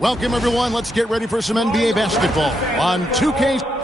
Welcome, everyone. Let's get ready for some NBA basketball on 2K.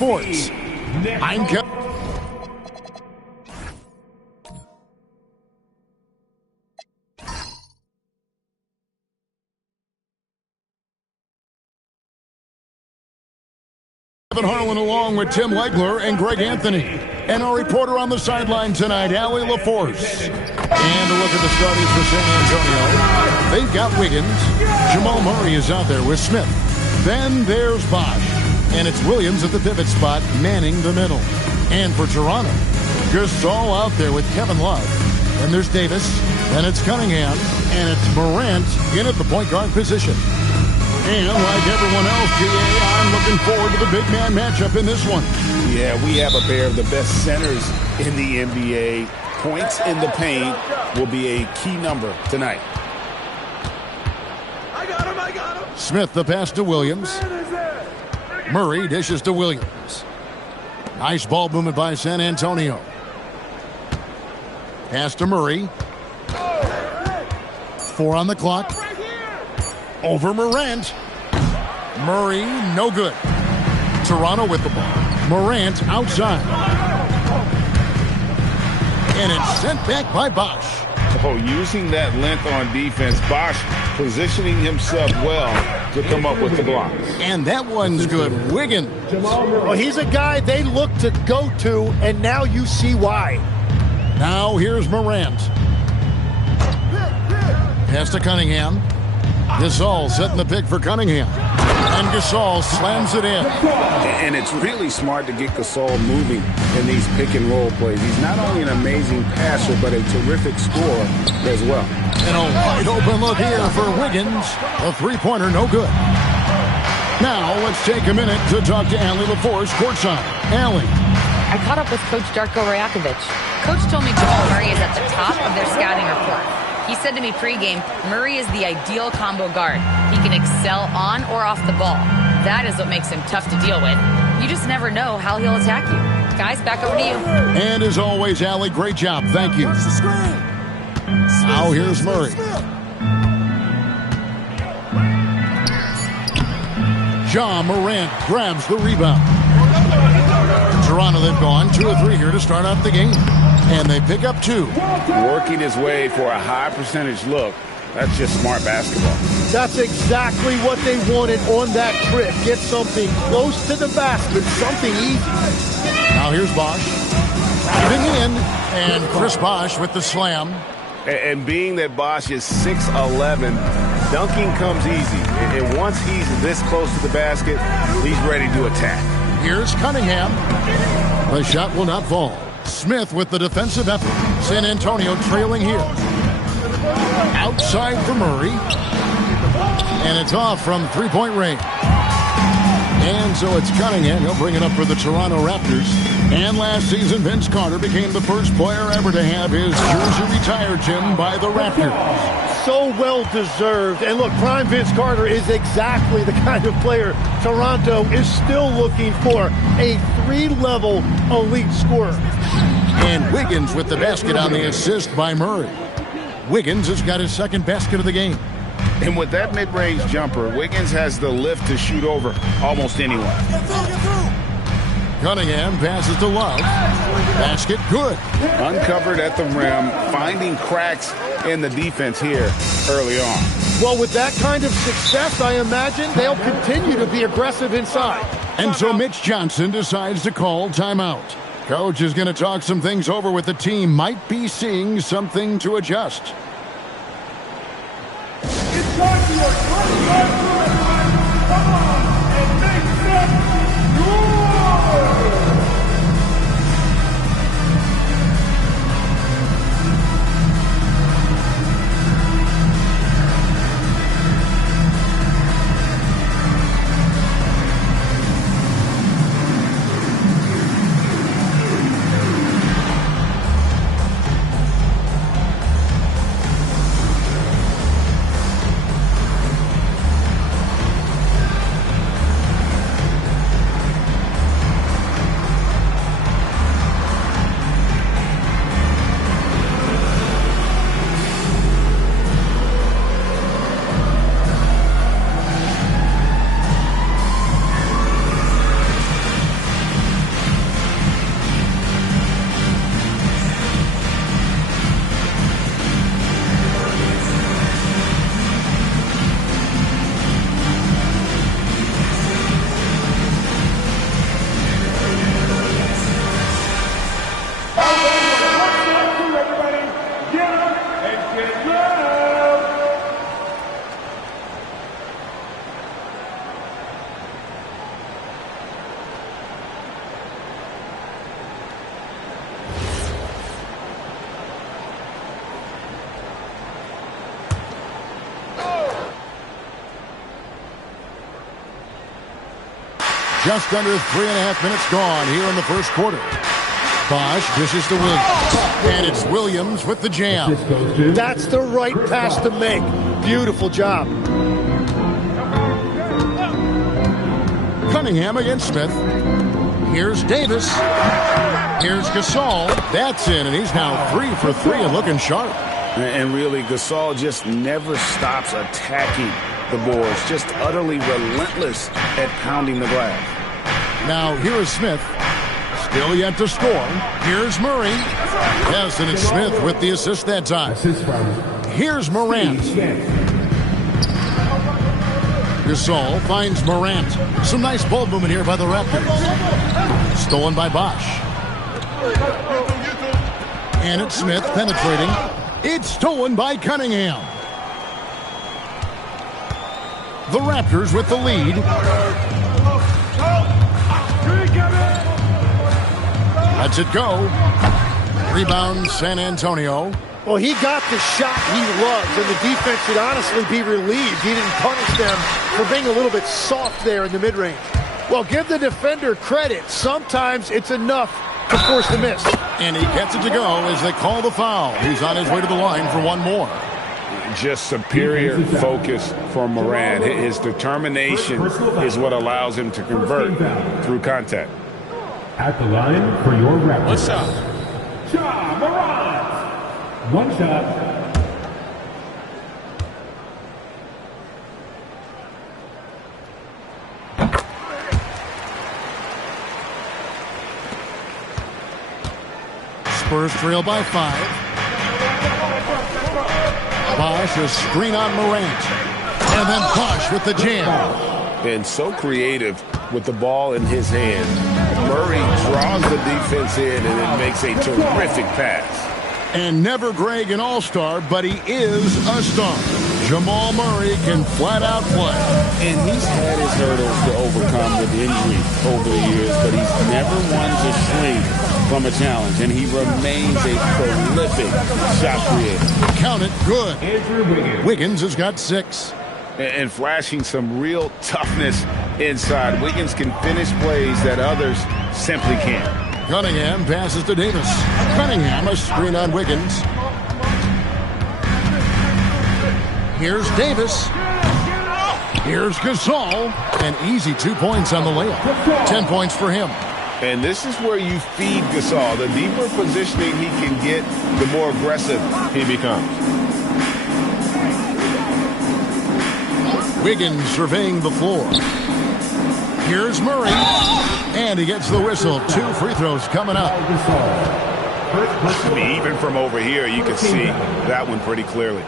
Sports. I'm Kevin Harlan along with Tim Legler and Greg Anthony. And our reporter on the sideline tonight, Allie LaForce. And a look at the starters for San Antonio. They've got Wiggins. Jamal Murray is out there with Smith. Then there's Bosch. And it's Williams at the pivot spot, manning the middle. And for Toronto, Gasol out there with Kevin Love. And there's Davis. And it's Cunningham. And it's Morant in at the point guard position. And like everyone else, GA, I'm looking forward to the big man matchup in this one. Yeah, we have a pair of the best centers in the NBA. Points in the paint will be a key number tonight. I got him. Smith the pass to Williams. Murray dishes to Williams. Nice ball movement by San Antonio. Pass to Murray. 4 on the clock. Over Morant. Murray, no good. Toronto with the ball. Morant outside. And it's sent back by Bosch. Oh, using that length on defense, Bosch positioning himself well to come up with the blocks. And that one's good. Wiggins. Well, he's a guy they look to go to, and now you see why. Now here's Morant. Pass to Cunningham. Gasol setting the pick for Cunningham. And Gasol slams it in. And it's really smart to get Gasol moving in these pick-and-roll plays. He's not only an amazing passer, but a terrific scorer as well. And a wide-open look here for Wiggins. A three-pointer, no good. Now let's take a minute to talk to Allie LaForce courtside. Allie. I caught up with Coach Darko Rajakovic. Coach told me Jamal Murray is at the top of their scouting report. He said to me pregame, Murray is the ideal combo guard. He can excel on or off the ball. That is what makes him tough to deal with. You just never know how he'll attack you. Guys, back over to you. And as always, Allie, great job. Thank you. Now here's Murray. Ja Morant grabs the rebound. Toronto, they've gone 2 of 3 here to start off the game. And they pick up 2. Working his way for a high percentage look. That's just smart basketball. That's exactly what they wanted on that trip. Get something close to the basket, something easy. Now here's Bosch. Getting in, and Chris Bosch with the slam. And being that Bosch is 6'11", dunking comes easy. And once he's this close to the basket, he's ready to attack. Here's Cunningham. The shot will not fall. Smith with the defensive effort. San Antonio trailing here. Outside for Murray. And it's off from three-point range. And so it's Cunningham. He'll bring it up for the Toronto Raptors. And last season, Vince Carter became the first player ever to have his jersey retired, Jim, by the Raptors. So well-deserved. And look, prime Vince Carter is exactly the kind of player Toronto is still looking for. A 3-level elite scorer. And Wiggins with the basket on the assist by Murray. Wiggins has got his second basket of the game. And with that mid-range jumper, Wiggins has the lift to shoot over almost anyone. Cunningham passes to Love. Basket good. Uncovered at the rim, finding cracks in the defense here early on. Well, with that kind of success, I imagine they'll continue to be aggressive inside. And so Mitch Johnson decides to call timeout. Coach is going to talk some things over with the team. Might be seeing something to adjust. It's time for your 25 everyone. Come on and make them yours. Just under 3.5 minutes gone here in the first quarter. Bosch dishes to Williams. And it's Williams with the jam. That's the right pass to make. Beautiful job. Cunningham against Smith. Here's Davis. Here's Gasol. That's in, and he's now 3 for 3 and looking sharp. And really, Gasol just never stops attacking the boards, just utterly relentless at pounding the glass. Now, here is Smith. Still yet to score. Here's Murray. Yes, and it's Smith with the assist that time. Here's Morant. Gasol finds Morant. Some nice ball movement here by the Raptors. Stolen by Bosch. And it's Smith penetrating. It's stolen by Cunningham. The Raptors with the lead. Lets it go. Rebound San Antonio. Well, he got the shot he loves, and the defense should honestly be relieved. He didn't punish them for being a little bit soft there in the mid-range. Well, give the defender credit. Sometimes it's enough to force the miss. And he gets it to go as they call the foul. He's on his way to the line for one more. Just superior focus for Morant. His determination is what allows him to convert through contact. At the line for your Raptors. What's up? Ja Morant. One shot. Spurs trail by 5. Bosch, a screen on Morant. And then Bosch with the jam. And so creative with the ball in his hand. Murray draws the defense in and then makes a terrific pass. And never Greg an all-star, but he is a star. Jamal Murray can flat out play. And he's had his hurdles to overcome with injury over the years, but he's never one to shrink from a challenge, and he remains a prolific shot creator. Count it, good. Andrew Wiggins. Wiggins has got 6. And flashing some real toughness inside. Wiggins can finish plays that others simply can't. Cunningham passes to Davis. Cunningham, a screen on Wiggins. Here's Davis. Here's Gasol. An easy 2 points on the layup. 10 points for him. And this is where you feed Gasol. The deeper positioning he can get, the more aggressive he becomes. Wiggins surveying the floor. Here's Murray. And he gets the whistle. 2 free throws coming up. I mean, even from over here, you can see that one pretty clearly.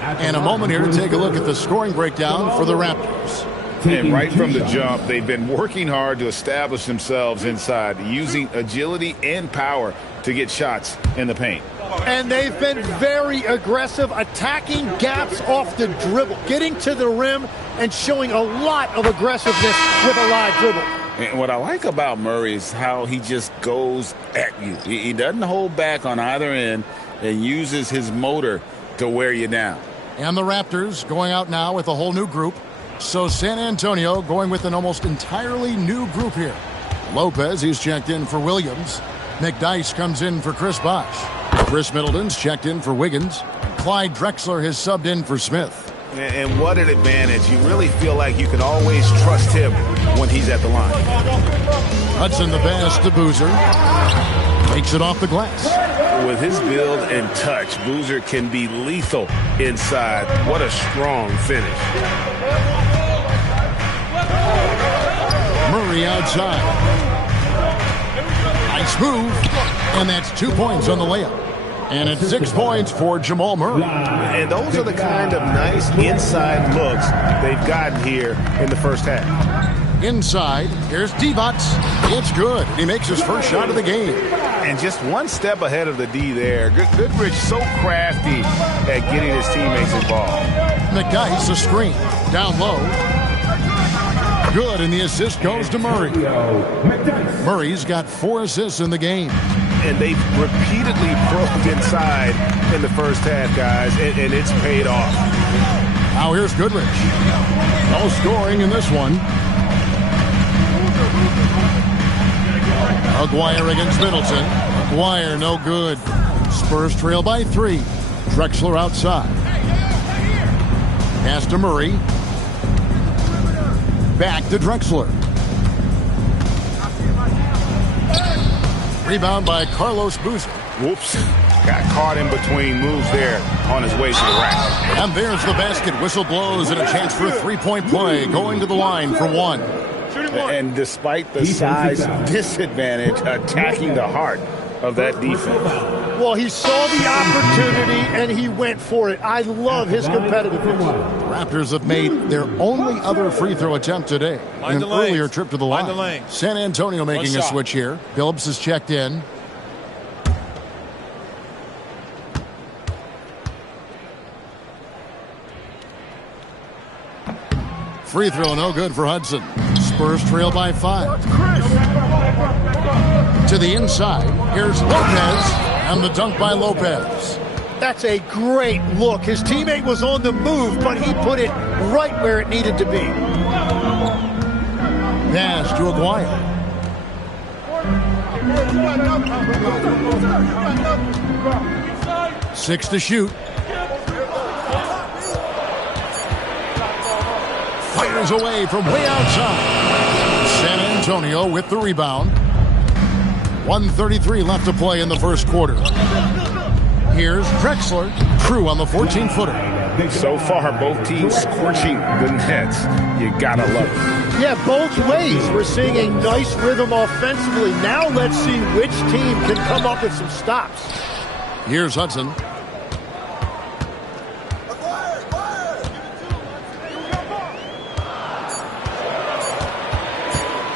And a moment here to take a look at the scoring breakdown for the Raptors. And right from the jump, they've been working hard to establish themselves inside, using agility and power to get shots in the paint. And they've been very aggressive, attacking gaps off the dribble, getting to the rim and showing a lot of aggressiveness with a live dribble. And what I like about Murray is how he just goes at you. He doesn't hold back on either end and uses his motor to wear you down. And the Raptors going out now with a whole new group. So San Antonio going with an almost entirely new group here. Lopez, he's checked in for Williams. McDyess comes in for Chris Bosh. Chris Middleton's checked in for Wiggins. Clyde Drexler has subbed in for Smith. And what an advantage. You really feel like you can always trust him when he's at the line. Hudson the pass to Boozer. Takes it off the glass. With his build and touch, Boozer can be lethal inside. What a strong finish. Murray outside. Nice move. And that's 2 points on the layup. And it's 6 points for Jamal Murray. And those are the kind of nice inside looks they've gotten here in the first half. Inside, here's Divac. It's good. He makes his first shot of the game. And just one step ahead of the D there. Goodrich so crafty at getting his teammates involved. McDyess a screen. Down low. Good, and the assist goes to Murray. Murray's got 4 assists in the game. And they've repeatedly probed inside in the first half, guys, and it's paid off. Now here's Goodrich. No scoring in this one. Aguirre against Middleton. Aguirre no good. Spurs trail by 3. Drexler outside. Pass to Murray. Back to Drexler. Rebound by Carlos Boozer. Whoops. Got caught in between moves there on his way to the rack. And there's the basket. Whistle blows and a chance for a three-point play. Going to the line for one. And despite the size disadvantage, attacking the heart of that defense. Well, he saw the opportunity and he went for it. I love his competitiveness. The Raptors have made their only other free throw attempt today in an earlier trip to the line. San Antonio making a switch here. Phillips is checked in. Free throw no good for Hudson. Spurs trail by 5. To the inside. Here's Lopez. And the dunk by Lopez. That's a great look. His teammate was on the move, but he put it right where it needed to be. Pass to Aguirre. Six to shoot. Fires away from way outside. San Antonio with the rebound. 1:33 left to play in the first quarter. Here's Drexler. True on the 14-footer. So far, both teams scorching the nets. You gotta love it. Yeah, both ways. We're seeing a nice rhythm offensively. Now let's see which team can come up with some stops. Here's Hudson.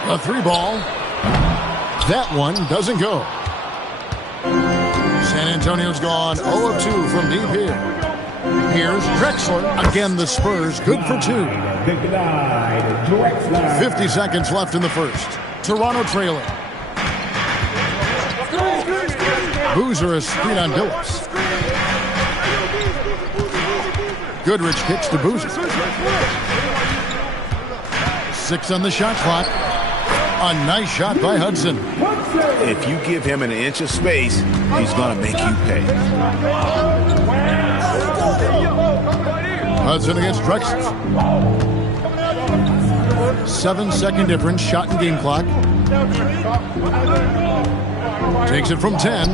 A three ball. That one doesn't go. San Antonio's gone 0 of 2 from deep here. Here's Drexler. Again, the Spurs good for 2. 50 seconds left in the first. Toronto trailing. Boozer is screen on Billups. Goodrich kicks to Boozer. 6 on the shot clock. A nice shot by Hudson. If you give him an inch of space, he's going to make you pay. Hudson against Drexler. 7-second difference, shot and game clock. Takes it from 10.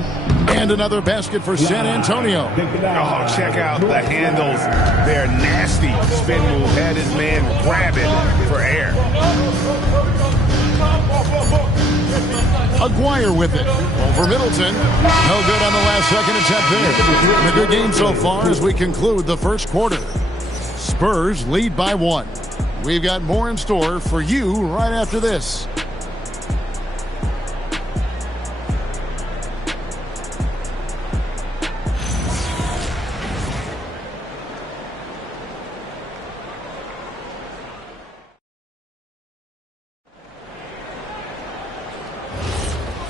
And another basket for San Antonio. Oh, check out the handles. They're nasty. Spin move. Had his man grab it for air. Aguirre with it. Over Middleton. No good on the last second attempt there. A good game so far as we conclude the first quarter. Spurs lead by 1. We've got more in store for you right after this.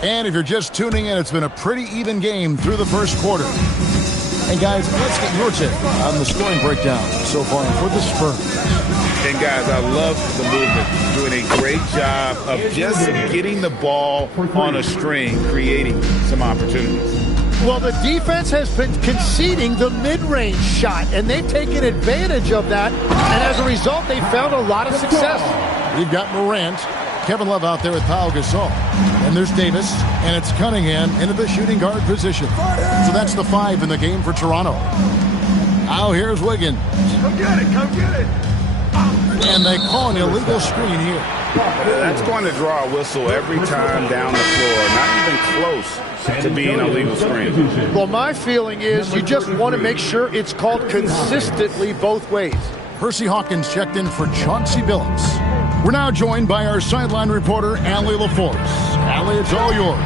And if you're just tuning in, it's been a pretty even game through the first quarter. And guys, let's get your take on the scoring breakdown so far for the Spurs. And guys, I love the movement. Doing a great job of just getting the ball on a string, creating some opportunities. Well, the defense has been conceding the mid-range shot, and they've taken advantage of that. And as a result, they found a lot of success. We've got Morant. Kevin Love out there with Pau Gasol. And there's Davis, and it's Cunningham into the shooting guard position. So that's the 5 in the game for Toronto. Now here's Wiggins. Come get it, come get it. And they call an illegal screen here. That's going to draw a whistle every time down the floor. Not even close to being a legal screen. Well, my feeling is you just want to make sure it's called consistently both ways. Percy Hawkins checked in for Chauncey Billups. We're now joined by our sideline reporter, Allie LaForce. Allie, it's all yours.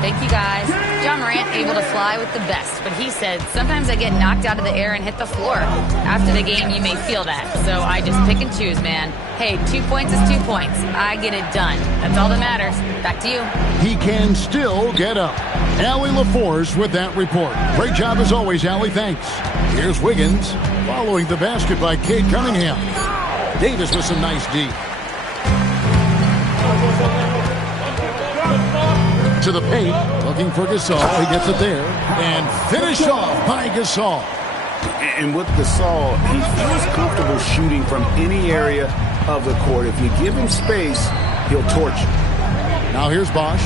Thank you, guys. John Morant able to fly with the best, but he said, sometimes I get knocked out of the air and hit the floor. After the game, you may feel that, so I just pick and choose, man. Hey, 2 points is 2 points. I get it done. That's all that matters. Back to you. He can still get up. Allie LaForce with that report. Great job as always, Allie. Thanks. Here's Wiggins following the basket by Cade Cunningham. Davis with some nice D. To the paint, looking for Gasol. He gets it there. And finished off by Gasol. And with Gasol, he feels comfortable shooting from any area of the court. If you give him space, he'll torch you. Now here's Bosch.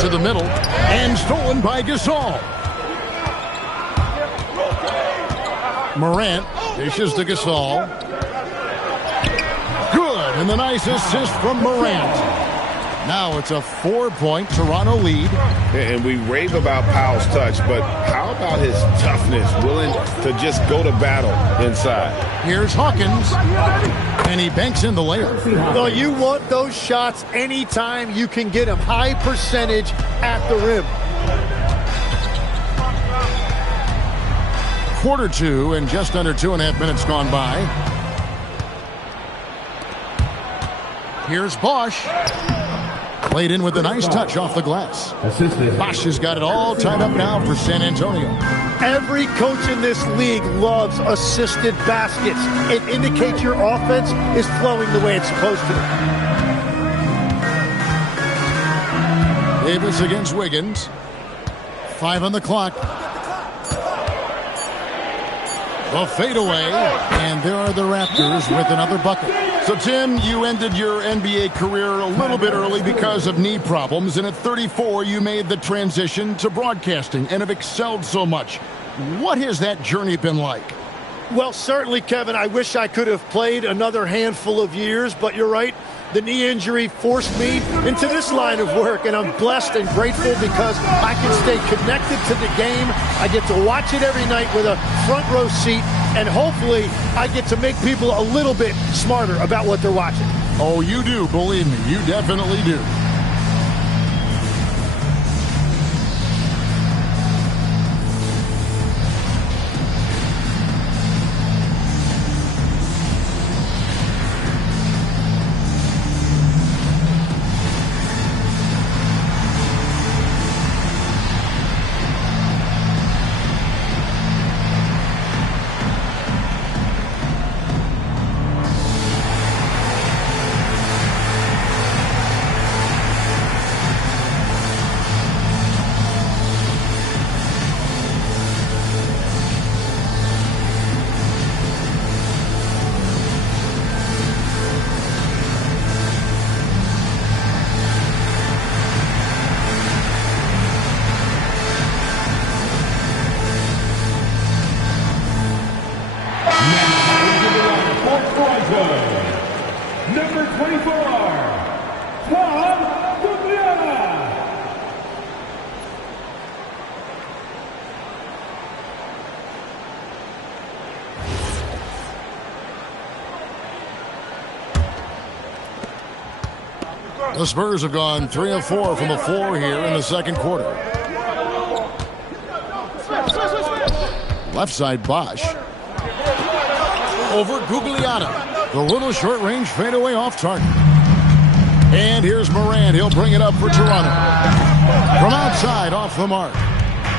To the middle, and stolen by Gasol. Morant dishes to Gasol. Good, and the nice assist from Morant. Now it's a 4-point Toronto lead. And we rave about Powell's touch, but how about his toughness, willing to just go to battle inside? Here's Hawkins, and he banks in the layup. Well, you want those shots anytime you can get them. High percentage at the rim. Quarter two, and just under 2.5 minutes gone by. Here's Bosch. Played in with a nice touch off the glass. Bosch has got it all tied up now for San Antonio. Every coach in this league loves assisted baskets. It indicates your offense is flowing the way it's supposed to. Davis against Wiggins. 5 on the clock. The fadeaway, and there are the Raptors with another bucket. So, Tim, you ended your NBA career a little bit early because of knee problems, and at 34, you made the transition to broadcasting and have excelled so much. What has that journey been like? Well, certainly, Kevin, I wish I could have played another handful of years, but you're right. The knee injury forced me into this line of work, and I'm blessed and grateful because I can stay connected to the game. I get to watch it every night with a front row seat, and hopefully I get to make people a little bit smarter about what they're watching. Oh, you do, believe me. You definitely do. Number 24, Tom Guglielmo. The Spurs have gone 3 of 4 from the floor here in the second quarter. Left side, Bosch. Over Gugliotta. The little short-range fadeaway off target. And here's Morant. He'll bring it up for Toronto. From outside, off the mark.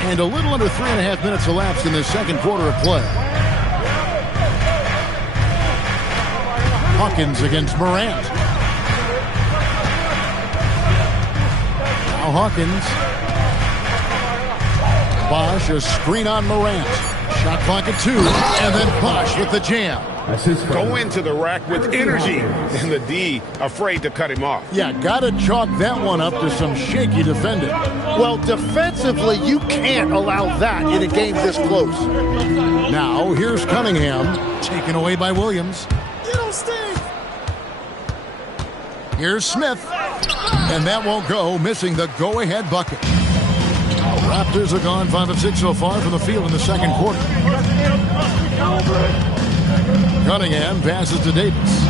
And a little under 3.5 minutes elapsed in the second quarter of play. Hawkins against Morant. Now Hawkins. Bosch, a screen on Morant. Shot clock at 2. And then Bosch with the jam. Go into the rack with energy, and the D afraid to cut him off. Yeah, gotta chalk that one up to some shaky defending. Well, defensively, you can't allow that in a game this close. Now, here's Cunningham, taken away by Williams. You don't stink. Here's Smith, and that won't go, missing the go-ahead bucket. Raptors have gone 5 of 6 so far from the field in the second quarter. Cunningham passes to Davis.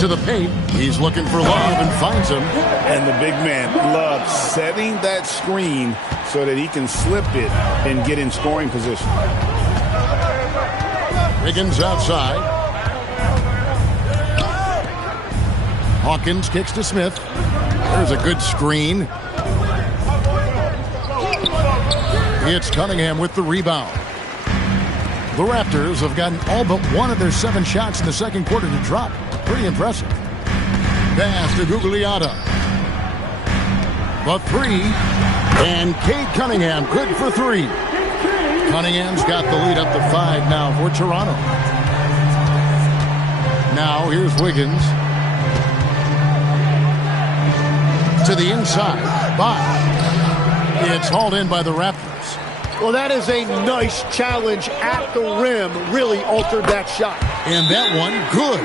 To the paint. He's looking for love and finds him. And the big man loves setting that screen so that he can slip it and get in scoring position. Wiggins outside. Hawkins kicks to Smith. There's a good screen. It's Cunningham with the rebound. The Raptors have gotten all but one of their 7 shots in the second quarter to drop. Pretty impressive. Pass to Gugliotta. The 3. And Cade Cunningham good for 3. Cunningham's got the lead up to 5 now for Toronto. Now here's Wiggins. To the inside. It's hauled in by the Raptors. Well, that is a nice challenge at the rim. Really altered that shot. And that one, good.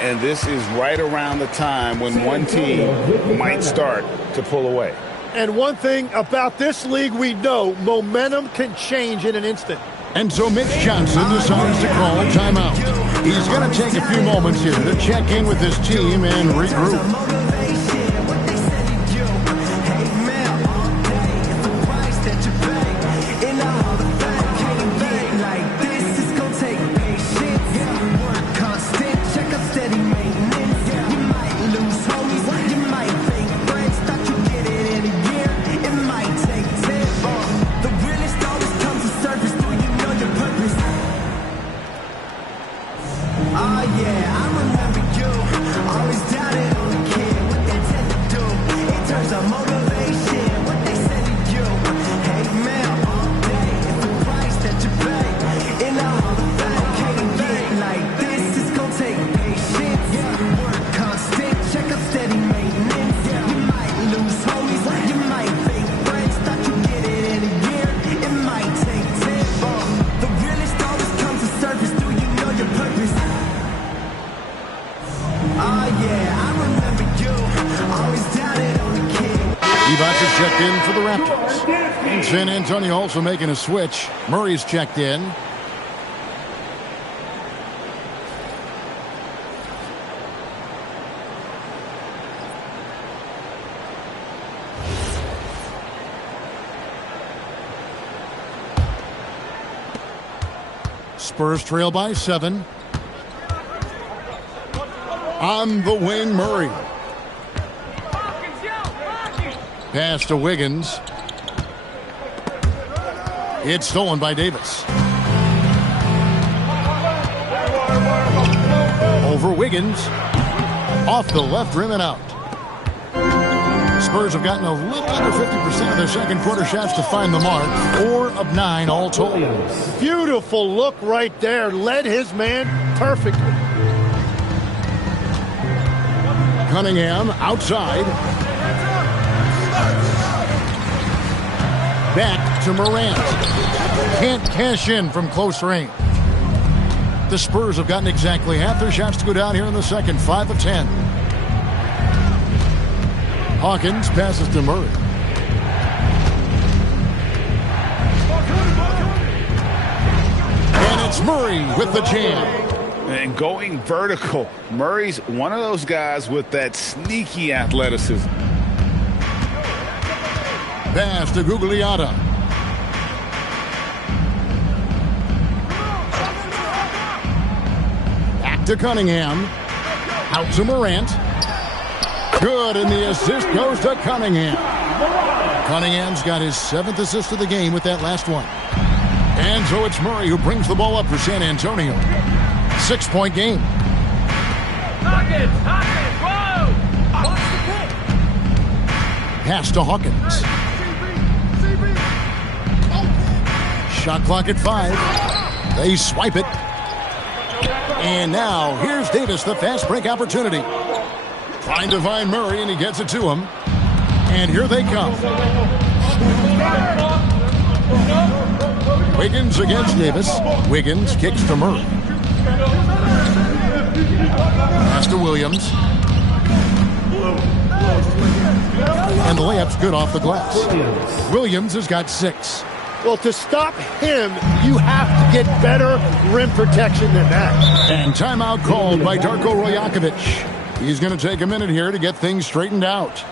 And this is right around the time when one team might start to pull away. And one thing about this league we know, momentum can change in an instant. And so Mitch Johnson decides to call a timeout. He's going to take a few moments here to check in with his team and regroup. Checked in for the Raptors. And San Antonio also making a switch. Murray's checked in. Spurs trail by 7. On the wing, Murray. Pass to Wiggins. It's stolen by Davis. Over Wiggins. Off the left rim and out. Spurs have gotten a little under 50% of their second quarter shots to find the mark. 4 of 9 all told. Beautiful look right there. Led his man perfectly. Cunningham outside. Back to Morant. Can't cash in from close range. The Spurs have gotten exactly half their shots to go down here in the second. 5 of 10. Hawkins passes to Murray. And it's Murray with the jam. And going vertical. Murray's one of those guys with that sneaky athleticism. Pass to Gugliotta. Back to Cunningham. Out to Morant. Good, and the assist goes to Cunningham. Cunningham's got his 7th assist of the game with that last one. And so it's Murray who brings the ball up for San Antonio. 6-point game. Pass to Hawkins. Shot clock at 5. They swipe it. And now here's Davis, the fast break opportunity. Trying to find Murray, and he gets it to him. And here they come. Wiggins against Davis. Wiggins kicks to Murray. Pass to Williams. And the layup's good off the glass. Williams has got 6. Well, to stop him, you have to get better rim protection than that. And timeout called by Darko Rajakovic. He's going to take a minute here to get things straightened out.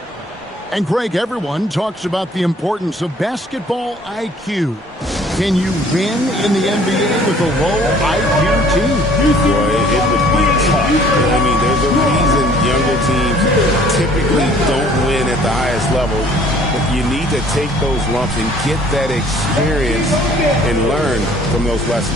And Greg, everyone talks about the importance of basketball IQ. Can you win in the NBA with a low IQ team? Boy, it would be tough. I mean, there's a reason younger teams typically don't win at the highest level. But you need to take those lumps and get that experience and learn from those lessons.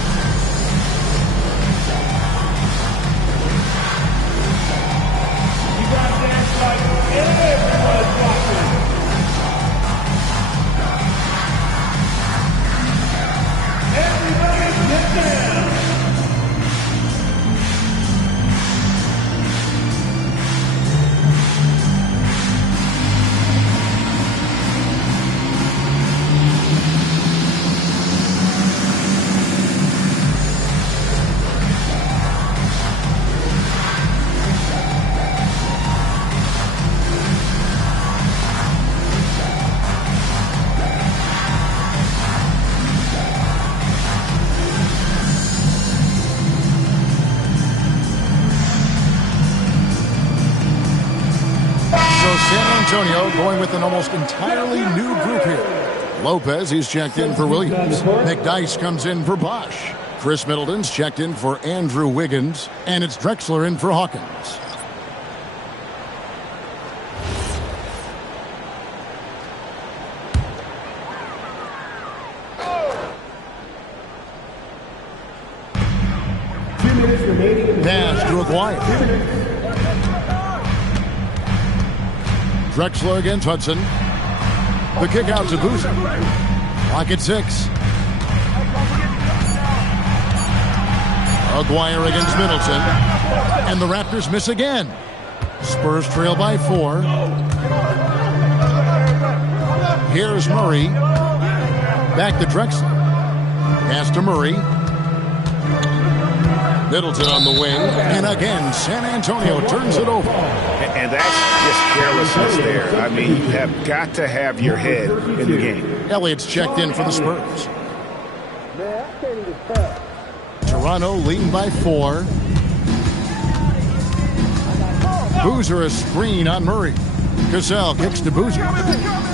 You got to act like everyone's watching. Everybody get down. Antonio going with an almost entirely new group here. Lopez, he's checked in for Williams. McDyess comes in for Bosch. Chris Middleton's checked in for Andrew Wiggins. And it's Drexler in for Hawkins. Pass to Aguirre. Drexler against Hudson. The kick out to Boozer. Clock at 6. Aguirre against Middleton. And the Raptors miss again. Spurs trail by 4. Here's Murray. Back to Drexler. Pass to Murray. Middleton on the wing, and again, San Antonio turns it over. And that's just carelessness there. I mean, you have got to have your head in the game. Elliott's checked in for the Spurs. Toronto leading by 4. Boozer a screen on Murray. Cassell kicks to Boozer.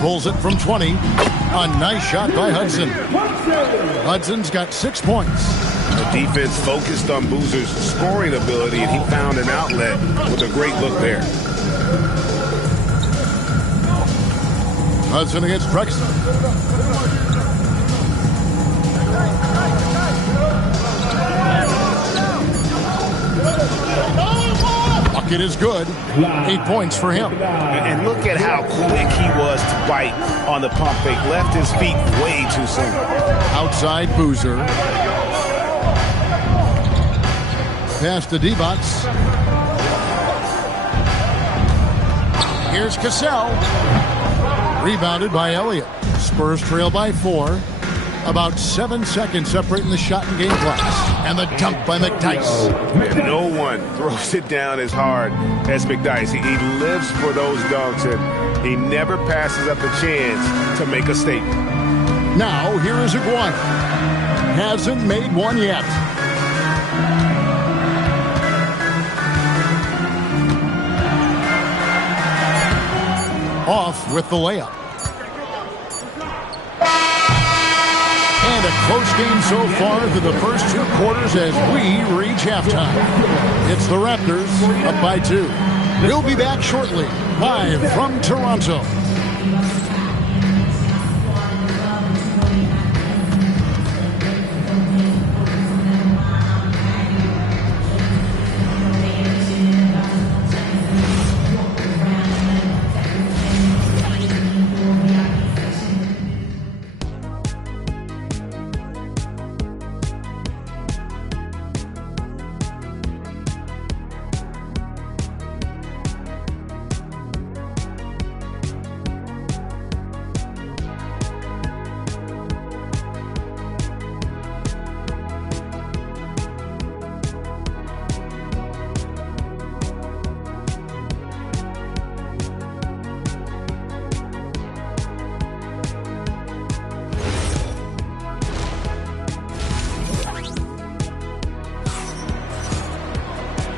Pulls it from 20. A nice shot by Hudson. Hudson's got 6 points. The defense focused on Boozer's scoring ability, and he found an outlet with a great look there. Hudson against Drexler. Bucket is good. 8 points for him. And look at how quick he was to bite on the pump fake. Left his feet way too soon. Outside Boozer. Pass to D-Bots. Here's Cassell. Rebounded by Elliott. Spurs trail by 4. About 7 seconds separating the shot and game clock. And the dunk by McDyess. No one throws it down as hard as McDyess. He lives for those dunks, and he never passes up a chance to make a statement. Now, here is Aguirre. Hasn't made one yet. Off with the layup. And a close game so far through the first 2 quarters as we reach halftime. It's the Raptors up by 2. We'll be back shortly, live from Toronto.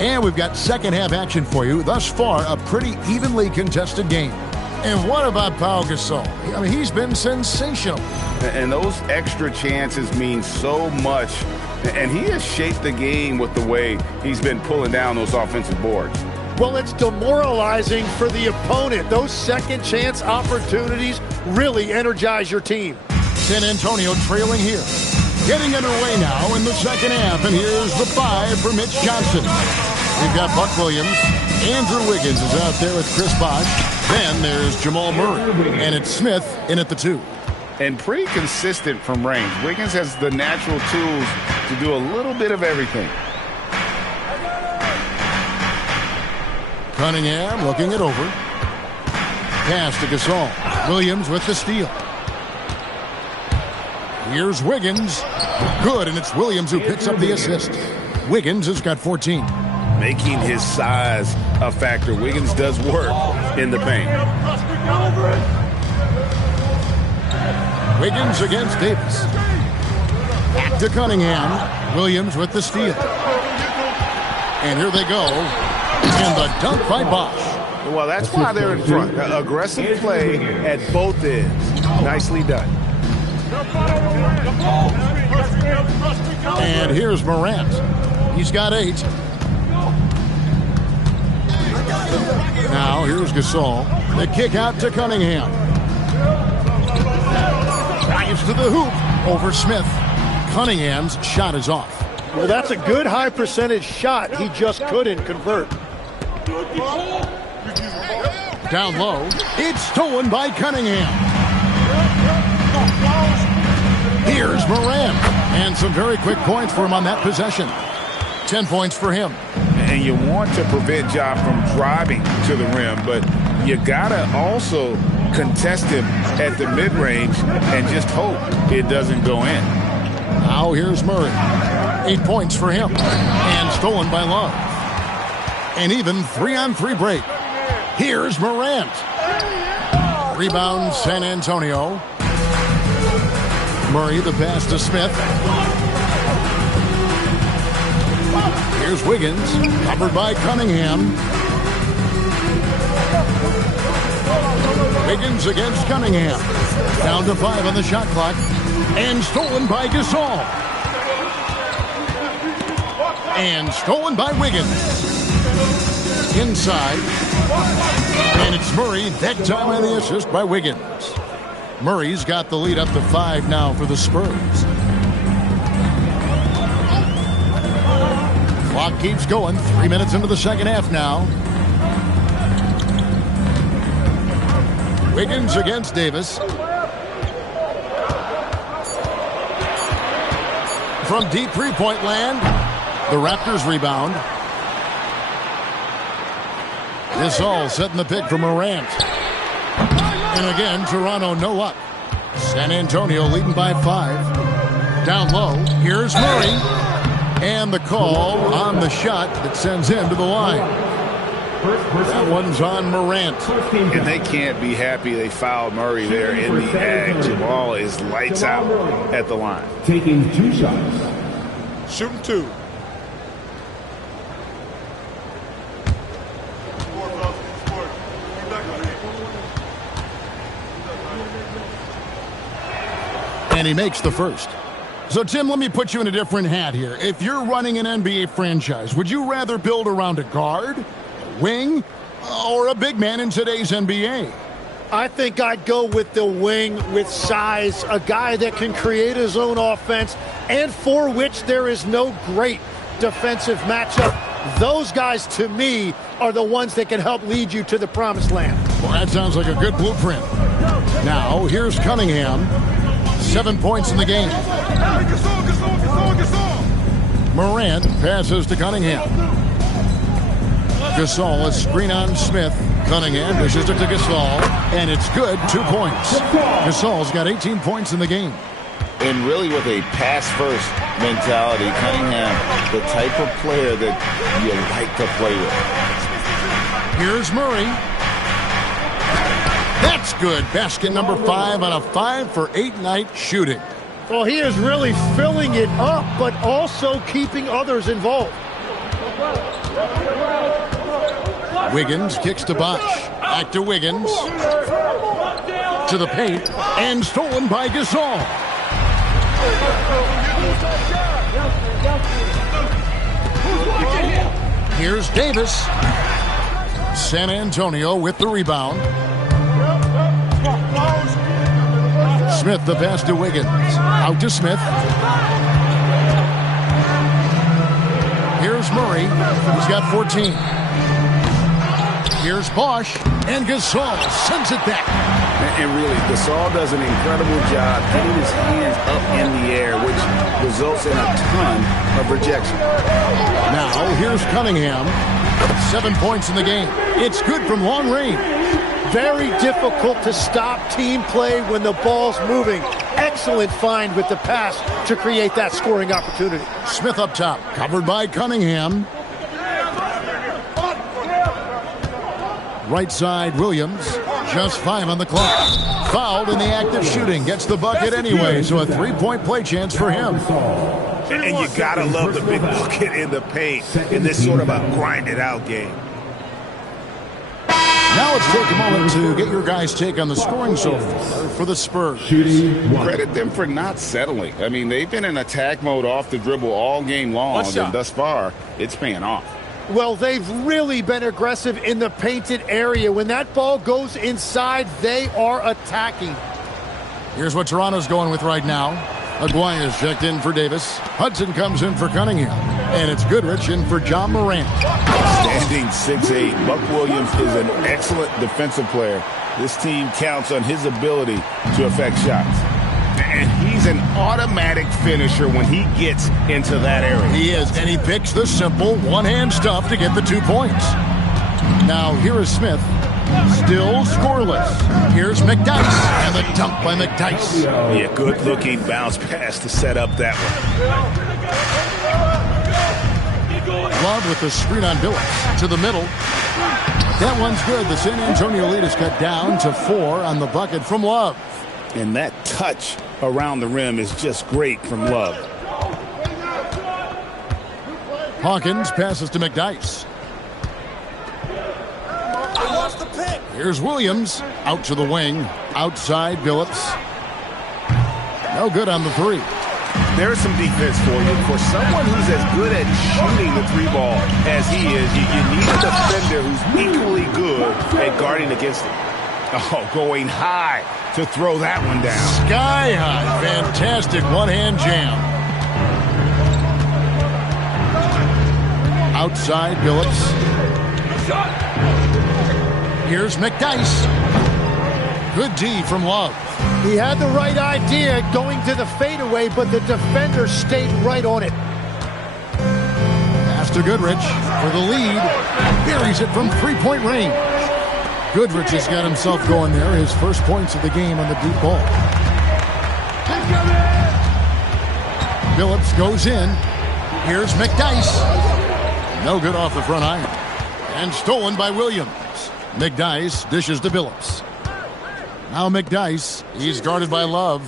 And we've got second half action for you. Thus far, a pretty evenly contested game. And what about Pau Gasol? I mean, he's been sensational. And those extra chances mean so much. And he has shaped the game with the way he's been pulling down those offensive boards. Well, it's demoralizing for the opponent. Those second chance opportunities really energize your team. San Antonio trailing here. Getting underway now in the second half. And here's the 5 for Mitch Johnson. We've got Buck Williams. Andrew Wiggins is out there with Chris Bosh. Then there's Jamal Murray. And it's Smith in at the 2. And pretty consistent from range. Wiggins has the natural tools to do a little bit of everything. Cunningham looking it over. Pass to Gasol. Williams with the steal. Here's Wiggins. Good, and it's Williams who picks up the assist. Wiggins has got 14. Making his size a factor. Wiggins does work in the paint. Wiggins against Davis. Back to Cunningham. Williams with the steal. And here they go. And the dunk by Bosh. Well, that's why they're in front. Aggressive play at both ends. Nicely done. And here's Morant. He's got 8. Now here's Gasol. The kick out to Cunningham. Drives to the hoop over Smith. Cunningham's shot is off. Well, that's a good high percentage shot. He just couldn't convert. Down low. It's stolen by Cunningham. Here's Morant. And some very quick points for him on that possession. 10 points for him. And you want to prevent Ja from driving to the rim, but you gotta also contest him at the mid-range and just hope it doesn't go in. Now here's Murray. 8 points for him. And stolen by Love. An even 3-on-3 break. Here's Morant. Rebound San Antonio. Murray the pass to Smith. Here's Wiggins. Covered by Cunningham. Wiggins against Cunningham. Down to 5 on the shot clock. And stolen by Gasol. And stolen by Wiggins. Inside. And it's Murray. That time on the assist by Wiggins. Murray's got the lead up to 5 now for the Spurs. Clock keeps going. 3 minutes into the second half now. Wiggins against Davis. From deep three-point land, the Raptors rebound. Gasol setting the pick for Morant. And again, Toronto no luck. San Antonio leading by 5. Down low, here's Murray. And the call on the shot that sends him to the line. That one's on Morant. And they can't be happy they fouled Murray there in the ag. Jamal is lights out at the line. Taking 2 shots. Shooting 2. And he makes the first. So, Tim, let me put you in a different hat here. If you're running an NBA franchise, would you rather build around a guard, a wing, or a big man in today's NBA? I think I'd go with the wing with size, a guy that can create his own offense and for which there is no great defensive matchup. Those guys, to me, are the ones that can help lead you to the promised land. Well, that sounds like a good blueprint. Now, here's Cunningham. 7 points in the game. Morant passes to Cunningham. Gasol, a screen on Smith. Cunningham dishes it to Gasol, and it's good. 2 points. Gasol's got 18 points in the game. And really with a pass-first mentality, Cunningham, the type of player that you like to play with. Here's Murray. That's good. Basket number 5 on a 5-for-8 night shooting. Well, he is really filling it up, but also keeping others involved. Wiggins kicks to Bosh. Back to Wiggins. To the paint. And stolen by Gasol. Here's Davis. San Antonio with the rebound. Smith the pass to Wiggins. Out to Smith. Here's Murray. He's got 14. Here's Bosh. And Gasol sends it back. And really, Gasol does an incredible job getting his hands up in the air, which results in a ton of rejection. Now, here's Cunningham. 7 points in the game. It's good from long range. Very difficult to stop team play when the ball's moving. Excellent find with the pass to create that scoring opportunity. Smith up top, covered by Cunningham. Right side, Williams. Just 5 on the clock. Fouled in the act of shooting. Gets the bucket anyway, so a 3-point play chance for him. And you gotta love the big bucket in the paint in this sort of a grind-it-out game. Now let's take a moment to get your guys' take on the scoring so far for the Spurs. Credit them for not settling. I mean, they've been in attack mode off the dribble all game long, and thus far, it's paying off. Well, they've really been aggressive in the painted area. When that ball goes inside, they are attacking. Here's what Toronto's going with right now. Aguaya's checked in for Davis. Hudson comes in for Cunningham. And it's Goodrich in for John Morant. Standing 6'8", Buck Williams is an excellent defensive player. This team counts on his ability to affect shots. And he's an automatic finisher when he gets into that area. He is, and he picks the simple one-hand stuff to get the 2 points. Now here is Smith. Still scoreless. Here's McDyess, and the dunk by McDyess. Yeah, good-looking bounce pass to set up that one. Love with the screen on Billups to the middle. That one's good. The San Antonio lead is cut down to 4 on the bucket from Love. And that touch around the rim is just great from Love. Hawkins passes to McDyess. Here's Williams out to the wing. Outside Billups. No good on the 3. There's some defense for you. For someone who's as good at shooting the 3 ball as he is, you need a defender who's equally good at guarding against it. Oh, going high to throw that one down. Sky high. Fantastic one-hand jam. Outside Billups. Here's McDyess. Good D from Love. He had the right idea going to the fadeaway, but the defender stayed right on it. Pass to Goodrich for the lead. Buries it from 3-point range. Goodrich has got himself going there. His first points of the game on the deep ball. Billups goes in. Here's McDyess. No good off the front iron. And stolen by Williams. McDyess dishes to Billups. Now McDyess. He's guarded by Love.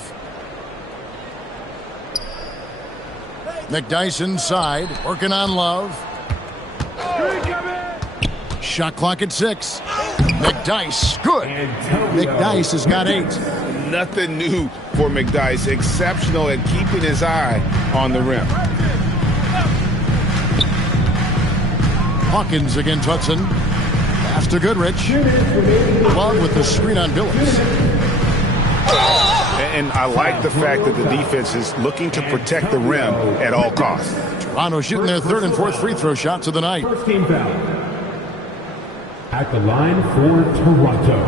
McDyess inside. Working on Love. Shot clock at 6. McDyess, good. McDyess has got 8. Nothing new for McDyess. Exceptional at keeping his eye on the rim. Hawkins against Hudson. Pass to Goodrich. Love with the screen on Billups. And I like the fact that the defense is looking to protect the rim at all costs. Toronto shooting their 3rd and 4th free throw shots of the night. First team foul. At the line for Toronto,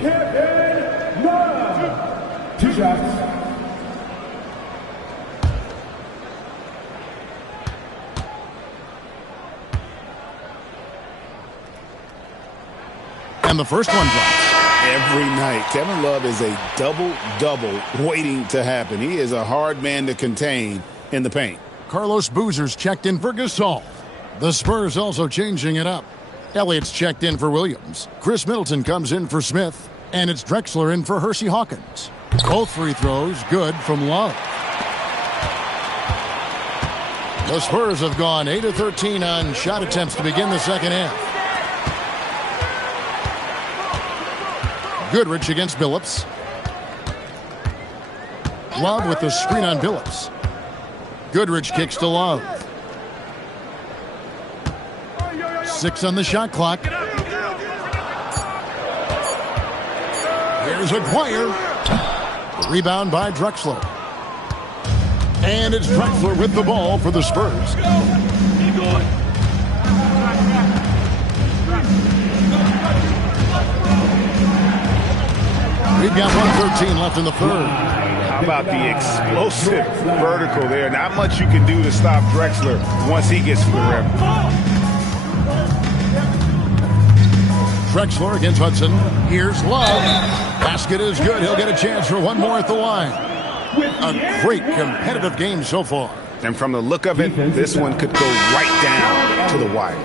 Kevin Love. 2 shots. And the first one drops. Every night, Kevin Love is a double-double waiting to happen. He is a hard man to contain in the paint. Carlos Boozer's checked in for Gasol. The Spurs also changing it up. Elliott's checked in for Williams. Chris Middleton comes in for Smith. And it's Drexler in for Hersey Hawkins. Both free throws good from Love. The Spurs have gone 8 of 13 on shot attempts to begin the second half. Goodrich against Billups. Love with the screen on Billups. Goodrich kicks to Love. 6 on the shot clock. Here's Aguirre. Rebound by Drexler. And it's Drexler with the ball for the Spurs. We've got 1:13 left in the 3rd. How about the explosive vertical there? Not much you can do to stop Drexler once he gets to the rim. Drexler against Hudson. Here's Love. Basket is good. He'll get a chance for one more at the line. A great competitive game so far. And from the look of it, this one could go right down to the wire.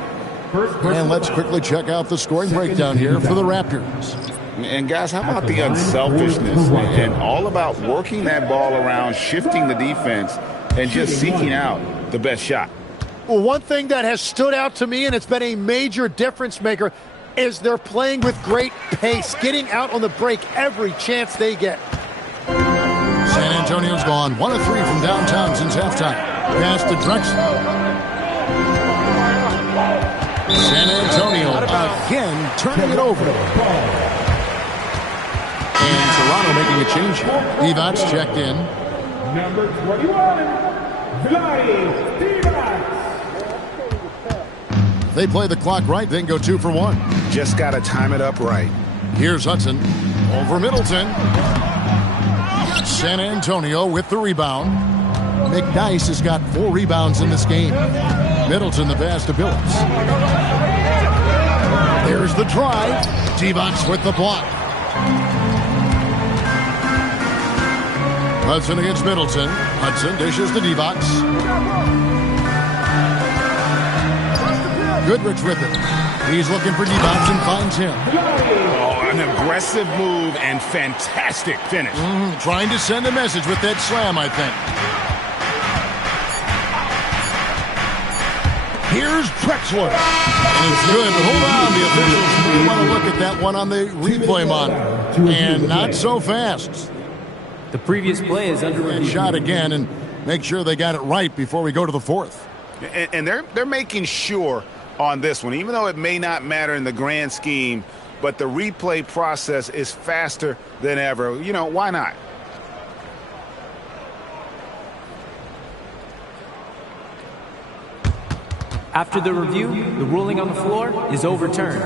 And let's quickly check out the scoring breakdown here for the Raptors. And guys, how about the unselfishness and all about working that ball around, shifting the defense, and just seeking out the best shot? Well, one thing that has stood out to me, and it's been a major difference maker, is they're playing with great pace, getting out on the break every chance they get. San Antonio's gone 1 of 3 from downtown since halftime. Pass to Drexler. San Antonio again turning it over. And Toronto making a change here. Divac checked in. Number 21, Vlade Divac. They play the clock right, then go 2 for 1. Just got to time it up right. Here's Hudson over Middleton. San Antonio with the rebound. McNice has got 4 rebounds in this game. Middleton the pass to Billups. There's the drive. Divac with the block. Hudson against Middleton. Hudson dishes to Divac. Goodrich with it. He's looking for Divac and finds him. Oh, an aggressive move and fantastic finish. Trying to send a message with that slam, I think. Here's Drexler. And it's good, but hold on. The officials want to look at that one on the replay monitor. And not so fast. The previous play is under review. Shot again and make sure they got it right before we go to the 4th. And they're making sure on this one, even though it may not matter in the grand scheme, but the replay process is faster than ever. You know, why not? After the review, the ruling on the floor is overturned.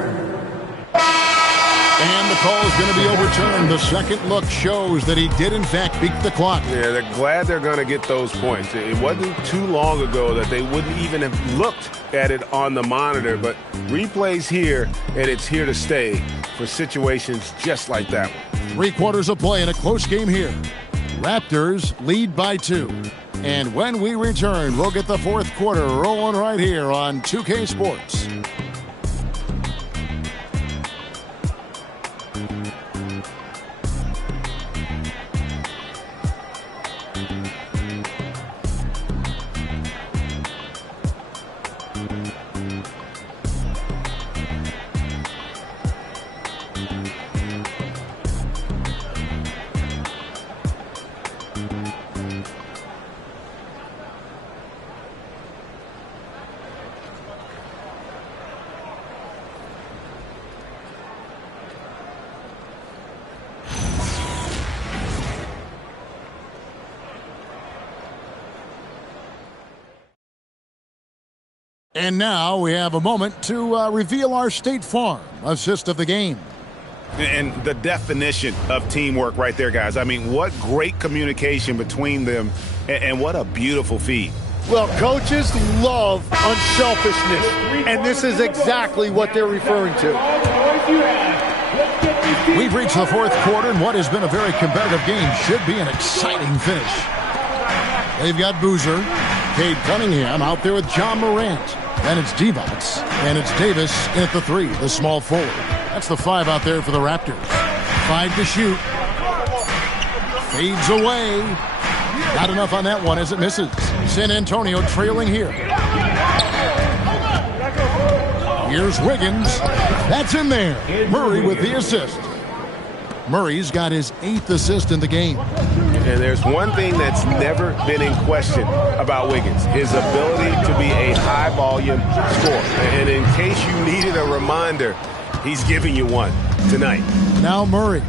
And the call is going to be overturned. The second look shows that he did, in fact, beat the clock. Yeah, they're glad they're going to get those points. It wasn't too long ago that they wouldn't even have looked at it on the monitor, but replays here, and it's here to stay for situations just like that one. 3 quarters of play in a close game here. Raptors lead by 2. And when we return, we'll get the 4th quarter rolling right here on 2K Sports. And now we have a moment to reveal our State Farm assist of the game. And the definition of teamwork right there, guys. I mean, what great communication between them, and what a beautiful feed. Well, coaches love unselfishness, and this is exactly what they're referring to. We've reached the 4th quarter, and what has been a very competitive game should be an exciting finish. They've got Boozer, Cade Cunningham out there with John Morant. Then it's Divac, and it's Davis in at the 3, the small forward. That's the 5 out there for the Raptors. 5 to shoot. Fades away. Not enough on that one as it misses. San Antonio trailing here. Here's Wiggins. That's in there. Murray with the assist. Murray's got his 8th assist in the game. And there's one thing that's never been in question about Wiggins, his ability to be a high-volume scorer. And in case you needed a reminder, he's giving you one tonight. Now Murray.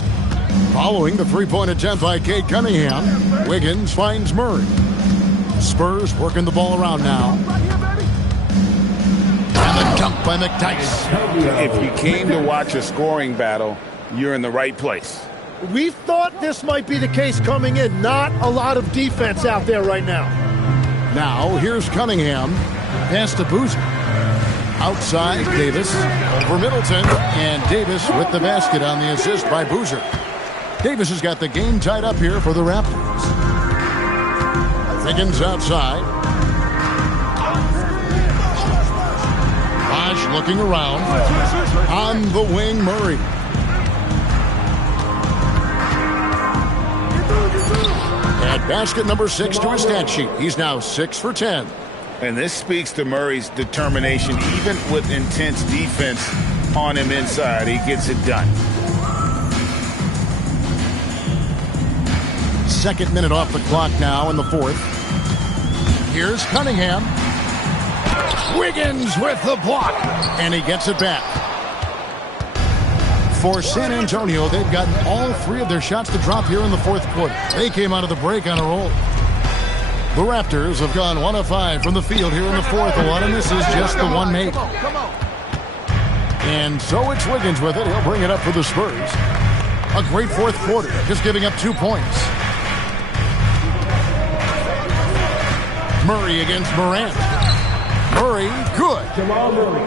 Following the 3-point attempt by Cade Cunningham, Wiggins finds Murray. Spurs working the ball around now. And the dunk by McNice. If you came to watch a scoring battle, you're in the right place. We thought this might be the case coming in. Not a lot of defense out there right now. Now, here's Cunningham. Pass to Boozer. Outside, Davis. Over Middleton. And Davis with the basket on the assist by Boozer. Davis has got the game tied up here for the Raptors. Wiggins outside. Bosh looking around. On the wing, Murray. At basket number 6 to his stat sheet. He's now 6 for 10. And this speaks to Murray's determination. Even with intense defense, on him inside. He gets it done. Second minute off the clock now in the fourth. Here's Cunningham. Wiggins with the block. And he gets it back. For San Antonio, they've gotten all three of their shots to drop here in the fourth quarter. They came out of the break on a roll. The Raptors have gone 1 of 5 from the field here in the fourth. A lot of misses, just the one made. And so it's Wiggins with it. He'll bring it up for the Spurs. A great fourth quarter, just giving up 2 points. Murray against Morant. Murray, good.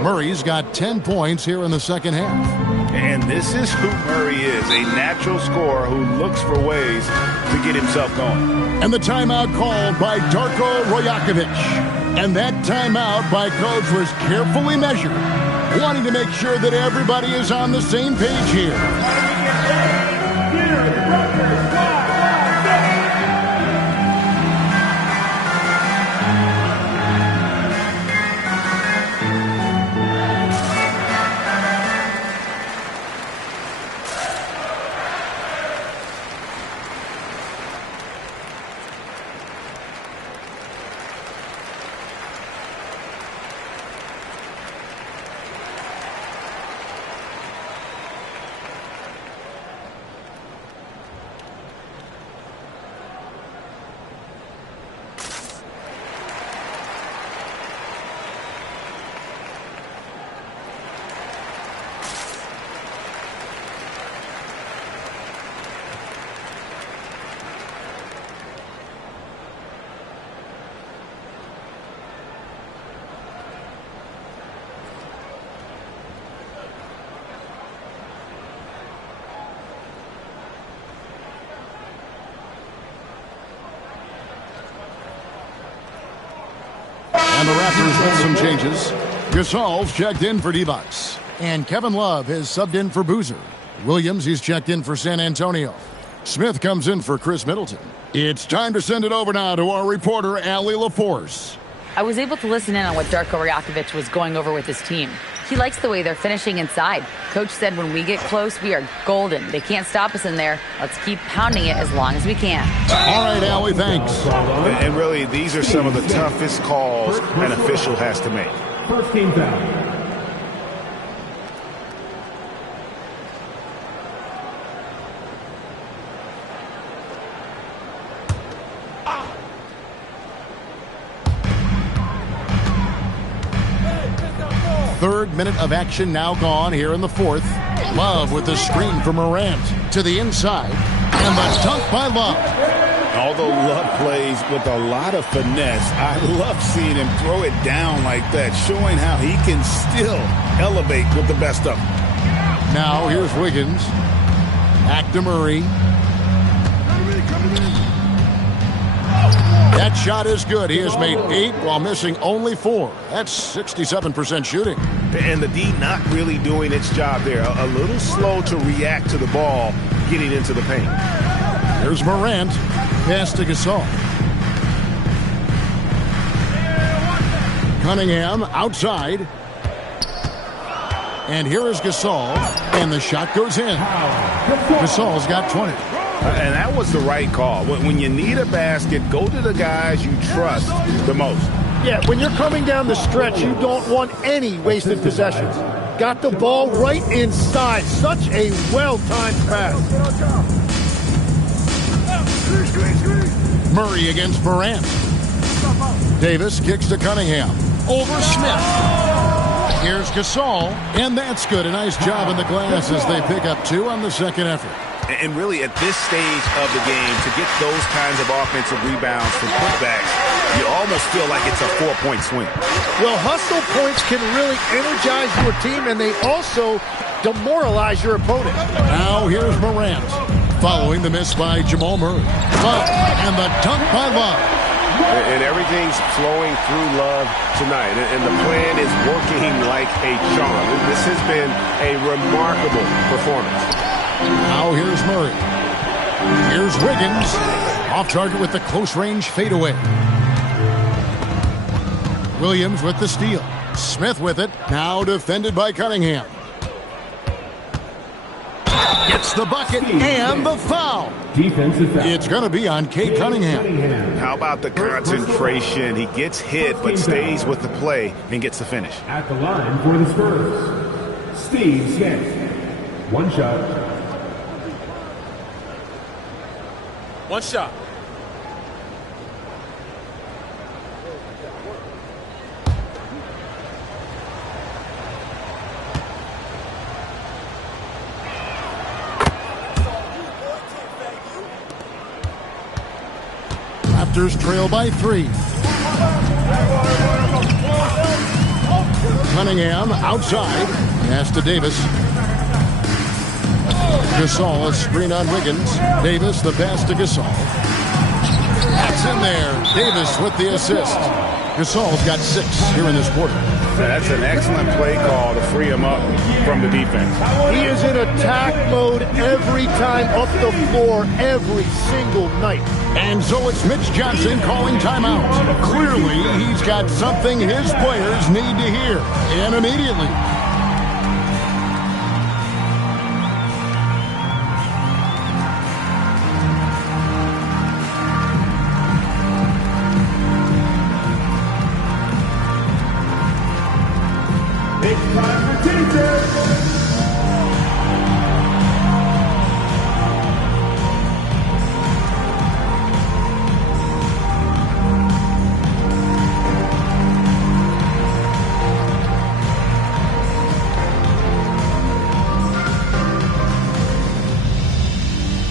Murray's got 10 points here in the second half. And this is who Murray is, a natural scorer who looks for ways to get himself going. And the timeout called by Darko Rajakovic. And that timeout by Coach was carefully measured, wanting to make sure that everybody is on the same page here. And the Raptors with some changes. Gasol's checked in for D-Bucks. And Kevin Love has subbed in for Boozer. Williams, he's checked in for San Antonio. Smith comes in for Chris Middleton. It's time to send it over now to our reporter, Allie LaForce. I was able to listen in on what Darko Rajakovic was going over with his team. He likes the way they're finishing inside. Coach said when we get close, we are golden. They can't stop us in there. Let's keep pounding it as long as we can. All right, Allie, thanks. And really, these are some of the toughest calls an official has to make. First team foul. Third minute of action now gone here in the fourth. Love with the screen from Morant to the inside. And the dunk by Love. Although Love plays with a lot of finesse, I love seeing him throw it down like that, showing how he can still elevate with the best of them. Now here's Wiggins. Back to Murray. That shot is good. He has made 8 while missing only 4. That's 67% shooting. And the D not really doing its job there. A little slow to react to the ball getting into the paint. Here's Morant. Pass to Gasol. Cunningham outside. And here is Gasol. And the shot goes in. Gasol's got 20. And that was the right call. When you need a basket, go to the guys you trust the most. Yeah, when you're coming down the stretch, you don't want any wasted possessions. Got the ball right inside. Such a well-timed pass. Murray against Morant. Davis kicks to Cunningham. Over Smith. Here's Gasol. And that's good. A nice job in the glass as they pick up 2 on the second effort. And really, at this stage of the game, to get those kinds of offensive rebounds from putbacks, you almost feel like it's a 4-point swing. Well, hustle points can really energize your team, and they also demoralize your opponent. Now here's Morant, following the miss by Jamal Murray. Love, and the dunk by Love. And everything's flowing through Love tonight. And the plan is working like a charm. This has been a remarkable performance. Now here's Murray. Here's Wiggins. Off target with the close-range fadeaway. Williams with the steal. Smith with it. Now defended by Cunningham. Gets the bucket and the foul. Defensive foul. It's going to be on Cade Cunningham. How about the concentration? He gets hit but stays with the play and gets the finish. At the line for the Spurs, Steve Smith. One shot. One shot. Raptors trail by 3. Cunningham outside. Pass to Davis. Gasol, a screen on Wiggins. Davis, the pass to Gasol. That's in there. Davis with the assist. Gasol's got 6 here in this quarter. That's an excellent play call to free him up from the defense. He is in attack mode every time up the floor, every single night. And so it's Mitch Johnson calling timeout. Clearly, he's got something his players need to hear, and immediately. It's time for teacher.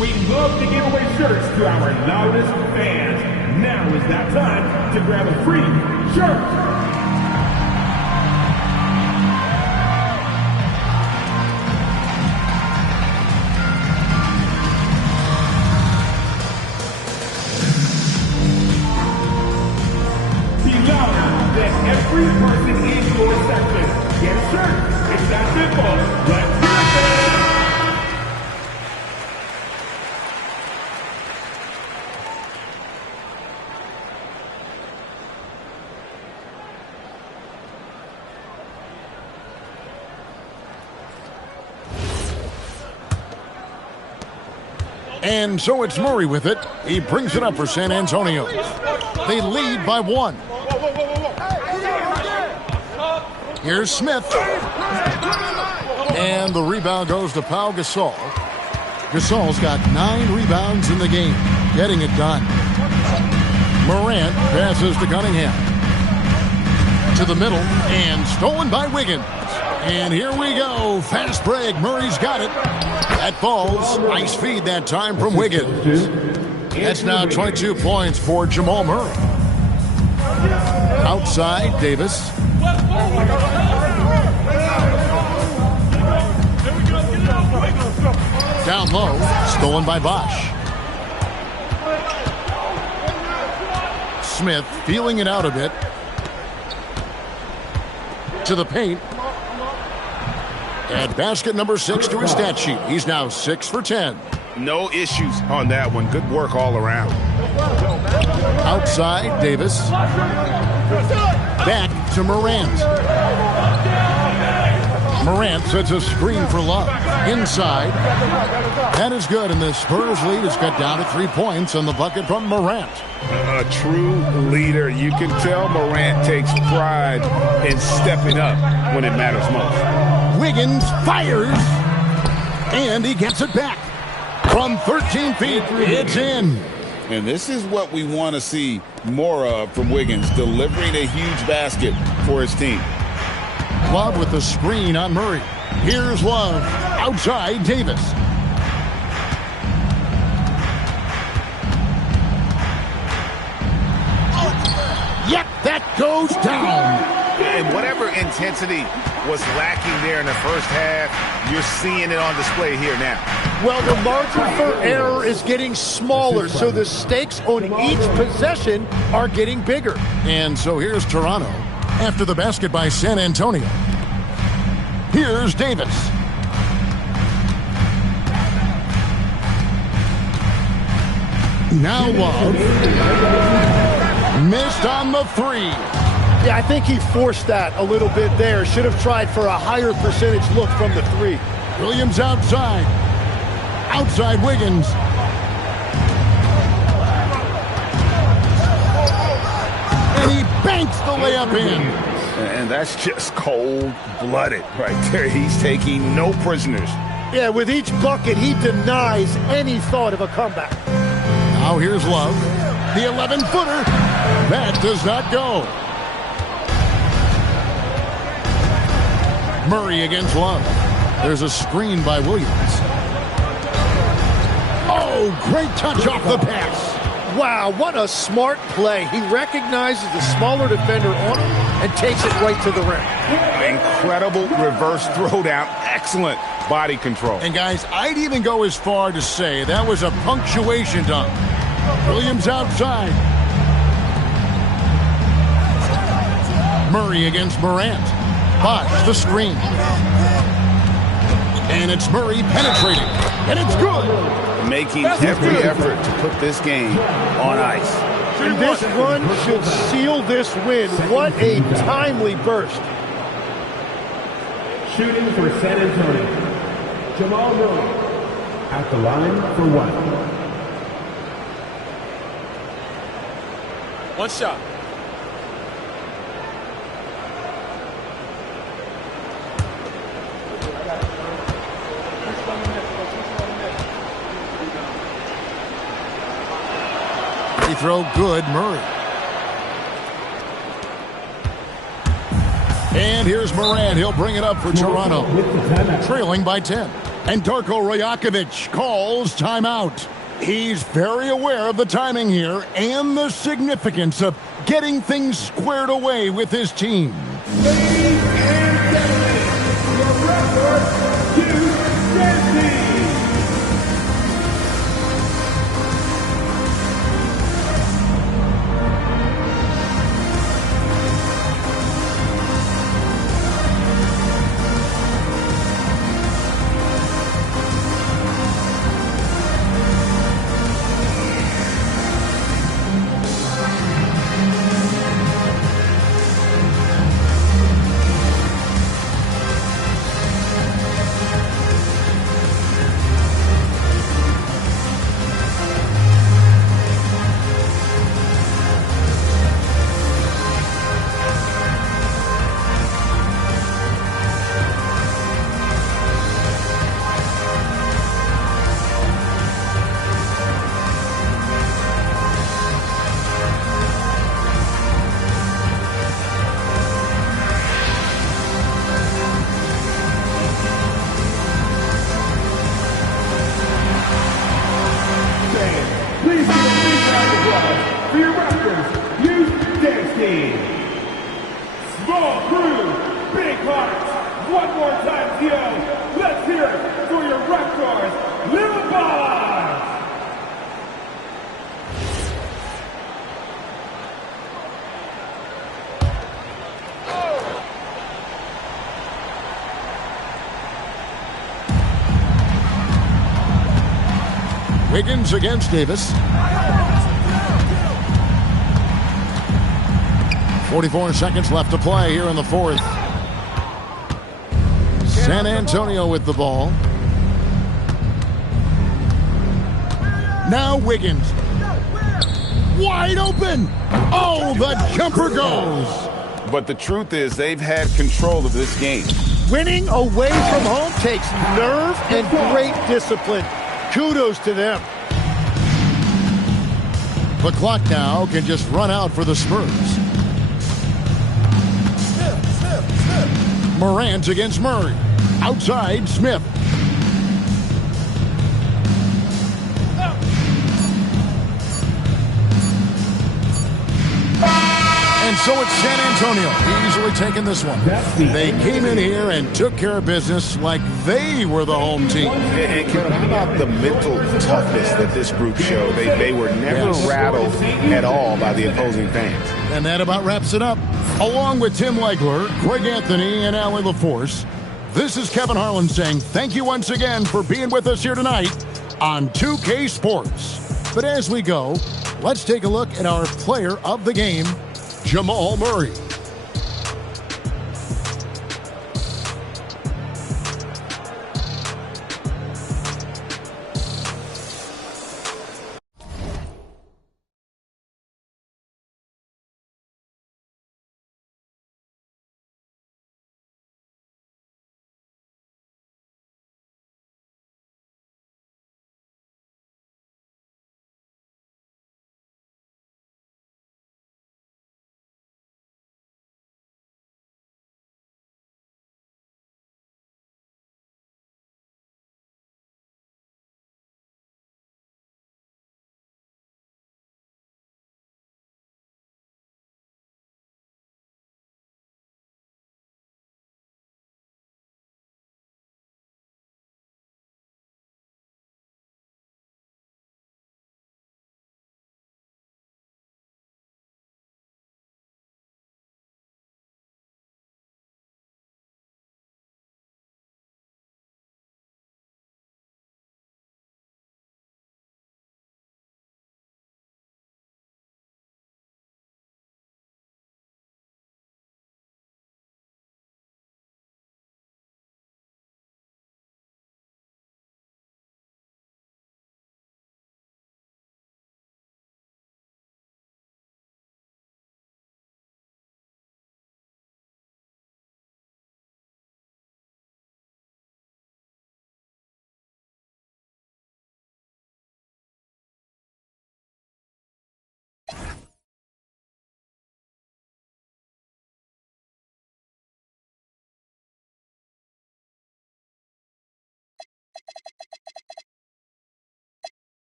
We love to give away shirts to our loudest fans. Now is that time to grab a free shirt. Every person in your section get a shirt. It's that simple. Let's do And so it's Murray with it. He brings it up for San Antonio. They lead by 1. Here's Smith. And the rebound goes to Pau Gasol. Gasol's got 9 rebounds in the game, getting it done. Morant passes to Cunningham. To the middle, and stolen by Wiggins. And here we go. Fast break. Murray's got it. That falls. Nice feed that time from Wiggins. That's now 22 points for Jamal Murray. Outside, Davis. Down low, stolen by Bosch. Smith feeling it out a bit. To the paint. And basket number 6 to his stat sheet. He's now 6 for 10. No issues on that one. Good work all around. Outside, Davis. Back to Morant. Morant sets a screen for Love. Inside. That is good, and the Spurs lead is cut down to 3 points on the bucket from Morant. A true leader. You can tell Morant takes pride in stepping up when it matters most. Wiggins fires, and he gets it back. From 13 feet, it's in. And this is what we want to see more of from Wiggins, delivering a huge basket for his team. Love with the screen on Murray. Here's Love. Outside, Davis. Yep, that goes down. And whatever intensity was lacking there in the first half, you're seeing it on display here now. Well, the margin for error is getting smaller, so the stakes on each possession are getting bigger. And so here's Toronto after the basket by San Antonio. Here's Davis. Now Love. Missed on the 3. Yeah, I think he forced that a little bit there. Should have tried for a higher percentage look from the 3. Williams outside. Outside Wiggins. And he banks the layup in. And that's just cold-blooded right there. He's taking no prisoners. Yeah, with each bucket, he denies any thought of a comeback. Now here's Love. The 11-footer. That does not go. Murray against Love. There's a screen by Williams. Oh, great touch off the pass. Wow, what a smart play. He recognizes the smaller defender on him and takes it right to the rim. Incredible reverse throwdown. Excellent body control. And guys, I'd even go as far to say that was a punctuation dunk. Williams outside. Murray against Morant. Botch the screen. And it's Murray penetrating. And it's good. Making every effort to put this game on ice. And this run should seal this win. What a timely burst. Shooting for San Antonio, Jamal Murray at the line for one. One shot. Free throw good, Murray. And here's Morant. He'll bring it up for Toronto. Trailing by 10. And Darko Rajakovic calls timeout. He's very aware of the timing here and the significance of getting things squared away with his team. Ladies and gentlemen, your record, you Wiggins against Davis. 44 seconds left to play here in the fourth. San Antonio with the ball. Now Wiggins. Wide open. Oh, the jumper goes. But the truth is they've had control of this game. Winning away from home takes nerve and great discipline. Kudos to them. The clock now can just run out for the Spurs. Morant against Murray. Outside, Smith. And so it's San Antonio easily taking this one. They came in here and took care of business like they were the home team. And how about the mental toughness that this group showed? They were never rattled at all by the opposing fans. And that about wraps it up. Along with Tim Legler, Greg Anthony, and Allie LaForce, this is Kevin Harlan saying thank you once again for being with us here tonight on 2K Sports. But as we go, let's take a look at our player of the game, Jamal Murray.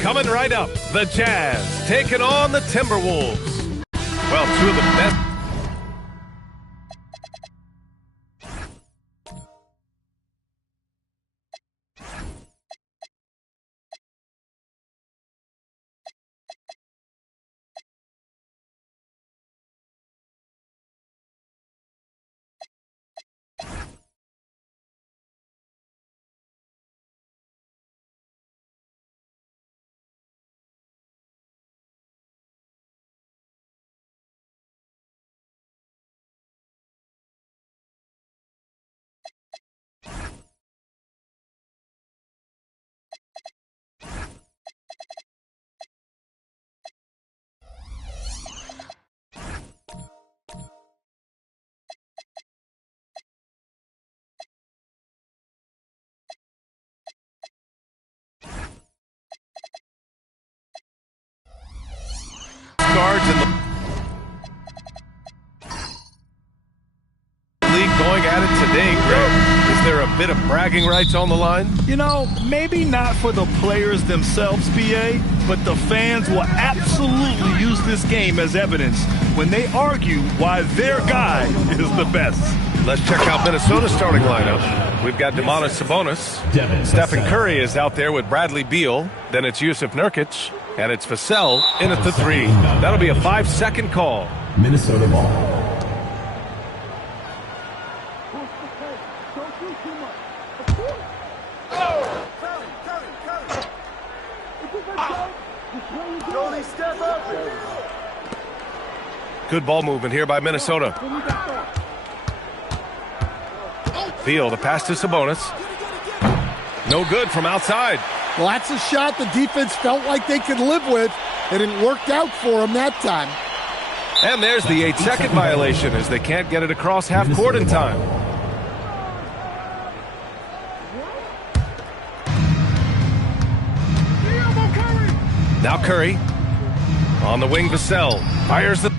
Coming right up, the Jazz taking on the Timberwolves. Well, two of the best. Guards in the league going at it today, Greg. Is there a bit of bragging rights on the line? You know, maybe not for the players themselves, PA, but the fans will absolutely use this game as evidence when they argue why their guy is the best. Let's check out Minnesota's starting lineup. We've got Domantas Sabonis. Stephen Curry is out there with Bradley Beal. Then it's Yusuf Nurkic. And it's Vassell in at the 3. That'll be a 5-second call. Minnesota ball. Good ball movement here by Minnesota. Beal, the pass to Sabonis. No good from outside. Well, that's a shot the defense felt like they could live with, and it worked out for them that time. And there's the 8-second violation as they can't get it across half court in time. Now Curry. On the wing, Vassell. Fires the...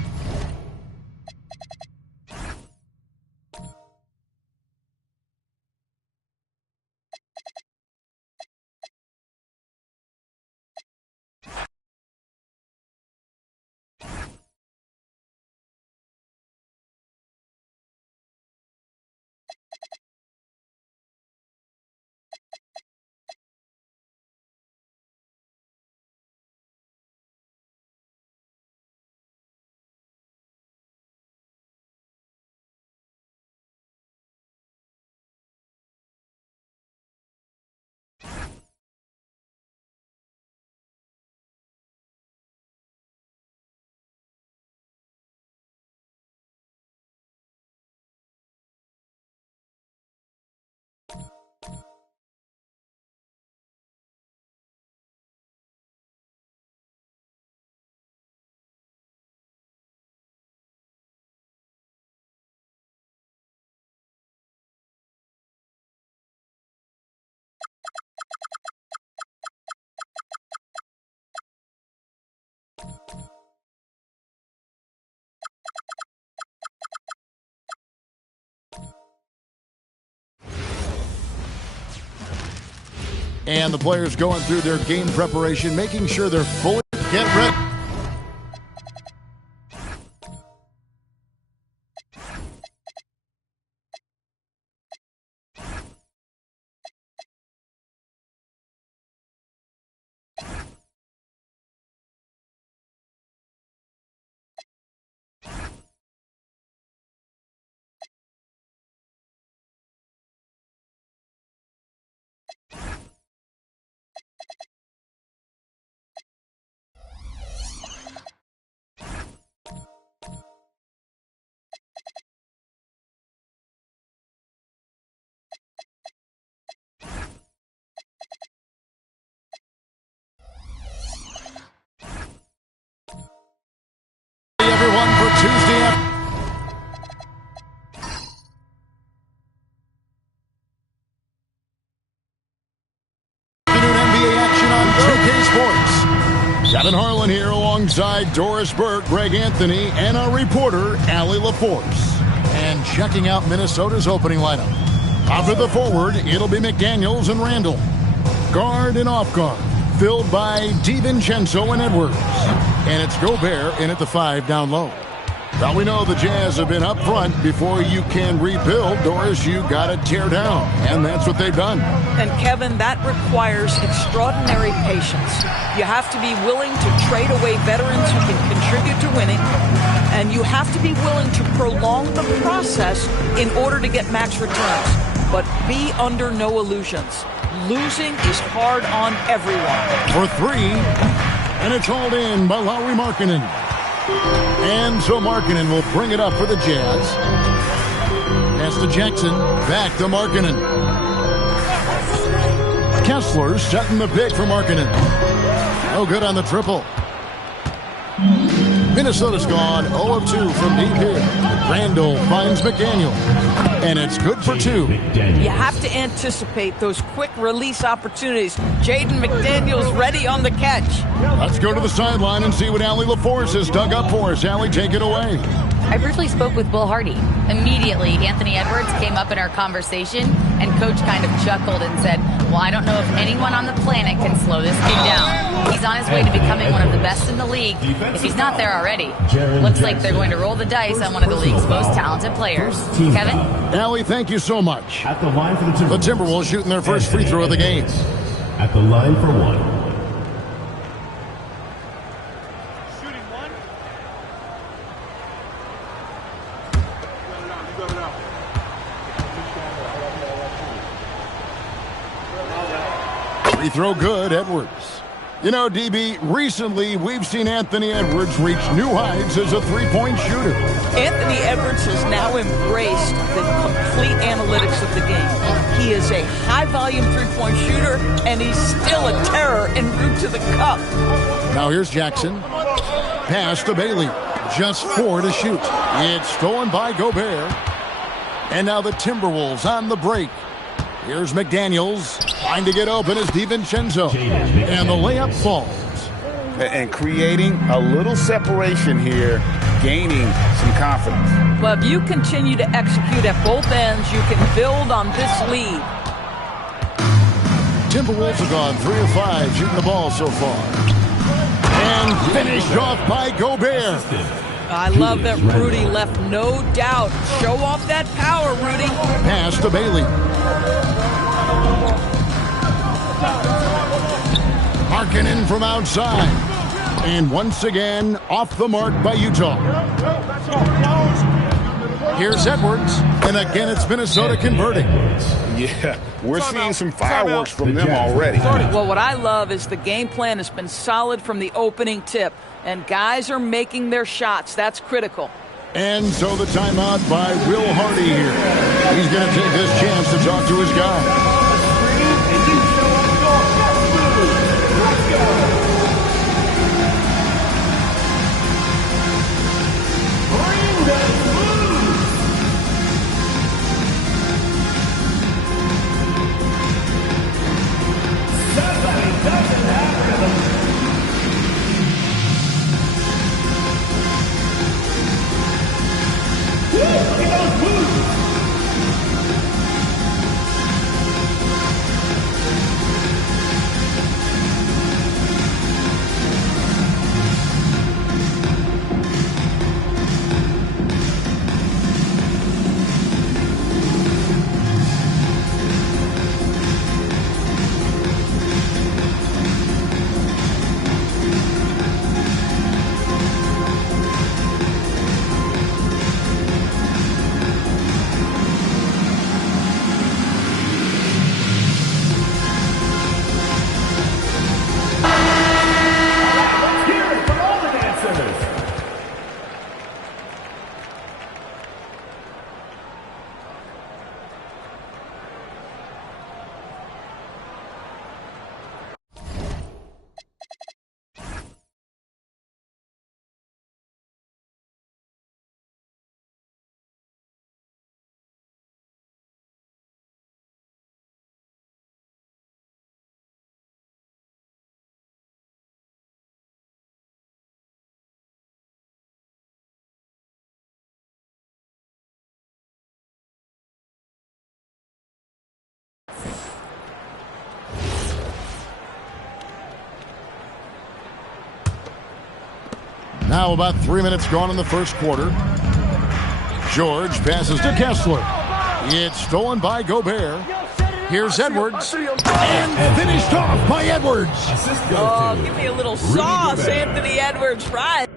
And the players going through their game preparation, making sure they're fully get ready. Everyone for Tuesday afternoon NBA action on 2K Sports. Kevin Harlan here alongside Doris Burke, Greg Anthony, and our reporter, Allie LaForce. And checking out Minnesota's opening lineup. Off of the forward, it'll be McDaniels and Randall. Guard and off guard, filled by DiVincenzo and Edwards. And it's Gobert in at the 5 down low. Well, we know the Jazz have been up front. Before you can rebuild, Doris, you got to tear down. And that's what they've done. And, Kevin, that requires extraordinary patience. You have to be willing to trade away veterans who can contribute to winning. And you have to be willing to prolong the process in order to get max returns. But be under no illusions. Losing is hard on everyone. For 3, and it's hauled in by Lauri Markkanen. And so Markkanen will bring it up for the Jazz. Pass to Jackson, back to Markkanen. Kessler setting the pick for Markkanen. No good on the triple. Minnesota's gone 0 of 2 from deep here. Randall finds McDaniel. And it's good for 2. You have to anticipate those quick release opportunities. Jaden McDaniels ready on the catch. Let's go to the sideline and see what Allie LaForce has dug up for us. Allie, take it away. I briefly spoke with Will Hardy. Immediately, Anthony Edwards came up in our conversation, and Coach kind of chuckled and said, well, I don't know if anyone on the planet can slow this kid down. He's on his way to becoming one of the best in the league, if he's not there already. Looks like they're going to roll the dice on one of the league's most talented players. Kevin? Allie, thank you so much. At the line for the Timberwolves shooting their first free throw of the game. At the line for 1. Free throw good, Edwards. You know, DB, recently we've seen Anthony Edwards reach new heights as a three-point shooter. Anthony Edwards has now embraced the complete analytics of the game. He is a high-volume three-point shooter, and he's still a terror en route to the cup. Now here's Jackson. Pass to Bailey. Just 4 to shoot. It's stolen by Gobert. And now the Timberwolves on the break. Here's McDaniels, trying to get open as DiVincenzo. And the layup falls. and creating a little separation here, gaining some confidence. Well, if you continue to execute at both ends, you can build on this lead. Timberwolves have gone 3 of 5 shooting the ball so far. And finished off by Gobert. I love that Rudy left no doubt. Show off that power, Rudy. Pass to Bailey. Markkanen from outside. And once again, off the mark by Utah. Here's Edwards. And again, it's Minnesota converting. Yeah, we're seeing some fireworks from them already. Well, what I love is the game plan has been solid from the opening tip. And guys are making their shots. That's critical. And so the timeout by Will Hardy here. He's going to take this chance to talk to his guy. Now about 3 minutes gone in the first quarter. George passes to Kessler. It's stolen by Gobert. Here's Edwards. And finished off by Edwards. Oh, give me a little sauce, Anthony Edwards, right?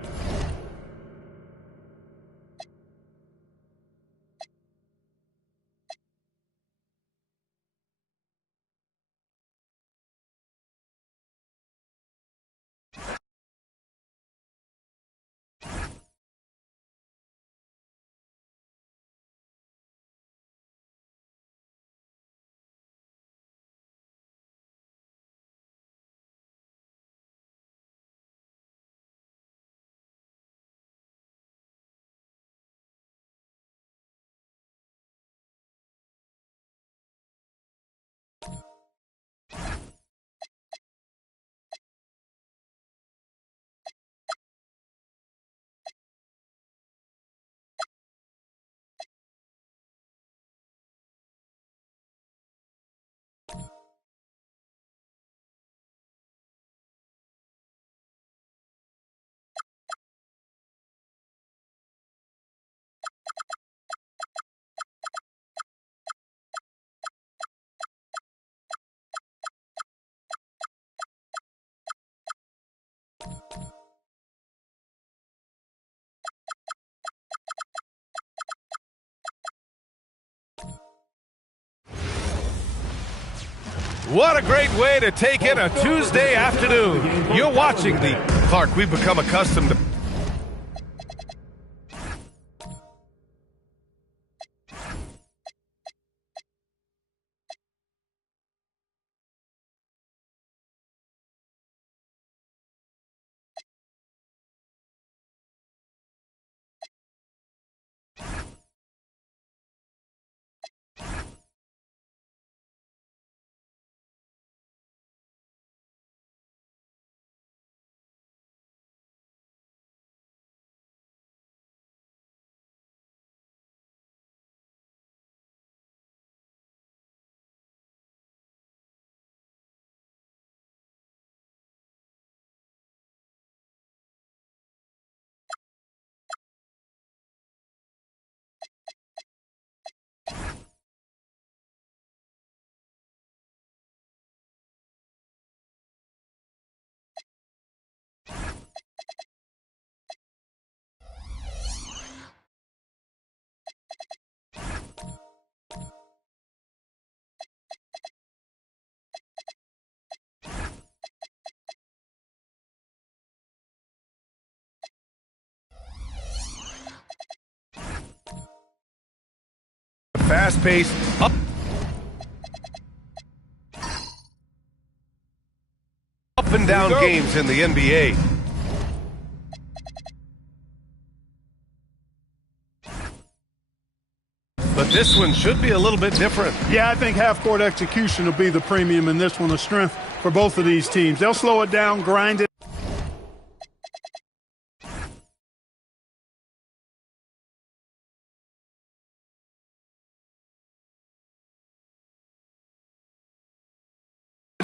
What a great way to take in a Tuesday afternoon. You're watching the Clark. We've become accustomed to fast-paced, up and down games in the NBA. But this one should be a little bit different. Yeah, I think half-court execution will be the premium in this one, the strength for both of these teams. They'll slow it down, grind it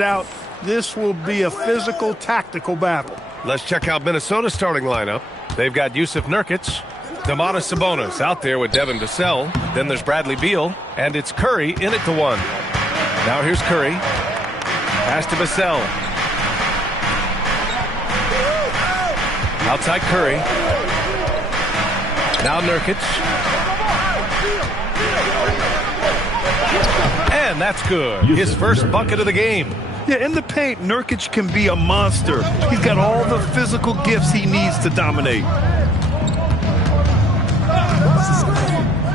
out. This will be a physical, tactical battle. Let's check out Minnesota's starting lineup. They've got Jusuf Nurkic, Domantas Sabonis out there with Devin Vassell. Then there's Bradley Beal, and it's Curry in at the 1. Now here's Curry. Pass to Vassell. Outside Curry. Now Nurkic. And that's good. His first bucket of the game. Yeah, in the paint, Nurkic can be a monster. He's got all the physical gifts he needs to dominate.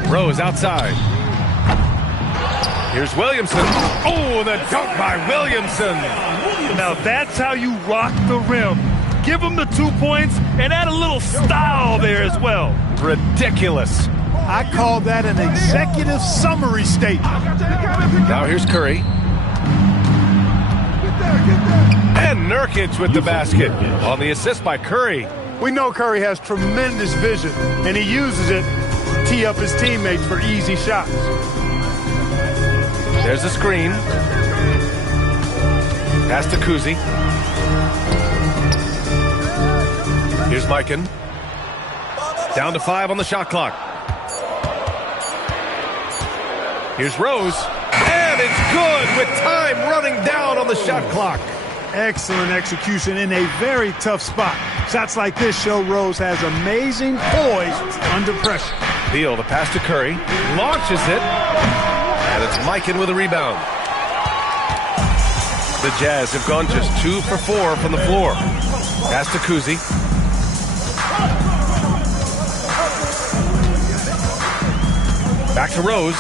Rose outside. Here's Williamson. Oh, the dunk by Williamson. Now that's how you rock the rim. Give him the 2 points and add a little style there as well. Ridiculous. I call that an executive summary statement. Now here's Curry. And Nurkic with the basket on the assist by Curry. We know Curry has tremendous vision, and he uses it to tee up his teammates for easy shots. There's a screen. Pass to Kuzi. Here's Mikan. Down to 5 on the shot clock. Here's Rose. And it's good with time running down on the shot clock. Excellent execution in a very tough spot. Shots like this show Rose has amazing poise under pressure. Beal, the pass to Curry. Launches it. And it's Mikan with a rebound. The Jazz have gone just 2 for 4 from the floor. Pass to Kuzi. Back to Rose.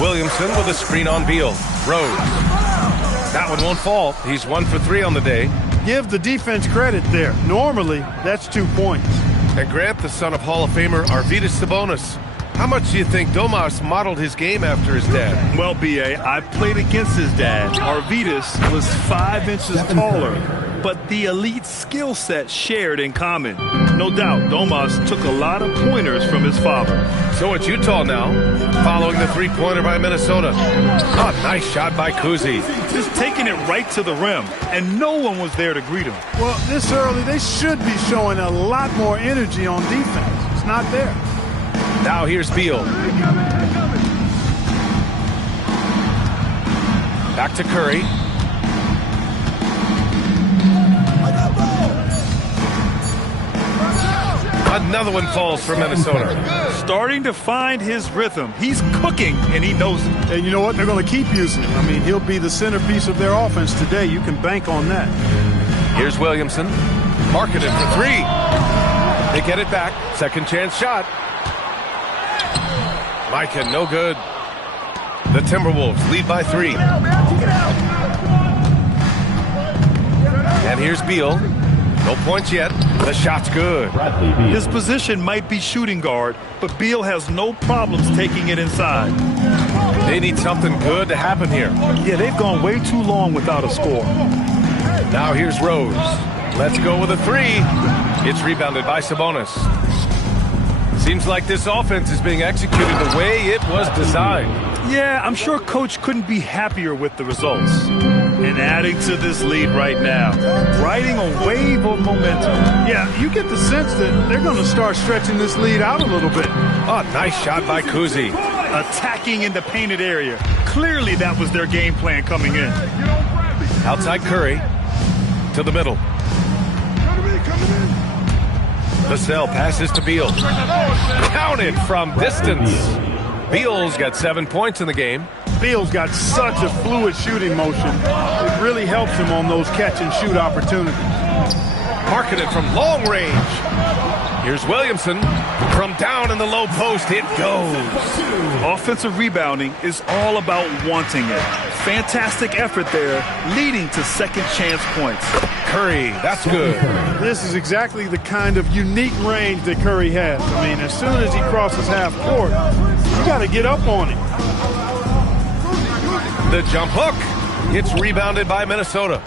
Williamson with a screen on Beal. Rose. That one won't fall. He's 1 for 3 on the day. Give the defense credit there. Normally, that's 2 points. And Grant, the son of Hall of Famer Arvydas Sabonis. How much do you think Domas modeled his game after his dad? Well, B.A., I played against his dad. Arvydas was 5 inches taller, but the elite skill set shared in common. No doubt, Domas took a lot of pointers from his father. So it's Utah now, following the three-pointer by Minnesota. Oh, nice shot by Kuzi. Just taking it right to the rim, and no one was there to greet him. Well, this early, they should be showing a lot more energy on defense. It's not there. Now here's Beal. Back to Curry. Another one falls for Minnesota. Starting to find his rhythm. He's cooking, and he knows it. And you know what? They're going to keep using him. I mean, he'll be the centerpiece of their offense today. You can bank on that. Here's Williamson. Marketed for 3. They get it back. Second chance shot. Mikan, no good. The Timberwolves lead by 3. And here's Beal. No points yet. The shot's good. His position might be shooting guard, but Beal has no problems taking it inside. They need something good to happen here. Yeah, they've gone way too long without a score. Now here's Rose. Let's go with a 3. It's rebounded by Sabonis. Seems like this offense is being executed the way it was designed. Yeah, I'm sure Coach couldn't be happier with the results. And adding to this lead right now, riding a wave of momentum. Yeah, you get the sense that they're going to start stretching this lead out a little bit. Oh, nice shot by Kuzi. Attacking in the painted area. Clearly that was their game plan coming in. Outside Curry. To the middle. Vassell passes to Beal. Counted from distance. Beal's got 7 points in the game. Beal's got such a fluid shooting motion. It really helps him on those catch-and-shoot opportunities. Marketed from long range. Here's Williamson. From down in the low post, it goes. Offensive rebounding is all about wanting it. Fantastic effort there, leading to second chance points. Curry, that's good. This is exactly the kind of unique range that Curry has. I mean, as soon as he crosses half court, you got to get up on him. The jump hook. It's rebounded by Minnesota.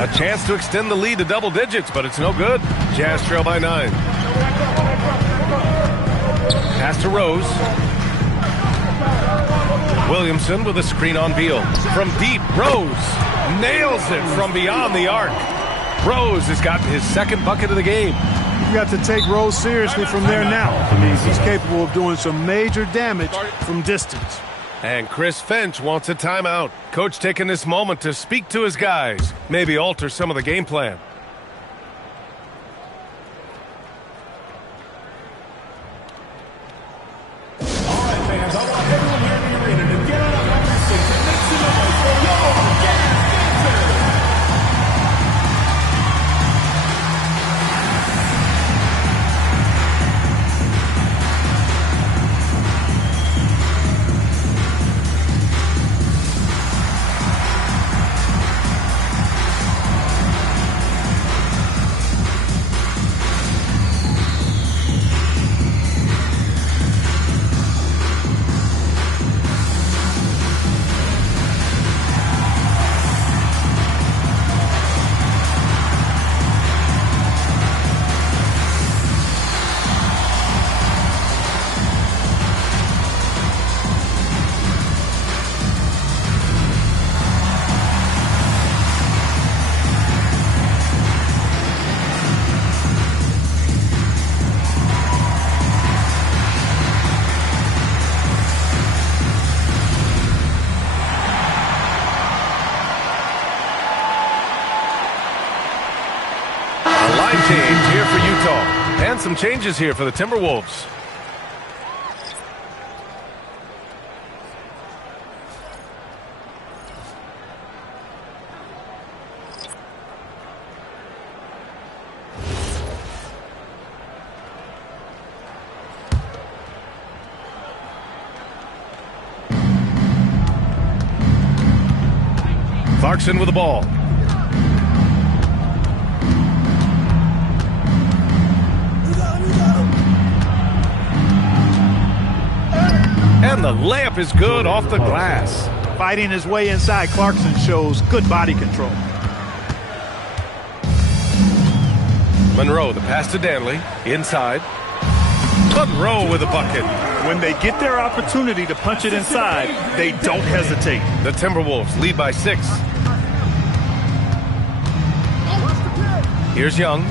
A chance to extend the lead to double digits, but it's no good. Jazz trail by 9. Pass to Rose. Williamson with a screen on Beal. From deep, Rose nails it from beyond the arc. Rose has gotten his second bucket of the game. You got to take Rose seriously from there now. I mean, he's capable of doing some major damage from distance. And Chris Finch wants a timeout. Coach taking this moment to speak to his guys, maybe alter some of the game plan. Change here for Utah. And some changes here for the Timberwolves. Clarkson with the ball. And the layup is good off the glass. Fighting his way inside, Clarkson shows good body control. Monroe, the pass to Danley. Inside. Monroe with a bucket. When they get their opportunity to punch it inside, they don't hesitate. The Timberwolves lead by 6. Here's Young.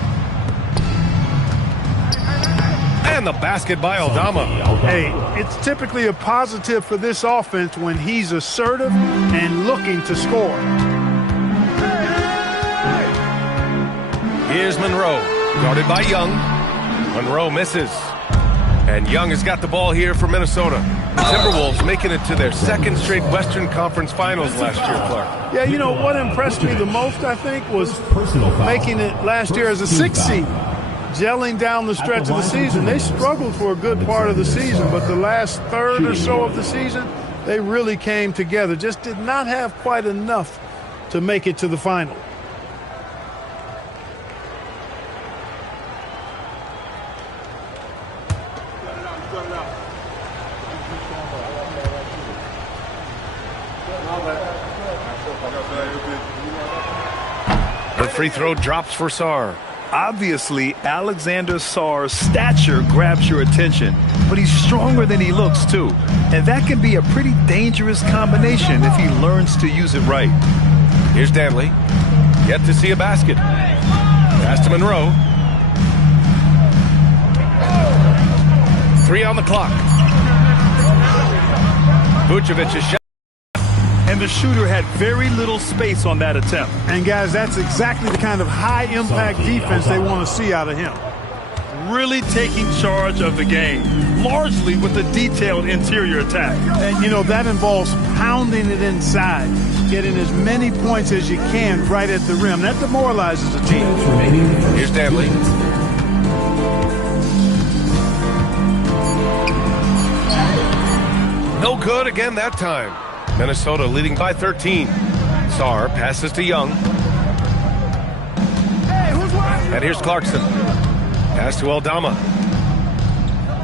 And the basket by Aldama. Hey, it's typically a positive for this offense when he's assertive and looking to score. Here's Monroe, guarded by Young. Monroe misses. And Young has got the ball here for Minnesota. The Timberwolves making it to their second straight Western Conference Finals last year, Clark. Yeah, you know, what impressed me the most, I think, was making it last year as a 6th seed. Gelling down the stretch of the season. They struggled for a good part of the season, but the last third or so of the season, they really came together. Just did not have quite enough to make it to the final. The free throw drops for Sarr. Obviously, Alexander Sarr's stature grabs your attention, but he's stronger than he looks, too. And that can be a pretty dangerous combination if he learns to use it right. Here's Danley. Yet to see a basket. Pass to Monroe. 3 on the clock. Vucevic's shot. and the shooter had very little space on that attempt. And, guys, that's exactly the kind of high-impact defense they want to see out of him. Really taking charge of the game, largely with a detailed interior attack. And, you know, that involves pounding it inside, getting as many points as you can right at the rim. That demoralizes a team. Here's Danley. No good again that time. Minnesota leading by 13. Sarr passes to Young. And here's Clarkson. Pass to Aldama.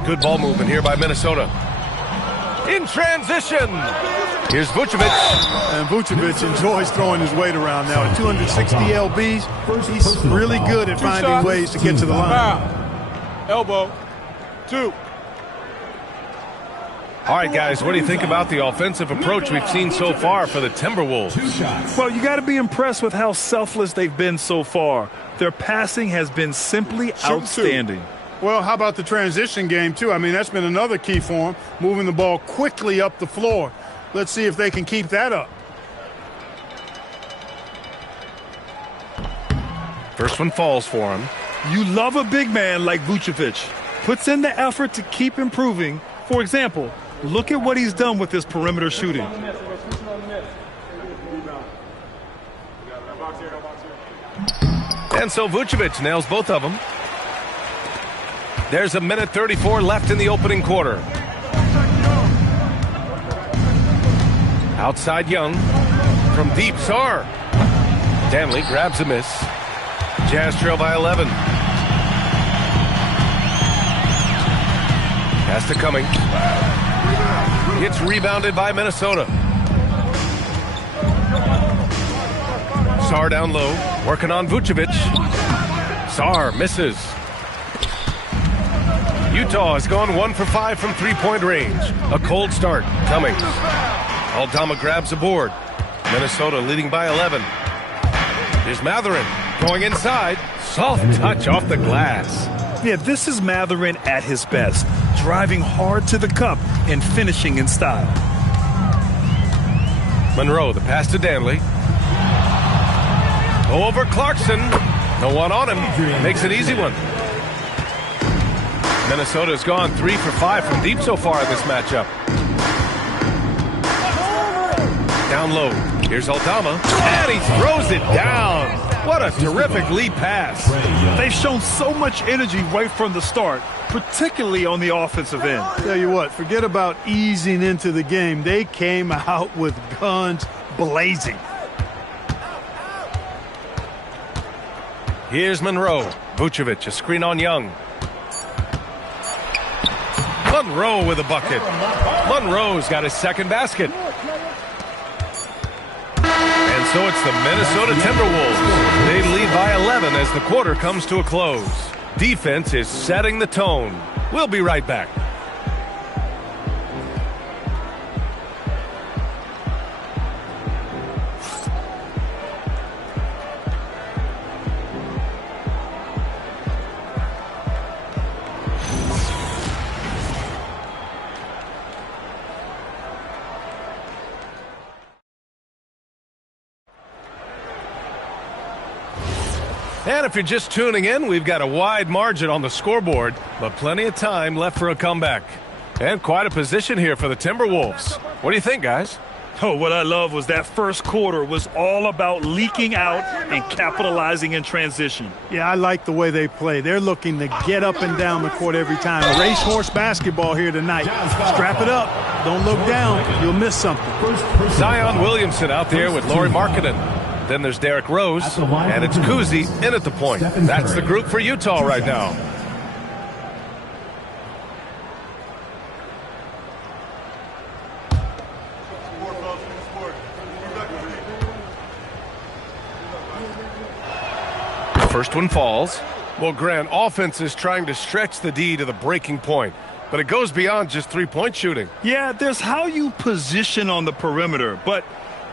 Good ball movement here by Minnesota. In transition. Here's Vucevic. And Vucevic enjoys throwing his weight around now. At 260 LBs, he's really good at finding ways to get to the line. Elbow. 2. All right, guys, what do you think about the offensive approach we've seen so far for the Timberwolves? Well, you got to be impressed with how selfless they've been so far. Their passing has been simply outstanding. Well, how about the transition game, too? I mean, that's been another key for them, moving the ball quickly up the floor. Let's see if they can keep that up. First one falls for him. You love a big man like Vucevic. Puts in the effort to keep improving. For example, look at what he's done with his perimeter shooting. And so Vucevic nails both of them. There's a minute 34 left in the opening quarter. Outside Young. From deep, Sarr. Danley grabs a miss. Jazz trail by 11. Pass to Cummings. Gets rebounded by Minnesota. Sarr down low, working on Vucevic. Sarr misses. Utah has gone 1 for 5 from three-point range. A cold start coming. Aldama grabs a board. Minnesota leading by 11. Here's Mathurin going inside. Soft touch off the glass. Yeah, this is Mathurin at his best, driving hard to the cup and finishing in style. Monroe, the pass to Danley. Over Clarkson. No one on him. Makes an easy one. Minnesota's gone 3 for 5 from deep so far in this matchup. Down low. Here's Aldama. And he throws it down. What a terrific lead pass. They've shown so much energy right from the start, particularly on the offensive end. Tell you what, forget about easing into the game. They came out with guns blazing. Here's Monroe. Vucevic, a screen on Young. Monroe with a bucket. Monroe's got his second basket. And so it's the Minnesota Timberwolves. They lead by 11 as the quarter comes to a close. Defense is setting the tone. We'll be right back. And if you're just tuning in, we've got a wide margin on the scoreboard, but plenty of time left for a comeback. And quite a position here for the Timberwolves. What do you think, guys? Oh, what I love was that first quarter was all about leaking out and capitalizing in transition. Yeah, I like the way they play. They're looking to get up and down the court every time. Racehorse basketball here tonight. Strap it up. Don't look down. You'll miss something. Zion Williamson out there with Lauri Markkanen. Then there's Derrick Rose, and it's Kuzi in at the point. That's the group for Utah right now. First one falls. Well, Grant, offense is trying to stretch the D to the breaking point, but it goes beyond just three-point shooting. Yeah, there's how you position on the perimeter, but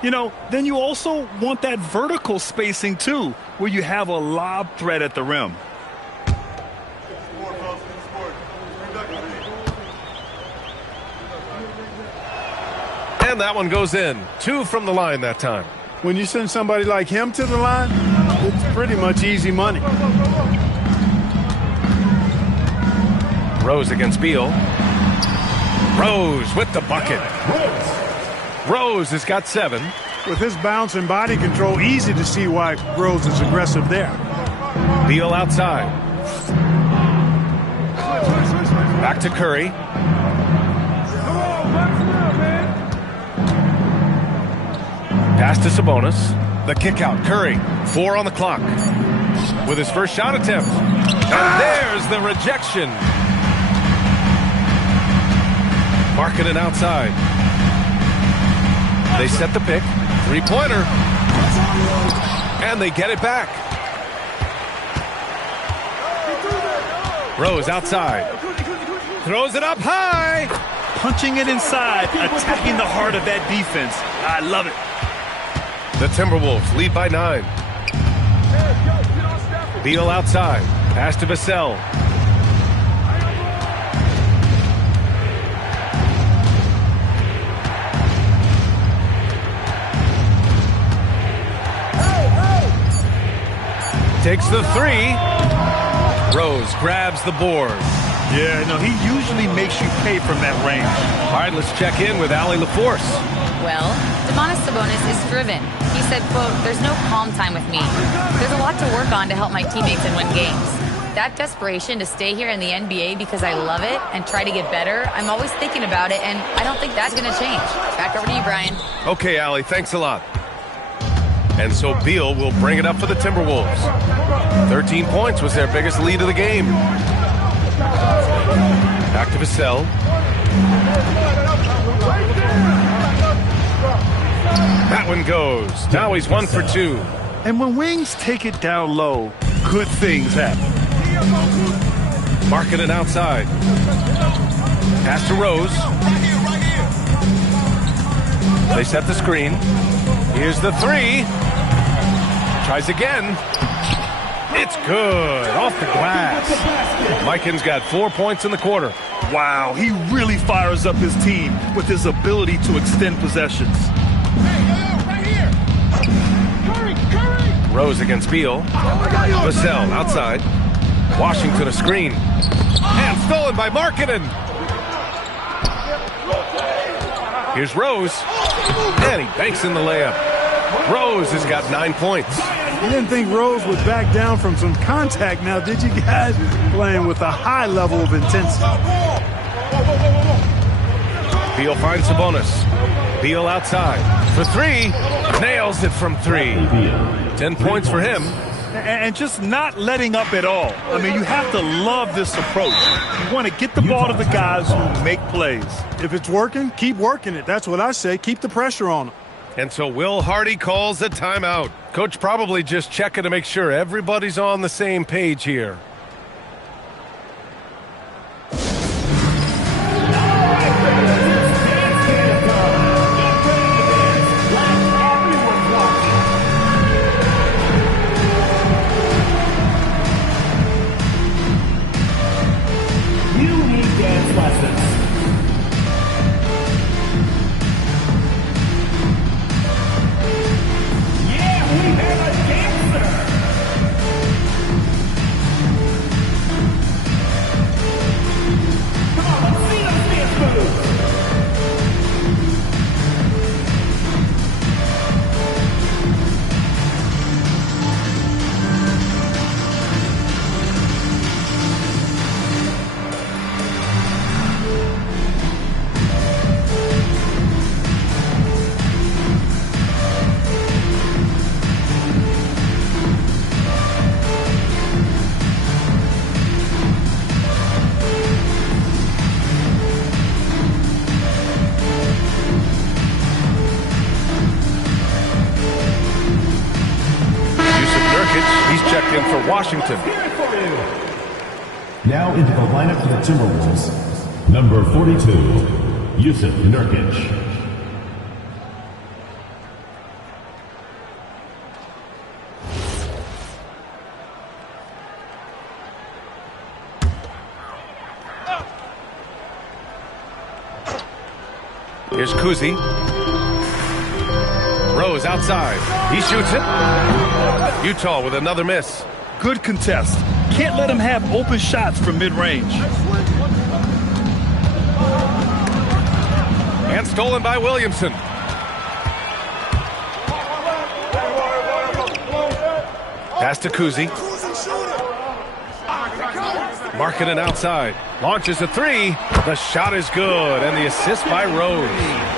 you know, then you also want that vertical spacing, too, where you have a lob threat at the rim. And that one goes in. 2 from the line that time. When you send somebody like him to the line, it's pretty much easy money. Rose against Beal. Rose with the bucket. Rose has got 7. With his bounce and body control, easy to see why Rose is aggressive there. Beal outside. Back to Curry. Pass to Sabonis. The kick out. Curry. 4 on the clock. With his first shot attempt. And there's the rejection. Markkanen outside. They set the pick. 3-pointer. And they get it back. Rose outside. Throws it up high. Punching it inside, attacking the heart of that defense. I love it. The Timberwolves lead by 9. Beal outside. Pass to Vassell. Takes the 3. Rose grabs the board. Yeah, no, he usually makes you pay from that range. All right, let's check in with Allie LaForce. Well, Domantas Sabonis is driven. He said, quote, "There's no calm time with me. There's a lot to work on to help my teammates and win games. That desperation to stay here in the NBA because I love it and try to get better, I'm always thinking about it, and I don't think that's going to change." Back over to you, Brian. Okay, Allie, thanks a lot. And so Beal will bring it up for the Timberwolves. 13 points was their biggest lead of the game. Back to Vassell. That one goes. Now he's 1 for 2. And when wings take it down low, good things happen. Markkanen outside. Pass to Rose. They set the screen. Here's the 3. Tries again. It's good. Off the glass. Mikan's got 4 points in the quarter. Wow, he really fires up his team with his ability to extend possessions. Rose against Beal. Vassell outside. Washington a screen. And stolen by Markkanen. Here's Rose. And he banks in the layup. Rose has got 9 points. You didn't think Rose would back down from some contact now, did you guys? Playing with a high level of intensity. Beal finds Sabonis. Beal outside. For 3. Nails it from 3. 10 points for him. And just not letting up at all. I mean, you have to love this approach. You want to get the ball to the guys who make plays. If it's working, keep working it. That's what I say. Keep the pressure on them. And so Will Hardy calls a timeout. Coach probably just checking to make sure everybody's on the same page here. He's checked in for Washington. Now into the lineup for the Timberwolves. Number 42, Yusuf Nurkic. Here's Kuzi. Rose outside. He shoots it. Utah with another miss. Good contest. Can't let him have open shots from mid-range. And stolen by Williamson. Pass to Kuzi. Markkanen outside. Launches a three. The shot is good. And the assist by Rose.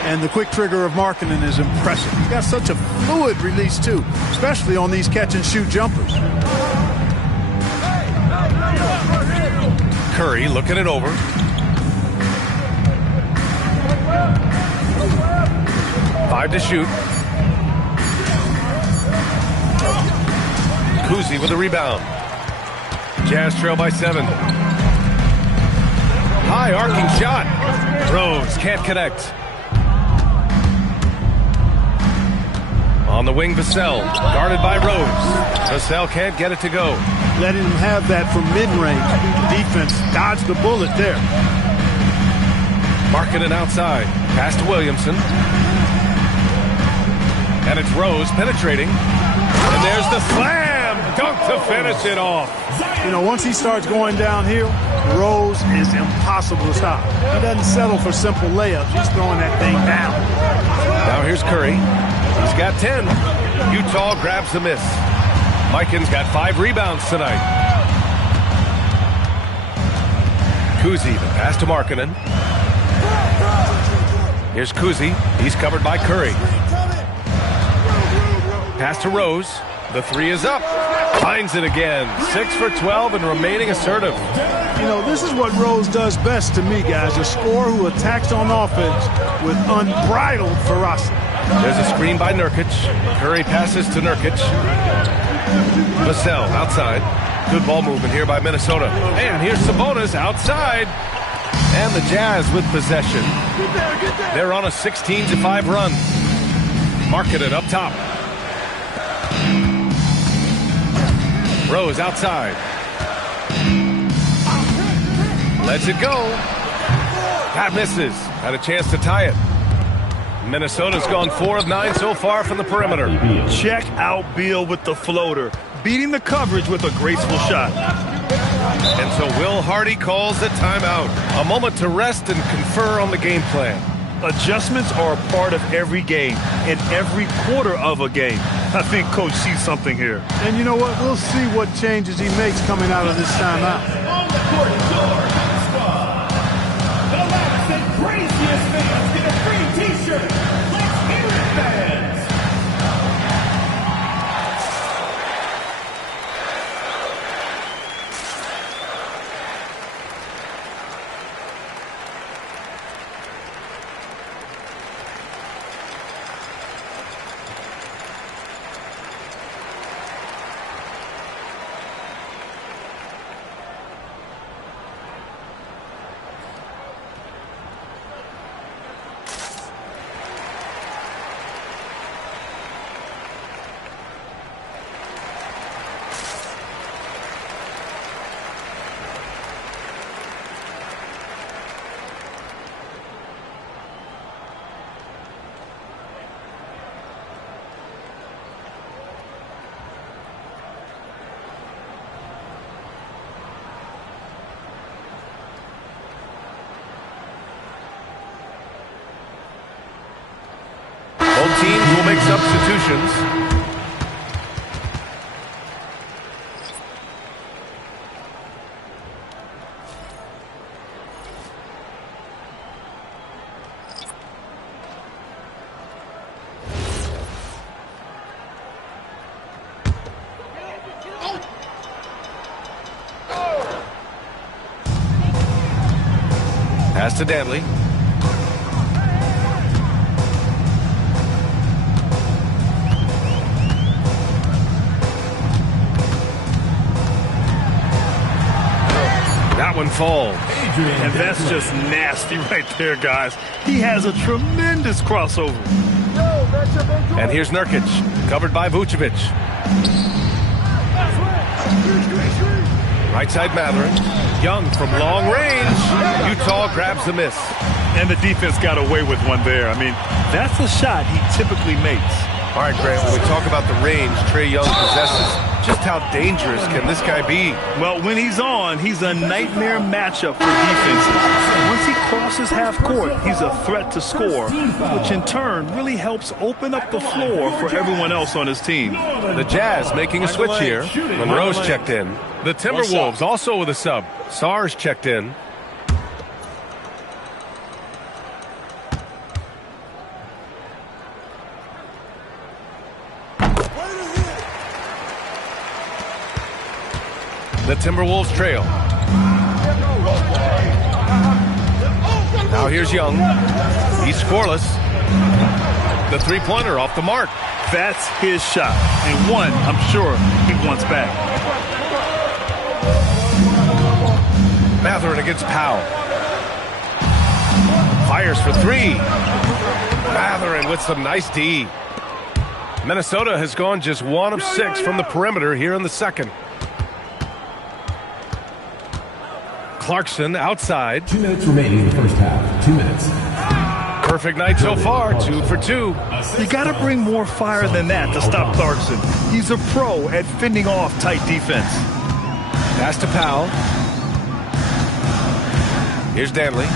And the quick trigger of Markkanen is impressive. He's got such a fluid release, too, especially on these catch-and-shoot jumpers. Curry looking it over. Five to shoot. Kuzi with a rebound. Jazz trail by 7. High arcing shot. Rose can't connect. On the wing, Vassell. Guarded by Rose. Vassell can't get it to go. Letting him have that from mid-range. Defense dodged the bullet there. Markkanen outside. Pass to Williamson. And it's Rose penetrating. And there's the slam. Dunk to finish it off. You know, once he starts going downhill, Rose is impossible to stop. He doesn't settle for simple layups. He's throwing that thing down. Now here's Curry. He's got 10. Utah grabs the miss. Mikan's got 5 rebounds tonight. Kuzi, the pass to Markkanen. Here's Kuzi. He's covered by Curry. Pass to Rose. The 3 is up. Finds it again. 6 for 12 and remaining assertive. You know, this is what Rose does best to me, guys. A scorer who attacks on offense with unbridled ferocity. There's a screen by Nurkic. Curry passes to Nurkic. Vassell outside. Good ball movement here by Minnesota. And here's Sabonis outside. And the Jazz with possession. They're on a 16-5 run. Markkanen up top. Rose outside. Lets it go. That misses. Had a chance to tie it. Minnesota's gone 4 of 9 so far from the perimeter. Check out Beal with the floater. Beating the coverage with a graceful shot. And so Will Hardy calls the timeout. A moment to rest and confer on the game plan. Adjustments are a part of every game and every quarter of a game. I think Coach sees something here. And you know what? We'll see what changes he makes coming out of this timeout. On the court, your squad. The loudest and craziest fans get a free T-shirt. Let's hear it, fans. Both teams will make substitutions. Pass to Danley. That one falls. And that's just nasty right there, guys. He has a tremendous crossover. And here's Nurkic, covered by Vucevic. Right side Mathurin. Young from long range. Utah grabs the miss. And the defense got away with one there. I mean, that's a shot he typically makes. All right, Grant, when we talk about the range Trae Young possesses, just how dangerous can this guy be? Well, when he's on, he's a nightmare matchup for defenses. Once he crosses half court, he's a threat to score, which in turn really helps open up the floor for everyone else on his team. The Jazz making a switch here. Monroe's checked in. The Timberwolves also with a sub. Sarr's checked in. The Timberwolves trail. Now here's Young. He's scoreless. The three-pointer off the mark. That's his shot, and one I'm sure he wants back. Mathurin against Powell. Fires for three. Mathurin with some nice D. Minnesota has gone just 1 of 6 from the perimeter here in the second. Clarkson outside. 2 minutes remaining in the first half. 2 minutes. Perfect night so far. 2 for 2. You got to bring more fire than that to stop Clarkson. He's a pro at fending off tight defense. Pass to Powell. Here's Danley.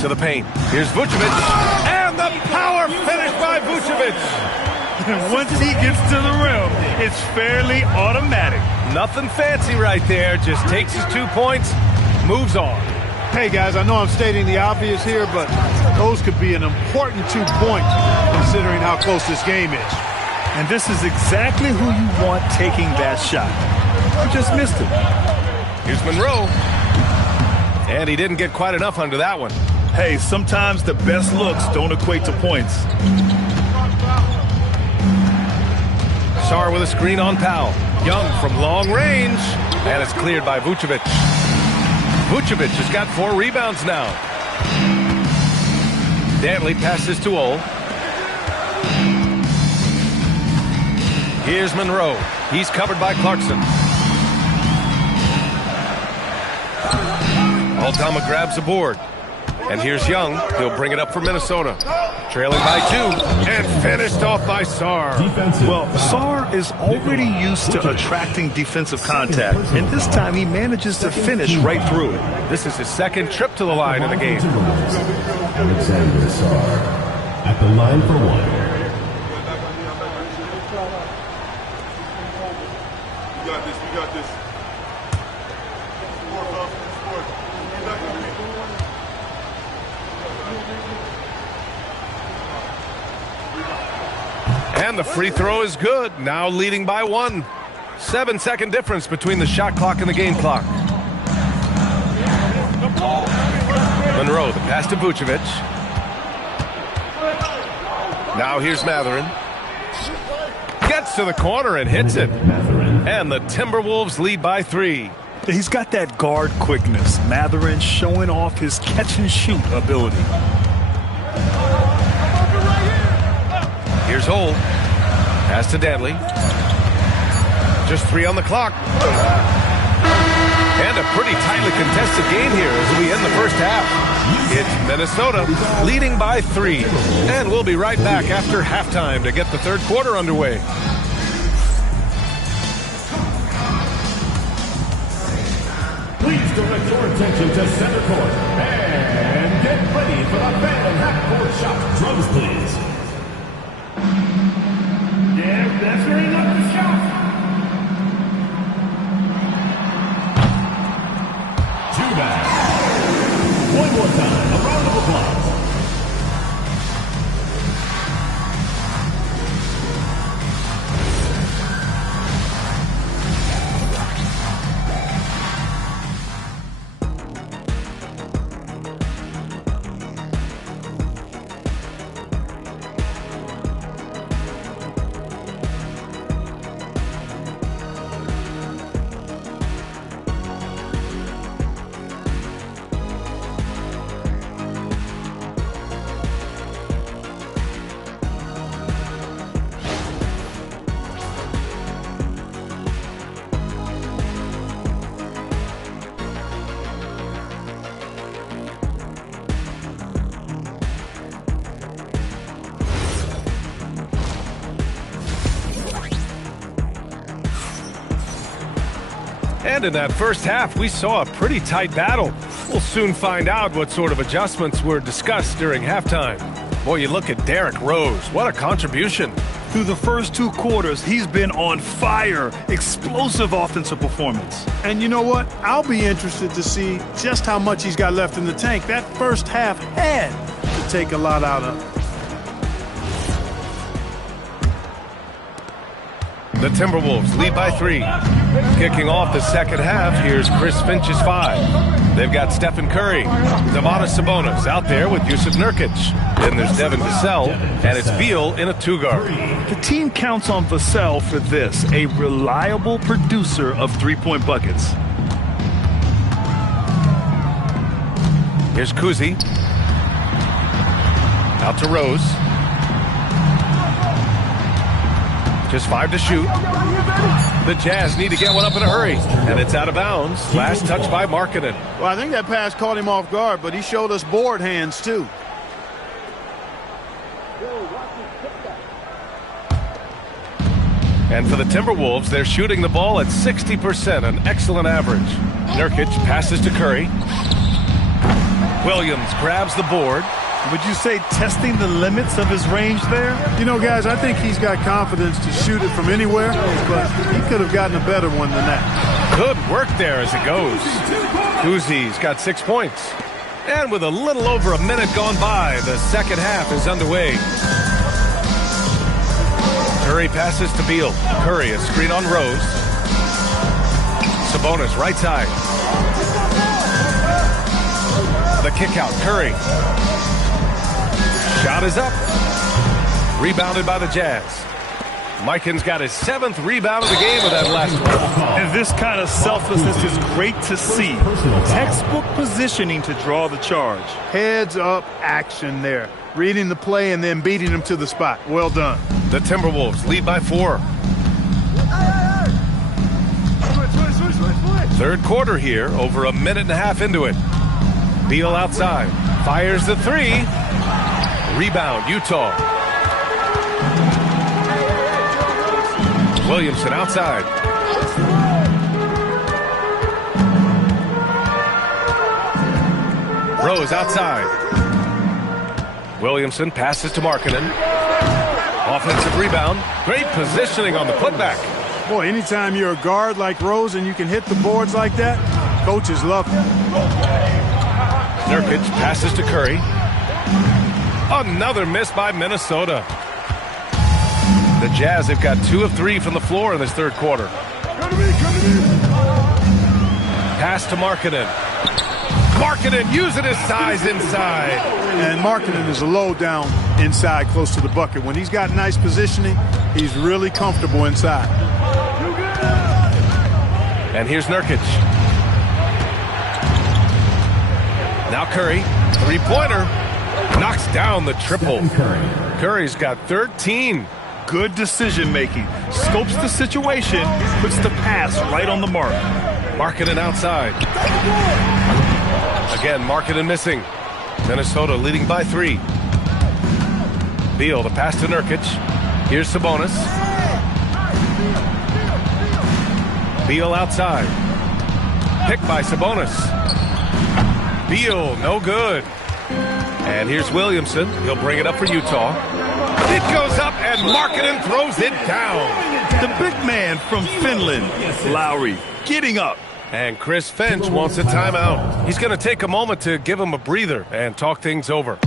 To the paint. Here's Vucevic. And the power finish by Vucevic. And once he gets to the rim, it's fairly automatic. Nothing fancy right there. Just takes his 2 points, moves on. Hey, guys, I know I'm stating the obvious here, but those could be an important 2 points considering how close this game is. And this is exactly who you want taking that shot. You just missed it. Here's Monroe. And he didn't get quite enough under that one. Hey, sometimes the best looks don't equate to points. Sarr with a screen on Powell. Young from long range. And it's cleared by Vucevic. Vucevic has got 4 rebounds now. Danley passes to Ole. Here's Monroe. He's covered by Clarkson. Aldama grabs the board. And here's Young. He'll bring it up for Minnesota. Trailing by 2. And finished off by Sarr. Well, Sarr is already used to attracting defensive contact. And this time he manages to finish right through it. This is his second trip to the line in the game. Alexander Sarr at the line for 1. We got this. We got this. And the free throw is good. Now leading by 1. 7-second difference between the shot clock and the game clock. Monroe, the pass to Vucevic. Now here's Mathurin. Gets to the corner and hits it. And the Timberwolves lead by 3. He's got that guard quickness. Mathurin showing off his catch-and-shoot ability. Here's Ole. Pass to Danley. Just 3 on the clock. And a pretty tightly contested game here as we end the first half. It's Minnesota leading by 3. And we'll be right back after halftime to get the third quarter underway. Please direct your attention to center court. And get ready for the Phantom half-court shot. Drums, please. Yeah, that's where he left the shot. Too bad. One more time. A round of applause. And in that first half, we saw a pretty tight battle. We'll soon find out what sort of adjustments were discussed during halftime. Boy, you look at Derrick Rose. What a contribution. Through the first 2 quarters, he's been on fire. Explosive offensive performance. And you know what? I'll be interested to see just how much he's got left in the tank. That first half had to take a lot out of him. The Timberwolves lead by 3. Kicking off the second half, here's Chris Finch's 5. They've got Stephen Curry, Domantas Sabonis out there with Jusuf Nurkic. Then there's Devin Vassell, and it's Beal in a 2-guard. The team counts on Vassell for this, a reliable producer of 3-point buckets. Here's Kuzi. Out to Rose. Just 5 to shoot. The Jazz need to get one up in a hurry. And it's out of bounds. Last touch by Markkanen. Well, I think that pass caught him off guard, but he showed us board hands, too. And for the Timberwolves, they're shooting the ball at 60%, an excellent average. Nurkic passes to Curry. Williams grabs the board. Would you say testing the limits of his range there? You know, guys, I think he's got confidence to shoot it from anywhere, but he could have gotten a better one than that. Good work there as it goes. Kuzi's got 6 points. And with a little over a minute gone by, the second half is underway. Curry passes to Beal. Curry, a screen on Rose. Sabonis, right side. The kick out, Curry. Shot is up. Rebounded by the Jazz. Mikan's got his 7th rebound of the game with that last one. And this kind of selflessness is great to see. Textbook positioning to draw the charge. Heads up action there. Reading the play and then beating him to the spot. Well done. The Timberwolves lead by 4. Third quarter here, over a minute and a half into it. Beal outside. Fires the 3. Rebound, Utah. Williamson outside. Rose outside. Williamson passes to Markkanen. Offensive rebound. Great positioning on the putback. Boy, anytime you're a guard like Rose and you can hit the boards like that, coaches love it. Nurkic passes to Curry. Another miss by Minnesota. The Jazz have got 2 of 3 from the floor in this third quarter. Pass to Markkanen. Markkanen using his size inside. And Markkanen is a low down inside close to the bucket. When he's got nice positioning, he's really comfortable inside. And here's Nurkic. Now Curry, 3-pointer. Knocks down the triple. Curry's got 13. Good decision making. Scopes the situation, puts the pass right on the mark. Markkanen outside. Again, Markkanen missing. Minnesota leading by 3. Beal, the pass to Nurkic. Here's Sabonis. Beal outside. Picked by Sabonis. Beal, no good. And here's Williamson. He'll bring it up for Utah. It goes up, and Markkanen throws it down. The big man from Finland, Lowry, getting up. And Chris Finch wants a timeout. He's going to take a moment to give him a breather and talk things over.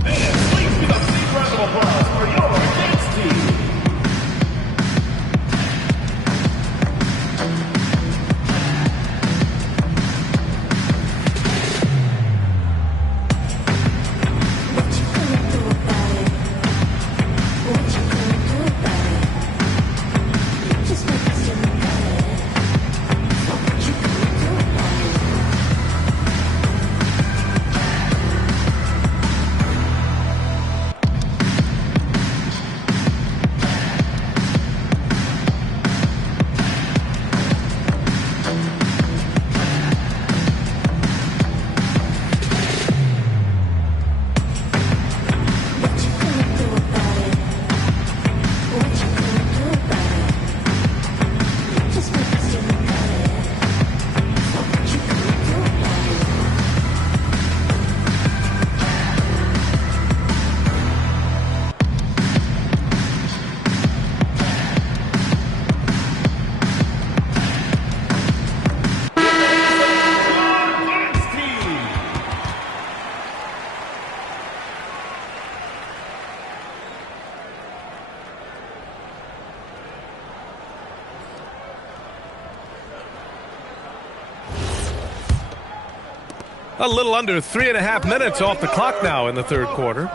A little under 3.5 minutes off the clock now in the third quarter.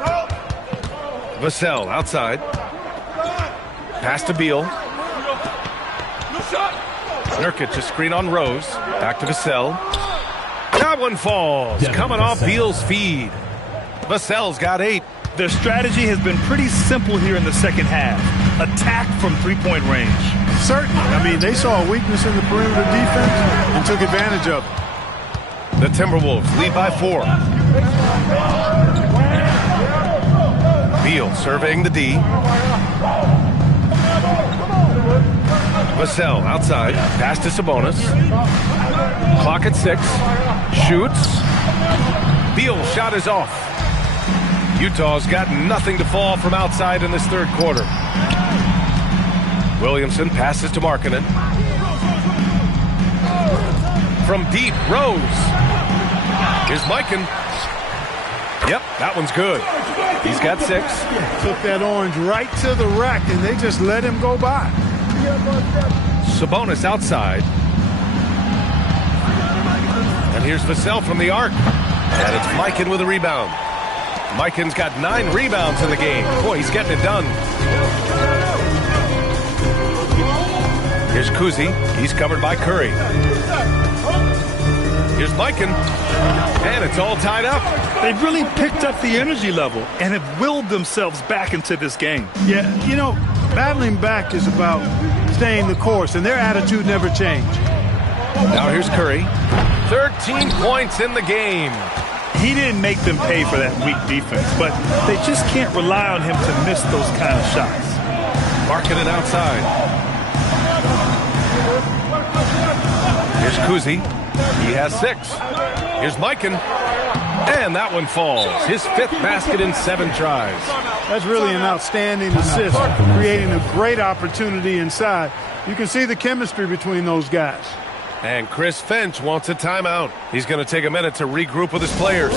Vassell outside. Pass to Beal. Nurkic, a screen on Rose. Back to Vassell. That one falls. Coming off Beal's feed. Vassell's got 8. Their strategy has been pretty simple here in the second half. Attack from three-point range. Certainly. I mean, they saw a weakness in the perimeter defense and took advantage of it. The Timberwolves lead by 4. Beal surveying the D. Vassell outside. Pass to Sabonis. Clock at 6. Shoots. Beal's shot is off. Utah's got nothing to fall from outside in this third quarter. Williamson passes to Markkanen. From deep, Rose. Here's Mikan. Yep, that one's good. He's got 6. Took that orange right to the rack, and they just let him go by. Sabonis outside. And here's Vassell from the arc. And it's Mikan with a rebound. Mikan's got 9 rebounds in the game. Boy, he's getting it done. Here's Kuzi. He's covered by Curry. Here's Mikan. And it's all tied up. They've really picked up the energy level and have willed themselves back into this game. Yeah, you know, battling back is about staying the course, and their attitude never changed. Now here's Curry. 13 points in the game. He didn't make them pay for that weak defense, but they just can't rely on him to miss those kind of shots. Marking it outside. Here's Kuzi. He has 6. Here's Mikan. And that one falls. His 5th basket in 7 tries. That's really an outstanding assist, creating a great opportunity inside. You can see the chemistry between those guys. And Chris Finch wants a timeout. He's going to take a minute to regroup with his players.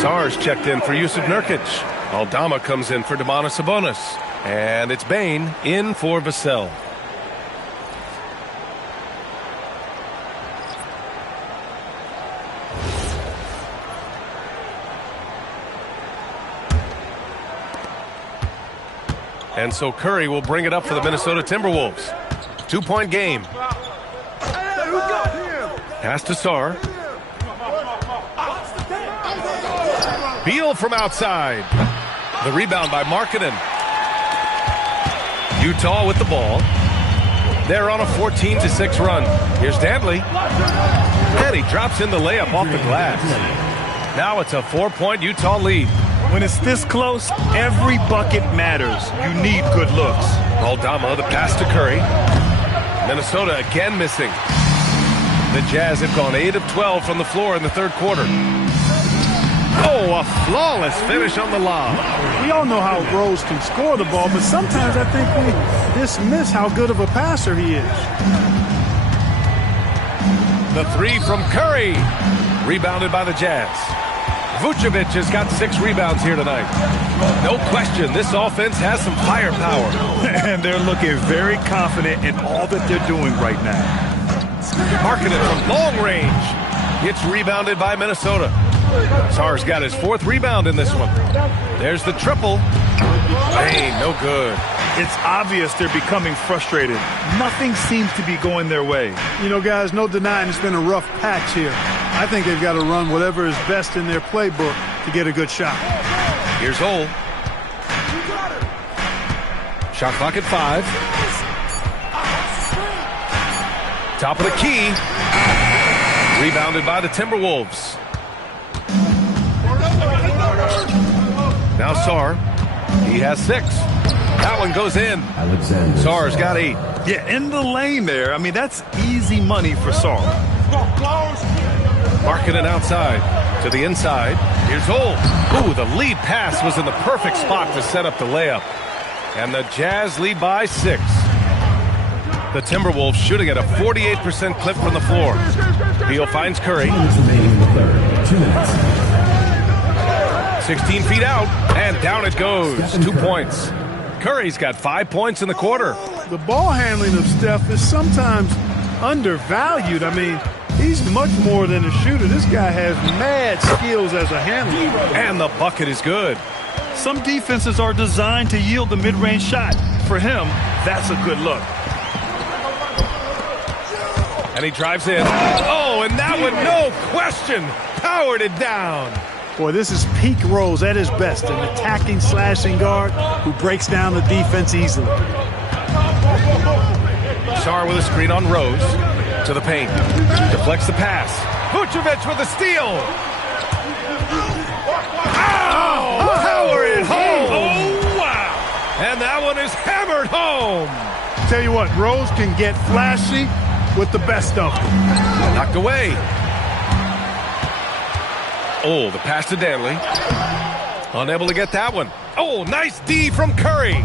Sars checked in for Jusuf Nurkic. Aldama comes in for Domantas Sabonis. And it's Bane in for Vassell. And so Curry will bring it up for the Minnesota Timberwolves. 2-point game. Pass to Sar. Beal from outside. The rebound by Markkanen. Utah with the ball. They're on a 14-6 run. Here's Dantley. And he drops in the layup off the glass. Now it's a 4-point Utah lead. When it's this close, every bucket matters. You need good looks. Aldama, the pass to Curry. Minnesota again missing. The Jazz have gone 8 of 12 from the floor in the third quarter. Oh, a flawless finish on the lob. We all know how Rose can score the ball, but sometimes I think we dismiss how good of a passer he is. The 3 from Curry. Rebounded by the Jazz. Vucevic has got 6 rebounds here tonight. No question, this offense has some firepower. And they're looking very confident in all that they're doing right now. Marking it from long range. It's rebounded by Minnesota. Sarr's got his 4th rebound in this one. There's the triple. Hey, no good. It's obvious they're becoming frustrated. Nothing seems to be going their way. You know, guys, no denying it's been a rough patch here. I think they've got to run whatever is best in their playbook to get a good shot. Here's Hole. Shot clock at 5. Top of the key. Rebounded by the Timberwolves. Now Sarr. He has 6. That one goes in. Sarr's got 8. Yeah, in the lane there. I mean, that's easy money for Sarr. Marking it outside to the inside. Here's Hole. Ooh, the lead pass was in the perfect spot to set up the layup. And the Jazz lead by 6. The Timberwolves shooting at a 48% clip from the floor. Beal finds Curry. 16 feet out, and down it goes. 2 points. Curry's got 5 points in the quarter. The ball handling of Steph is sometimes undervalued. I mean, he's much more than a shooter. This guy has mad skills as a handler. And the bucket is good. Some defenses are designed to yield the mid-range shot. For him, that's a good look. And he drives in. Oh, and that one, no question, powered it down. Boy, this is peak Rose at his best, an attacking, slashing guard who breaks down the defense easily. Sarr with a screen on Rose. To the paint. Deflects the pass. Vucevic with a steal. Oh, power it home. Oh, wow. And that one is hammered home. Tell you what, Rose can get flashy with the best of them. Knocked away. Oh, the pass to Danley. Unable to get that one. Oh, nice D from Curry.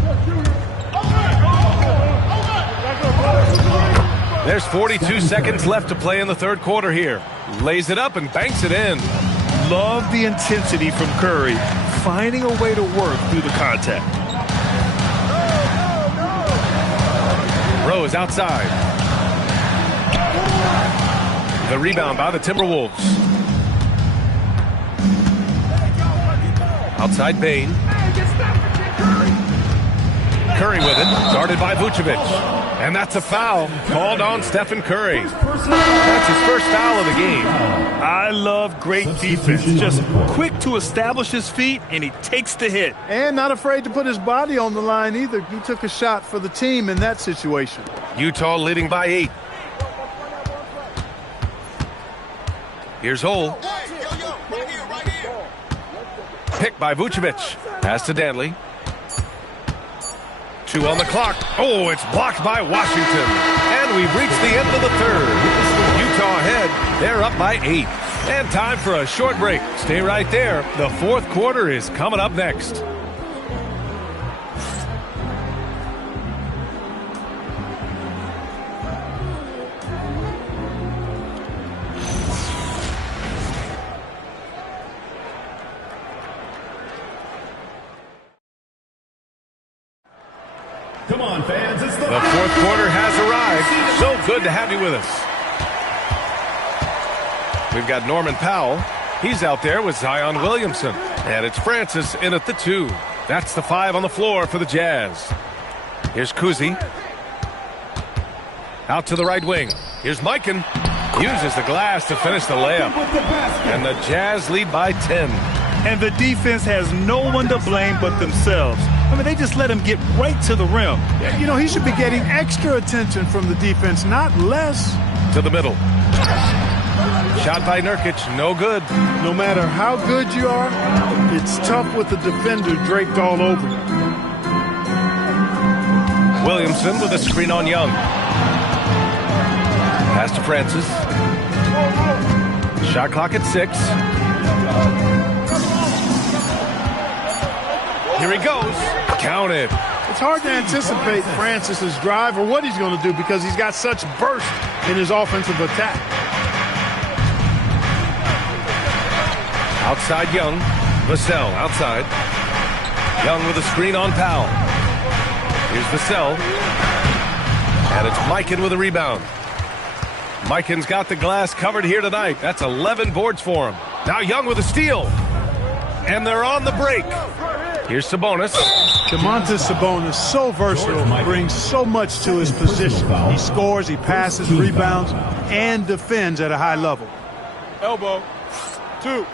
There's 42 seconds left to play in the 3rd quarter here. Lays it up and banks it in. Love the intensity from Curry, finding a way to work through the contact. Rose outside. The rebound by the Timberwolves. Outside Bane. Curry with it, guarded by Vucevic. And that's a foul called on Stephen Curry. That's his first foul of the game. I love great defense. Just quick to establish his feet, and he takes the hit. And not afraid to put his body on the line either. He took a shot for the team in that situation. Utah leading by 8. Here's Hole. Picked by Vucevic. Pass to Danley. 2 on the clock. Oh, it's blocked by Washington. And we've reached the end of the 3rd. Utah ahead. They're up by 8. And time for a short break. Stay right there. The 4th quarter is coming up next. Come on, fans. It's The 4th quarter has arrived. So good to have you with us. We've got Norman Powell. He's out there with Zion Williamson. And it's Francis in at the 2. That's the 5 on the floor for the Jazz. Here's Kuzi. Out to the right wing. Here's Mikan. Uses the glass to finish the layup. And the Jazz lead by 10. And the defense has no one to blame but themselves. I mean, they just let him get right to the rim. You know, he should be getting extra attention from the defense, not less. To the middle. Shot by Nurkic, no good. No matter how good you are, it's tough with the defender draped all over you. Williamson with a screen on Young. Pass to Francis. Shot clock at 6. Here he goes. Count it. It's hard to anticipate Francis's drive or what he's going to do because he's got such burst in his offensive attack. Outside Young. Vassell outside. Young with a screen on Powell. Here's Vassell. And it's Mikan with a rebound. Mikan's got the glass covered here tonight. That's 11 boards for him. Now Young with a steal. And they're on the break. Here's Sabonis. Domantas Sabonis, so versatile, brings so much to his position. He scores, he passes, rebounds, and defends at a high level. Elbow. 2.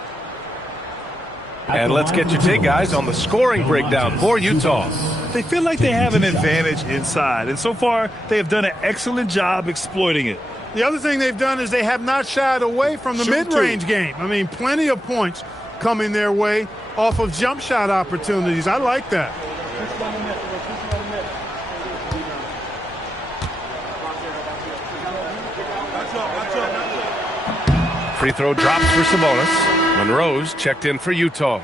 And let's get your take, guys, on the scoring breakdown for Utah. They feel like they have an advantage inside, and so far they have done an excellent job exploiting it. The other thing they've done is they have not shied away from the mid-range game. I mean, plenty of points coming their way off of jump shot opportunities. I like that. Free throw drops for Sabonis. Monroe's checked in for Utah.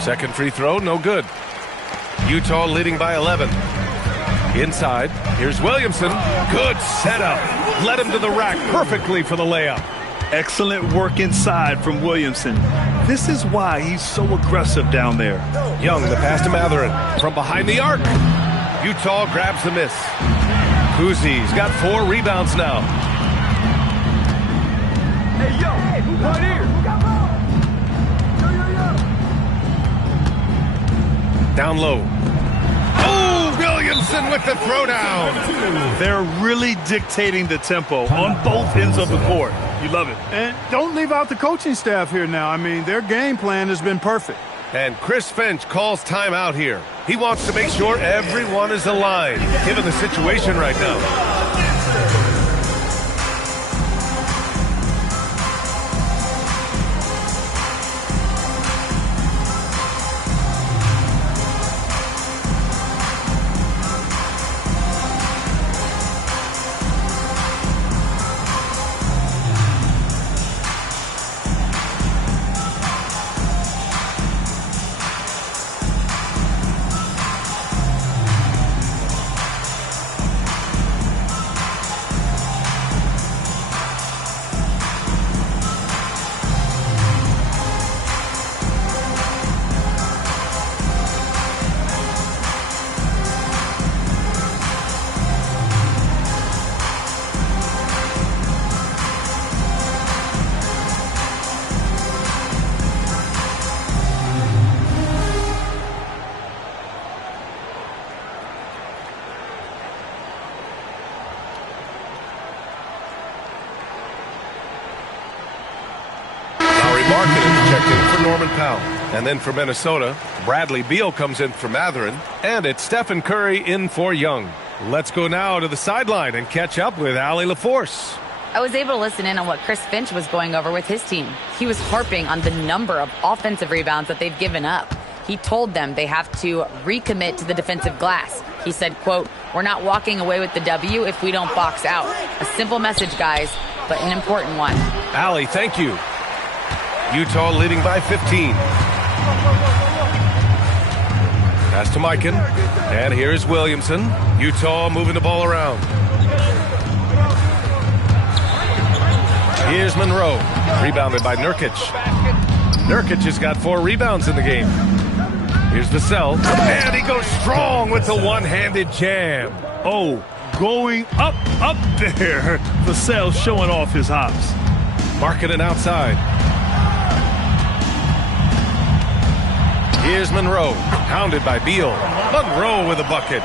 Second free throw, no good. Utah leading by 11. Inside, here's Williamson. Good setup. Led him to the rack perfectly for the layup. Excellent work inside from Williamson. This is why he's so aggressive down there. Young, the pass to Matherin. From behind the arc. Utah grabs the miss. Kuzi's got 4 rebounds now. Hey, yo, right here. Down low. Oh, Williamson with the throwdown. They're really dictating the tempo on both ends of the court. You love it. And don't leave out the coaching staff here now. I mean, their game plan has been perfect. And Chris Finch calls timeout here. He wants to make sure everyone is aligned, given the situation right now. And then for Minnesota, Bradley Beal comes in for Matherin, and it's Stephen Curry in for Young. Let's go now to the sideline and catch up with Allie LaForce. I was able to listen in on what Chris Finch was going over with his team. He was harping on the number of offensive rebounds that they've given up. He told them they have to recommit to the defensive glass. He said, quote, "We're not walking away with the W if we don't box out." A simple message, guys, but an important one. Allie, thank you. Utah leading by 15. Pass to Mikan. And here's Williamson. Utah moving the ball around. Here's Monroe. Rebounded by Nurkic. Nurkic has got 4 rebounds in the game. Here's Vassell. And he goes strong with the one-handed jam. Oh, going up there. Vassell showing off his hops. Marketing outside. Here's Monroe, hounded by Beal. Monroe with a bucket.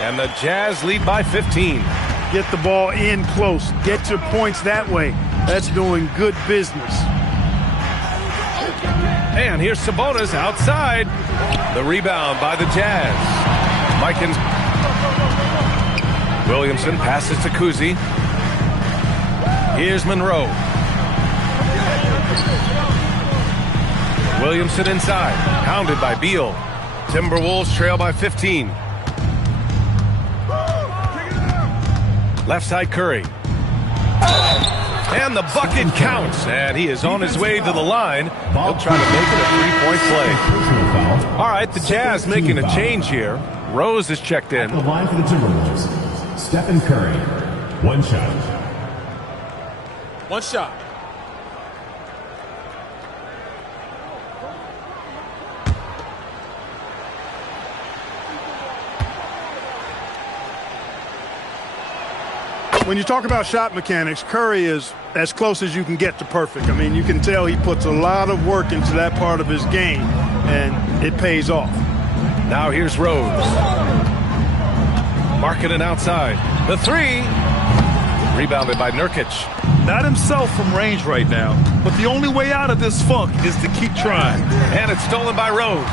And the Jazz lead by 15. Get the ball in close. Get your points that way. That's doing good business. And here's Sabonis outside. The rebound by the Jazz. Mikan. Williamson passes to Kuzi. Here's Monroe. Williamson inside, hounded by Beal. Timberwolves trail by 15. Left side Curry. And the bucket counts, and he is on his way to the line. He'll try to make it a three-point play. All right, the Jazz making a change here. Rose is checked in. The line for the Timberwolves, Stephen Curry. 1 shot. 1 shot. When you talk about shot mechanics, Curry is as close as you can get to perfect. I mean, you can tell he puts a lot of work into that part of his game, and it pays off. Now here's Rose. Markkanen outside. The three. Rebounded by Nurkic. Not himself from range right now, but the only way out of this funk is to keep trying. And it's stolen by Rose.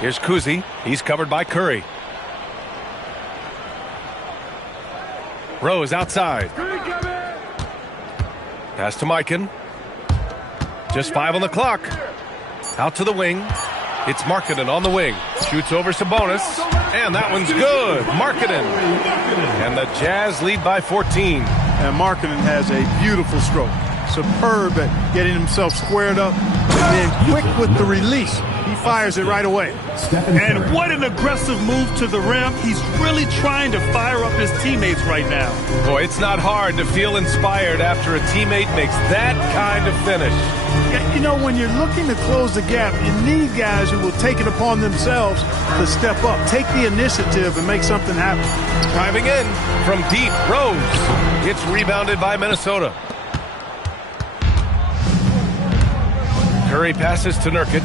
Here's Kuzi. He's covered by Curry. Rose outside. Pass to Mikan. Just 5 on the clock. Out to the wing. It's Markkanen on the wing. Shoots over Sabonis. And that one's good. Markkanen. And the Jazz lead by 14. And Markkanen has a beautiful stroke. Superb at getting himself squared up. And then quick with the release. He fires it right away. And what an aggressive move to the rim. He's really trying to fire up his teammates right now. Boy, it's not hard to feel inspired after a teammate makes that kind of finish. You know, when you're looking to close the gap, you need guys who will take it upon themselves to step up, take the initiative, and make something happen. Driving in from deep, Rose. It's rebounded by Minnesota. Curry passes to Nurkic.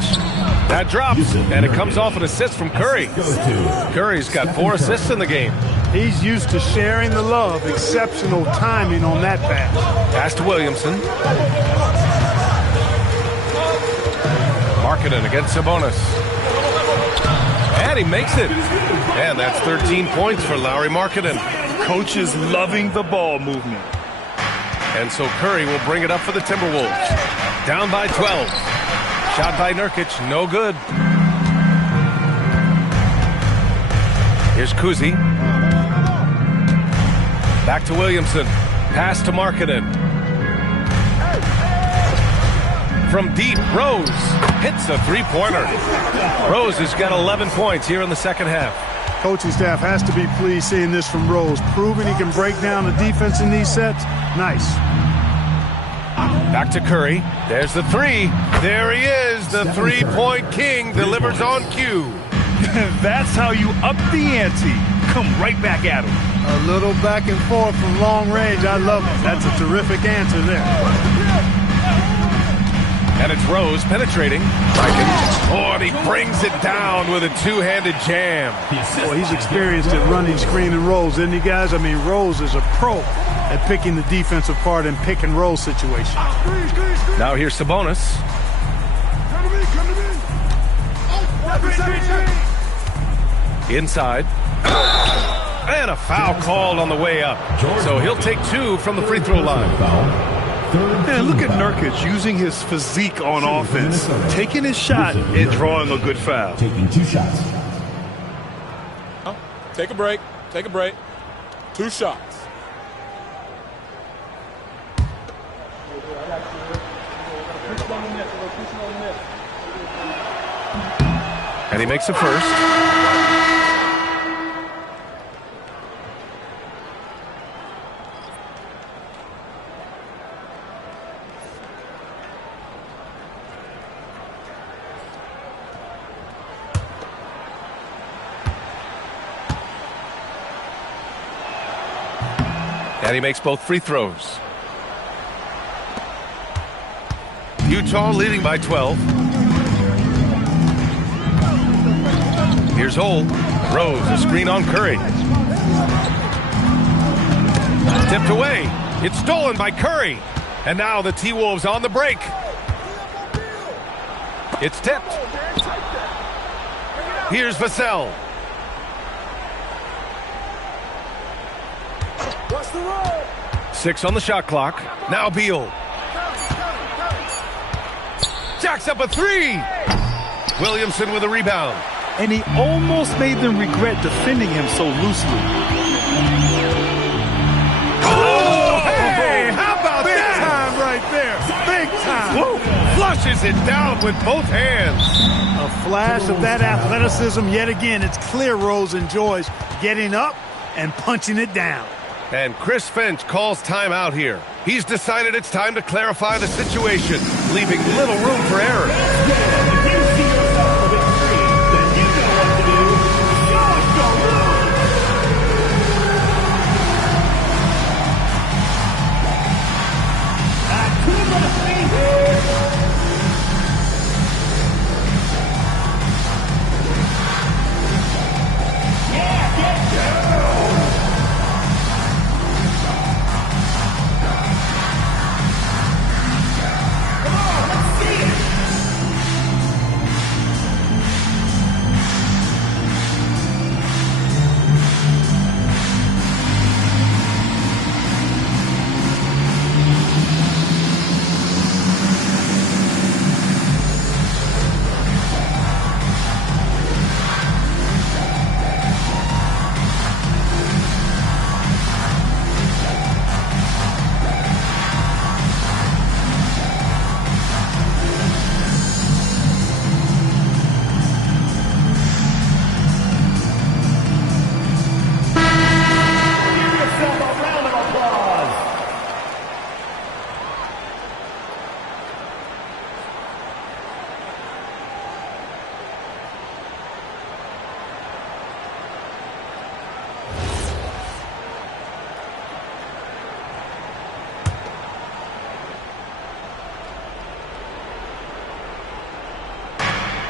That drops, and it comes off an assist from Curry. Curry's got 4 assists in the game. He's used to sharing the love. Exceptional timing on that pass. Pass to Williamson. Markkanen against Sabonis. And he makes it. And that's 13 points for Lauri Markkanen. Coach is loving the ball movement. And so Curry will bring it up for the Timberwolves. Down by 12. Shot by Nurkic, no good. Here's Kuzi. Back to Williamson. Pass to Markkanen. From deep, Rose hits a three-pointer. Rose has got 11 points here in the second half. Coaching staff has to be pleased seeing this from Rose. Proving he can break down the defense in these sets. Nice. Back to Curry. There's the three. There he is. The three-point king delivers on cue. That's how you up the ante. Come right back at him. A little back and forth from long range. I love it. That's a terrific answer there. And it's Rose penetrating. Oh, and he brings it down with a two-handed jam. Well, he's experienced at running screen and rolls, isn't he, guys? I mean, Rose is a pro at picking the defensive part in pick and roll situations. Now here's Sabonis. Inside. And a foul called on the way up. So he'll take 2 from the free throw line. Man, look at Nurkic using his physique on offense, taking his shot and drawing a good foul. Taking 2 shots. Take a break. Take a break. 2 shots. And he makes a first. And he makes both free throws. Utah leading by 12. Here's Hole. Rose, a screen on Curry. Tipped away. It's stolen by Curry. And now the T-Wolves on the break. It's tipped. Here's Vassell. 6 on the shot clock. Now Beal. Jacks up a 3. Williamson with a rebound. And he almost made them regret defending him so loosely. Oh, hey, how about big that? Time right there. Big time. Woo. Flushes it down with both hands. A flash of that athleticism yet again. It's clear Rose enjoys getting up and punching it down. And Chris Finch calls timeout here. He's decided it's time to clarify the situation, leaving little room for error.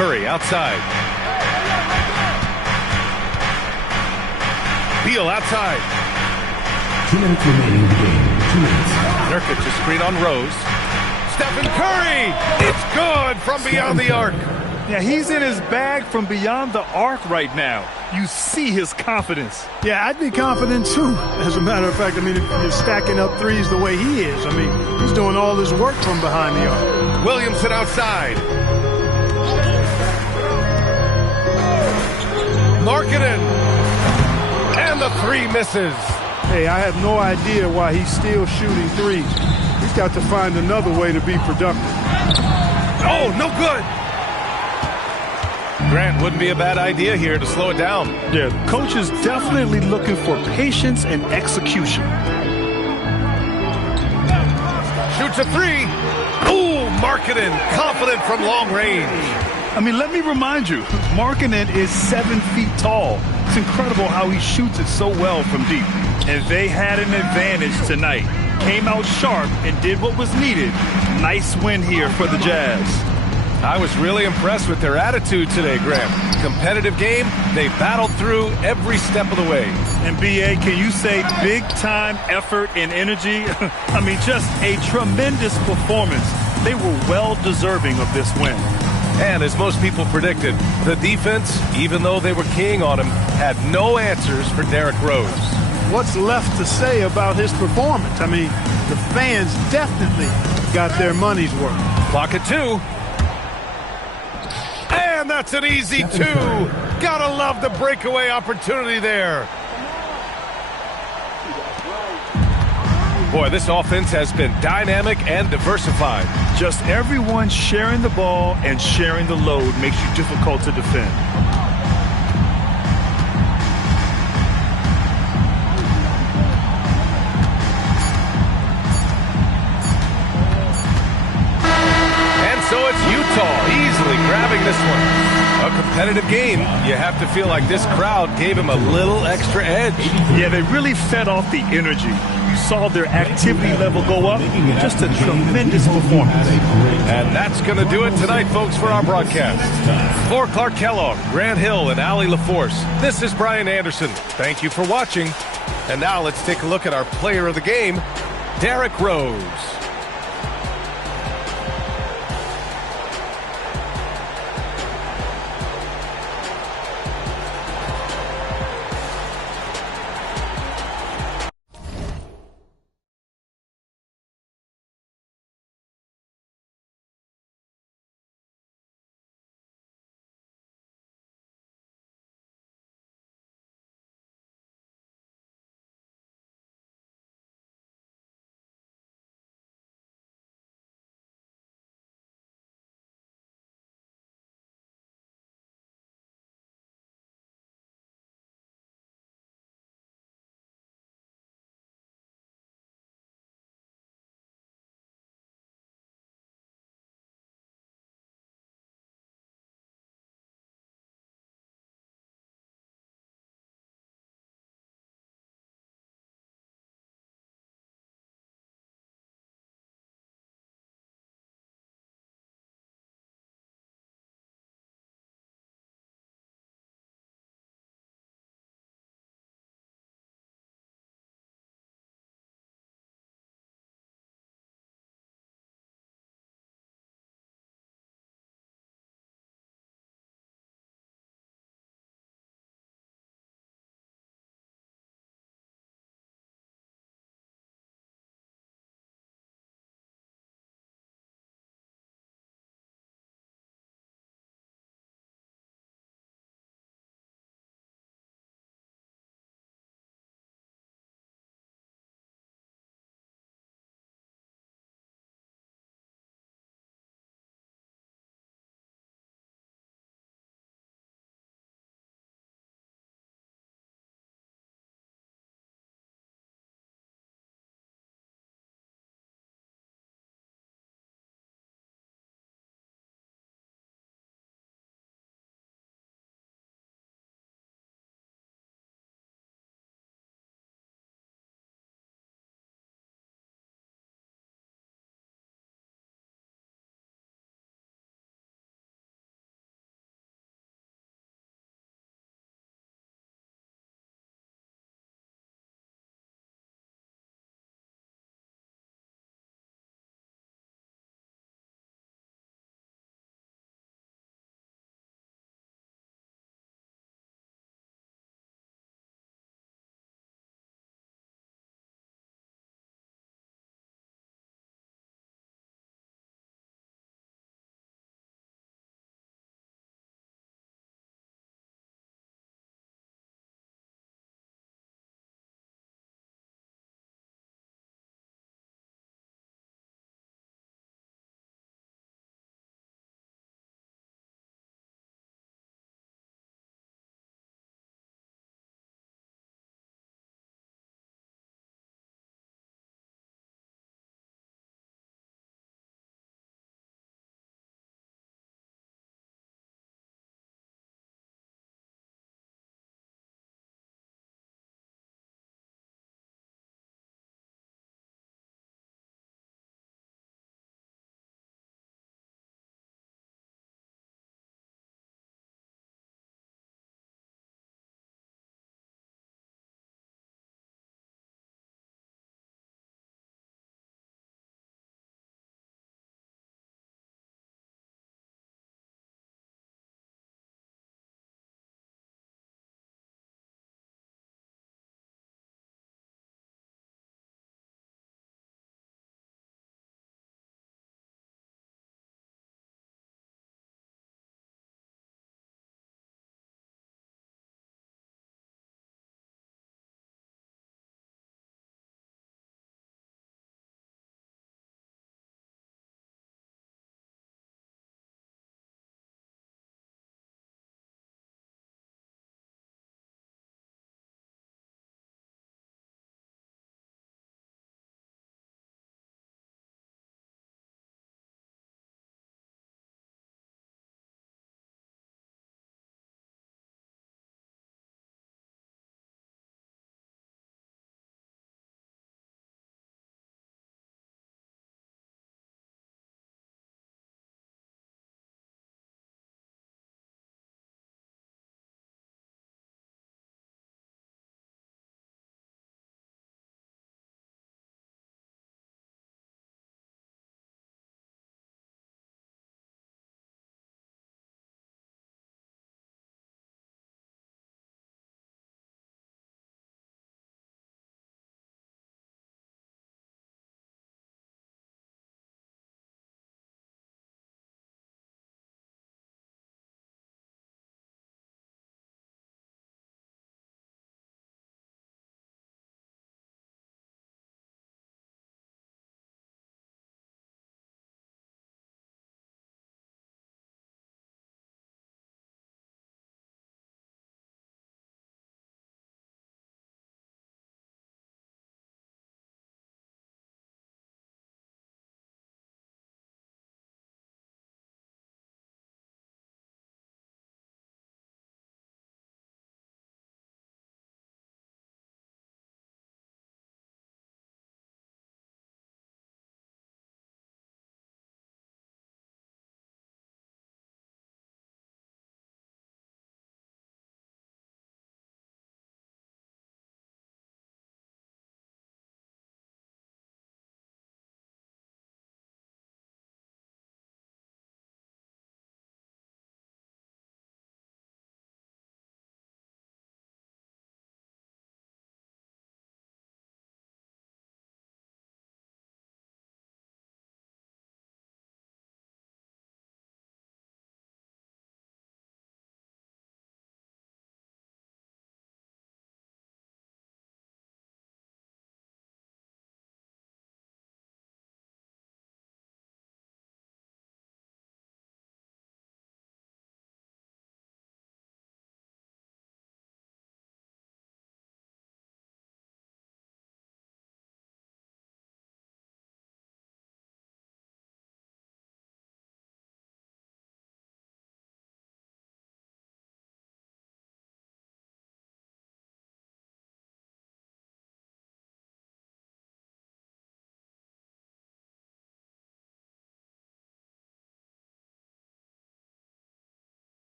Curry outside. Beal outside. 2 minutes remaining in the game. 2 minutes. Nurkic to screen on Rose. Stephen Curry! It's good from beyond the arc. Yeah, he's in his bag from beyond the arc right now. You see his confidence. Yeah, I'd be confident too. As a matter of fact, I mean, if you're stacking up threes the way he is, I mean, he's doing all his work from behind the arc. Williamson outside. Markkanen. And the three misses. Hey, I have no idea why he's still shooting threes. He's got to find another way to be productive. Oh, no good. Grant, wouldn't be a bad idea here to slow it down. Yeah, the coach is definitely looking for patience and execution. Shoots a three. Ooh, Markkanen, confident from long range. I mean, let me remind you, Markkanen is 7 feet tall. It's incredible how he shoots it so well from deep. And they had an advantage tonight. Came out sharp and did what was needed. Nice win here for the Jazz. I was really impressed with their attitude today, Graham. Competitive game, they battled through every step of the way. And B.A., can you say big-time effort and energy? I mean, just a tremendous performance. They were well deserving of this win. And as most people predicted, the defense, even though they were keying on him, had no answers for Derrick Rose. What's left to say about his performance? I mean, the fans definitely got their money's worth. Clock at 2. And that's an easy 2. Gotta love the breakaway opportunity there. Boy, this offense has been dynamic and diversified. Just everyone sharing the ball and sharing the load makes you difficult to defend. So it's Utah easily grabbing this one. A competitive game. You have to feel like this crowd gave him a little extra edge. Yeah, they really fed off the energy. You saw their activity level go up. Just a tremendous performance. And that's going to do it tonight, folks, for our broadcast. For Clark Kellogg, Grant Hill, and Allie LaForce, this is Brian Anderson. Thank you for watching. And now let's take a look at our player of the game, Derrick Rose.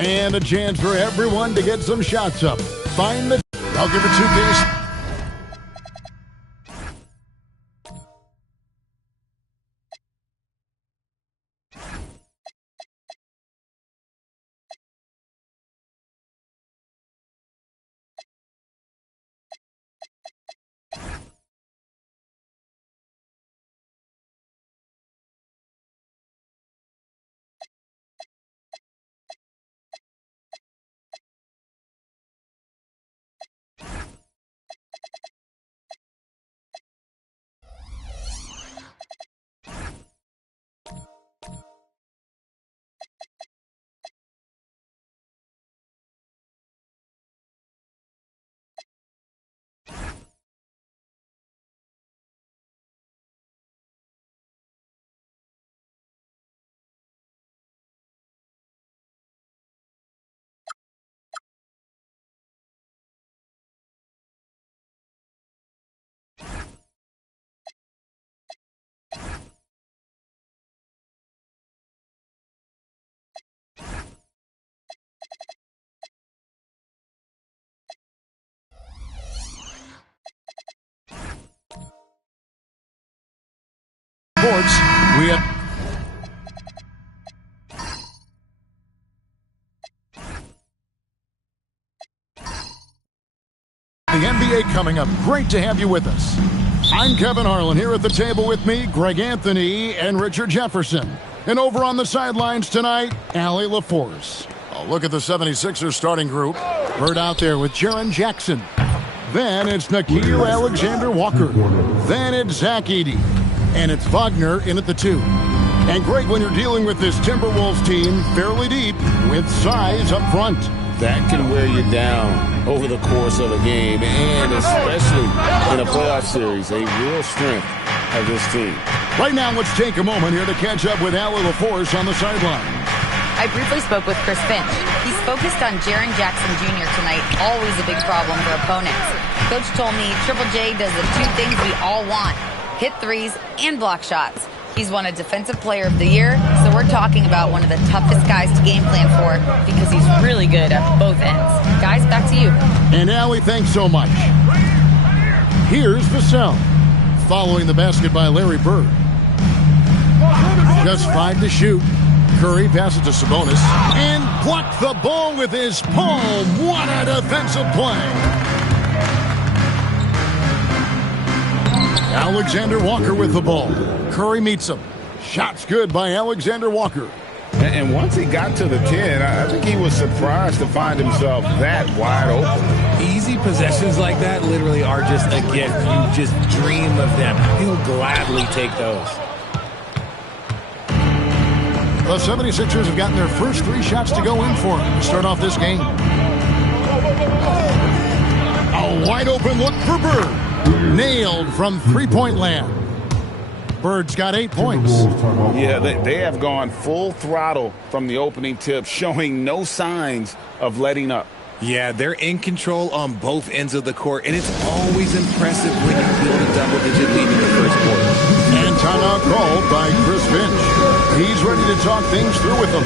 And a chance for everyone to get some shots up. Find the... I'll give it 2 guys. We have the NBA coming up. Great to have you with us. I'm Kevin Harlan. Here at the table with me, Greg Anthony and Richard Jefferson. And over on the sidelines tonight, Allie LaForce. A look at the 76ers starting group. Bird out there with Jaren Jackson. Then it's Nickeil Alexander-Walker. Then it's Zach Edey. And it's Wagner in at the 2. And Greg, when you're dealing with this Timberwolves team fairly deep with size up front, that can wear you down over the course of a game, and especially in a playoff series, a real strength of this team. Right now, let's take a moment here to catch up with Allie LaForce on the sideline. I briefly spoke with Chris Finch. He's focused on Jaren Jackson Jr. tonight, always a big problem for opponents. Coach told me Triple J does the 2 things we all want: hit threes and block shots. He's won a Defensive Player of the Year, so we're talking about one of the toughest guys to game plan for because he's really good at both ends. Guys, back to you. And Allie, thanks so much. Here's Vassell, following the basket by Larry Bird. Just 5 to shoot. Curry passes to Sabonis and blocked the ball with his palm. What a defensive play. Alexander Walker with the ball. Curry meets him. Shots good by Alexander Walker. And once he got to the 10, I think he was surprised to find himself that wide open. Easy possessions like that literally are just a gift. You just dream of them. He'll gladly take those. The 76ers have gotten their first 3 shots to go in for him to start off this game. A wide open look for Bird. Nailed from three-point land. Bird's got 8 points. Yeah, they have gone full throttle from the opening tip, showing no signs of letting up. Yeah, they're in control on both ends of the court, and it's always impressive when you build a double-digit lead in the first quarter. And timeout called by Chris Finch. He's ready to talk things through with them.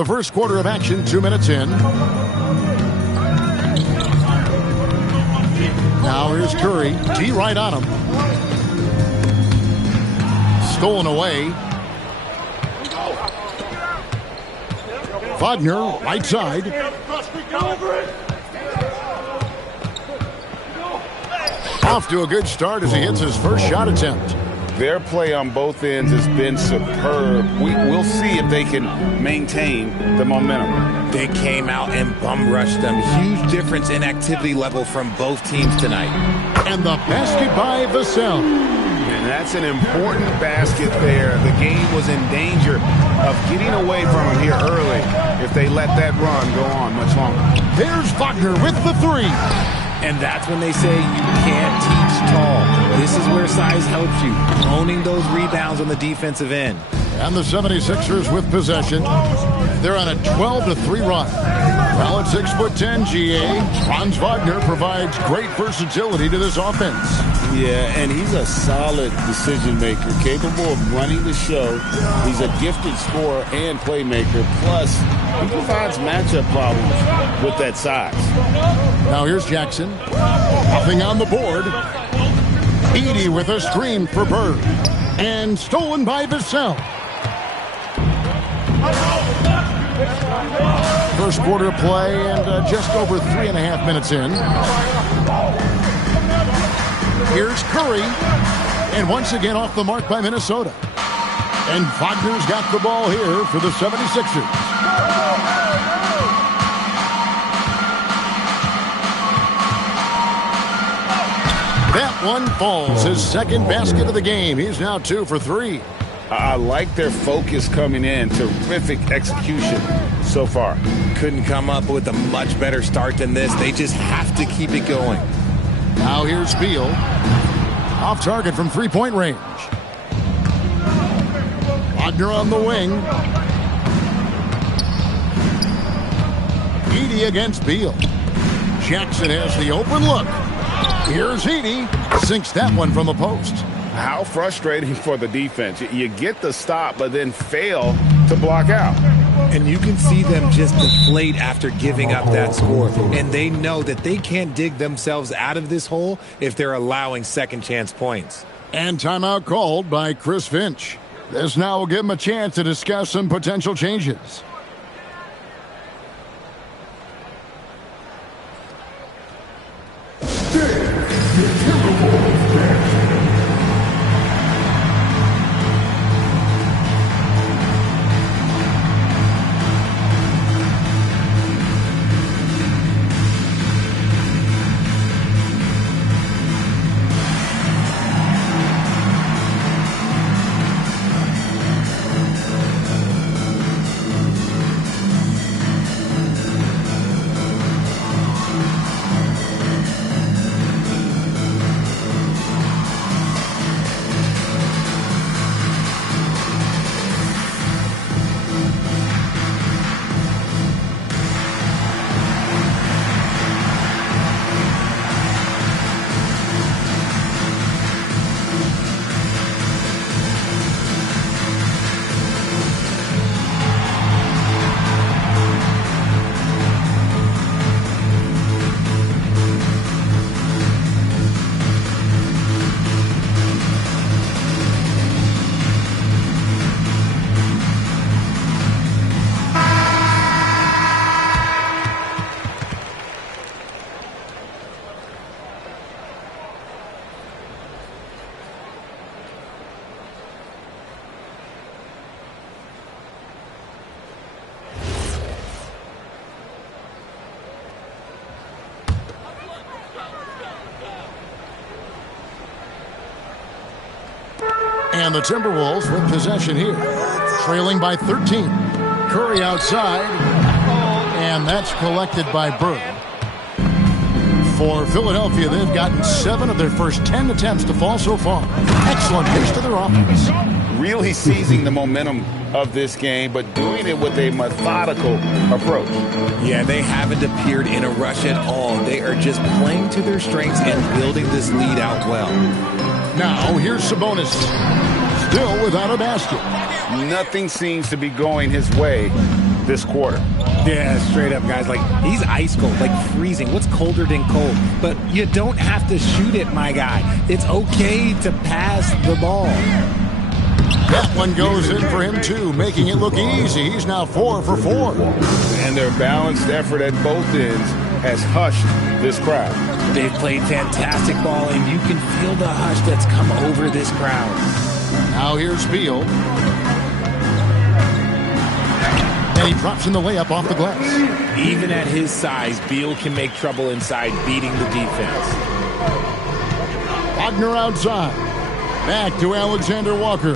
The first quarter of action, 2 minutes in. Now here's Curry. T right on him. Stolen away. Wagner, right side. Off to a good start as he hits his first shot attempt. Their play on both ends has been superb. We'll see if they can maintain the momentum. They came out and bum rushed them. Huge difference in activity level from both teams tonight. And the basket by Vassell. And that's an important basket there. The game was in danger of getting away from them here early if they let that run go on much longer. There's Wagner with the three. And that's when they say you can't teach tall. This is where size helps you. Owning those rebounds on the defensive end. And the 76ers with possession. They're on a 12-3 run. Well, at 6'10", GA, Franz Wagner provides great versatility to this offense. Yeah, and he's a solid decision maker, capable of running the show. He's a gifted scorer and playmaker. Plus, he provides matchup problems with that size. Now here's Jackson. Nothing on the board. Edey with a screen for Bird. And stolen by Vassell. First quarter play and just over 3.5 minutes in. Here's Curry. And once again off the mark by Minnesota. And Wagner's got the ball here for the 76ers. That one falls. His second basket of the game. He's now 2 for 3. I like their focus coming in. Terrific execution so far. Couldn't come up with a much better start than this. They just have to keep it going. Now here's Beal. Off target from three-point range. Wagner on the wing. Edey against Beal. Jackson has the open look. Here's Edey. Sinks that one from the post. How frustrating for the defense. You get the stop, but then fail to block out. And you can see them just deflate after giving up that score. And they know that they can't dig themselves out of this hole if they're allowing second chance points. And timeout called by Chris Finch. This now will give him a chance to discuss some potential changes. And the Timberwolves with possession here. Trailing by 13. Curry outside. And that's collected by Bird. For Philadelphia, they've gotten 7 of their first 10 attempts to fall so far. Excellent pace to their offense. Really seizing the momentum of this game, but doing it with a methodical approach. Yeah, they haven't appeared in a rush at all. They are just playing to their strengths and building this lead out well. Now, here's Sabonis. Still without a basket. Nothing seems to be going his way this quarter. Yeah, straight up, guys. Like, he's ice cold, like freezing. What's colder than cold? But you don't have to shoot it, my guy. It's okay to pass the ball. That one goes in for him, too, making it look easy. He's now 4 for 4. And their balanced effort at both ends has hushed this crowd. They've played fantastic ball, and you can feel the hush that's come over this crowd. Now here's Beal. And he drops in the layup off the glass. Even at his size, Beal can make trouble inside, beating the defense. Wagner outside. Back to Alexander Walker.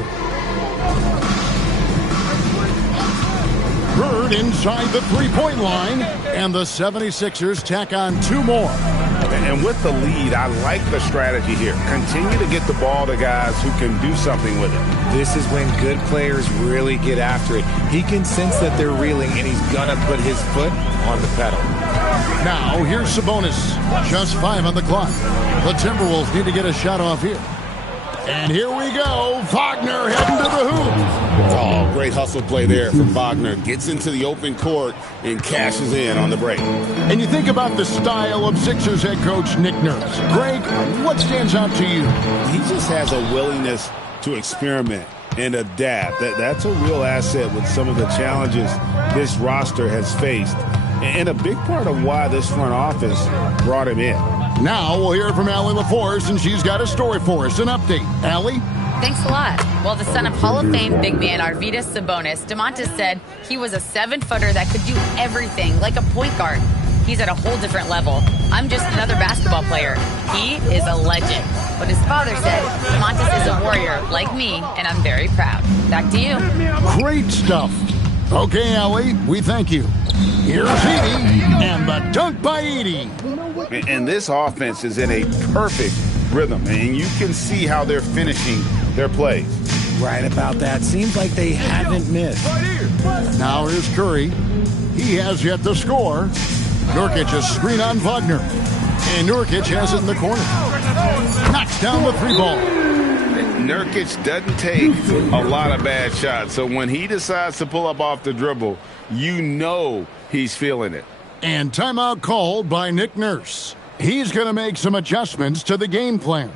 Bird inside the three-point line. And the 76ers tack on 2 more. And with the lead, I like the strategy here. Continue to get the ball to guys who can do something with it. This is when good players really get after it. He can sense that they're reeling, and he's going to put his foot on the pedal. Now, here's Sabonis. Just 5 on the clock. The Timberwolves need to get a shot off here. And here we go. Wagner heading to the hoop. Oh, great hustle play there from Wagner. Gets into the open court and cashes in on the break. And you think about the style of Sixers head coach Nick Nurse. Greg, what stands out to you? He just has a willingness to experiment and adapt. That's a real asset with some of the challenges this roster has faced. And a big part of why this front office brought him in. Now we'll hear from Allie LaForce, and she's got a story for us. An update. Allie? Thanks a lot. Well, the son of Hall of Fame big man Arvydas Sabonis, DeMontis said he was a 7-footer that could do everything, like a point guard. He's at a whole different level. I'm just another basketball player. He is a legend. But his father said DeMontis is a warrior like me, and I'm very proud. Back to you. Great stuff. Okay, Allie, we thank you. Here's Edie, and the dunk by Edie. And this offense is in a perfect rhythm, and you can see how they're finishing their plays. Right about that. Seems like they haven't missed. Now here's Curry. He has yet to score. Nurkic a screen on Wagner. And Nurkic has it in the corner. Knocks down the 3-ball. Nurkic doesn't take a lot of bad shots, so when he decides to pull up off the dribble, you know he's feeling it. And timeout called by Nick Nurse. He's going to make some adjustments to the game plan.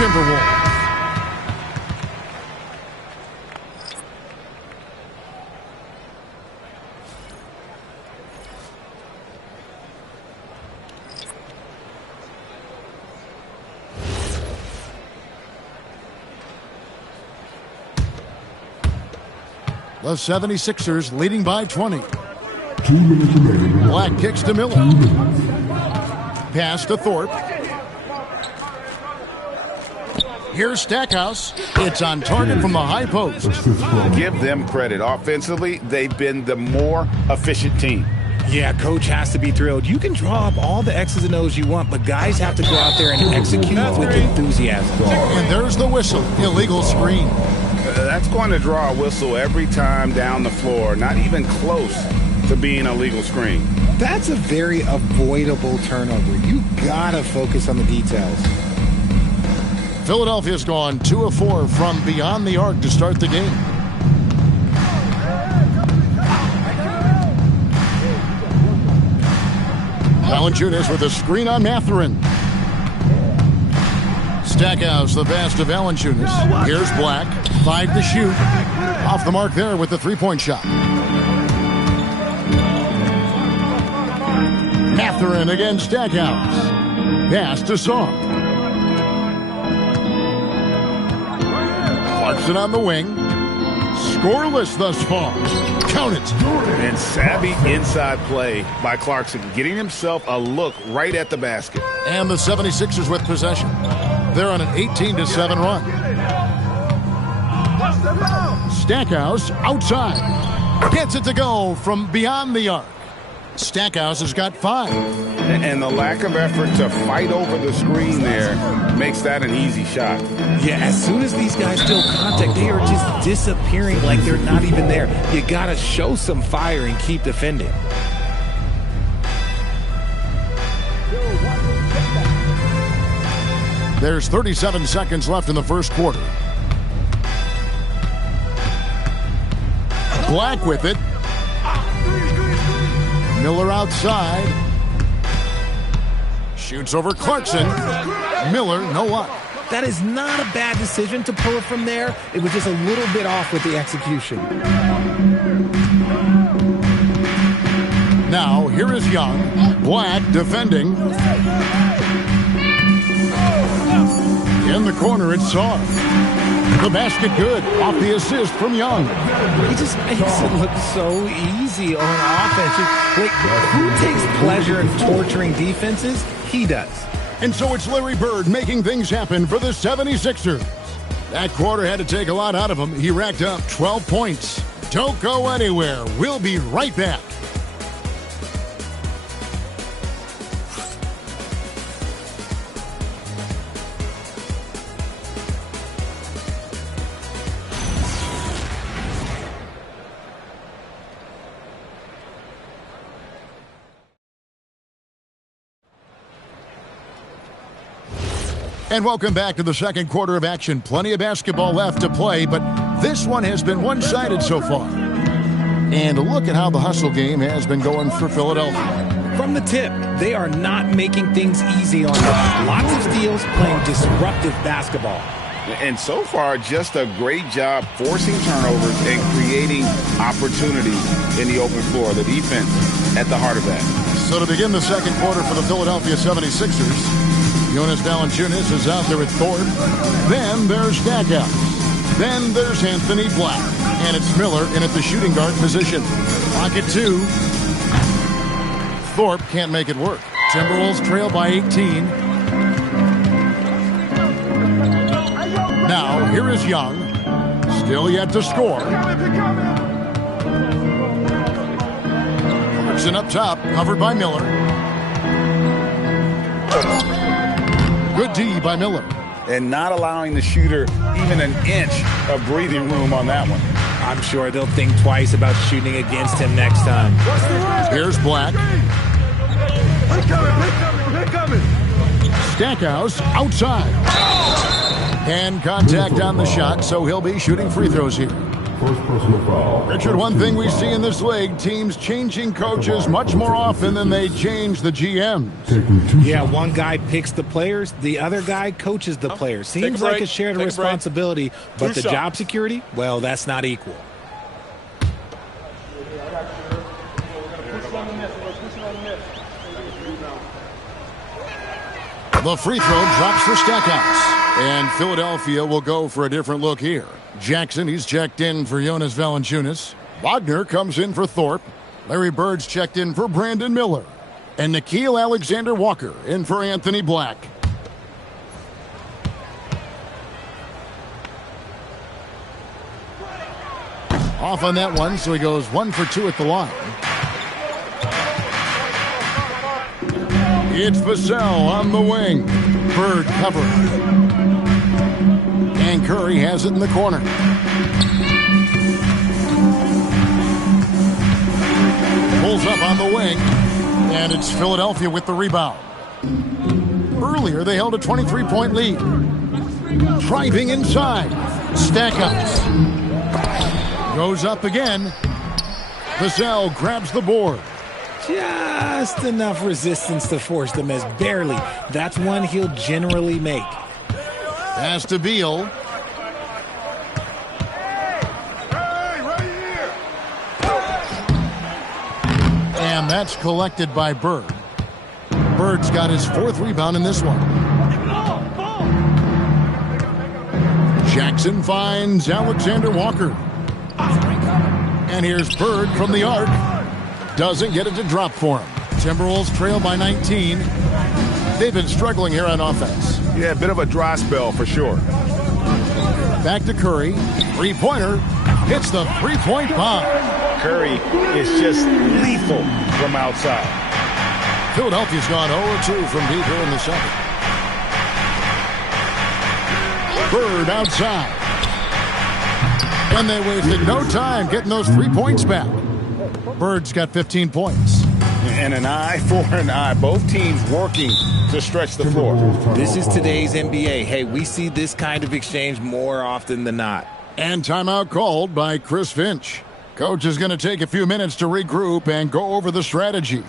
Timberwolves. The 76ers leading by 20. 2 minutes remaining. Black kicks to Miller. Pass to Thorpe. Here's Stackhouse. It's on target from the high post. Give them credit. Offensively, they've been the more efficient team. Yeah, coach has to be thrilled. You can draw up all the X's and O's you want, but guys have to go out there and execute with enthusiasm. And there's the whistle. Illegal screen. That's going to draw a whistle every time down the floor. Not even close to being a legal screen. That's a very avoidable turnover. You gotta focus on the details. Philadelphia's gone 2 of 4 from beyond the arc to start the game. Valanciunas with a screen on Mathurin. Stackhouse, the pass to Valanciunas. Here's Black. 5 to shoot. Off the mark there with the three-point shot. Mathurin against Stackhouse. Pass to Song. Clarkson on the wing. Scoreless thus far. Count it. And savvy inside play by Clarkson, getting himself a look right at the basket. And the 76ers with possession. They're on an 18-7 run. Stackhouse outside. Gets it to go from beyond the arc. Stackhouse has got 5. And the lack of effort to fight over the screen there makes that an easy shot. Yeah, as soon as these guys feel contact, they are just disappearing like they're not even there. You got to show some fire and keep defending. There's 37 seconds left in the first quarter. Black with it. Miller outside. Shoots over Clarkson. Miller, no luck. That is not a bad decision to pull it from there. It was just a little bit off with the execution. Now, here is Young. Black defending. In the corner, it's Saw. The basket good. Off the assist from Young. He just makes it look so easy on offense. Like, who takes pleasure in torturing defenses? He does. And so it's Larry Bird making things happen for the 76ers. That quarter had to take a lot out of him. He racked up 12 points. Don't go anywhere. We'll be right back. And welcome back to the second quarter of action. Plenty of basketball left to play, but this one has been one-sided so far. And look at how the hustle game has been going for Philadelphia. From the tip, they are not making things easy on them. Lots of steals, playing disruptive basketball. And so far, just a great job forcing turnovers and creating opportunities in the open floor. The defense at the heart of that. So to begin the second quarter for the Philadelphia 76ers, Jonas Valanciunas is out there with Thorpe. Then there's Stackhouse. Then there's Anthony Black. And it's Miller in at the shooting guard position. Pocket 2. Thorpe can't make it work. Timberwolves trail by 18. Now, here is Young. Still yet to score. Clarkson up top, covered by Miller. Good D by Miller. And not allowing the shooter even an inch of breathing room on that one. I'm sure they'll think twice about shooting against him next time. Here's Black. Stackhouse outside. Hand contact on the shot, so he'll be shooting free throws here. First personal foul. Richard, one thing we see in this league, teams changing coaches much more often than they change the GMs. Yeah, one guy picks the players, the other guy coaches the players. Seems like a shared responsibility, but the job security, well, that's not equal. The free throw drops for Stackhouse. And Philadelphia will go for a different look here. Jackson, he's checked in for Jonas Valanciunas. Wagner comes in for Thorpe. Larry Bird's checked in for Brandon Miller. And Nickeil Alexander-Walker in for Anthony Black. Off on that one, so he goes 1 for 2 at the line. It's Vassell on the wing. Bird cover. And Curry has it in the corner. Pulls up on the wing. And it's Philadelphia with the rebound. Earlier, they held a 23-point lead. Driving inside. Stackhouse. Goes up again. Vassell grabs the board. just enough resistance to force the miss. Barely. That's one he'll generally make. Pass to Beal. And that's collected by Bird. Bird's got his 4th rebound in this one. Jackson finds Alexander Walker. And here's Bird from the arc. Doesn't get it to drop for him. Timberwolves trail by 19. They've been struggling here on offense. Yeah, a bit of a dry spell for sure. Back to Curry. Three-pointer. Hits the three-point bomb. Curry is just lethal from outside. Philadelphia's gone 0-2 from deep here in the second. Bird outside. And they wasted no time getting those 3 points back. Bird's got 15 points. And an eye for an eye. Both teams working to stretch the floor. This is today's NBA. Hey, we see this kind of exchange more often than not. And timeout called by Chris Finch. Coach is going to take a few minutes to regroup and go over the strategy.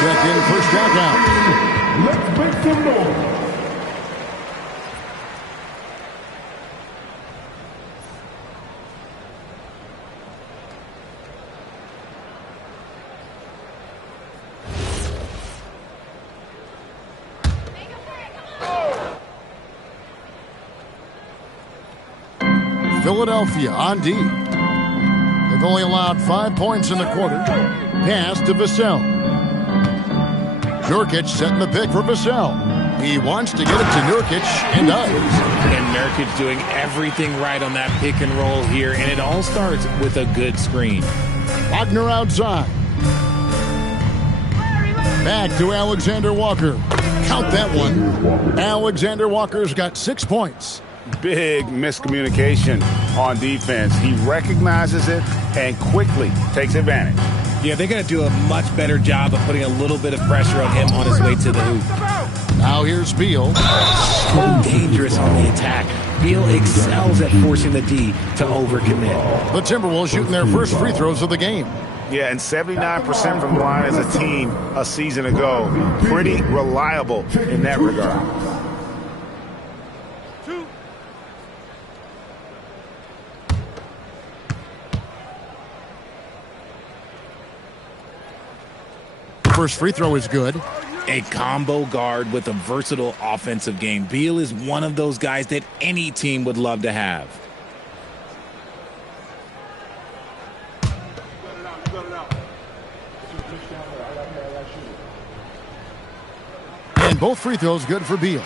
Check in for strikeout. Let's make some noise. Philadelphia on D. They've only allowed 5 points in the quarter. Pass to Vassell. Nurkic setting the pick for Vassell. He wants to get it to Nurkic and does. And Nurkic doing everything right on that pick and roll here. And it all starts with a good screen. Wagner outside. Back to Alexander Walker. Count that one. Alexander Walker's got 6 points. Big miscommunication on defense. He recognizes it and quickly takes advantage. Yeah, they're going to do a much better job of putting a little bit of pressure on him on his way to the hoop. Now here's Beal. So dangerous on the attack. Beal excels at forcing the D to overcommit. The Timberwolves shooting their first free throws of the game. Yeah, and 79% from the line as a team a season ago. Pretty reliable in that regard. First free throw is good. A combo guard with a versatile offensive game. Beal is one of those guys that any team would love to have. And both free throws good for Beal.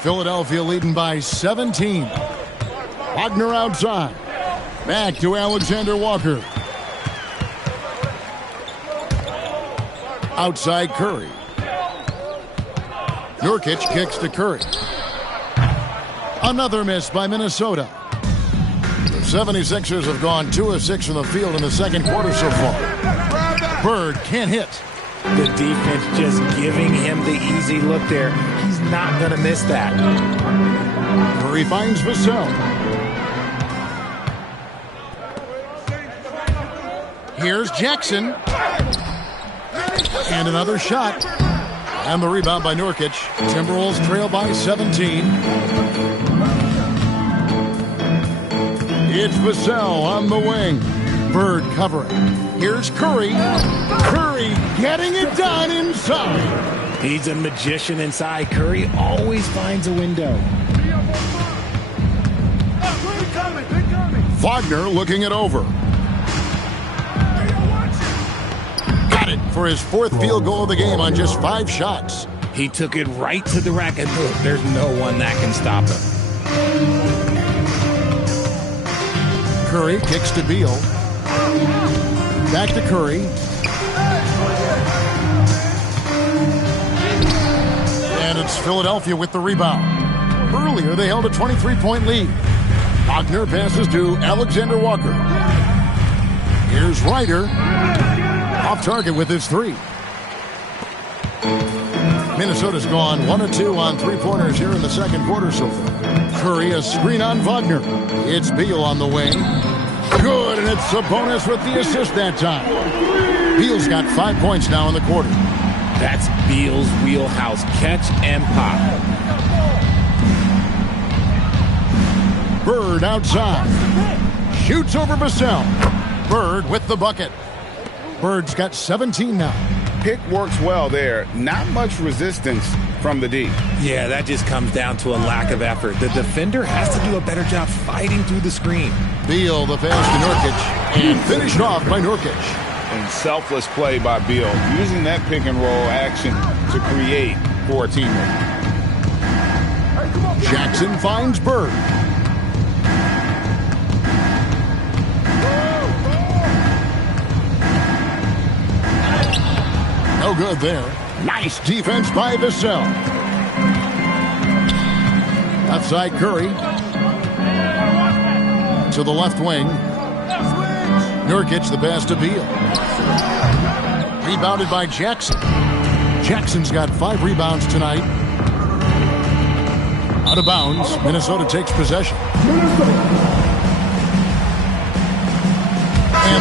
Philadelphia leading by 17. Wagner outside. Back to Alexander Walker. Outside Curry. Nurkic kicks to Curry. Another miss by Minnesota. The 76ers have gone 2 of 6 from the field in the second quarter so far. Bird can't hit. The defense just giving him the easy look there. He's not going to miss that. Curry finds Vassell. Here's Jackson. And another shot. And the rebound by Nurkic. Timberwolves trail by 17. It's Vassell on the wing. Bird covering. Here's Curry. Curry getting it done inside. He's a magician inside. Curry always finds a window. Wagner looking it over. Got it for his 4th field goal of the game on just 5 shots. He took it right to the rack, and look, there's no one that can stop him. Curry kicks to Beal. Back to Curry. And it's Philadelphia with the rebound. Earlier, they held a 23-point lead. Wagner passes to Alexander Walker. Here's Ryder. Off target with his 3. Minnesota's gone 1 of 2 on 3-pointers here in the second quarter so far. Curry, a screen on Wagner. It's Beal on the wing. Good, and it's Sabonis with the assist that time. Beal's got 5 points now in the quarter. That's Beal's wheelhouse. Catch and pop. Bird outside. Shoots over Vassell. Bird with the bucket. Bird's got 17 now. Pick works well there. Not much resistance from the D. Yeah, that just comes down to a lack of effort. The defender has to do a better job fighting through the screen. Beal, the pass to Nurkic, and finished off by Nurkic. And selfless play by Beal, using that pick and roll action to create for a teammate. Jackson finds Bird. No good there. Nice defense by Vassell. Left side Curry. To the left wing. Nurkic the pass to Beal. Rebounded by Jackson. Jackson's got 5 rebounds tonight. Out of bounds. Minnesota takes possession. And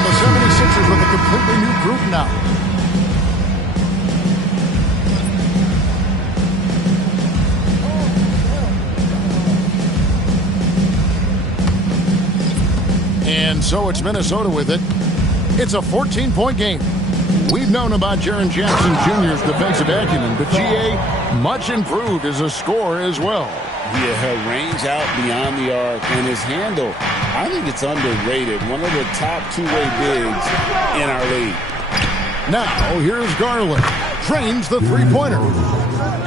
the 76ers with a completely new group now. And so it's Minnesota with it. It's a 14-point game. We've known about Jaren Jackson Jr.'s defensive acumen, but GA much improved as a scorer as well. Yeah, range out beyond the arc, and his handle, I think it's underrated. One of the top 2-way bigs in our league. Now, here's Garland. Drains the 3-pointer.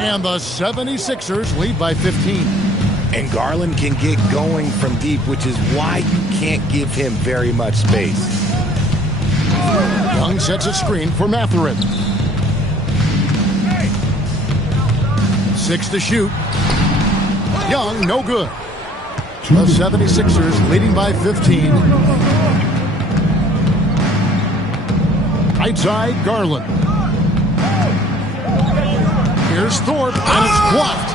And the 76ers lead by 15. And Garland can get going from deep, which is why you can't give him very much space. Young sets a screen for Mathurin. 6 to shoot. Young, no good. The 76ers leading by 15. Right side, Garland. Here's Thorpe, and it's blocked.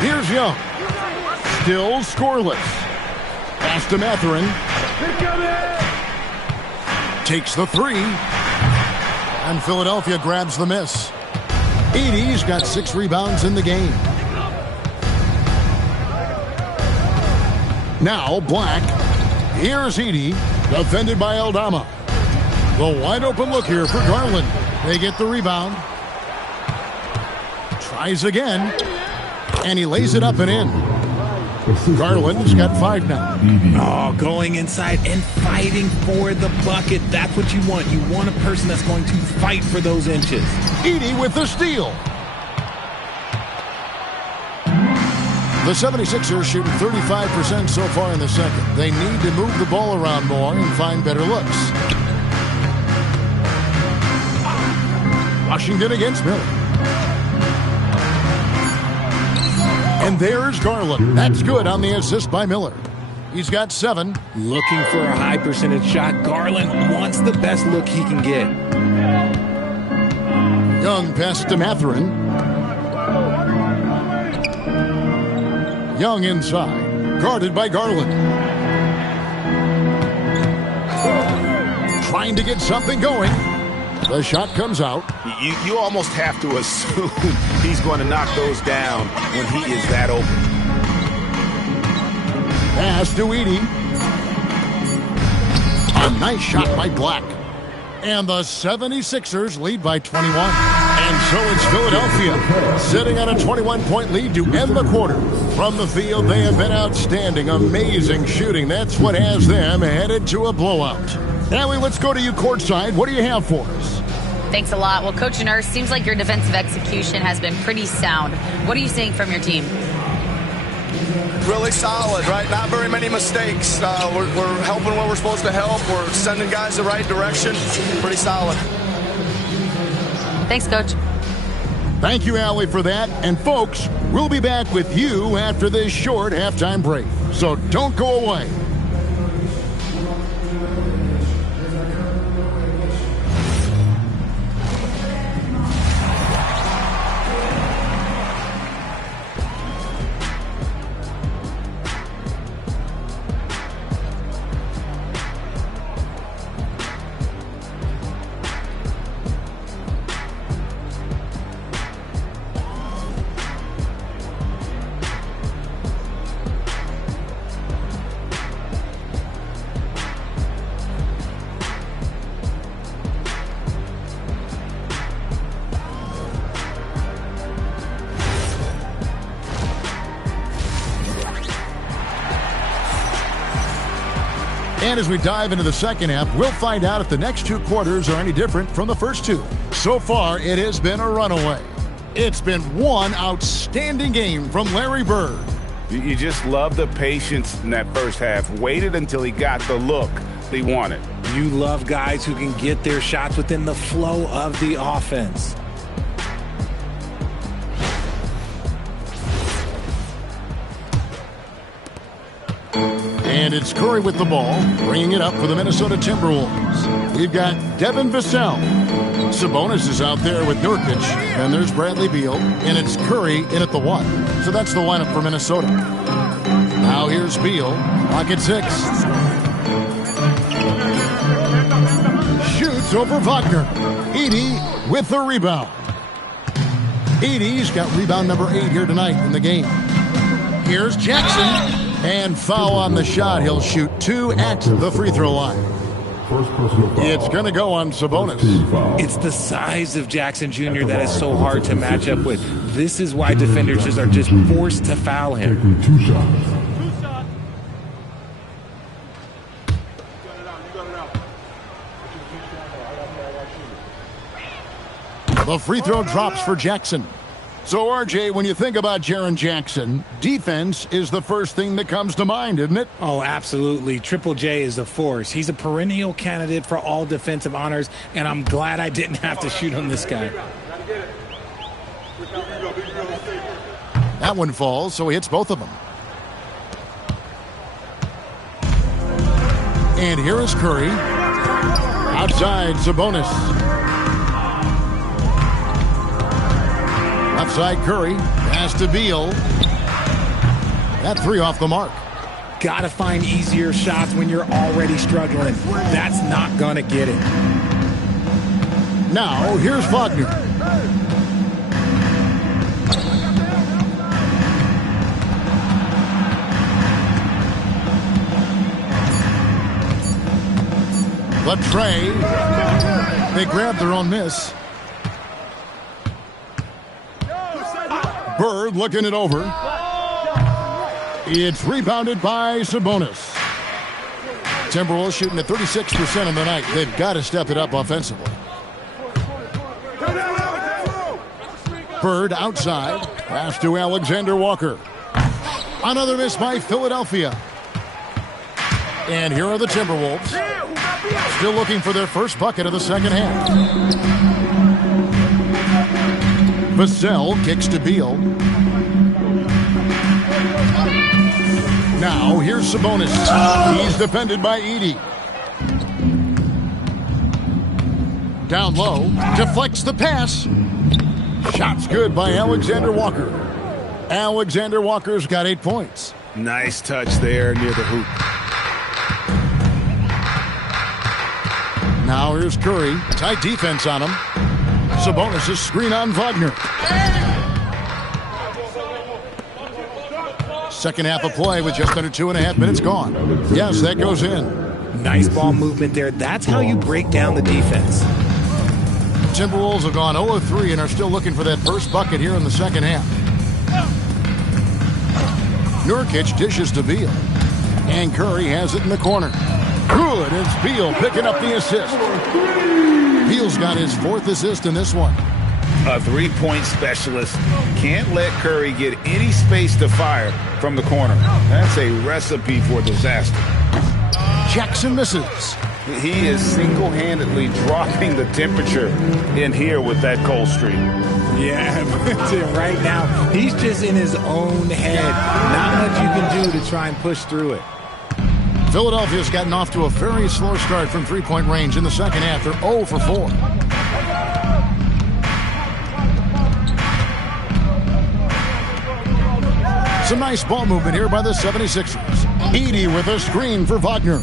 Here's Young. Still scoreless. Pass to Mathurin. Takes the 3. And Philadelphia grabs the miss. Edey's got 6 rebounds in the game. Now Black. Here's Edey. Defended by Aldama. The wide open look here for Garland. They get the rebound. Tries again. And he lays it up and in. Garland's got 5 now. Oh, going inside and fighting for the bucket. That's what you want. You want a person that's going to fight for those inches. Edey with the steal. The 76ers shooting 35% so far in the second. They need to move the ball around more and find better looks. Washington against Miller. And there's Garland. That's good on the assist by Miller. He's got 7. Looking for a high percentage shot. Garland wants the best look he can get. Young passes to Mathurin. Young inside. Guarded by Garland. trying to get something going. The shot comes out. You almost have to assume he's going to knock those down when he is that open. Pass to Edey. A nice shot by Black. And the 76ers lead by 21. And so it's Philadelphia sitting on a 21-point lead to end the quarter. From the field, they have been outstanding. Amazing shooting. That's what has them headed to a blowout. Allie, let's go to you courtside. What do you have for us? Thanks a lot. Well, Coach Nurse, seems like your defensive execution has been pretty sound. What are you seeing from your team? Really solid, right? Not very many mistakes. We're helping where we're supposed to help. We're sending guys the right direction. Pretty solid. Thanks, Coach. Thank you, Allie, for that. And, folks, we'll be back with you after this short halftime break. So don't go away. And as we dive into the second half, we'll find out if the next two quarters are any different from the first two. So far, it has been a runaway. It's been one outstanding game from Larry Bird. You just love the patience in that first half. Waited until he got the look they wanted. You love guys who can get their shots within the flow of the offense. And it's Curry with the ball, bringing it up for the Minnesota Timberwolves. We've got Devin Vassell. Sabonis is out there with Nurkic, and there's Bradley Beal, and it's Curry in at the 1. So that's the lineup for Minnesota. Now here's Beal, pocket 6. Shoots over Wagner. Edey with the rebound. Edey's got rebound number 8 here tonight in the game. Here's Jackson. And foul on the shot. He'll shoot 2 at the free throw line. It's going to go on Sabonis. It's the size of Jackson Jr. that is so hard to match up with. This is why defenders are just forced to foul him. The free throw drops for Jackson. So, RJ, when you think about Jaren Jackson, defense is the first thing that comes to mind, isn't it? Oh, absolutely. Triple J is a force. He's a perennial candidate for all defensive honors, and I'm glad I didn't have to shoot on this guy. That one falls, so he hits both of them. And here is Curry. Outside, Sabonis. Outside Curry, pass to Beal. That 3 off the mark. Gotta find easier shots when you're already struggling. That's not gonna get it. Now, here's Wagner. The tray. They grab their own miss. Bird looking it over. It's rebounded by Sabonis. Timberwolves shooting at 36% of the night. They've got to step it up offensively. Bird outside. Pass to Alexander Walker. Another miss by Philadelphia. And here are the Timberwolves. Still looking for their first bucket of the second half. Vassell kicks to Beal. Now, here's Sabonis. He's defended by Edey. Down low. Deflects the pass. Shot's good by Alexander Walker. Alexander Walker's got 8 points. Nice touch there near the hoop. Now here's Curry. Tight defense on him. Sabonis' screen on Wagner. Second half of play with just under 2.5 minutes gone. Yes, that goes in. Nice ball movement there. That's how you break down the defense. Timberwolves have gone 0 of 3 and are still looking for that first bucket here in the second half. Nurkic dishes to Beal. And Curry has it in the corner. Good, it's Beal picking up the assist. Beal's got his 4th assist in this one. A three-point specialist can't let Curry get any space to fire from the corner. That's a recipe for disaster. Jackson misses. He is single-handedly dropping the temperature in here with that cold streak. Yeah, right now, he's just in his own head. Not much you can do to try and push through it. Philadelphia's gotten off to a very slow start from three-point range in the second half. They're 0 for 4. Some nice ball movement here by the 76ers. Edey with a screen for Wagner.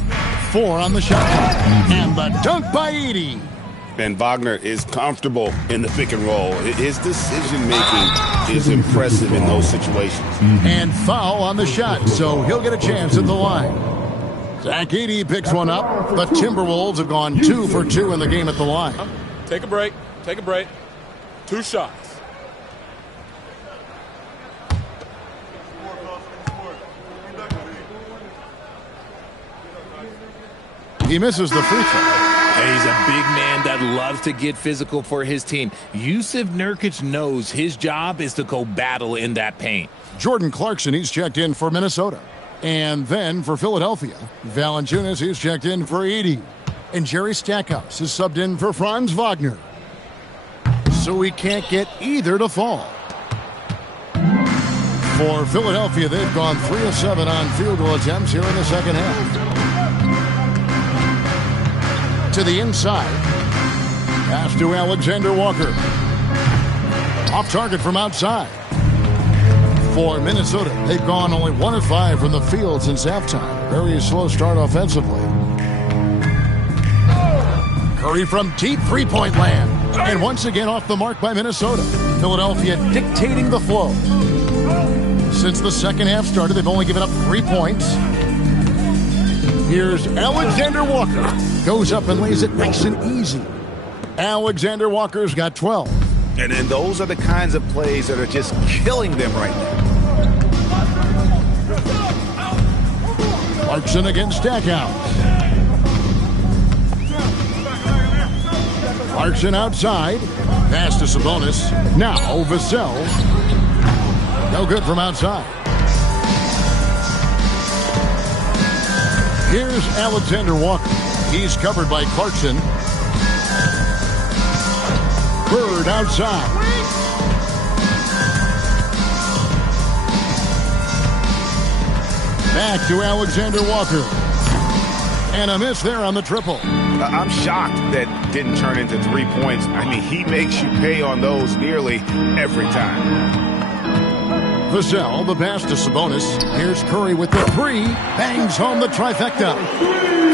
4 on the shot clock. And the dunk by Edey. And Wagner is comfortable in the pick and roll. His decision-making is impressive in those situations. And foul on the shot, so he'll get a chance at the line. Zach Edey picks one up. The Timberwolves have gone 2 for 2 in the game at the line. Take a break. Take a break. 2 shots. He misses the free throw. He's a big man that loves to get physical for his team. Yusuf Nurkic knows his job is to go battle in that paint. Jordan Clarkson, he's checked in for Minnesota. And then for Philadelphia, Valanciunas, he's checked in for Edey. And Jerry Stackhouse is subbed in for Franz Wagner. So we can't get either to fall. For Philadelphia, they've gone 3 of 7 on field goal attempts here in the second half. To the inside. Pass to Alexander Walker. Off target from outside. For Minnesota, they've gone only 1 of 5 from the field since halftime. Very slow start offensively. Curry from deep three-point land. And once again off the mark by Minnesota. Philadelphia dictating the flow. Since the second half started, they've only given up 3 points. Here's Alexander Walker. Goes up and lays it nice and easy. Alexander Walker's got 12. And then those are the kinds of plays that are just killing them right now. Clarkson against Stackhouse. Clarkson outside. Pass to Sabonis. Now Vassell. No good from outside. Here's Alexander Walker. He's covered by Clarkson. Bird outside. Back to Alexander Walker. And a miss there on the triple. I'm shocked that didn't turn into 3 points. I mean, he makes you pay on those nearly every time. Vassell, the pass to Sabonis. Here's Curry with the 3. Bangs home the trifecta.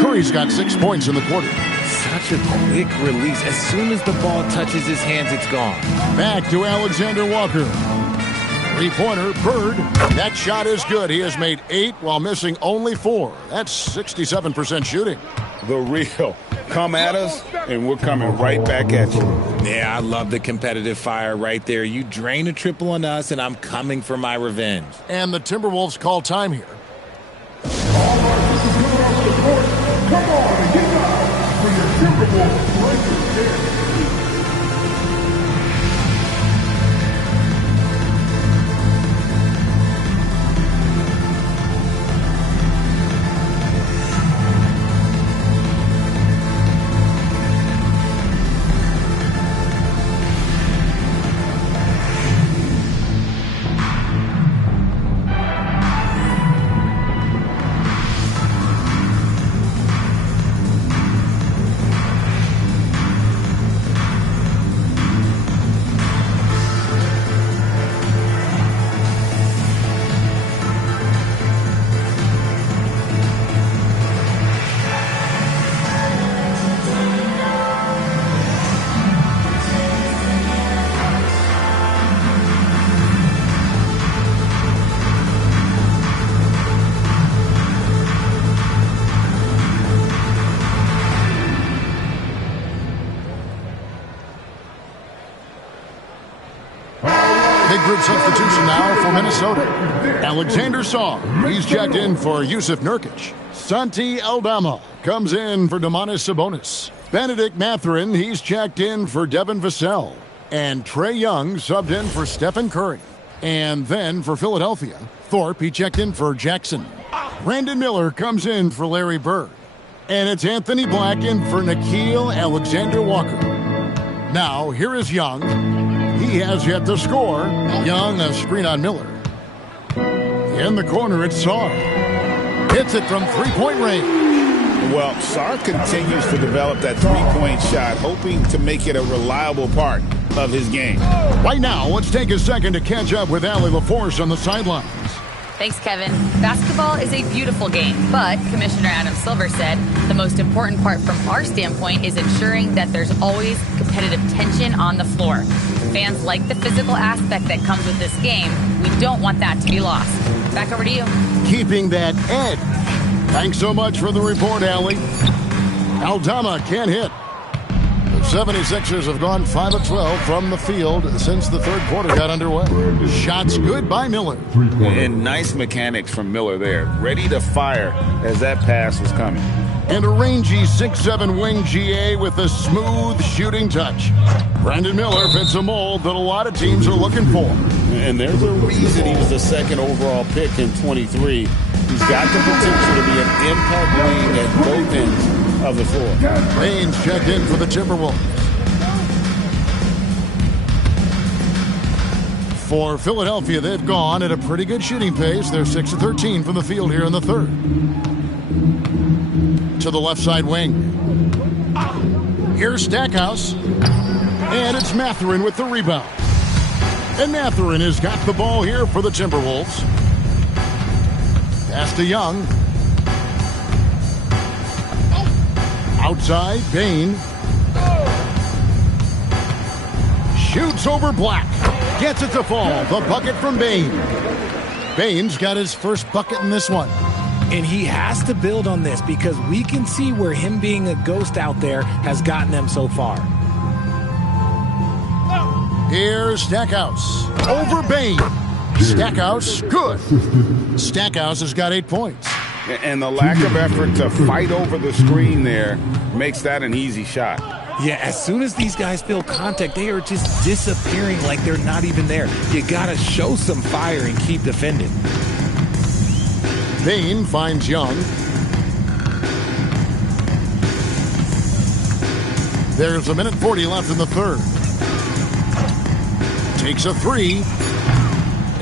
Curry's got 6 points in the quarter. Such a quick release. As soon as the ball touches his hands, it's gone. Back to Alexander Walker. Three-pointer, Bird. That shot is good. He has made 8 while missing only 4. That's 67% shooting. The real. Come at us, and we're coming right back at you. Yeah, I love the competitive fire right there. You drain a triple on us, and I'm coming for my revenge. And the Timberwolves call time here. All right, this is good off the court. Come on and get down for your Timberwolves Lakers here. now for Minnesota. Alexander Song, he's checked in for Yusuf Nurkic. Santi Aldama comes in for Domantas Sabonis. Benedict Mathurin, he's checked in for Devin Vassell. And Trae Young subbed in for Stephen Curry. And then for Philadelphia, Thorpe, he checked in for Jackson. Brandon Miller comes in for Larry Bird. And it's Anthony Black in for Nickeil Alexander-Walker. Now, here is Young. He has yet to score. Young, a screen on Miller. In the corner, it's Sarr. Hits it from three-point range. Well, Sarr continues to develop that three-point shot, hoping to make it a reliable part of his game. Right now, let's take a second to catch up with Allie LaForce on the sidelines. Thanks, Kevin. Basketball is a beautiful game, but Commissioner Adam Silver said the most important part from our standpoint is ensuring that there's always competitive tension on the floor. Fans like the physical aspect that comes with this game. We don't want that to be lost. Back over to you. Keeping that edge. Thanks so much for the report, Allie. Aldama can't hit. The 76ers have gone 5 of 12 from the field since the third quarter got underway. Shots good by Miller. And nice mechanics from Miller there. Ready to fire as that pass was coming. And a rangy 6'7" wing GA with a smooth shooting touch. Brandon Miller fits a mold that a lot of teams are looking for. And there's a reason he was the second overall pick in 23. He's got the potential to be an impact wing at both ends of the floor. Baines checked in for the Timberwolves. For Philadelphia, they've gone at a pretty good shooting pace. They're 6 of 13 from the field here in the third. To the left side wing. Here's Stackhouse. And it's Mathurin with the rebound. And Mathurin has got the ball here for the Timberwolves. Pass to Young. Outside, Bane. Shoots over Black. Gets it to fall. The bucket from Bane. Bane's got his first bucket in this one. And he has to build on this because we can see where him being a ghost out there has gotten them so far. Here's Stackhouse. Over Bane. Stackhouse, good. Stackhouse has got 8 points. And the lack of effort to fight over the screen there makes that an easy shot. Yeah, as soon as these guys feel contact, they are just disappearing like they're not even there. You got to show some fire and keep defending. Bane finds Young. There's a minute 40 left in the third. Takes a three.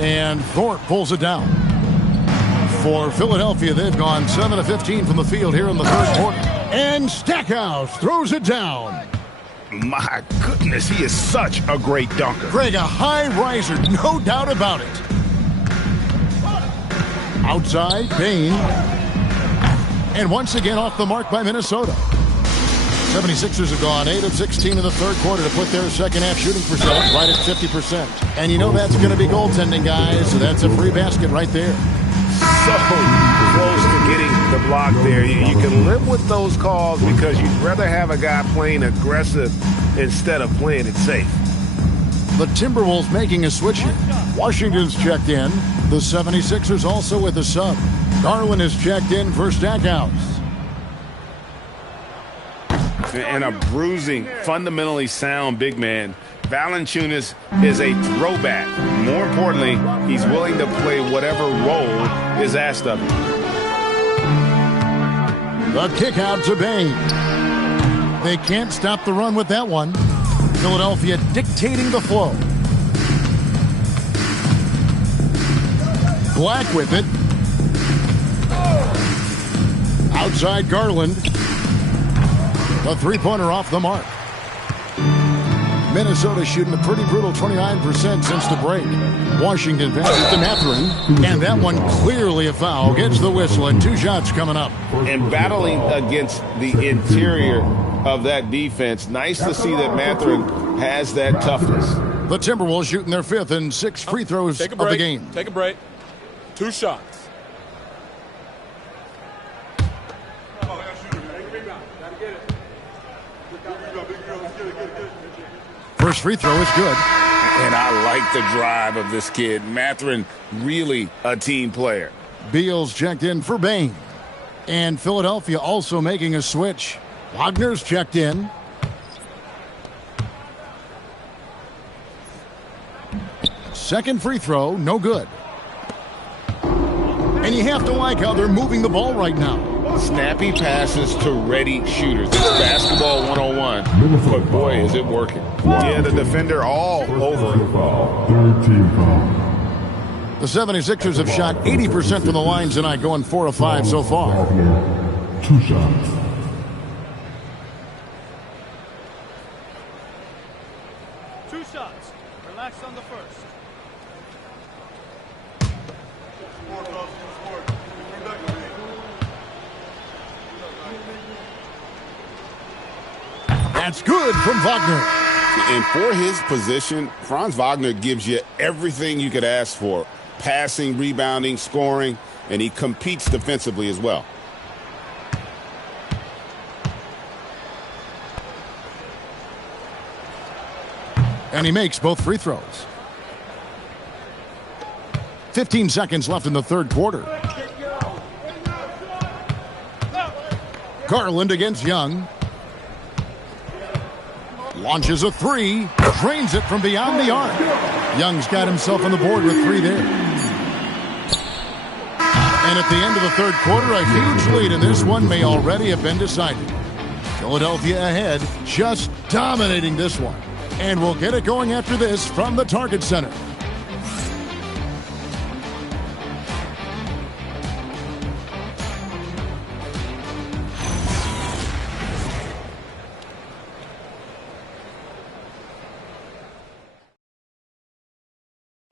And Thorpe pulls it down. For Philadelphia, they've gone 7 of 15 from the field here in the third quarter. And Stackhouse throws it down. My goodness, he is such a great dunker. Greg, a high riser, no doubt about it. Outside, Bane. And once again off the mark by Minnesota. 76ers have gone 8 of 16 in the third quarter to put their second half shooting percentage right at 50%. And you know that's going to be goaltending, guys. So that's a free basket right there. So close to getting the block there. You can live with those calls because you'd rather have a guy playing aggressive instead of playing it safe. The Timberwolves making a switch here. Washington's checked in. The 76ers also with a sub. Garland is checked in for Stackhouse. And a bruising, fundamentally sound big man. Valanciunas is a throwback. More importantly, he's willing to play whatever role is asked of him. The kick out to Bane. They can't stop the run with that one. Philadelphia dictating the flow. Black with it. Outside Garland. A three-pointer off the mark. Minnesota shooting a pretty brutal 29% since the break. Washington passes to Mathurin, and that one clearly a foul. Gets the whistle, and 2 shots coming up. And battling against the interior of that defense, nice to see that Mathurin has that toughness. The Timberwolves shooting their 5th and 6th free throws of the game. Take a break. 2 shots. First free throw is good. And I like the drive of this kid. Mathurin, really a team player. Beal's checked in for Bain. And Philadelphia also making a switch. Wagner's checked in. Second free throw, no good. And you have to like how they're moving the ball right now. Snappy passes to ready shooters. It's basketball 101. But boy, is it working. Yeah, the defender all over him. The 76ers have shot 80% from the line tonight, going 4 of 5 so far. 2 shots. Two shots. Relax on the first. That's good from Wagner. And for his position, Franz Wagner gives you everything you could ask for. Passing, rebounding, scoring, and he competes defensively as well. And he makes both free throws. 15 seconds left in the third quarter. Garland against Young. Launches a three. Drains it from beyond the arc. Young's got himself on the board with 3 there. And at the end of the third quarter, a huge lead, and this one may already have been decided. Philadelphia ahead, just dominating this one. And we'll get it going after this from the Target Center.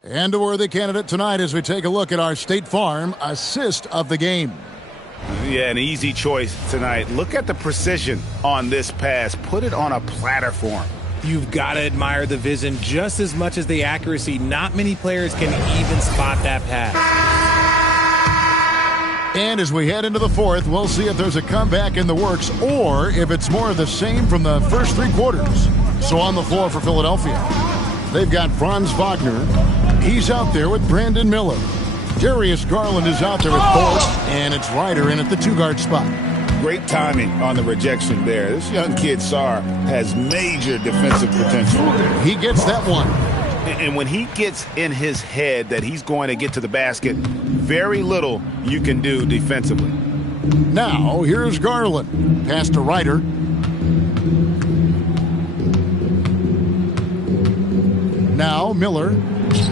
And a worthy candidate tonight as we take a look at our State Farm assist of the game. Yeah, an easy choice tonight. Look at the precision on this pass. Put it on a platter for him. You've got to admire the vision just as much as the accuracy. Not many players can even spot that pass. And as we head into the fourth, we'll see if there's a comeback in the works or if it's more of the same from the first 3 quarters. So on the floor for Philadelphia, they've got Franz Wagner. He's out there with Brandon Miller. Darius Garland is out there at 4, and it's Ryder in at the 2-guard spot. Great timing on the rejection there. This young kid, Sarr, has major defensive potential. He gets that one. And when he gets in his head that he's going to get to the basket, very little you can do defensively. Now, here's Garland. Pass to Ryder. Now, Miller.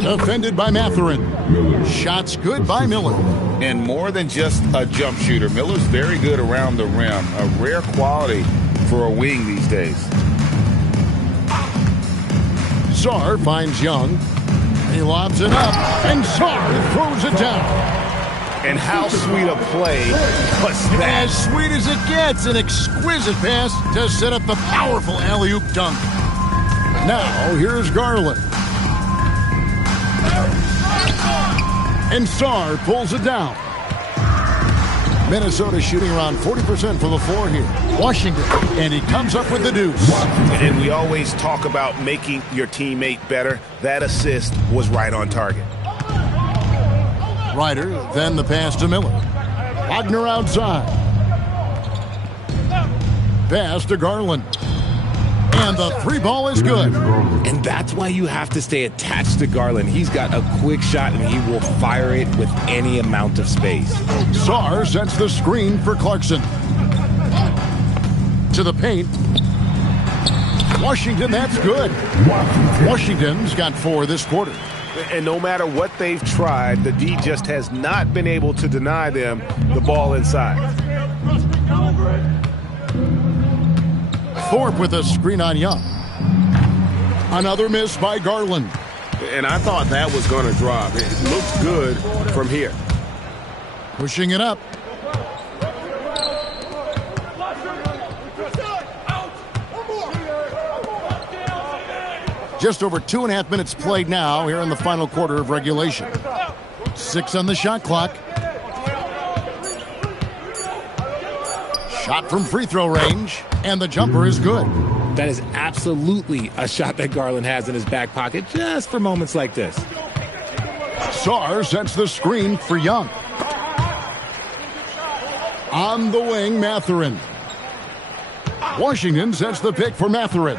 Defended by Mathurin. Shots good by Miller. And more than just a jump shooter, Miller's very good around the rim. A rare quality for a wing these days. Sarr finds Young. He lobs it up, and Sarr throws it down. And how sweet a play was that? As sweet as it gets, an exquisite pass to set up the powerful alley-oop dunk. Now, here's Garland. And Sarr pulls it down. Minnesota shooting around 40% from the floor here. Washington, and he comes up with the deuce. And we always talk about making your teammate better. That assist was right on target. Ryder, then the pass to Miller. Wagner outside. Pass to Garland. And the 3-ball is good. And that's why you have to stay attached to Garland. He's got a quick shot, and he will fire it with any amount of space. Sarr sets the screen for Clarkson. To the paint. Washington, that's good. Washington's got 4 this quarter. And no matter what they've tried, the D just has not been able to deny them the ball inside. Thorpe with a screen on Young. Another miss by Garland. And I thought that was going to drop. It looks good from here. Pushing it up. Just over 2.5 minutes played now here in the final quarter of regulation. 6 on the shot clock. Shot from free throw range, and the jumper is good. That is absolutely a shot that Garland has in his back pocket just for moments like this. Sarr sets the screen for Young. On the wing, Mathurin. Washington sets the pick for Mathurin.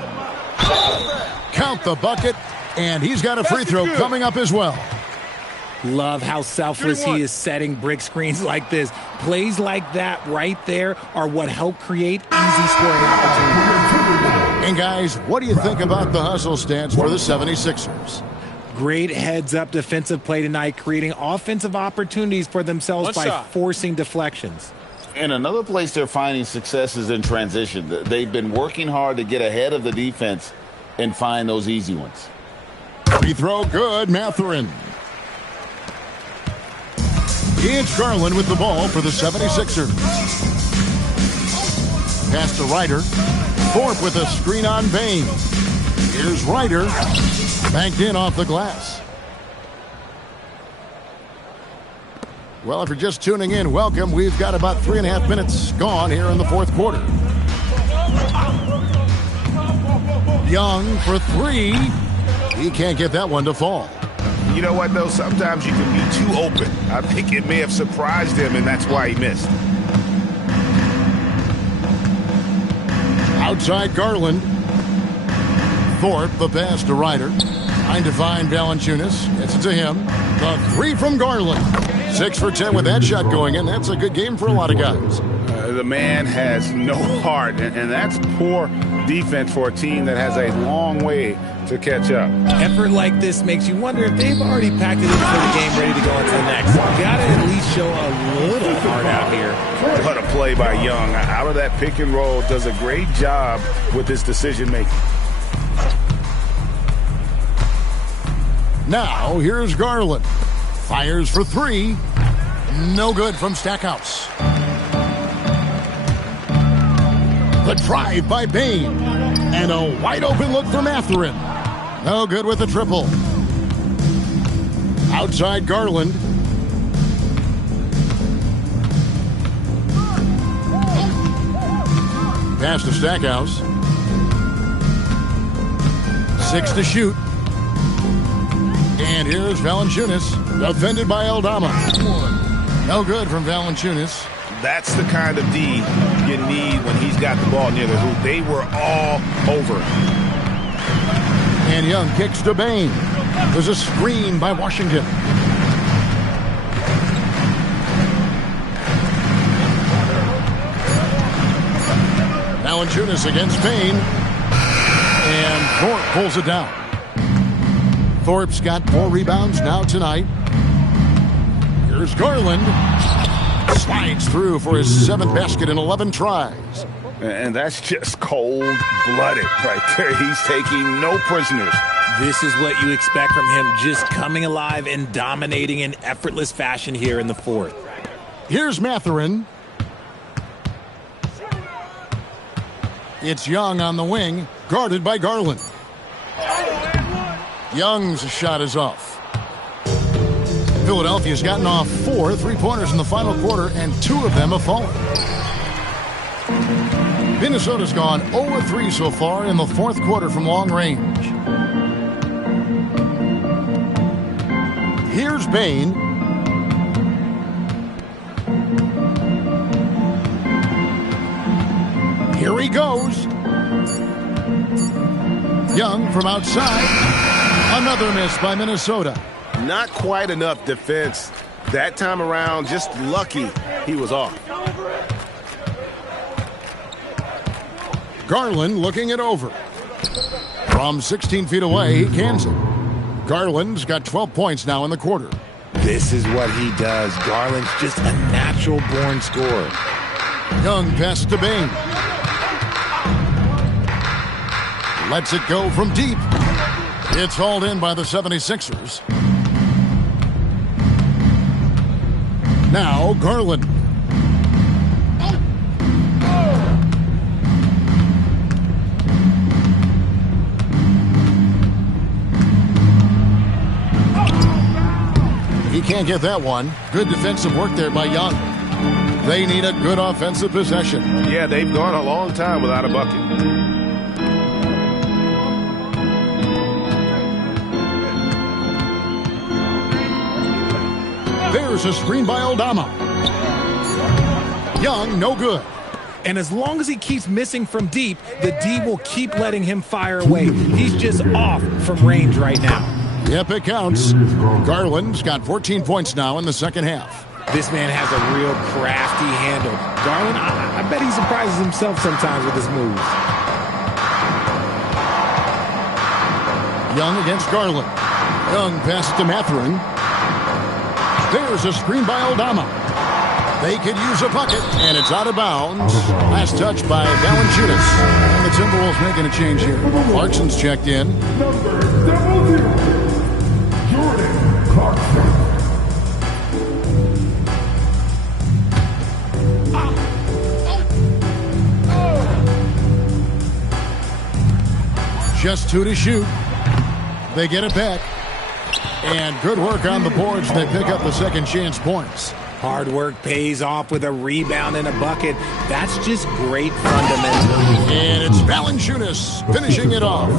Count the bucket, and he's got a free throw coming up as well. Love how selfless he is setting brick screens like this. Plays like that right there are what help create easy scoring opportunities. And guys, what do you think about the hustle stance for the 76ers? Great heads-up defensive play tonight, creating offensive opportunities for themselves by forcing deflections. And another place they're finding success is in transition. They've been working hard to get ahead of the defense and find those easy ones. Free throw good, Mathurin. It's Garland with the ball for the 76ers. Pass to Ryder. Thorpe with a screen on Bain. Here's Ryder. Banked in off the glass. Well, if you're just tuning in, welcome. We've got about 3.5 minutes gone here in the fourth quarter. Young for three. He can't get that one to fall. You know what, though? Sometimes you can be too open. I think it may have surprised him, and that's why he missed. Outside Garland. Thorpe, the pass to Ryder. Trying to find Valanciunas. Gets it to him. The three from Garland. 6 for 10 with that shot going in. That's a good game for a lot of guys. The man has no heart, and that's poor defense for a team that has a long way to catch up. Effort like this makes you wonder if they've already packed it in for the game, ready to go into the next. Got to at least show a little heart out here. What a play by Young. Out of that pick and roll, does a great job with his decision making. Now, here's Garland. Fires for three. No good from Stackhouse. The drive by Bain. And a wide open look for Mathurin. No good with the triple. Outside Garland. Pass to Stackhouse. 6 to shoot. And here's Valanciunas, defended by Aldama. No good from Valanciunas. That's the kind of D you need when he's got the ball near the hoop. They were all over. And Young kicks to Bain. There's a screen by Washington. Valanciunas against Bain. And Thorpe pulls it down. Thorpe's got 4 rebounds now tonight. Here's Garland. Slides through for his 7th basket in 11 tries. And that's just cold-blooded right there. He's taking no prisoners. This is what you expect from him, just coming alive and dominating in effortless fashion here in the fourth. Here's Mathurin. It's Young on the wing, guarded by Garland. Young's shot is off. Philadelphia's gotten off 4 3-pointers in the final quarter, and 2 of them have fallen. Minnesota's gone 0-3 so far in the fourth quarter from long range. Here's Bain. Here he goes. Young from outside. Another miss by Minnesota. Not quite enough defense. That time around, just lucky he was off. Garland looking it over. From 16 feet away, he cans it. Garland's got 12 points now in the quarter. This is what he does. Garland's just a natural-born scorer. Young pass to Bain. Lets it go from deep. It's hauled in by the 76ers. Now Garland. He can't get that one. Good defensive work there by Young. They need a good offensive possession. Yeah, they've gone a long time without a bucket. There's a screen by Aldama. Young, no good. And as long as he keeps missing from deep, the D will keep letting him fire away. He's just off from range right now. Yep, it counts. Garland's got 14 points now in the second half. This man has a real crafty handle. Garland, I bet he surprises himself sometimes with his moves. Young against Garland. Young passes to Mathurin. There's a screen by Aldama. They could use a bucket, and it's out of bounds. Last touch by Valanciunas. And the Timberwolves making a change here. Clarkson's checked in. Number 00, Jordan Clarkson. Just 2 to shoot. They get it back. And good work on the boards. They pick up the second chance points. Hard work pays off with a rebound and a bucket. That's just great fundamentals. And it's Valanciunas finishing it off.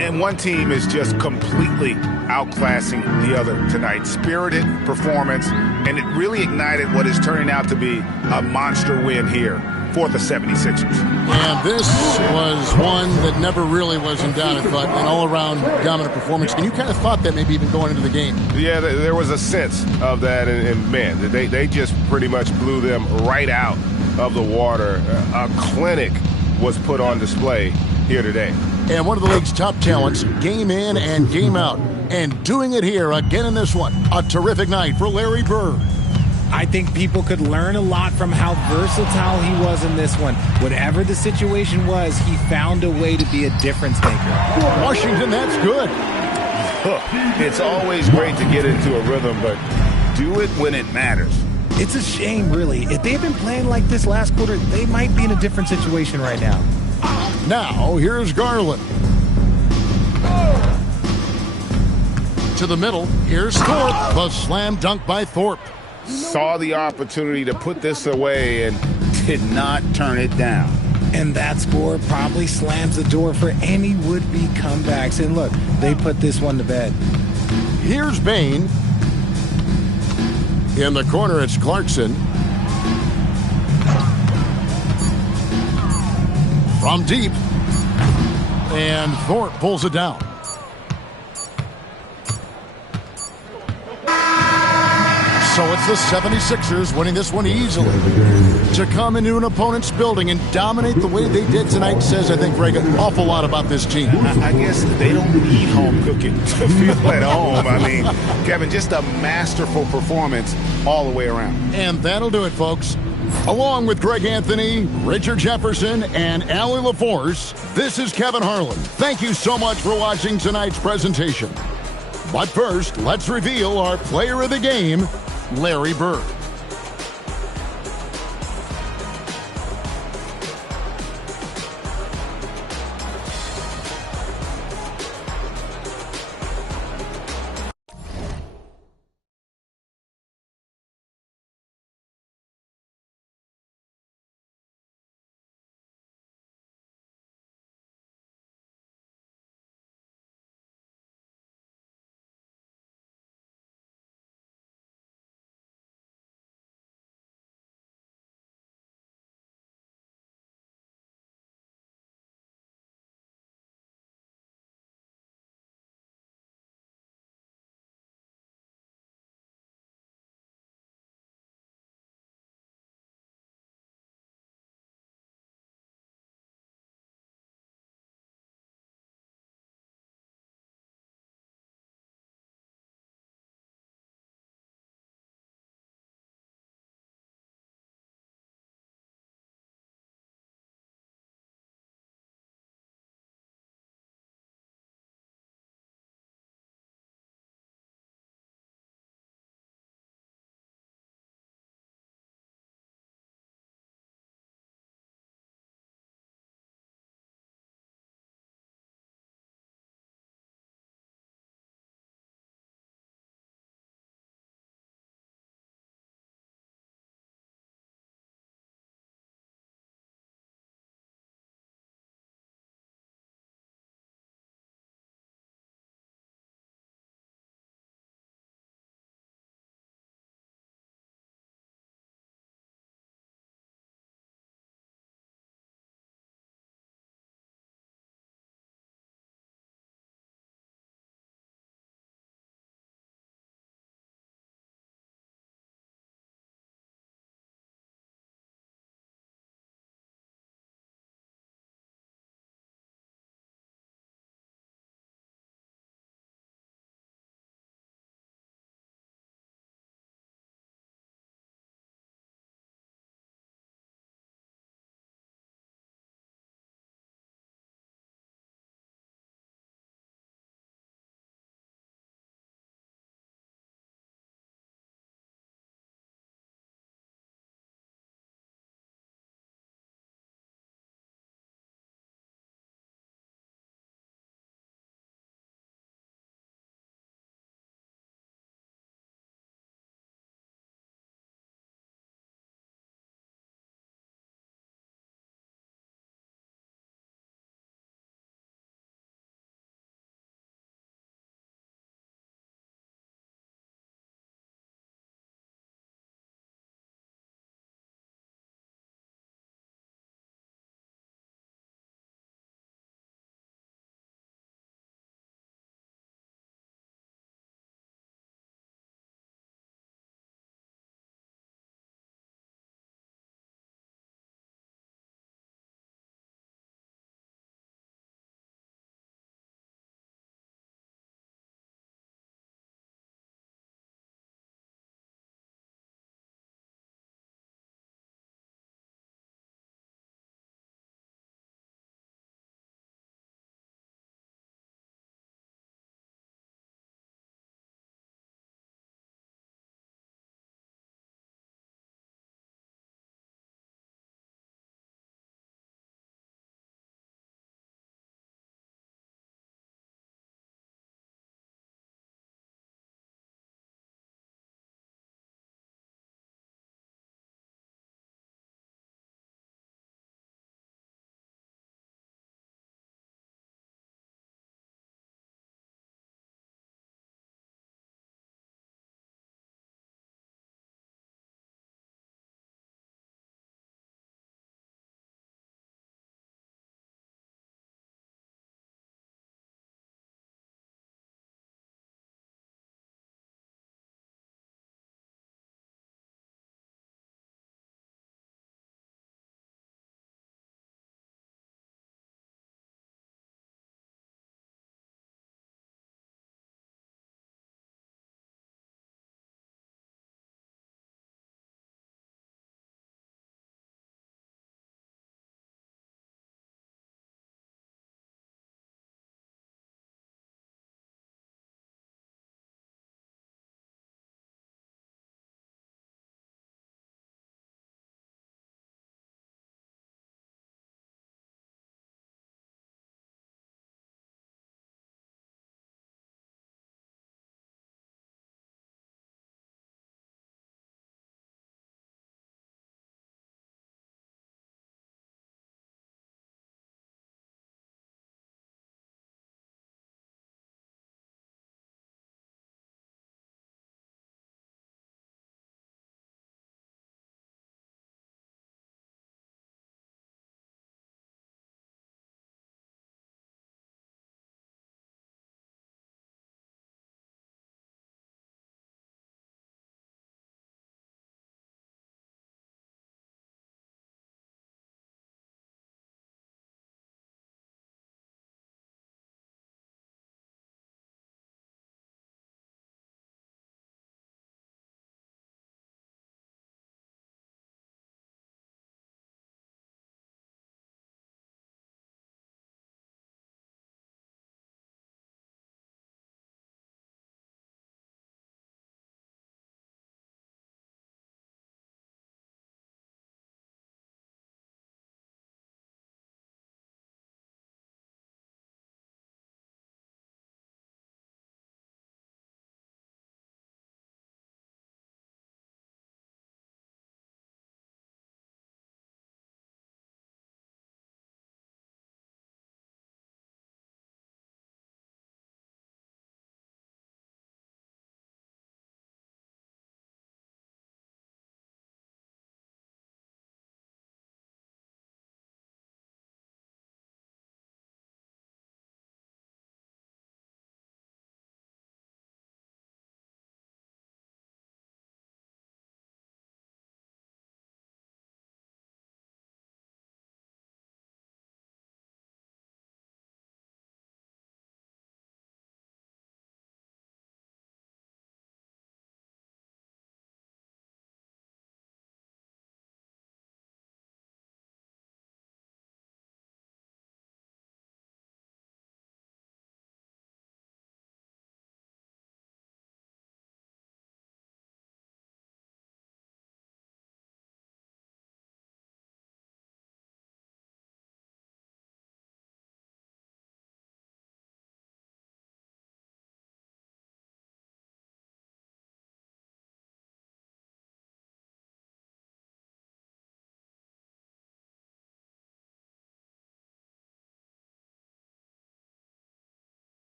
And one team is just completely outclassing the other tonight. Spirited performance, and it really ignited what is turning out to be a monster win here for the 76ers. And this was one that never really was in doubt, but an all-around dominant performance. And you kind of thought that maybe even going into the game. Yeah, there was a sense of that, and man, they just pretty much blew them right out of the water. A clinic was put on display here today. And one of the league's top talents, game in and game out. And doing it here again in this one. A terrific night for Larry Bird. I think people could learn a lot from how versatile he was in this one. Whatever the situation was, he found a way to be a difference maker. Washington, that's good. It's always great to get into a rhythm, but do it when it matters. It's a shame, really. If they had been playing like this last quarter, they might be in a different situation right now. Now, here's Garland. To the middle, here's Thorpe. The slam dunk by Thorpe. Saw the opportunity to put this away and did not turn it down. And that score probably slams the door for any would-be comebacks. And look, they put this one to bed. Here's Bain. In the corner, it's Clarkson. From deep. And Thorpe pulls it down. So it's the 76ers winning this one easily. To come into an opponent's building and dominate the way they did tonight says, I think, Greg, an awful lot about this team. I guess they don't need home cooking to feel at home. I mean, Kevin, just a masterful performance all the way around. And that'll do it, folks. Along with Greg Anthony, Richard Jefferson, and Allie LaForce, this is Kevin Harlan. Thank you so much for watching tonight's presentation. But first, let's reveal our player of the game, Larry Bird.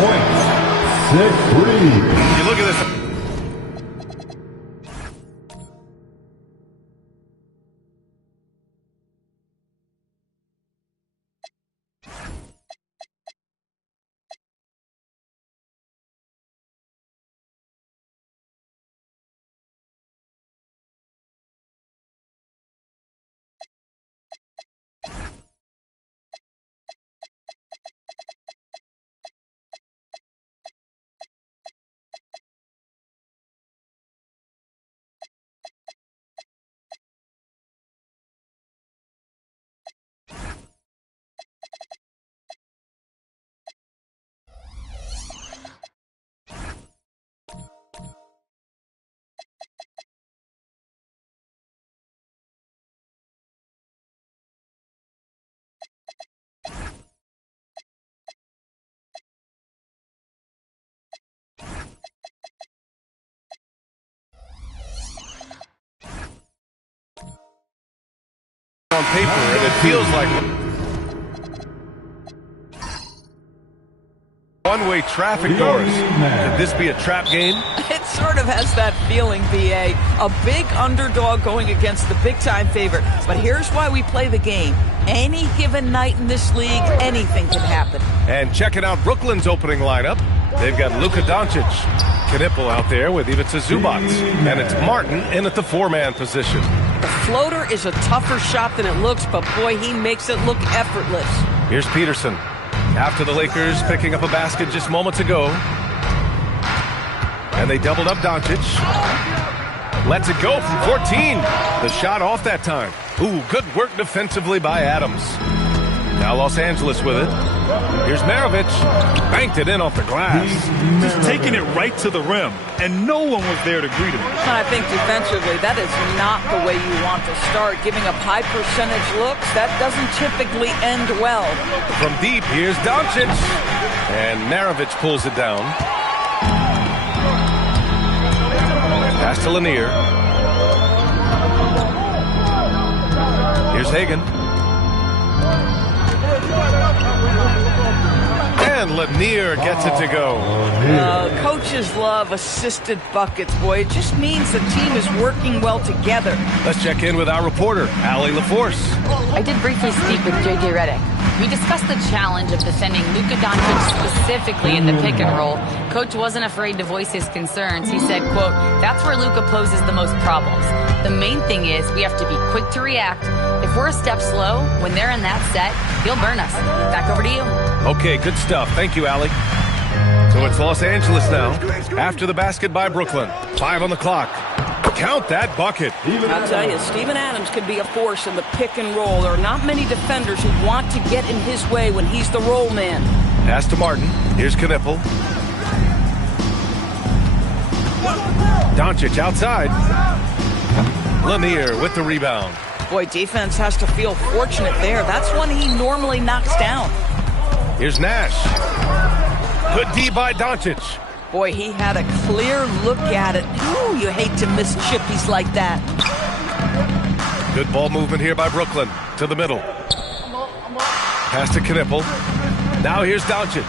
points. 6-3. You look at this. On paper, and it feels like one-way traffic doors. Could this be a trap game? It sort of has that feeling, BA. A big underdog going against the big-time favorite. But here's why we play the game. Any given night in this league, anything can happen. And checking out Brooklyn's opening lineup, they've got Luka Doncic, Knipple out there with Ivica Zubac, and it's Martin in at the four-man position. The floater is a tougher shot than it looks, but boy, he makes it look effortless. Here's Peterson. After the Lakers picking up a basket just moments ago. And they doubled up Doncic. Lets it go from 14. The shot off that time. Ooh, good work defensively by Adams. Now Los Angeles with it. Here's Maravich. Banked it in off the glass. Just taking it right to the rim, and no one was there to greet him. I think defensively, that is not the way you want to start. Giving up high percentage looks, that doesn't typically end well. From deep, here's Doncic. And Maravich pulls it down. Pass to Lanier. Here's Hagan. And Lanier gets it to go. Coaches love assisted buckets, boy. It just means the team is working well together. Let's check in with our reporter, Allie LaForce. I did briefly speak with J.J. Redick. We discussed the challenge of defending Luka Doncic specifically in the pick and roll. Coach wasn't afraid to voice his concerns. He said, quote, "That's where Luka poses the most problems. The main thing is we have to be quick to react. If we're a step slow, when they're in that set, he'll burn us." Back over to you. Okay, good stuff. Thank you, Allie. So it's Los Angeles now. After the basket by Brooklyn. 5 on the clock. Count that bucket. I'll tell you, Steven Adams could be a force in the pick and roll. There are not many defenders who want to get in his way when he's the roll man. Pass to Martin. Here's Knipple. Doncic outside. Lanier with the rebound. Boy, defense has to feel fortunate there. That's one he normally knocks down. Here's Nash. Good D by Doncic. Boy, he had a clear look at it. Ooh, you hate to miss chippies like that. Good ball movement here by Brooklyn. To the middle. Pass to Knipple. Now here's Doncic.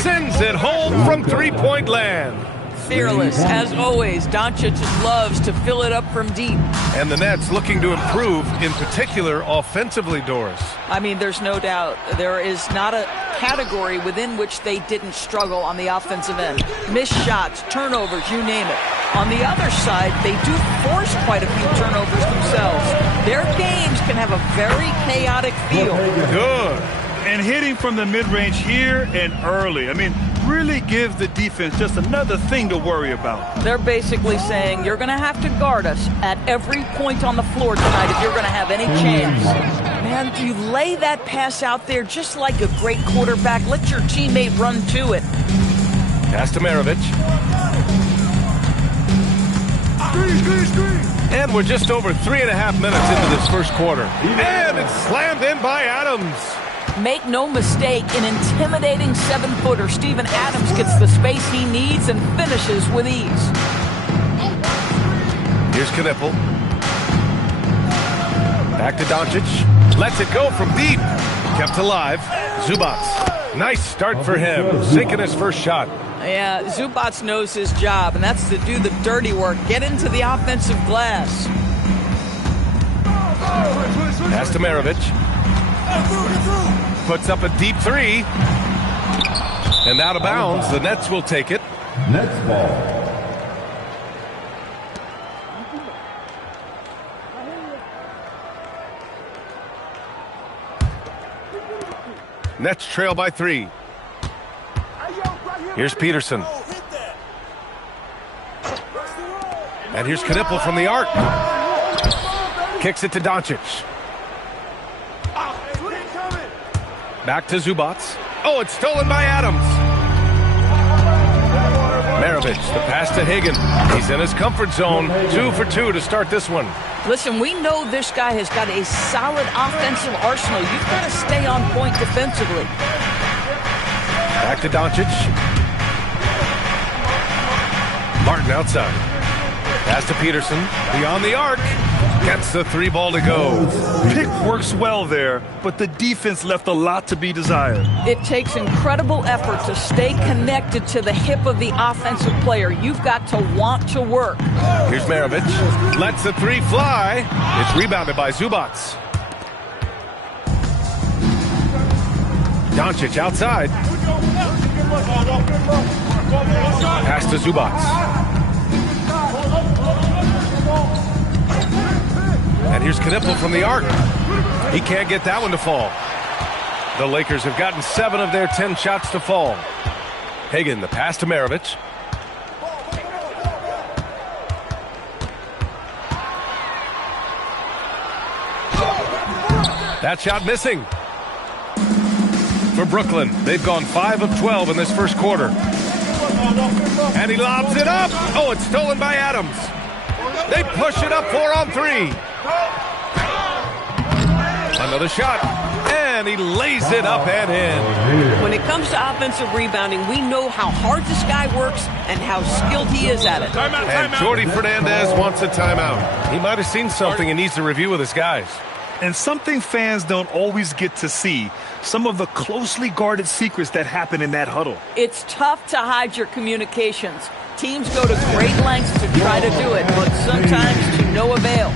Sends it home from three-point land. Fearless, as always. Doncic loves to fill it up from deep. And the Nets looking to improve, in particular, offensively, Doris. I mean, there's no doubt. There is not a category within which they didn't struggle on the offensive end. Missed shots, turnovers, you name it. On the other side, they do force quite a few turnovers themselves. Their games can have a very chaotic feel. Good. And hitting from the mid-range here and early. I mean, really gives the defense just another thing to worry about. They're basically saying you're going to have to guard us at every point on the floor tonight if you're going to have any chance. Man, you lay that pass out there just like a great quarterback. Let your teammate run to it. Pass to Maravich. And we're just over 3.5 minutes into this first quarter. And it's slammed in by Adams. Make no mistake, an intimidating 7-footer, Steven Adams gets the space he needs and finishes with ease. Here's Knipple. Back to Doncic. Lets it go from deep. Kept alive. Zubac. Nice start for him, sinking his first shot. Yeah, Zubac knows his job, and that's to do the dirty work. Get into the offensive glass. Pass to Maravich. Puts up a deep three. And out of bounds. The Nets will take it. Nets ball. Nets trail by 3. Here's Peterson. And here's Knipple from the arc. Kicks it to Doncic. Back to Zubac. Oh, it's stolen by Adams. Maravich, the pass to Hagan. He's in his comfort zone. 2 for 2 to start this one. Listen, we know this guy has got a solid offensive arsenal. You've got to stay on point defensively. Back to Doncic. Martin outside. Pass to Peterson. Beyond the arc. Gets the 3 ball to go. Pick works well there, but the defense left a lot to be desired. It takes incredible effort to stay connected to the hip of the offensive player. You've got to want to work. Here's Maravich. Lets the 3 fly. It's rebounded by Zubac. Doncic outside. Pass to Zubac. And here's Knipple from the arc. He can't get that one to fall. The Lakers have gotten 7 of their 10 shots to fall. Hagan, the pass to Maravich. That shot missing. For Brooklyn, they've gone 5 of 12 in this first quarter. And he lobs it up. Oh, it's stolen by Adams. They push it up 4 on 3. Another shot, and he lays it up and in. When it comes to offensive rebounding, we know how hard this guy works and how skilled he is at it. And Jordy Fernandez wants a timeout. He might have seen something and needs to review with his guys. And something fans don't always get to see, some of the closely guarded secrets that happen in that huddle. It's tough to hide your communications. Teams go to great lengths to try to do it, but sometimes to no avail.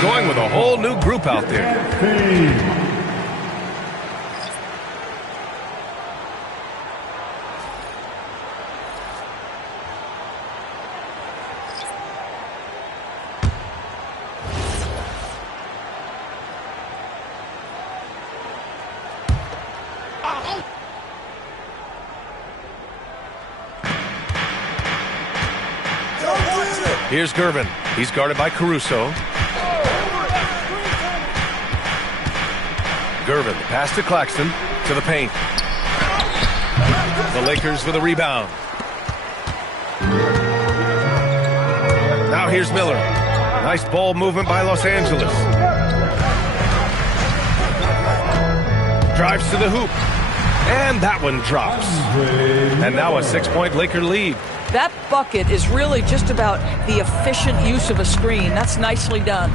Going with a whole new group out there. Here's Gervin. He's guarded by Caruso. Gervin, the pass to Claxton, to the paint. The Lakers with a rebound. Now here's Miller. Nice ball movement by Los Angeles. Drives to the hoop. And that one drops. And now a 6-point Laker lead. That bucket is really just about the efficient use of a screen. That's nicely done.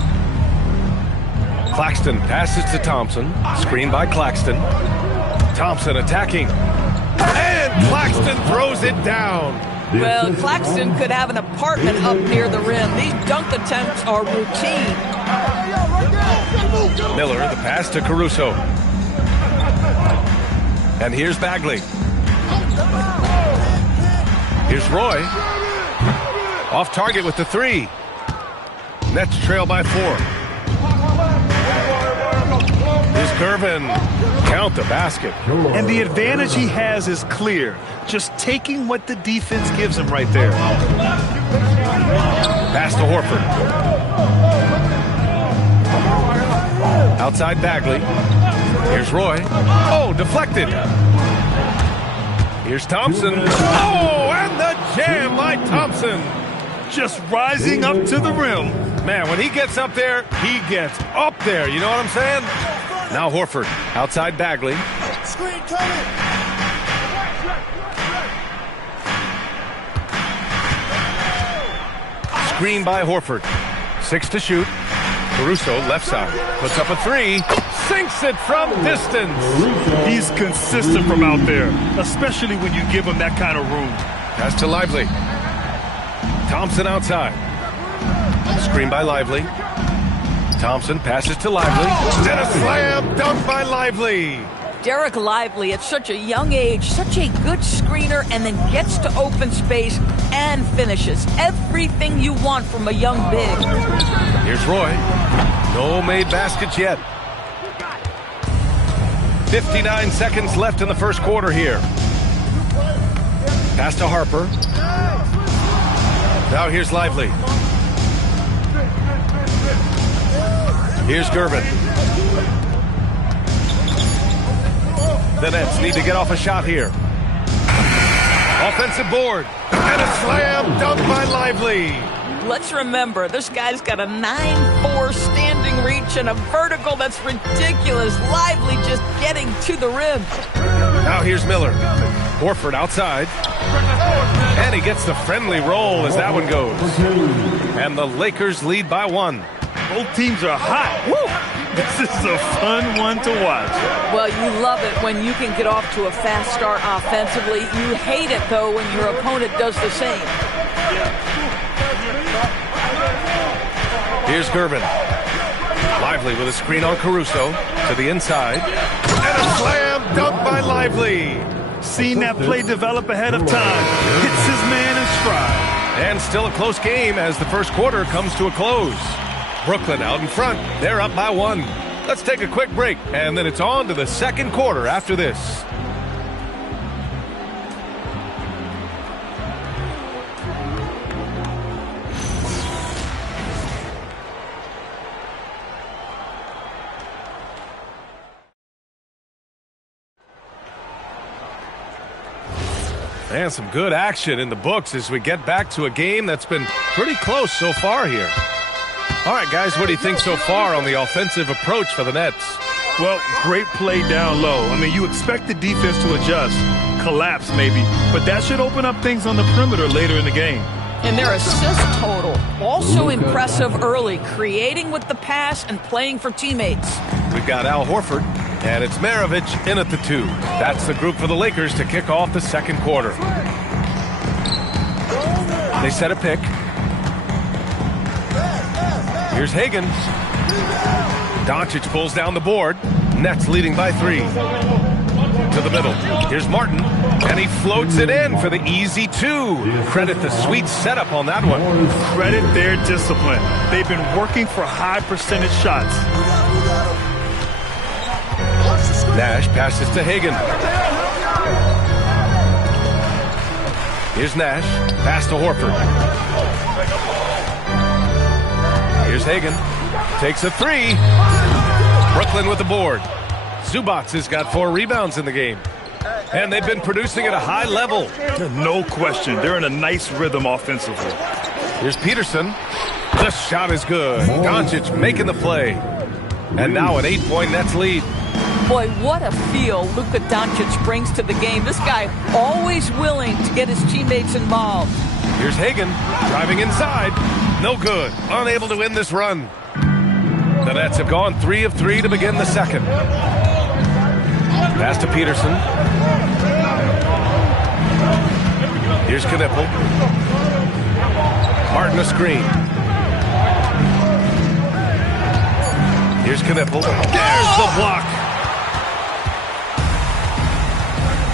Claxton passes to Thompson. Screen by Claxton. Thompson attacking. And Claxton throws it down. Well, Claxton could have an apartment up near the rim. These dunk attempts are routine. Miller, the pass to Caruso. And here's Bagley. Here's Roy. Off target with the 3. Nets trail by 4. Here's Gervin. Count the basket. And the advantage he has is clear. Just taking what the defense gives him right there. Pass to Horford. Outside Bagley. Here's Roy. Oh, deflected. Here's Thompson. Oh, and the jam by Thompson. Just rising up to the rim. Man, when he gets up there, he gets up there. You know what I'm saying? Now Horford. Outside Bagley. Screen coming. Screen by Horford. 6 to shoot. Caruso, left side. Puts up a 3. Sinks it from distance. He's consistent from out there, especially when you give him that kind of room. Pass to Lively. Thompson outside. Screen by Lively. Thompson passes to Lively. And a slam dunk by Lively. Derek Lively at such a young age, such a good screener, and then gets to open space and finishes. Everything you want from a young big. Here's Roy. No made baskets yet. 59 seconds left in the first quarter here. Pass to Harper. Now here's Lively. Here's Gervin. The Nets need to get off a shot here. Offensive board. And a slam dunk by Lively. Let's remember, this guy's got a 9'4" standing reach and a vertical that's ridiculous. Lively just getting to the rim. Now here's Miller. Horford outside. And he gets the friendly roll as that one goes. And the Lakers lead by 1. Both teams are hot. Woo! This is a fun one to watch. Well, you love it when you can get off to a fast start offensively. You hate it, though, when your opponent does the same. Here's Gervin. Lively with a screen on Caruso to the inside. And a slam dunk by Lively. Seen that play develop ahead of time. Hits his man in stride. And still a close game as the first quarter comes to a close. Brooklyn out in front. They're up by 1. Let's take a quick break, and then it's on to the second quarter after this. And some good action in the books as we get back to a game that's been pretty close so far here. All right, guys, what do you think so far on the offensive approach for the Nets? Well, great play down low. I mean, you expect the defense to adjust, collapse maybe, but that should open up things on the perimeter later in the game. And their assist total, also impressive early, creating with the pass and playing for teammates. We've got Al Horford, and it's Maravich in at the 2. That's the group for the Lakers to kick off the second quarter. They set a pick. Here's Higgins. Doncic pulls down the board. Nets leading by 3. To the middle. Here's Martin. And he floats it in for the easy 2. Credit the sweet setup on that one. Credit their discipline. They've been working for high percentage shots. Nash passes to Hagan. Here's Nash. Pass to Horford. Here's Hagan. Takes a 3. Brooklyn with the board. Zubats has got 4 rebounds in the game. And they've been producing at a high level. No question. They're in a nice rhythm offensively. Here's Peterson. The shot is good. Doncic making the play. And now an 8-point Nets lead. Boy, what a feel Luka Doncic brings to the game. This guy always willing to get his teammates involved. Here's Hagan driving inside. No good. Unable to win this run. The Nets have gone 3 of 3 to begin the second. Pass to Peterson. Here's Knipple. Martin a screen. Here's Knipple. There's the block.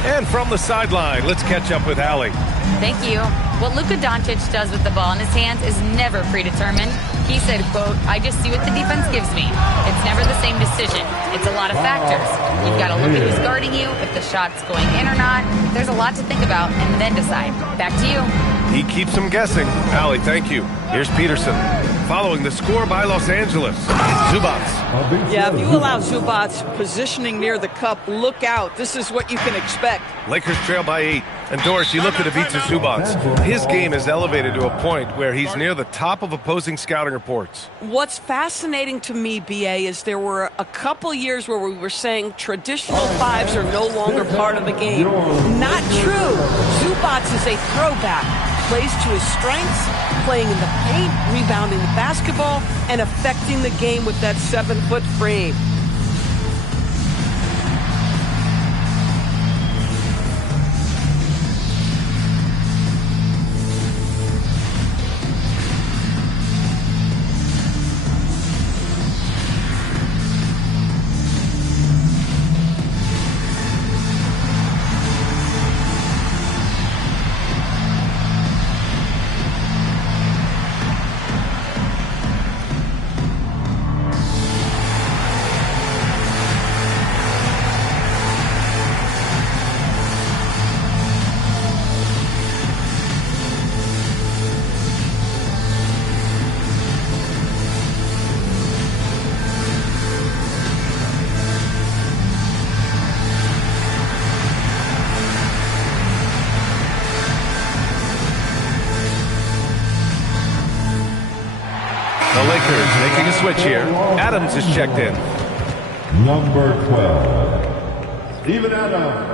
And from the sideline, let's catch up with Allie. Thank you. What Luka Doncic does with the ball in his hands is never predetermined. He said, quote, "I just see what the defense gives me. It's never the same decision. It's a lot of factors. You've got to look at who's guarding you, if the shot's going in or not. There's a lot to think about and then decide." Back to you. He keeps them guessing. Allie, thank you. Here's Peterson. Following the score by Los Angeles, Zubats. Yeah, if you allow Zubats positioning near the cup, look out. This is what you can expect. Lakers trail by 8. And Doris, you look at Ivica Zubats. His game is elevated to a point where he's near the top of opposing scouting reports. What's fascinating to me, BA, is there were a couple years where we were saying traditional fives are no longer part of the game. Not true. Zubats is a throwback. Plays to his strengths, playing in the paint, rebounding the basketball, and affecting the game with that 7-foot frame. The Lakers making a switch here. Adams is checked in. Number 12, Steven Adams.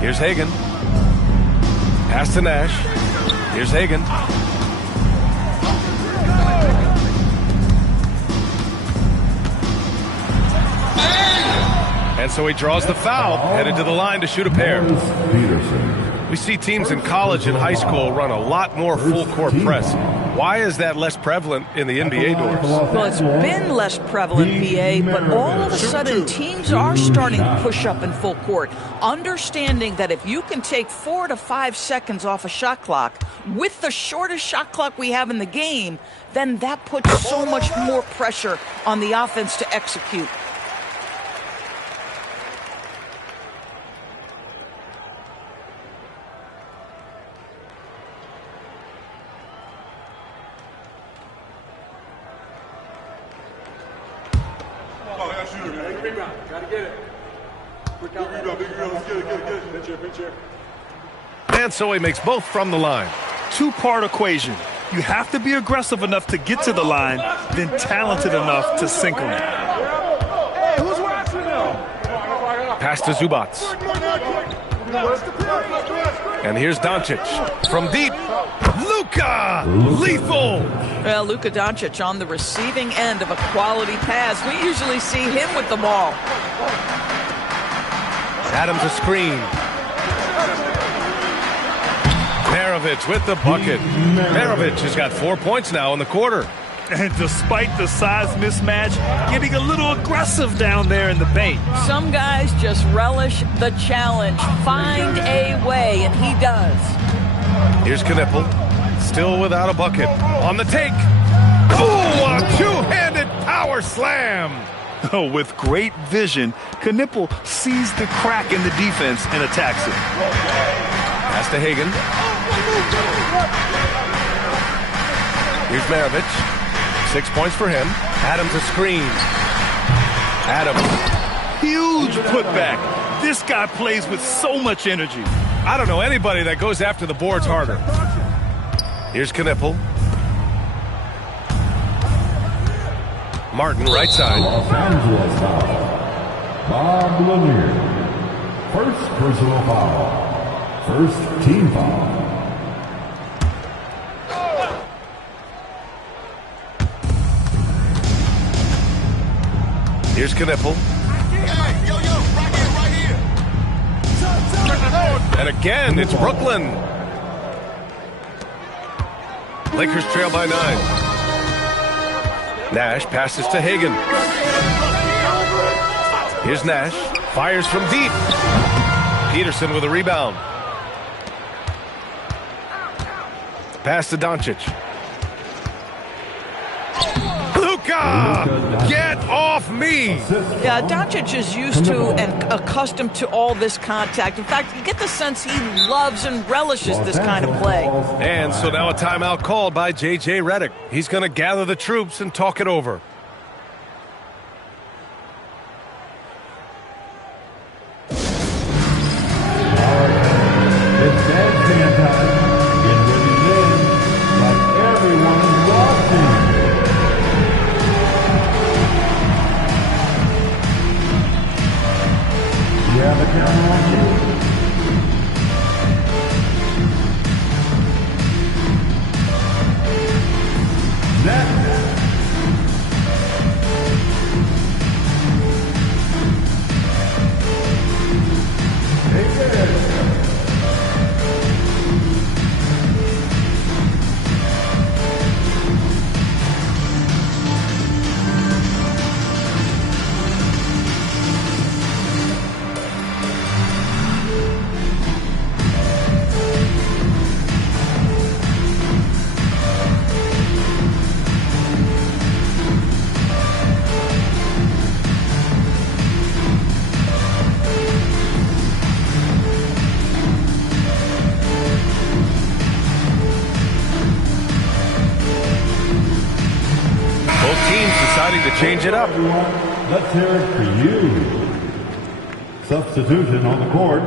Here's Hagan. Pass to Nash. Here's Hagan. And so he draws the foul, headed to the line to shoot a pair. We see teams in college and high school run a lot more full-court press. Why is that less prevalent in the NBA, Doors? Well, it's been less prevalent, BA, but all of a sudden teams are starting to push up in full court, understanding that if you can take 4 to 5 seconds off a shot clock with the shortest shot clock we have in the game, then that puts so much more pressure on the offense to execute. And so he makes both from the line. Two-part equation. You have to be aggressive enough to get to the line, then talented enough to sink them. Pass to Zubats. And here's Doncic. From deep, Luka! Lethal! Well, Luka Doncic on the receiving end of a quality pass. We usually see him with the ball. Adams a screen. Maravich with the bucket. Maravich has got 4 points now in the quarter. And despite the size mismatch, getting a little aggressive down there in the paint. Some guys just relish the challenge. Find a way, and he does. Here's Knipple. Still without a bucket. On the take. Ooh, a two-handed power slam. Oh, with great vision, Knipple sees the crack in the defense and attacks it. Pass to Hagan. Here's Maravich. 6 points for him. Adams a screen. Adams. Huge putback. This guy plays with so much energy. I don't know anybody that goes after the boards harder. Here's Knipple. Martin, right side. Los Angeles foul. Bob Lanier. First personal foul. First team foul. Here's Knippel. And again, it's Brooklyn. Lakers trail by 9. Nash passes to Hagan. Here's Nash. Fires from deep. Peterson with a rebound. Pass to Doncic. Luka! Get off me! Yeah, Doncic is used to and accustomed to all this contact. In fact, you get the sense he loves and relishes this kind of play. And so now a timeout called by J.J. Redick. He's going to gather the troops and talk it over. It's bandstand time. Get ready to dance like everyone is watching. You have a camera on you. Next. Take it. To change it up. Let's hear it for you. Substitution on the court.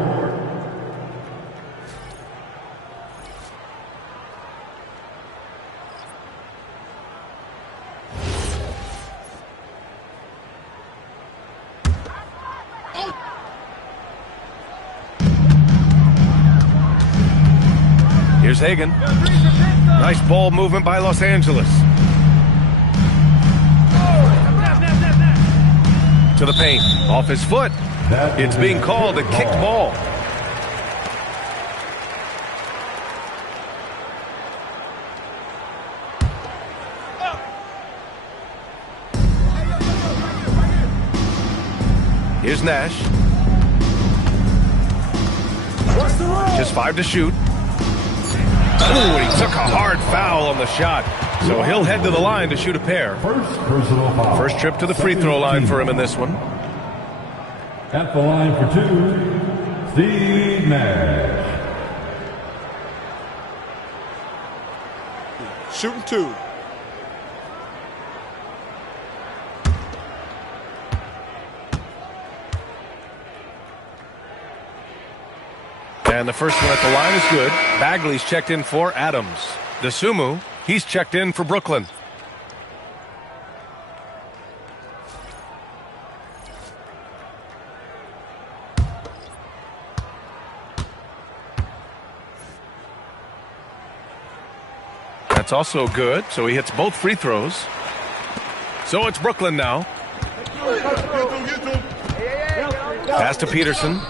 Here's Hagan. Nice ball movement by Los Angeles. To the paint, off his foot. It's being called a kicked ball. Here's Nash. Just 5 to shoot. Oh, he took a hard foul on the shot. So he'll head to the line to shoot a pair. First personal foul. First trip to the free throw line for him in this one. At the line for 2, Steve Nash. Shooting 2. And the first one at the line is good. Bagley's checked in for Adams. DeSumo, he's checked in for Brooklyn. That's also good, so he hits both free throws. So it's Brooklyn now. Pass to Peterson.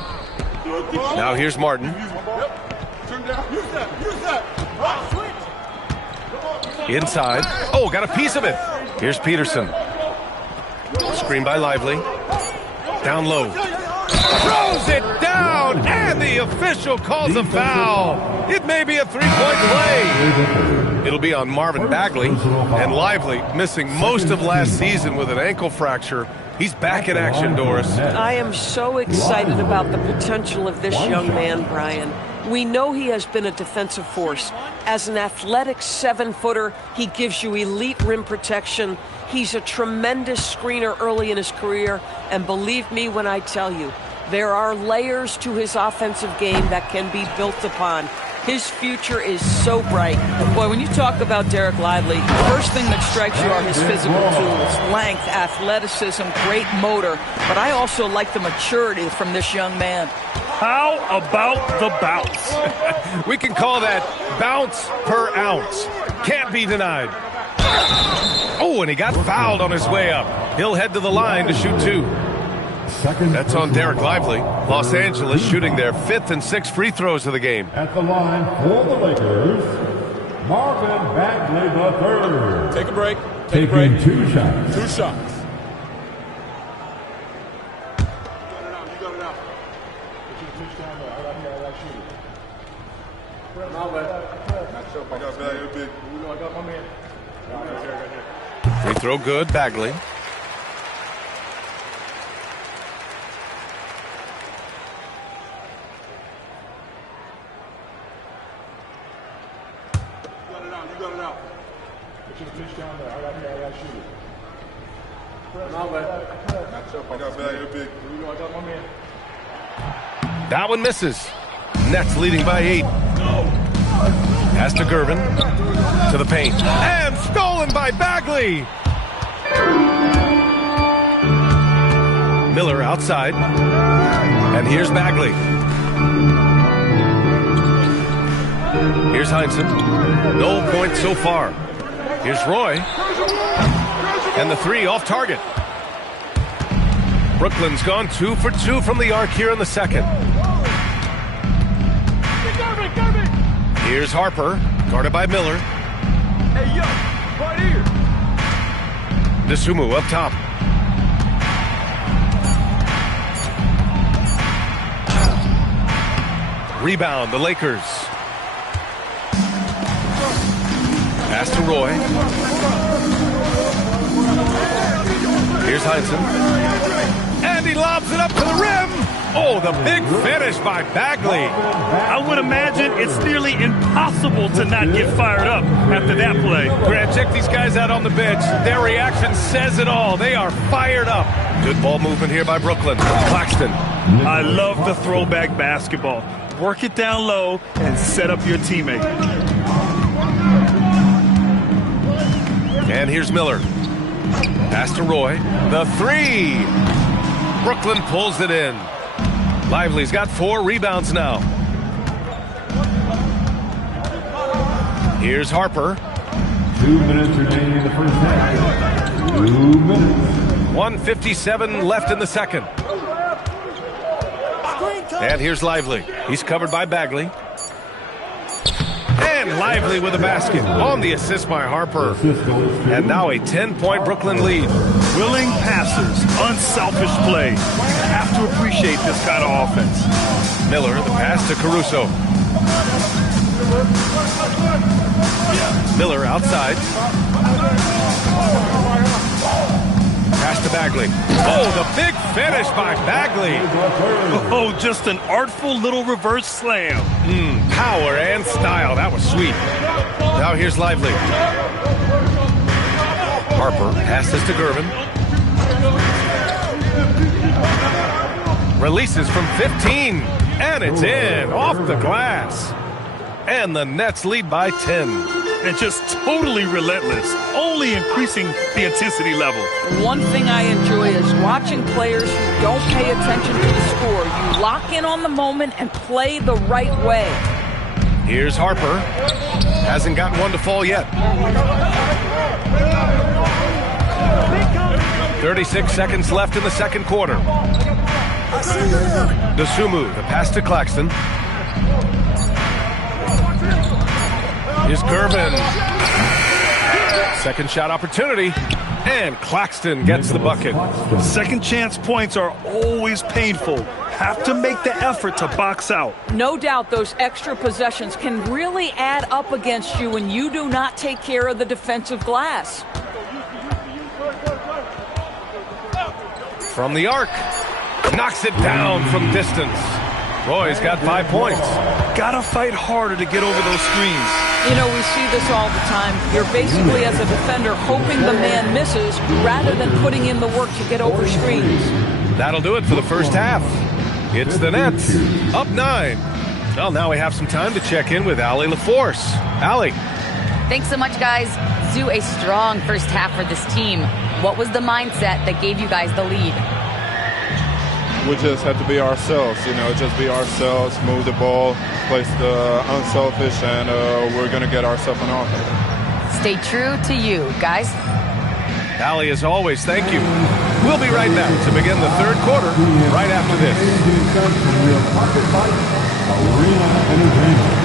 Now here's Martin. Inside. Oh, got a piece of it. Here's Peterson. Screen by Lively. Down low. Throws it down, and the official calls a foul. It may be a three-point play. It'll be on Marvin Bagley. And Lively, missing most of last season with an ankle fracture. He's back in action, Doris. I am so excited about the potential of this young man, Brian. We know he has been a defensive force. As an athletic 7-footer, he gives you elite rim protection. He's a tremendous screener early in his career. And believe me when I tell you, there are layers to his offensive game that can be built upon. His future is so bright. Boy, when you talk about Derek Lively, the first thing that strikes you are his physical tools, length, athleticism, great motor. But I also like the maturity from this young man. How about the bounce? We can call that bounce per ounce. Can't be denied. Oh, and he got fouled on his way up. He'll head to the line to shoot 2. That's on Derek Lively. Los Angeles shooting their 5th and 6th free throws of the game. At the line for the Lakers, Marvin Bagley III. Take a break. Taking 2 shots. 2 shots. Free throw good, Bagley. That one misses. Nets leading by 8. Pass to Gervin. To the paint. And stolen by Bagley. Miller outside. And here's Bagley. Here's Heinsohn. No points so far. Here's Roy. And the 3 off target. Brooklyn's gone 2 for 2 from the arc here in the second. Here's Harper, guarded by Miller. Hey, yo, right here. Nasumu up top. Rebound, the Lakers. Pass to Roy. Here's Heinsohn. And he lobs it up to the rim. Oh, the big finish by Bagley. I would imagine it's nearly impossible to not get fired up after that play. Grant, check these guys out on the bench. Their reaction says it all. They are fired up. Good ball movement here by Brooklyn. Claxton. I love the throwback basketball. Work it down low and set up your teammate. And here's Miller. Pass to Roy. The 3. Brooklyn pulls it in. Lively's got 4 rebounds now. Here's Harper. 2 minutes remaining in the first half. 2 minutes. 1:57 left in the second. And here's Lively. He's covered by Bagley. And Lively with a basket on the assist by Harper. And now a 10-point Brooklyn lead. Willing passers, unselfish play. You have to appreciate this kind of offense. Miller, the pass to Caruso. Miller outside. Pass to Bagley. Oh, the big finish by Bagley. Oh, just an artful little reverse slam. Power and style. That was sweet. Now here's Lively. Harper passes to Gervin. Releases from 15. And it's in. Off the glass. And the Nets lead by 10. And just totally relentless, only increasing the intensity level. One thing I enjoy is watching players who don't pay attention to the score. You lock in on the moment and play the right way. Here's Harper. Hasn't gotten one to fall yet. 36 seconds left in the second quarter. Nasumu, the pass to Claxton. Here's Gervin. Second shot opportunity. And Claxton gets the bucket. Second chance points are always painful. Have to make the effort to box out. No doubt those extra possessions can really add up against you when you do not take care of the defensive glass. From the arc. Knocks it down from distance. Roy's got 5 points. Gotta fight harder to get over those screens. You know, we see this all the time. You're basically, as a defender, hoping the man misses rather than putting in the work to get over screens. That'll do it for the first half. It's the Nets, up 9. Well, now we have some time to check in with Allie LaForce. Allie. Thanks so much, guys. Zoo, a strong first half for this team. What was the mindset that gave you guys the lead? We just have to be ourselves, just be ourselves, move the ball, play the unselfish, and we're going to get ourselves an offense. Stay true to you, guys. Allie, as always, thank you. We'll be right back to begin the third quarter right after this. Arena Entertainment.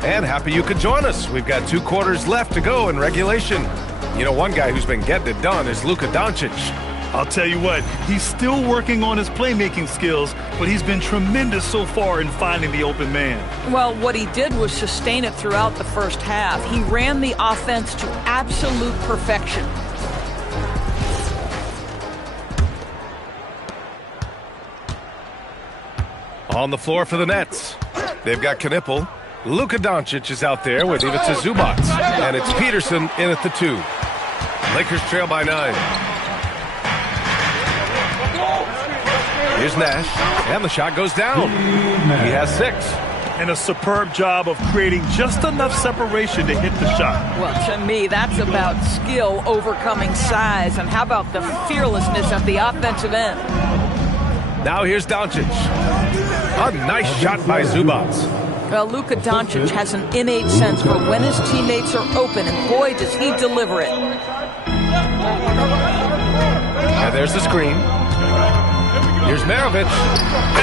And happy you could join us. We've got 2 quarters left to go in regulation. You know, one guy who's been getting it done is Luka Doncic. I'll tell you what, he's still working on his playmaking skills, but he's been tremendous so far in finding the open man. Well, what he did was sustain it throughout the first half. He ran the offense to absolute perfection. On the floor for the Nets. They've got Knipple. Luka Doncic is out there with Ivica Zubac. And it's Peterson in at the 2. Lakers trail by 9. Here's Nash. And the shot goes down. He has 6. And a superb job of creating just enough separation to hit the shot. Well, to me, that's about skill overcoming size. And how about the fearlessness at the offensive end? Now here's Doncic. A nice shot by Zubac. Well, Luka Doncic has an innate sense for when his teammates are open, and boy, does he deliver it. And there's the screen. Here's Maravich.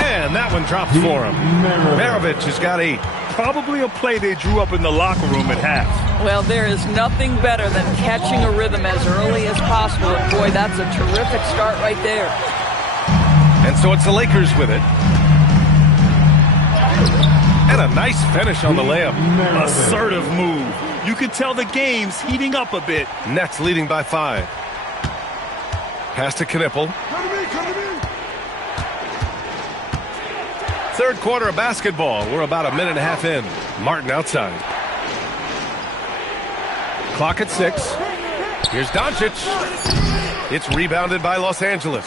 And that one drops for him. Maravich has got 8. Probably a play they drew up in the locker room at half. Well, there is nothing better than catching a rhythm as early as possible. And boy, that's a terrific start right there. And so it's the Lakers with it. And a nice finish on the layup. Assertive move. You can tell the game's heating up a bit. Nets leading by 5. Pass to Knipple. Third quarter of basketball. We're about a minute and a half in. Martin outside. Clock at 6. Here's Doncic. It's rebounded by Los Angeles.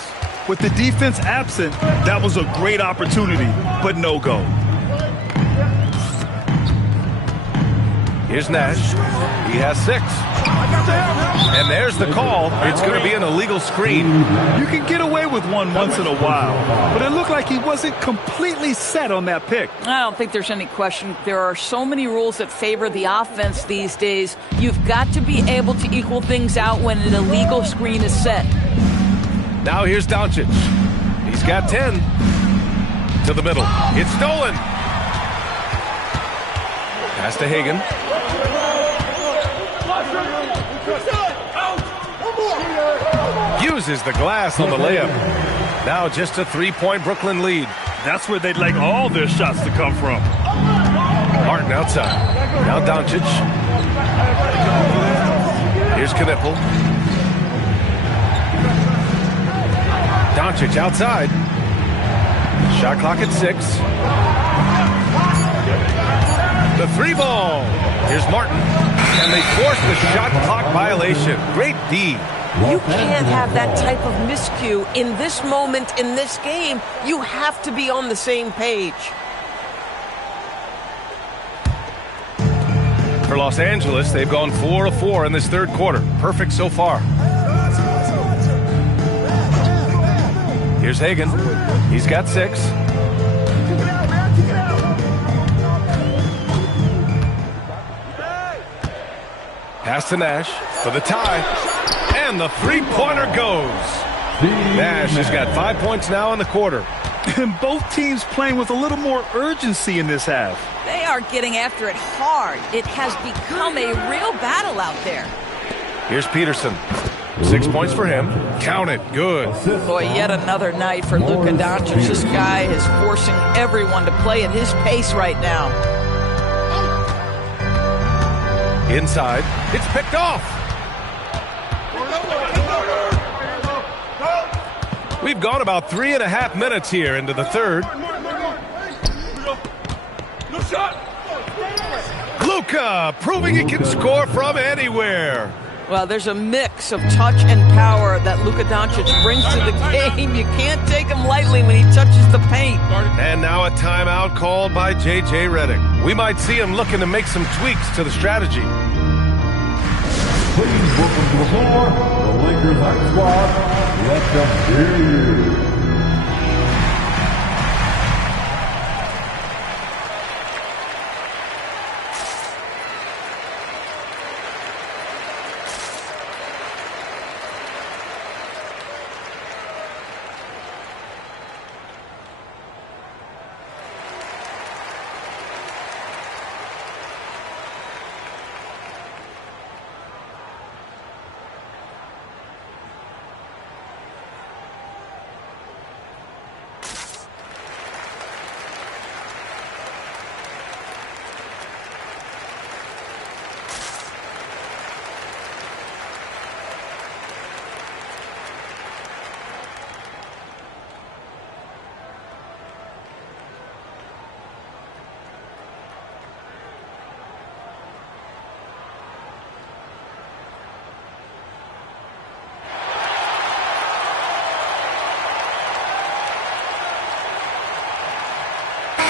With the defense absent, that was a great opportunity, but no go. Here's Nash. He has 6. And there's the call. It's going to be an illegal screen. You can get away with one once in a while, but it looked like he wasn't completely set on that pick. I don't think there's any question. There are so many rules that favor the offense these days. You've got to be able to equal things out when an illegal screen is set. Now here's Doncic. He's got 10. To the middle. It's stolen. Pass to Hagan. Uses the glass on the layup. Now just a 3-point Brooklyn lead. That's where they'd like all their shots to come from. Martin outside. Now Doncic. Here's Knipple. Doncic outside. Shot clock at 6. The 3 ball. Here's Martin. And they force the shot clock violation. Great D. You can't have that type of miscue in this moment, in this game. You have to be on the same page. For Los Angeles, they've gone 4 of 4 in this third quarter. Perfect so far. Here's Hagan. He's got 6. Pass to Nash for the tie. And the 3-pointer goes. Nash has got 5 points now in the quarter. And both teams playing with a little more urgency in this half. They are getting after it hard. It has become a real battle out there. Here's Peterson. 6 points for him. Count it. Good. Boy, yet another night for Luka Doncic. This guy is forcing everyone to play at his pace right now. Inside. It's picked off. We've gone about 3.5 minutes here into the third. No shot. Luka proving he can score from anywhere. Well, there's a mix of touch and power that Luka Doncic brings to the game. You can't take him lightly when he touches the paint. And now a timeout called by J.J. Redick. We might see him looking to make some tweaks to the strategy. Please welcome to the floor, the Lakers Hype Squad. Let them hear you.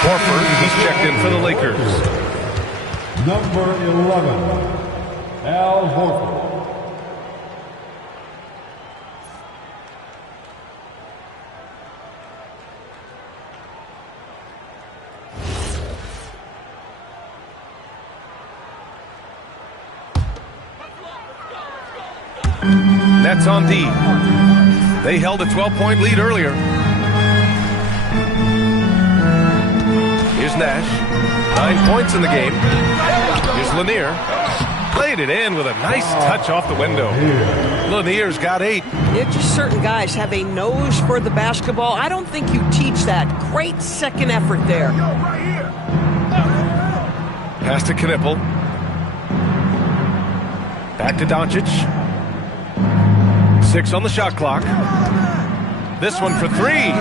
Horford, he's checked in for the Lakers. Number 11, Al Horford. Nets on D. They held a 12-point lead earlier. Here's Nash. 9 points in the game. Here's Lanier. Played it in with a nice touch off the window. Lanier's got 8. Yeah, just certain guys have a nose for the basketball. I don't think you teach that. Great second effort there. Pass to Knipple. Back to Doncic. 6 on the shot clock. This one for 3.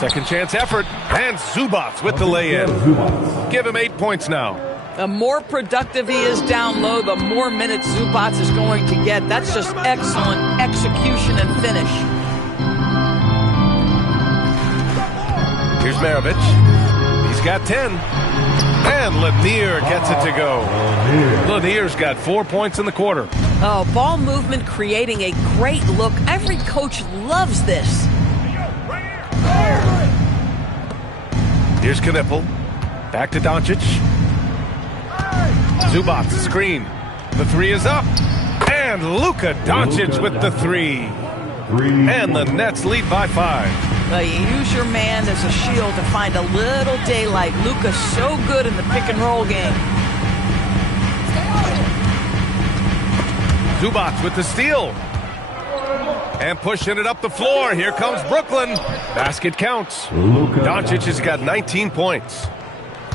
Second chance effort. And Zubac with the lay-in. Give him 8 points now. The more productive he is down low, the more minutes Zubac is going to get. That's just excellent execution and finish. Here's Maravich. He's got 10. And Lanier gets it to go. Lanier's got 4 points in the quarter. Oh, ball movement creating a great look. Every coach loves this. Here's Knipple. Back to Doncic. Zubac, screen. The 3 is up. And Luka Doncic with the 3. And the Nets lead by 5. You use your man as a shield to find a little daylight. Luka's so good in the pick and roll game. Zubac with the steal. And pushing it up the floor. Here comes Brooklyn. Basket counts. Doncic has got 19 points.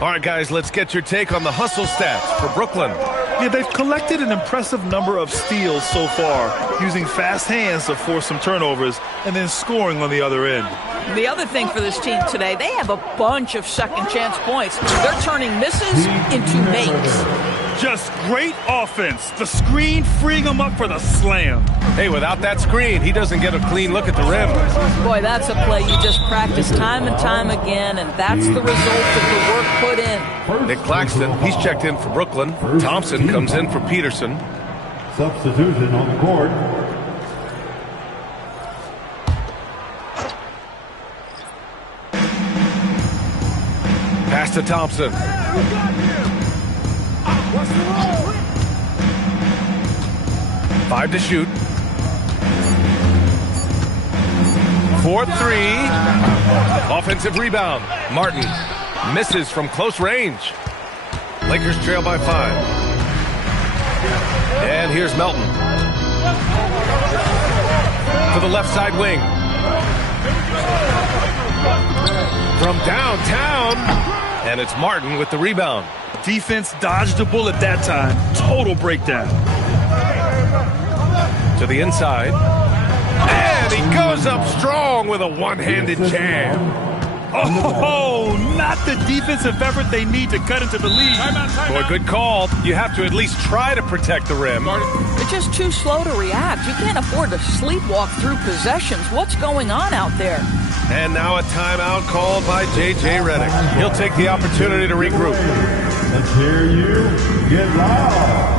All right, guys, let's get your take on the hustle stats for Brooklyn. Yeah, they've collected an impressive number of steals so far, using fast hands to force some turnovers and then scoring on the other end. The other thing for this team today, they have a bunch of second chance points. They're turning misses into makes. Just great offense. The screen freeing him up for the slam. Hey, without that screen, he doesn't get a clean look at the rim. Boy, that's a play you just practice time and time again, and that's the result of the work put in. Nick Claxton, he's checked in for Brooklyn. Thompson comes in for Peterson. Substitution on the court. Pass to Thompson. 5 to shoot. 4-3. Offensive rebound. Martin misses from close range. Lakers trail by 5. And here's Melton. To the left side wing. From downtown. And it's Martin with the rebound. Defense dodged the bullet that time. Total breakdown. To the inside. And he goes up strong with a one-handed jam. Oh, not the defensive effort they need to cut into the lead. Boy, good call. You have to at least try to protect the rim. They're just too slow to react. You can't afford to sleepwalk through possessions. What's going on out there? And now a timeout called by J.J. Redick. He'll take the opportunity to regroup. Let's hear you get loud.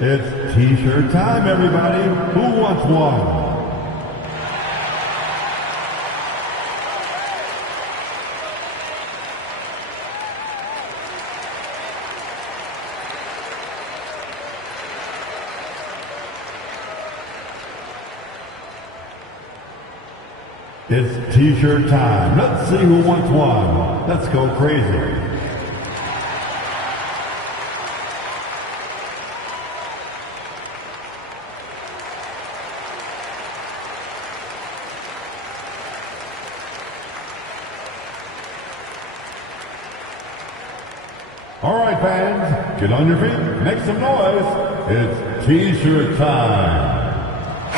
It's T-shirt time, everybody. Who wants one? It's T-shirt time. Let's see who wants one. Let's go crazy. All right, fans, get on your feet, make some noise. It's T-shirt time.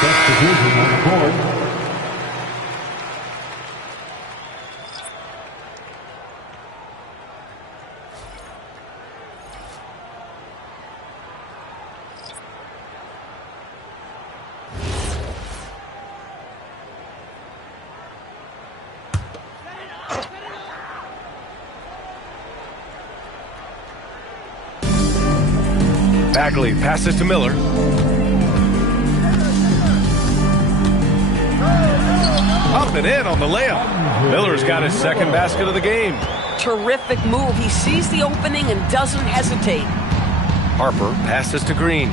Substitution on the court. Bagley passes to Miller. Up and in on the layup. Miller's got his second basket of the game. Terrific move. He sees the opening and doesn't hesitate. Harper passes to Green.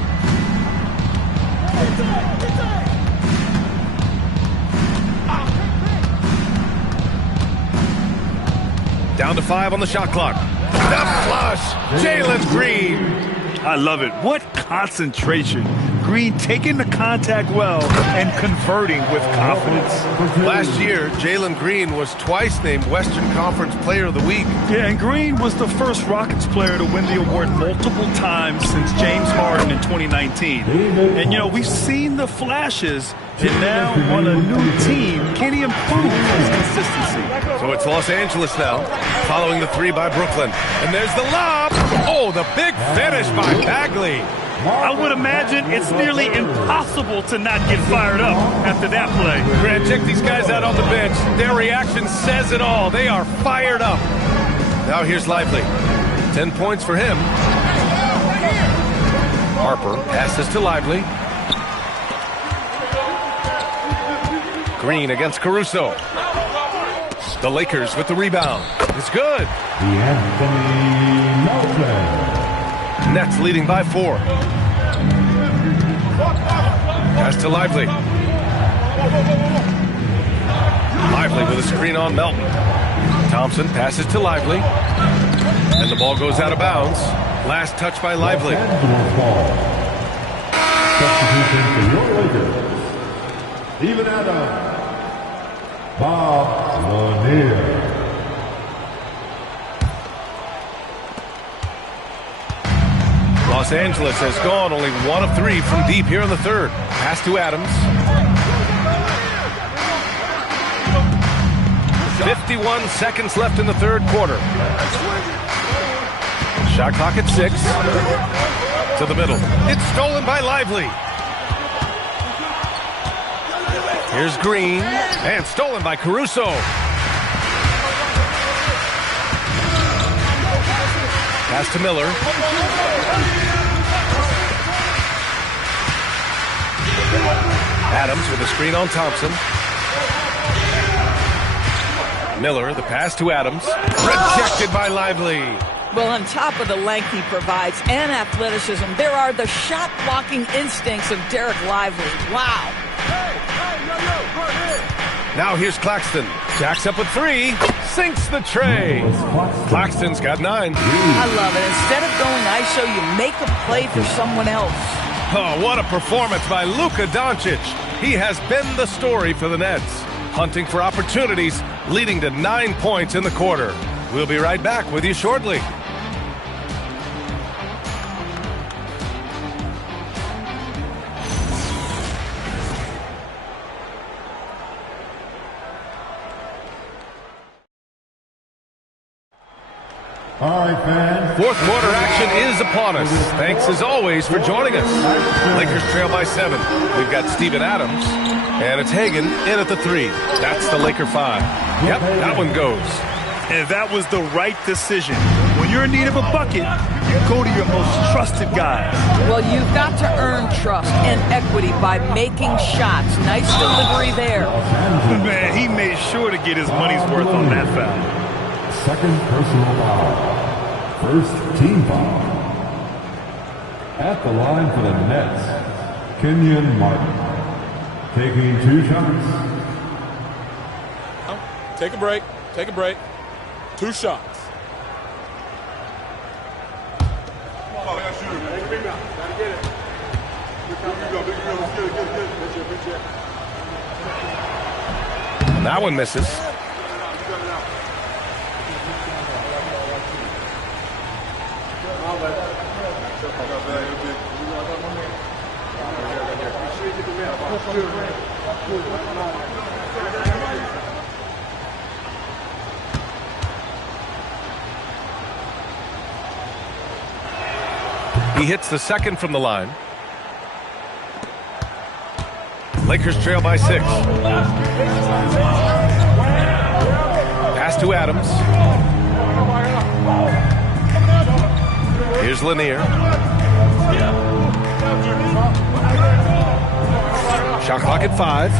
Down to 5 on the shot clock. The flush. Jalen Green. I love it. What concentration. Green taking the contact well and converting with confidence. Last year, Jalen Green was twice named Western Conference Player of the Week. Yeah, and Green was the first Rockets player to win the award multiple times since James Harden in 2019. And, you know, we've seen the flashes, and now on a new team, can he improve his consistency? So it's Los Angeles now, following the 3 by Brooklyn. And there's the lob. Oh, the big finish by Bagley. I would imagine it's nearly impossible to not get fired up after that play. Grant, check these guys out on the bench. Their reaction says it all. They are fired up. Now here's Lively. 10 points for him. Harper passes to Lively. Green against Caruso. The Lakers with the rebound. It's good. Nets leading by 4. Pass to Lively. Lively with a screen on Melton. Thompson passes to Lively. And the ball goes out of bounds. Last touch by Lively. Even Adams. Bob Lanier. Los Angeles has gone only 1 of 3 from deep here in the third. Pass to Adams. 51 seconds left in the third quarter. Shot clock at 6. To the middle. It's stolen by Lively. Here's Green. And stolen by Caruso. Pass to Miller. Adams with a screen on Thompson. Miller, the pass to Adams. Rejected by Lively. Well, on top of the length he provides and athleticism, there are the shot-blocking instincts of Derek Lively. Wow. Now here's Claxton. Jacks up with 3. Sinks the tray. Claxton's got 9. I love it. Instead of going ISO, you make a play for someone else. Oh, what a performance by Luka Doncic. He has been the story for the Nets. Hunting for opportunities, leading to 9 points in the quarter. We'll be right back with you shortly. All right, fans. Fourth quarter action is upon us. Thanks as always for joining us. Lakers trail by 7. We've got Steven Adams, and it's Hagan in at the 3. That's the Laker 5. Yep, that one goes. And that was the right decision. When you're in need of a bucket, you go to your most trusted guys. Well, you've got to earn trust and equity by making shots. Nice delivery there. Man, he made sure to get his money's worth on that foul. Second personal foul. First team foul. At the line for the Nets, Kenyon Martin. Taking 2 shots. Take a break. Take a break. 2 shots. And that one misses. He hits the second from the line. Lakers trail by 6. Pass to Adams. Here's Lanier. Shot clock at 5.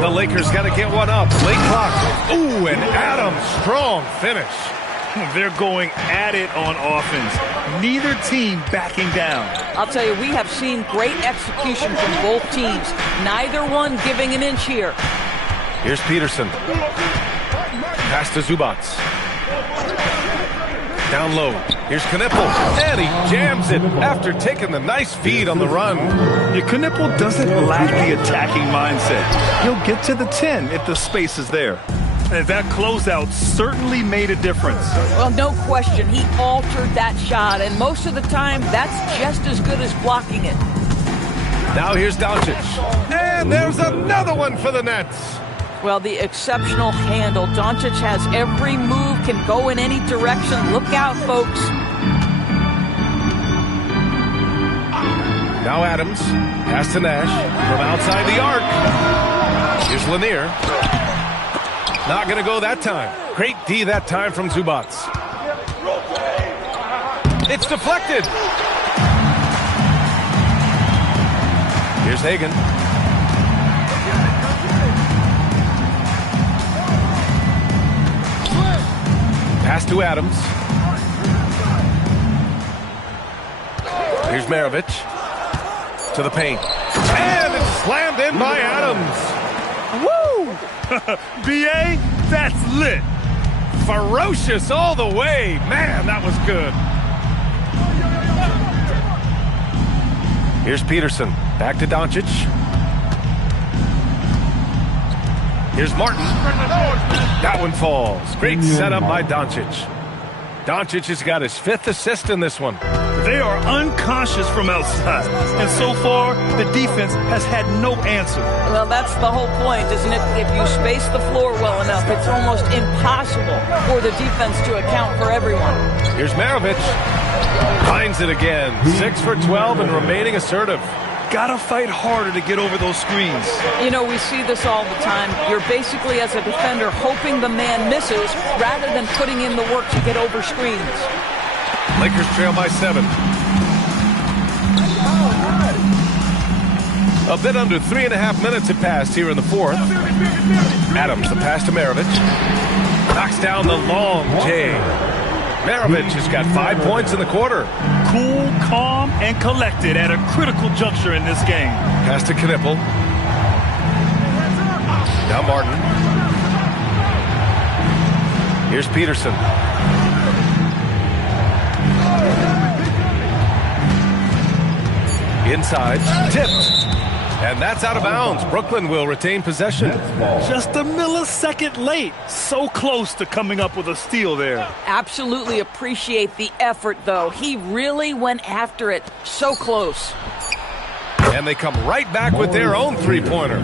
The Lakers got to get one up. Late clock. Ooh, and Adams, strong finish. They're going at it on offense. Neither team backing down. I'll tell you, we have seen great execution from both teams. Neither one giving an inch here. Here's Peterson. Pass to Zubats. Down low. Here's Knipple. And he jams it after taking the nice feed on the run. Your Knipple doesn't lack the attacking mindset. He'll get to the 10 if the space is there. And that closeout certainly made a difference. Well, no question. He altered that shot, and most of the time, that's just as good as blocking it. Now here's Doncic. And there's another one for the Nets. Well, the exceptional handle. Doncic has every move, can go in any direction. Look out, folks. Now Adams. Pass to Nash from outside the arc. Here's Lanier. Not going to go that time. Great D that time from Zubats. It's deflected. Here's Hagan. Pass to Adams. Here's Maravich. To the paint. And it's slammed in by Adams. Woo! B.A., that's lit. Ferocious all the way. Man, that was good. Here's Peterson. Back to Doncic. Here's Martin. That one falls. Great setup by Doncic. Doncic has got his 5th assist in this one. They are unconscious from outside, and so far, the defense has had no answer. Well, that's the whole point, isn't it? If you space the floor well enough, it's almost impossible for the defense to account for everyone. Here's Maravich. Finds it again. 6 for 12 and remaining assertive. Gotta fight harder to get over those screens. You know, we see this all the time. You're basically, as a defender, hoping the man misses rather than putting in the work to get over screens. Lakers trail by 7. A bit under 3.5 minutes have passed here in the 4th. Adams, the pass to Maravich. Knocks down the long J. Maravich has got 5 points in the quarter. Cool, calm, and collected at a critical juncture in this game. Pass to Knippel. Now Martin. Here's Peterson. Inside, tipped. And that's out of bounds. Brooklyn will retain possession. Just a millisecond late. So close to coming up with a steal there. Absolutely appreciate the effort, though. He really went after it. So close. And they come right back with their own three-pointer.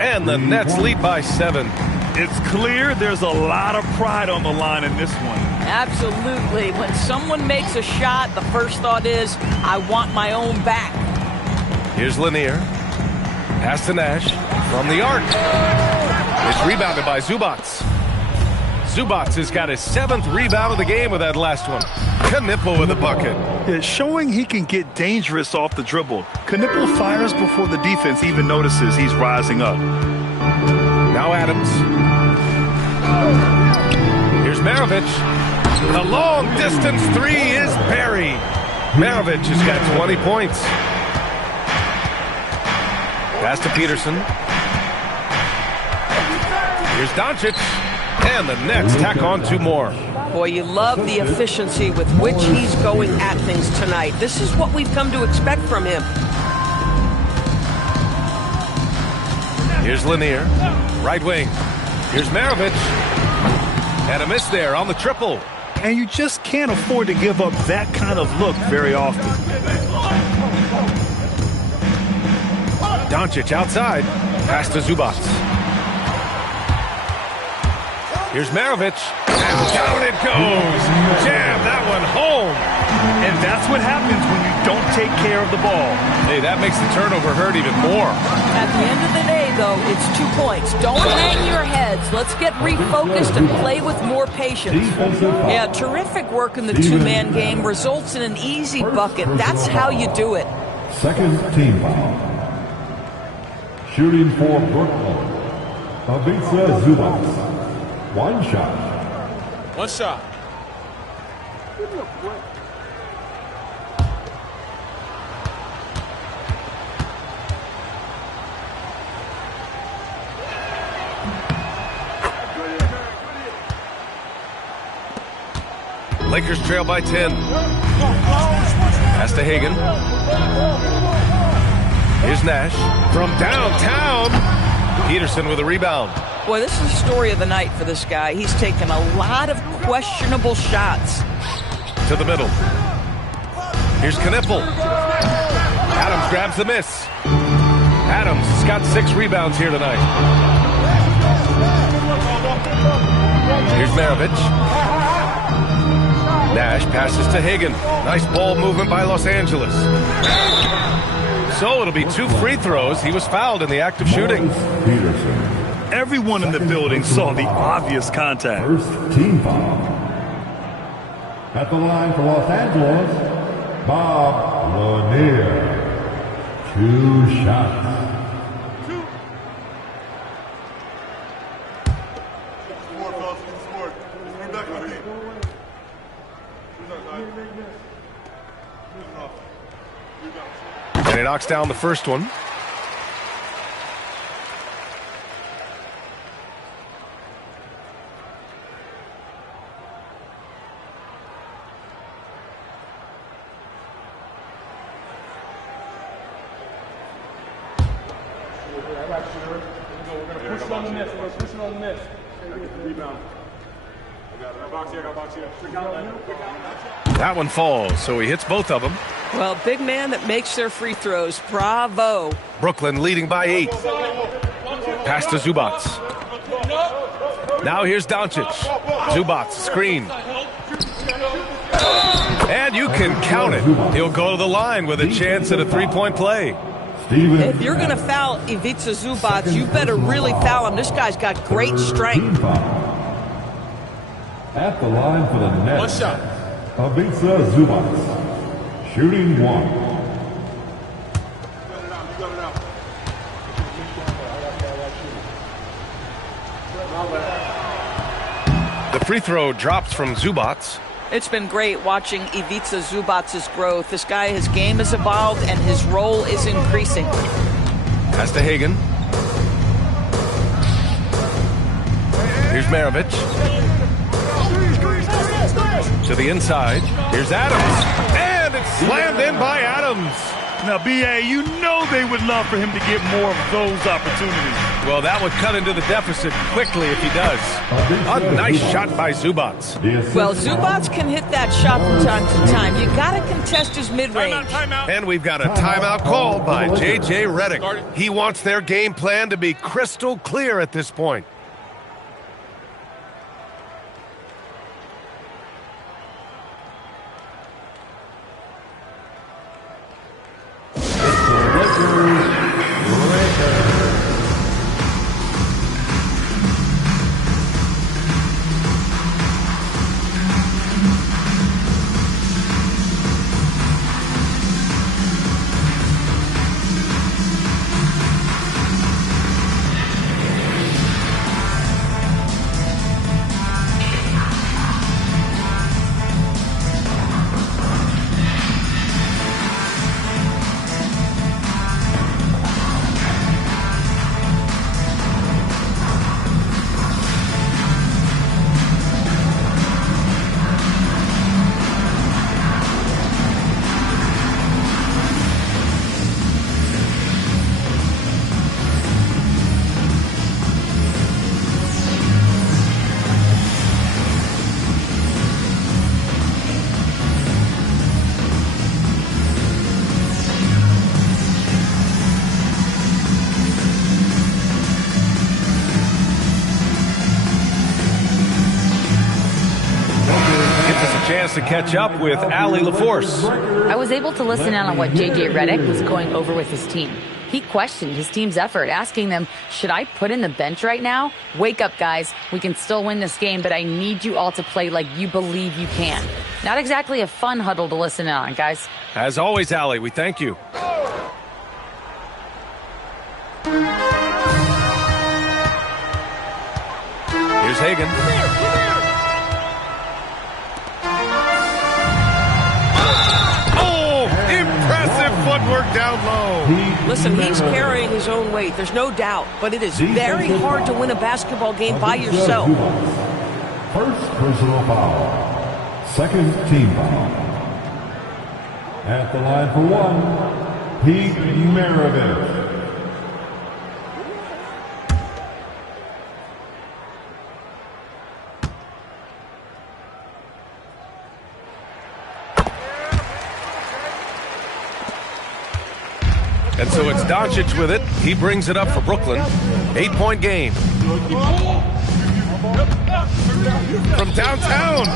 And the Nets lead by 7. It's clear there's a lot of pride on the line in this one. Absolutely. When someone makes a shot, the first thought is, I want my own back. Here's Lanier. Pass to Nash from the arc. It's rebounded by Zubats. Zubats has got his 7th rebound of the game with that last one. Knippel with a bucket. It's showing he can get dangerous off the dribble. Knippel fires before the defense even notices he's rising up. Now Adams. Here's Maravich. The long-distance three is buried. Maravich has got 20 points. Pass to Peterson. Here's Doncic. And the Nets tack on 2 more. Boy, you love the efficiency with which he's going at things tonight. This is what we've come to expect from him. Here's Lanier. Right wing. Here's Maravich. And a miss there on the triple. And you just can't afford to give up that kind of look very often. Doncic outside. Pass to Zubats. Here's Maravich. And down it goes. Jam that one home. And that's what happens when you don't take care of the ball. Hey, that makes the turnover hurt even more. At the end of the day, though, it's 2 points. Don't hang your heads. Let's get refocused and play with more patience. Yeah, terrific work in the two-man game results in an easy bucket. That's how you do it. Second team foul. Shooting for Brooklyn. Ivica Zubats. 1 shot. 1 shot. Lakers trail by 10. Pass to Hagan. Here's Nash from downtown. Peterson with a rebound. Boy, this is the story of the night for this guy. He's taken a lot of questionable shots. To the middle. Here's Knippel. Adams grabs the miss. Adams has got 6 rebounds here tonight. Here's Maravich. Nash passes to Hagan. Nice ball movement by Los Angeles. So it'll be 2 free throws. He was fouled in the act of shooting. Everyone in the building saw the obvious contact. First team foul. At the line for Los Angeles, Bob Lanier. 2 shots. And he knocks down the first one. That one falls, so he hits both of them. Well, big man that makes their free throws. Bravo. Brooklyn leading by 8. Pass to Zubats. Now here's Doncic. Zubats, screen. And you can count it. He'll go to the line with a chance at a 3-point play. If you're going to foul Ivica Zubats, you better really foul him. This guy's got great strength. At the line for the Nets. 1 shot. Ivica Zubats. Shooting 1. The free throw drops from Zubats. It's been great watching Ivica Zubac's growth. This guy, his game has evolved and his role is increasing. Pass to Hagen. Here's Maravich. To the inside. Here's Adams. And it's slammed in by Adams. Now, B.A., you know they would love for him to get more of those opportunities. Well, that would cut into the deficit quickly if he does. A nice shot by Zubac. Well, Zubac can hit that shot from time to time. You got to contest his mid-range. And we've got a timeout called by J.J. Redick. He wants their game plan to be crystal clear at this point. To catch up with Allie LaForce. I was able to listen in on what J.J. Redick was going over with his team. He questioned his team's effort, asking them, should I put in the bench right now? Wake up, guys. We can still win this game, but I need you all to play like you believe you can. Not exactly a fun huddle to listen in on, guys. As always, Allie, we thank you. Here's Hagen. Footwork down low. Listen, he's carrying his own weight. There's no doubt. But it is very hard to win a basketball game by yourself. First personal foul. Second team foul. At the line for one, Pete Maravich. And so it's Doncic with it. He brings it up for Brooklyn. 8-point game. From downtown.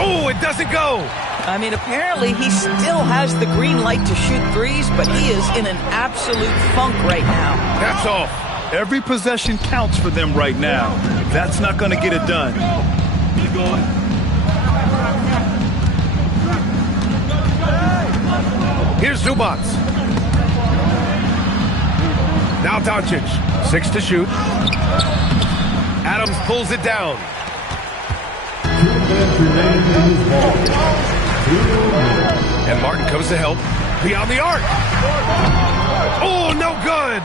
Oh, it doesn't go. I mean, apparently he still has the green light to shoot threes, but he is in an absolute funk right now. That's off. Every possession counts for them right now. That's not going to get it done. Here's Zubac. Now Doncic, 6 to shoot. Adams pulls it down. And Martin comes to help. Beyond the arc. Oh, no good.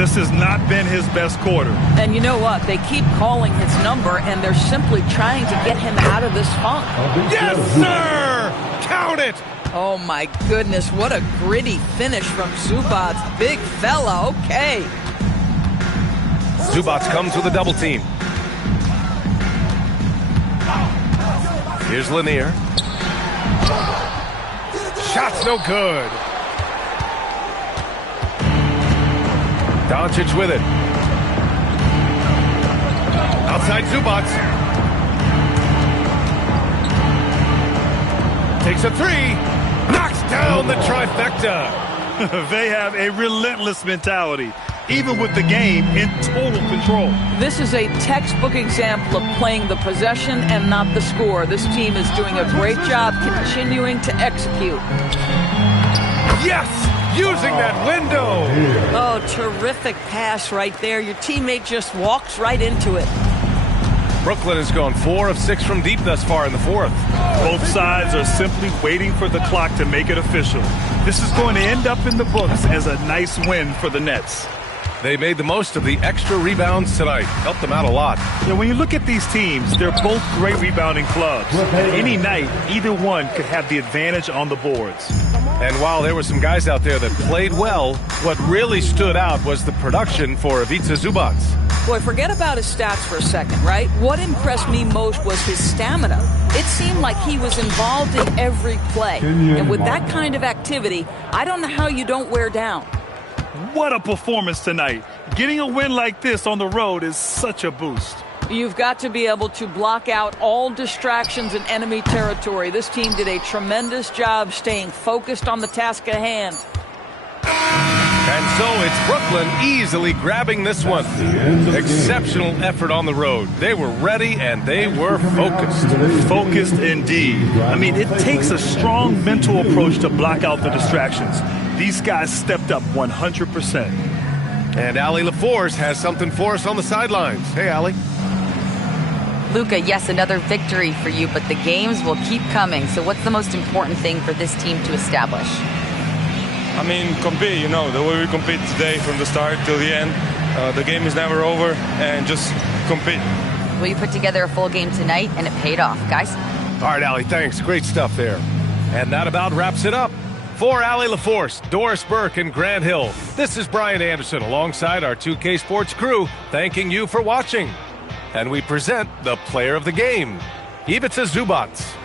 This has not been his best quarter. And you know what? They keep calling his number, and they're simply trying to get him out of this funk. Yes, sir! Count it! Oh, my goodness. What a gritty finish from Zubac. Big fella. Okay. Zubac comes with a double team. Here's Lanier. Shot's no good. Doncic with it. Outside Zubac. Takes a three. Knocks down the trifecta. They have a relentless mentality, even with the game in total control. This is a textbook example of playing the possession and not the score. This team is doing a great job continuing to execute. Yes! Using that window! Oh, terrific pass right there. Your teammate just walks right into it. Brooklyn has gone 4 of 6 from deep thus far in the fourth. Both sides are simply waiting for the clock to make it official. This is going to end up in the books as a nice win for the Nets. They made the most of the extra rebounds tonight. Helped them out a lot. Yeah, when you look at these teams, they're both great rebounding clubs. Any night, either one could have the advantage on the boards. And while there were some guys out there that played well, what really stood out was the production for Ivica Zubac. Boy, forget about his stats for a second, right? What impressed me most was his stamina. It seemed like he was involved in every play. And with that kind of activity, I don't know how you don't wear down. What a performance tonight. Getting a win like this on the road is such a boost. You've got to be able to block out all distractions in enemy territory. This team did a tremendous job staying focused on the task at hand. And so it's Brooklyn easily grabbing this one. Exceptional effort on the road. They were ready and they were focused. Focused indeed. I mean, it takes a strong mental approach to block out the distractions. These guys stepped up 100%. And Allie LaForce has something for us on the sidelines. Hey, Allie. Luka, yes, another victory for you, but the games will keep coming. So what's the most important thing for this team to establish? I mean, compete, you know, the way we compete today from the start till the end. The game is never over, and just compete. Well, you put together a full game tonight, and it paid off, guys. All right, Allie, thanks. Great stuff there. And that about wraps it up. For Allie LaForce, Doris Burke, and Grant Hill, this is Brian Anderson alongside our 2K Sports crew, thanking you for watching. And we present the player of the game, Ivica Zubac.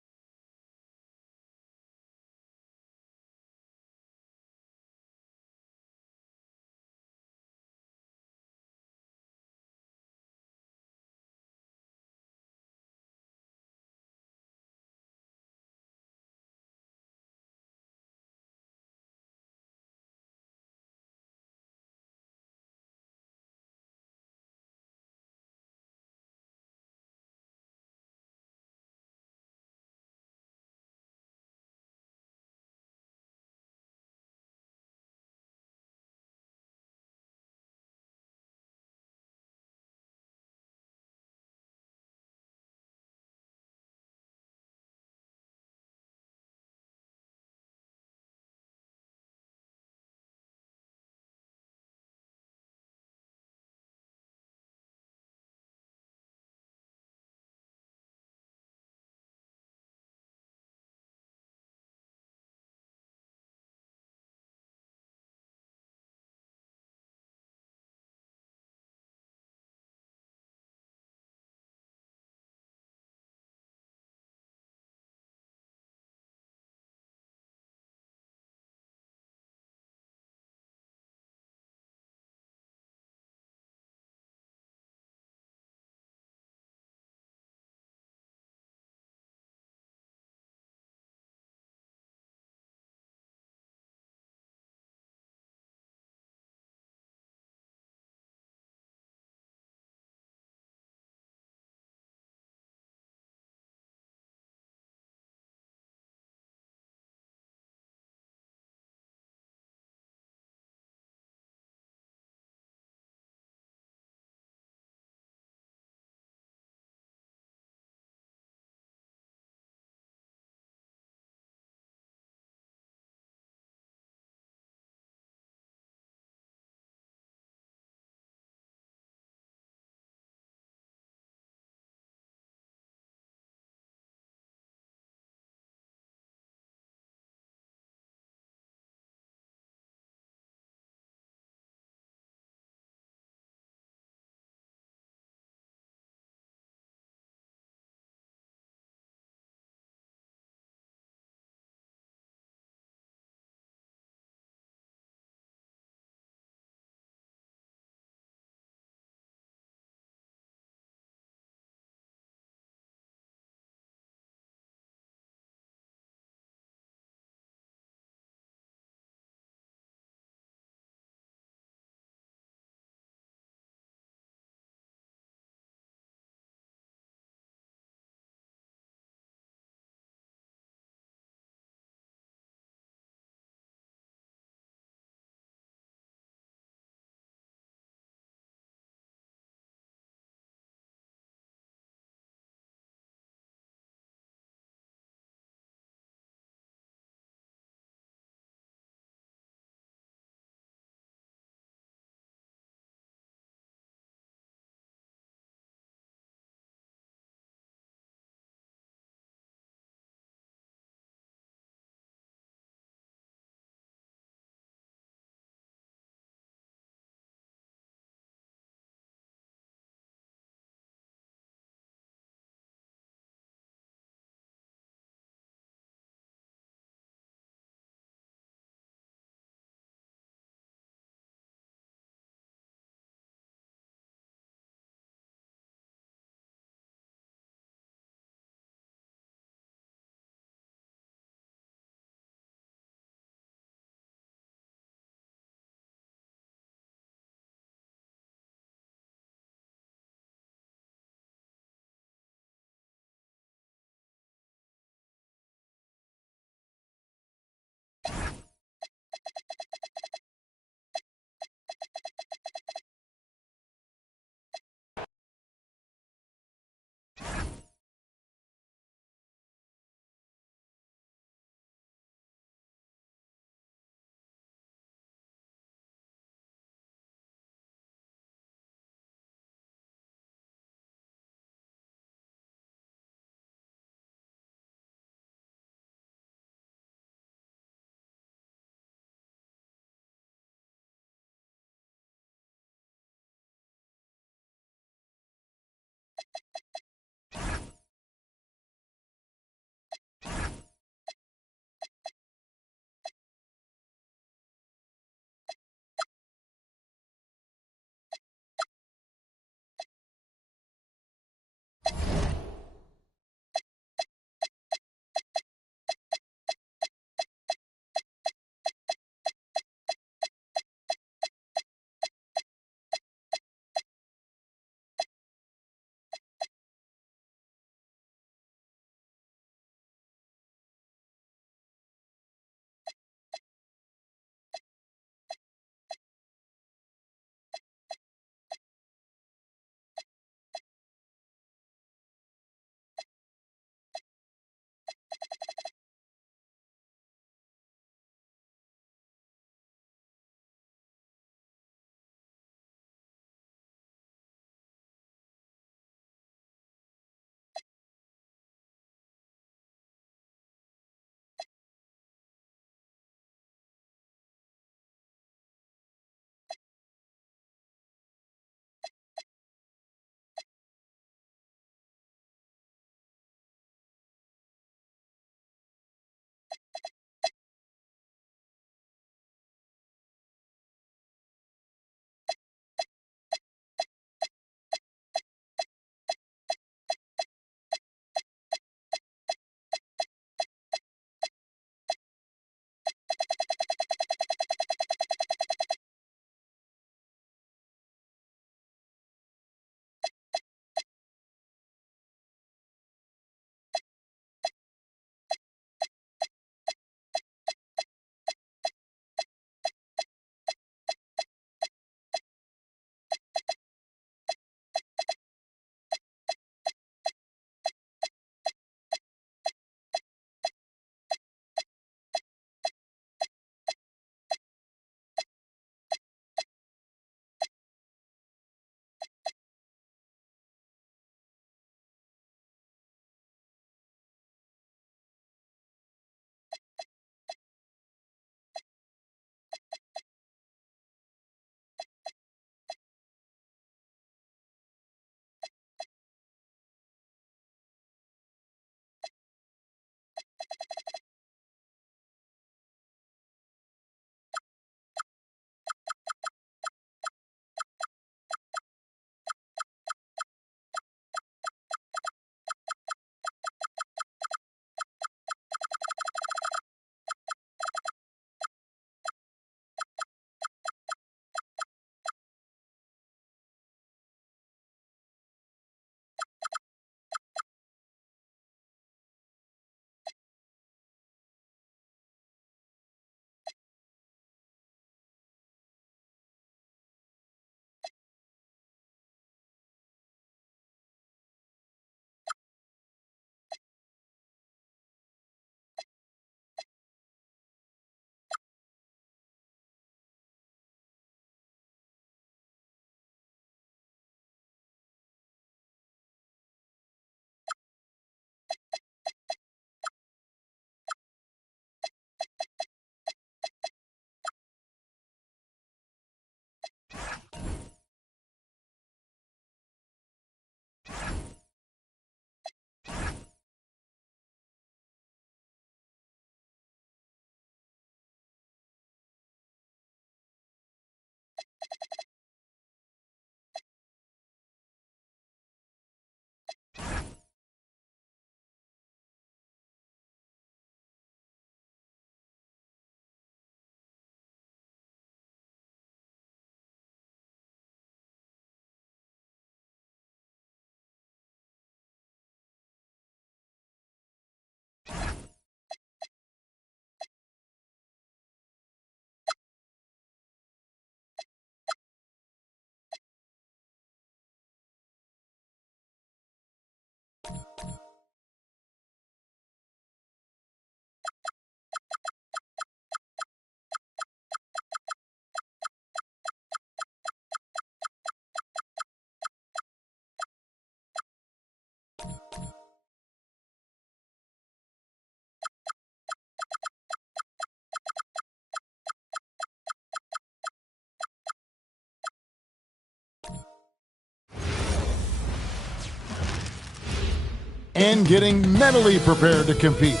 and getting mentally prepared to compete.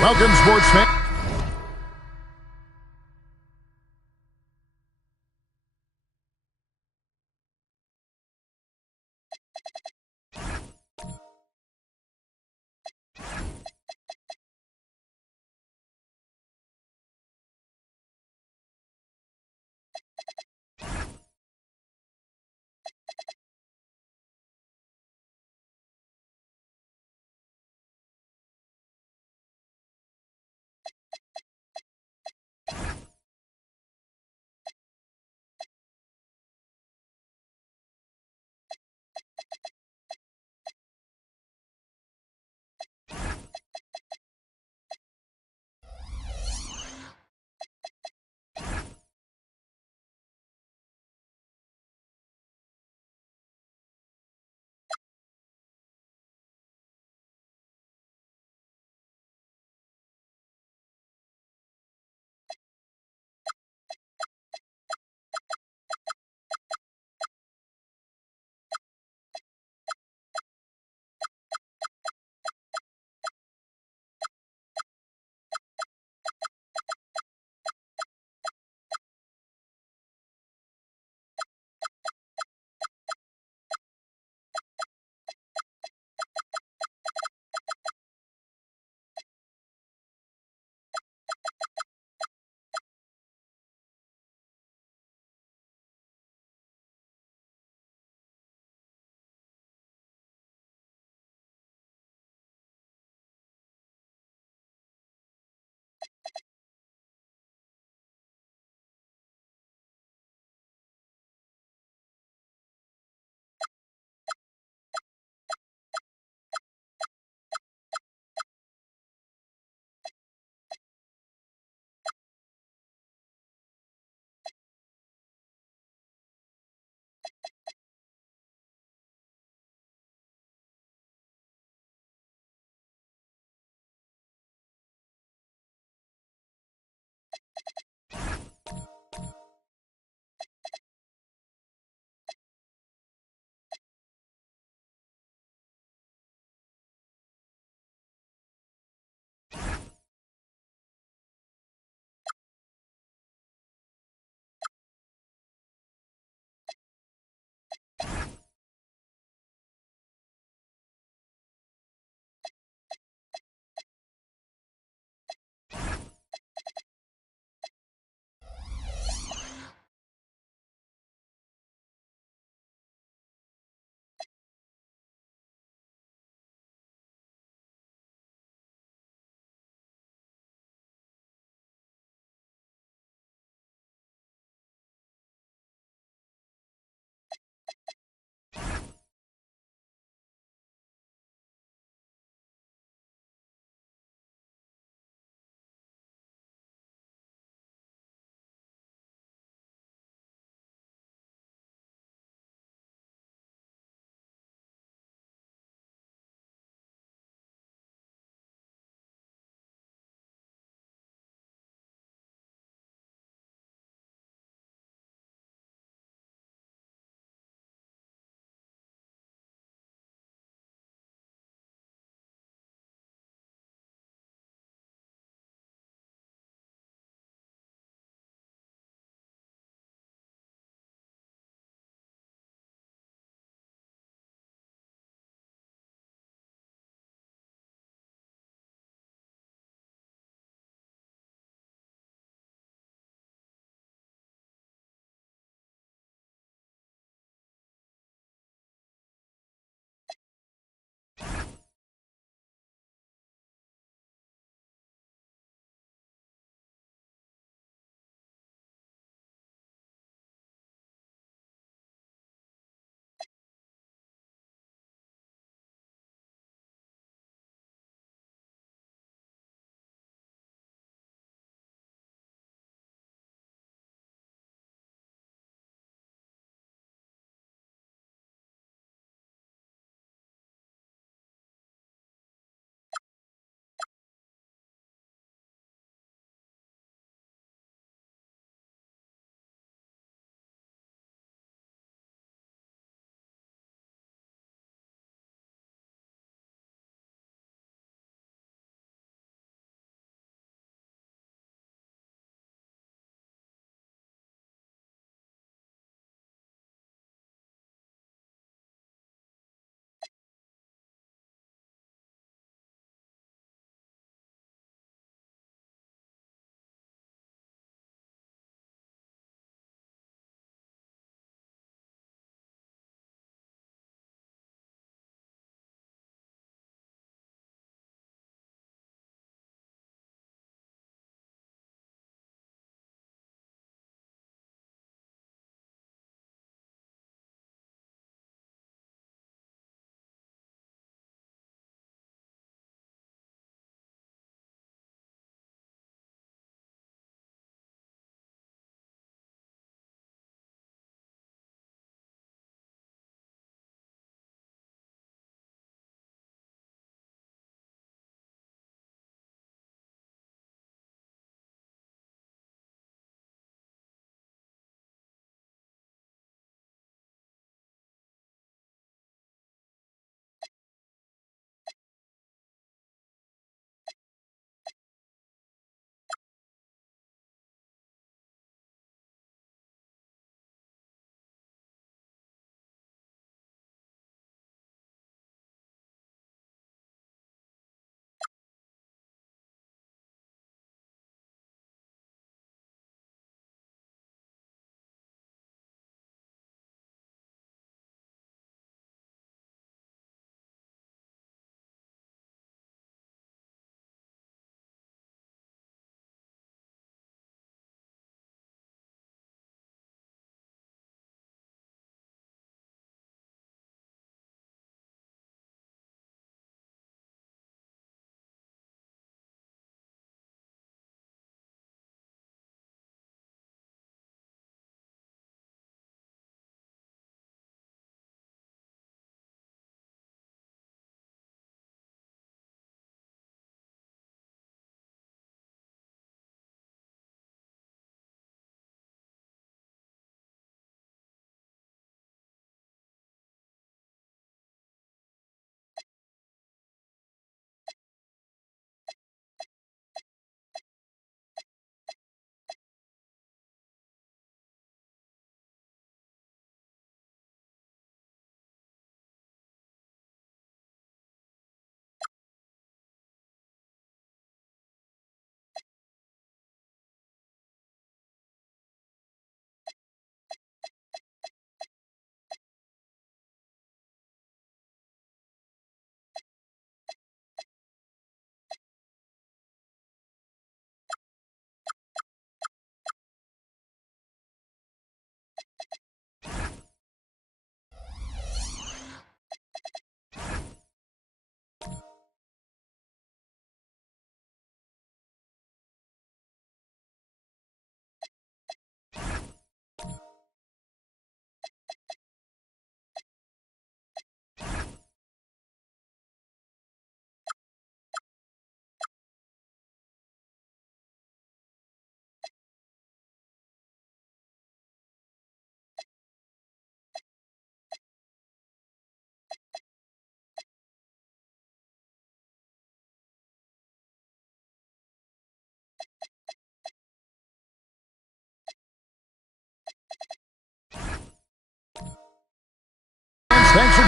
Welcome, sports fans.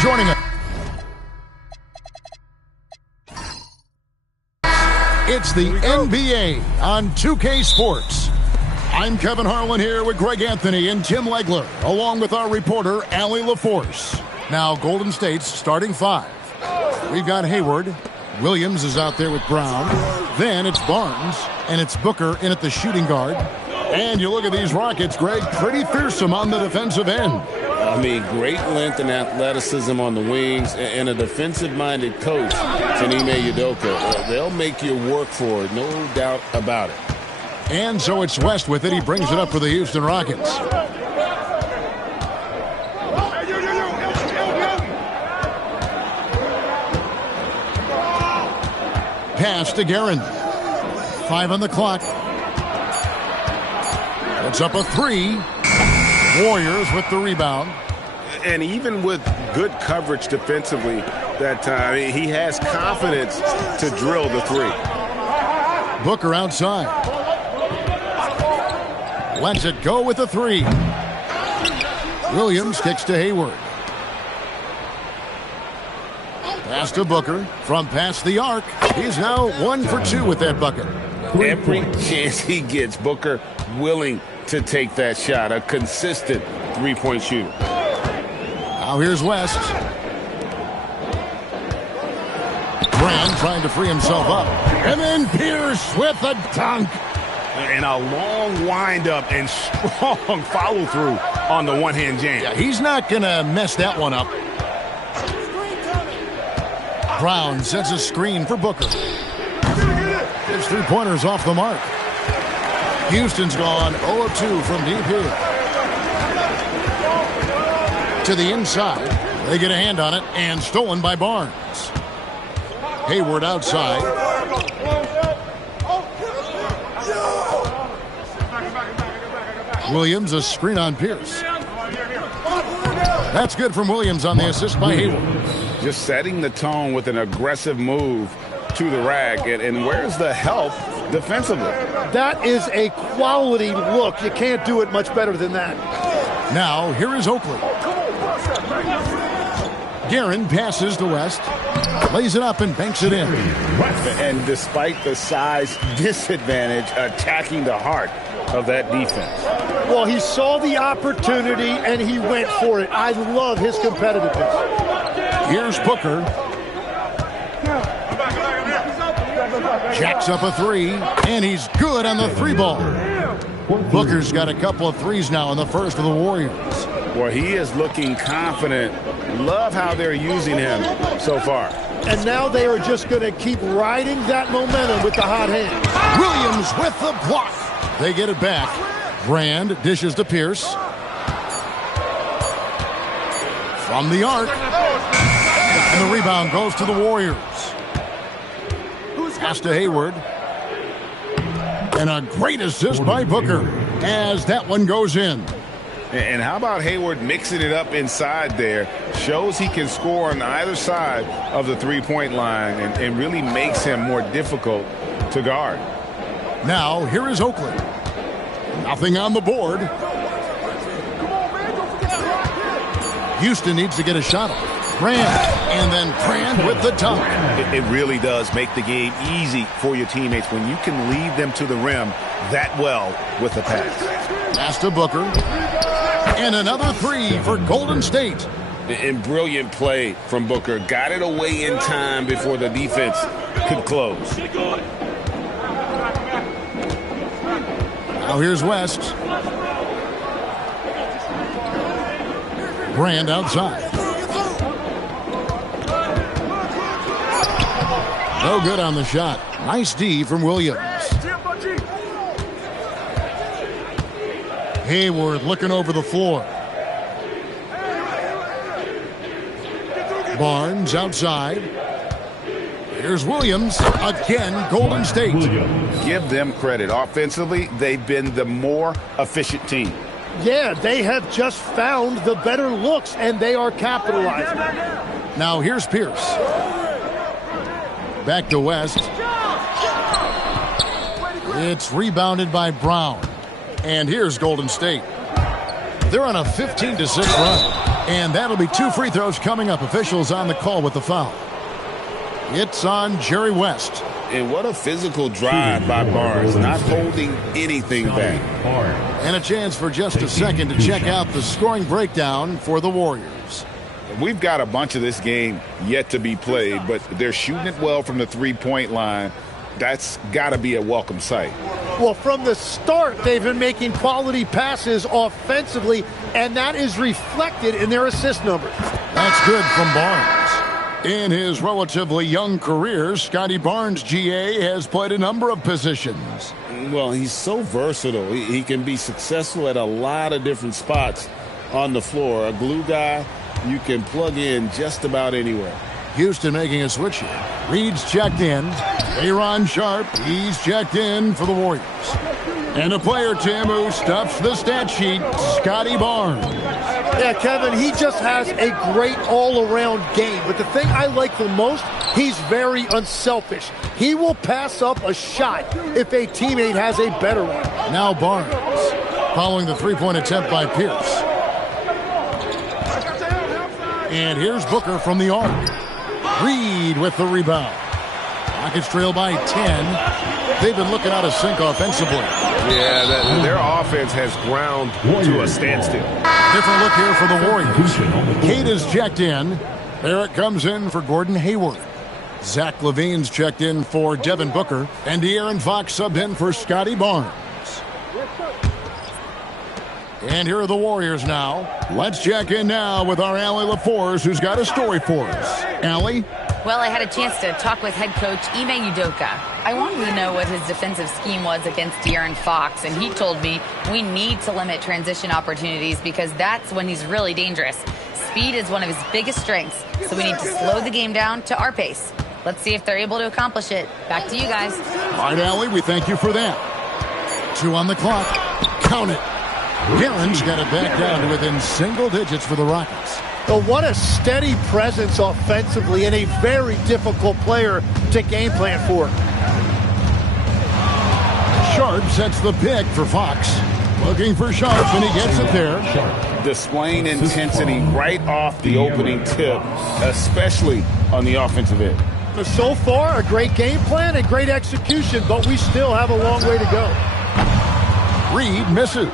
joining us. It's the NBA on 2K Sports. I'm Kevin Harlan here with Greg Anthony and Tim Legler, along with our reporter, Allie LaForce. Now, Golden State's starting five. We've got Hayward. Williams is out there with Brown. Then it's Barnes, and it's Booker in at the shooting guard. And you look at these Rockets, Greg, pretty fearsome on the defensive end. I mean, great length and athleticism on the wings, and a defensive-minded coach, Tanime Udoka. They'll make you work for it, no doubt about it. And so it's West with it. He brings it up for the Houston Rockets. Pass to Guerin. 5 on the clock. It's up a 3. Warriors with the rebound. And even with good coverage defensively that time, he has confidence to drill the 3. Booker outside. Lets it go with the 3. Williams kicks to Hayward. Pass to Booker from past the arc. He's now 1 for 2 with that bucket. Every chance he gets, Booker willing to take that shot. A consistent three-point shooter. Now here's West. Brand trying to free himself up. And then Pierce with a dunk. And a long windup and strong follow-through on the one-hand jam. Yeah, he's not going to mess that one up. Brown sets a screen for Booker. His three-pointers off the mark. Houston's gone 0 of 2 from deep here. To the inside. They get a hand on it and stolen by Barnes. Hayward outside. Williams, a screen on Pierce. That's good from Williams on the assist by Hayward. Just setting the tone with an aggressive move to the rack. And where's the help defensively? That is a quality look. You can't do it much better than that. Now, here is Oakley. Guerin passes to West. Lays it up and banks it in. And despite the size disadvantage, attacking the heart of that defense. Well, he saw the opportunity and he went for it. I love his competitiveness. Here's Booker. Jacks up a 3, and he's good on the 3 ball. Booker's got a couple of threes now in the first of the Warriors. Well, he is looking confident. Love how they're using him so far. And now they are just going to keep riding that momentum with the hot hand. Williams with the block. They get it back. Brand dishes to Pierce. From the arc. And the rebound goes to the Warriors. Pass to Hayward. And a great assist by Booker as that one goes in. And how about Hayward mixing it up inside there? Shows he can score on either side of the three-point line and really makes him more difficult to guard. Now, here is Oakley. Nothing on the board. Houston needs to get a shot off. Brand, and then Brand with the dunk. It really does make the game easy for your teammates when you can lead them to the rim that well with the pass. Pass to Booker. And another 3 for Golden State. And brilliant play from Booker. Got it away in time before the defense could close. Now here's West. Brand outside. No good on the shot. Nice D from Williams. Hayward looking over the floor. Barnes outside. Here's Williams. Again, Golden State. Give them credit. Offensively, they've been the more efficient team. Yeah, they have just found the better looks, and they are capitalizing. Now here's Pierce. Back to West. It's rebounded by Brown. And here's Golden State. They're on a 15-6 run. And that'll be 2 free throws coming up. Officials on the call with the foul. It's on Jerry West. And what a physical drive by Barnes, not holding anything back. And a chance for just a second to check out the scoring breakdown for the Warriors. We've got a bunch of this game yet to be played, but they're shooting it well from the three-point line. That's got to be a welcome sight. Well, from the start, they've been making quality passes offensively, and that is reflected in their assist numbers. That's good from Barnes. In his relatively young career, Scotty Barnes, GA, has played a number of positions. Well, he's so versatile. He can be successful at a lot of different spots on the floor. A glue guy you can plug in just about anywhere. Houston making a switch here. Reed's checked in. Aaron Sharp, he's checked in for the Warriors. And a player, Tim, who stuffs the stat sheet, Scotty Barnes. Yeah, Kevin, he just has a great all-around game. But the thing I like the most, he's very unselfish. He will pass up a shot if a teammate has a better one. Now Barnes, following the three-point attempt by Pierce. And here's Booker from the arc. Reed with the rebound. Rockets trail by 10. They've been looking out of sync offensively. Yeah, their offense has ground to a standstill. Different look here for the Warriors. Kate is checked in. Barrett comes in for Gordon Hayward. Zach LaVine's checked in for Devin Booker. And De'Aaron Fox subbed in for Scotty Barnes. And here are the Warriors now. Let's check in now with our Allie LaForce, who's got a story for us. Allie? Well, I had a chance to talk with head coach Ime Udoka. I wanted to know what his defensive scheme was against De'Aaron Fox, and he told me we need to limit transition opportunities because that's when he's really dangerous. Speed is one of his biggest strengths, so we need to slow the game down to our pace. Let's see if they're able to accomplish it. Back to you guys. All right, Allie, we thank you for that. 2 on the clock. Count it. Garen's got it back down to within single digits for the Rockets. Oh, what a steady presence offensively and a very difficult player to game plan for. Sharp sets the pick for Fox. Looking for Sharp, and he gets it there. Displaying intensity right off the opening tip, especially on the offensive end. So far, a great game plan and great execution, but we still have a long way to go. Reed misses.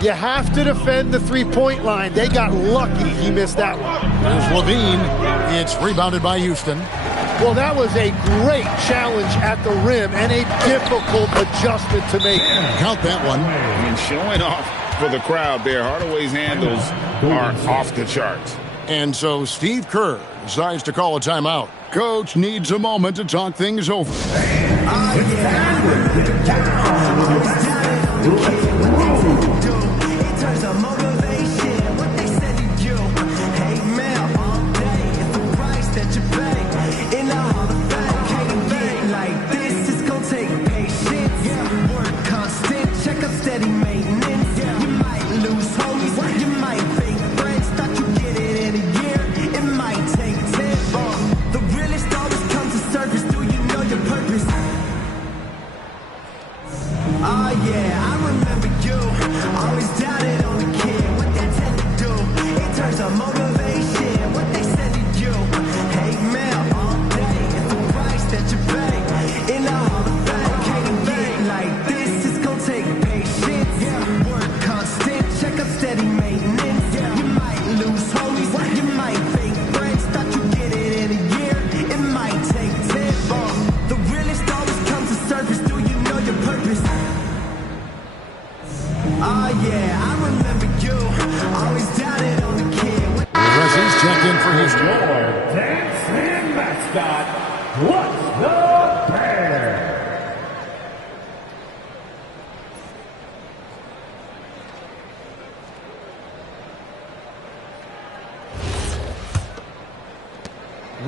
You have to defend the three-point line. They got lucky he missed that one. There's LaVine. It's rebounded by Houston. Well, that was a great challenge at the rim and a difficult adjustment to make. Count that one. And showing off for the crowd there. Hardaway's handles are off the charts. And so Steve Kerr decides to call a timeout. Coach needs a moment to talk things over.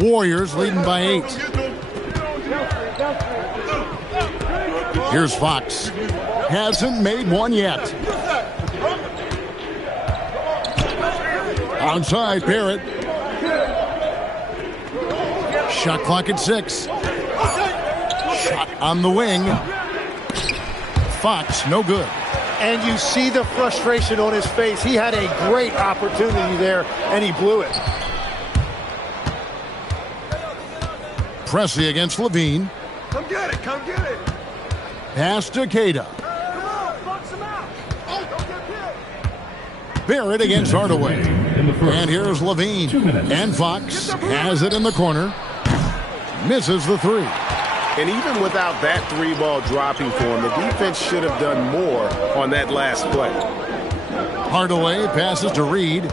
Warriors leading by 8. Here's Fox. Hasn't made one yet. Outside, Barrett. Shot clock at 6. Shot on the wing. Fox, no good. And you see the frustration on his face. He had a great opportunity there, and he blew it. Pressey against Levine. Come get it, come get it. Pass to Queta. Come on, box him out. Don't get hit. Barrett against Hardaway. And here's Levine. And Fox has it in the corner. Misses the three. And even without that three ball dropping for him, the defense should have done more on that last play. Hardaway passes to Reed.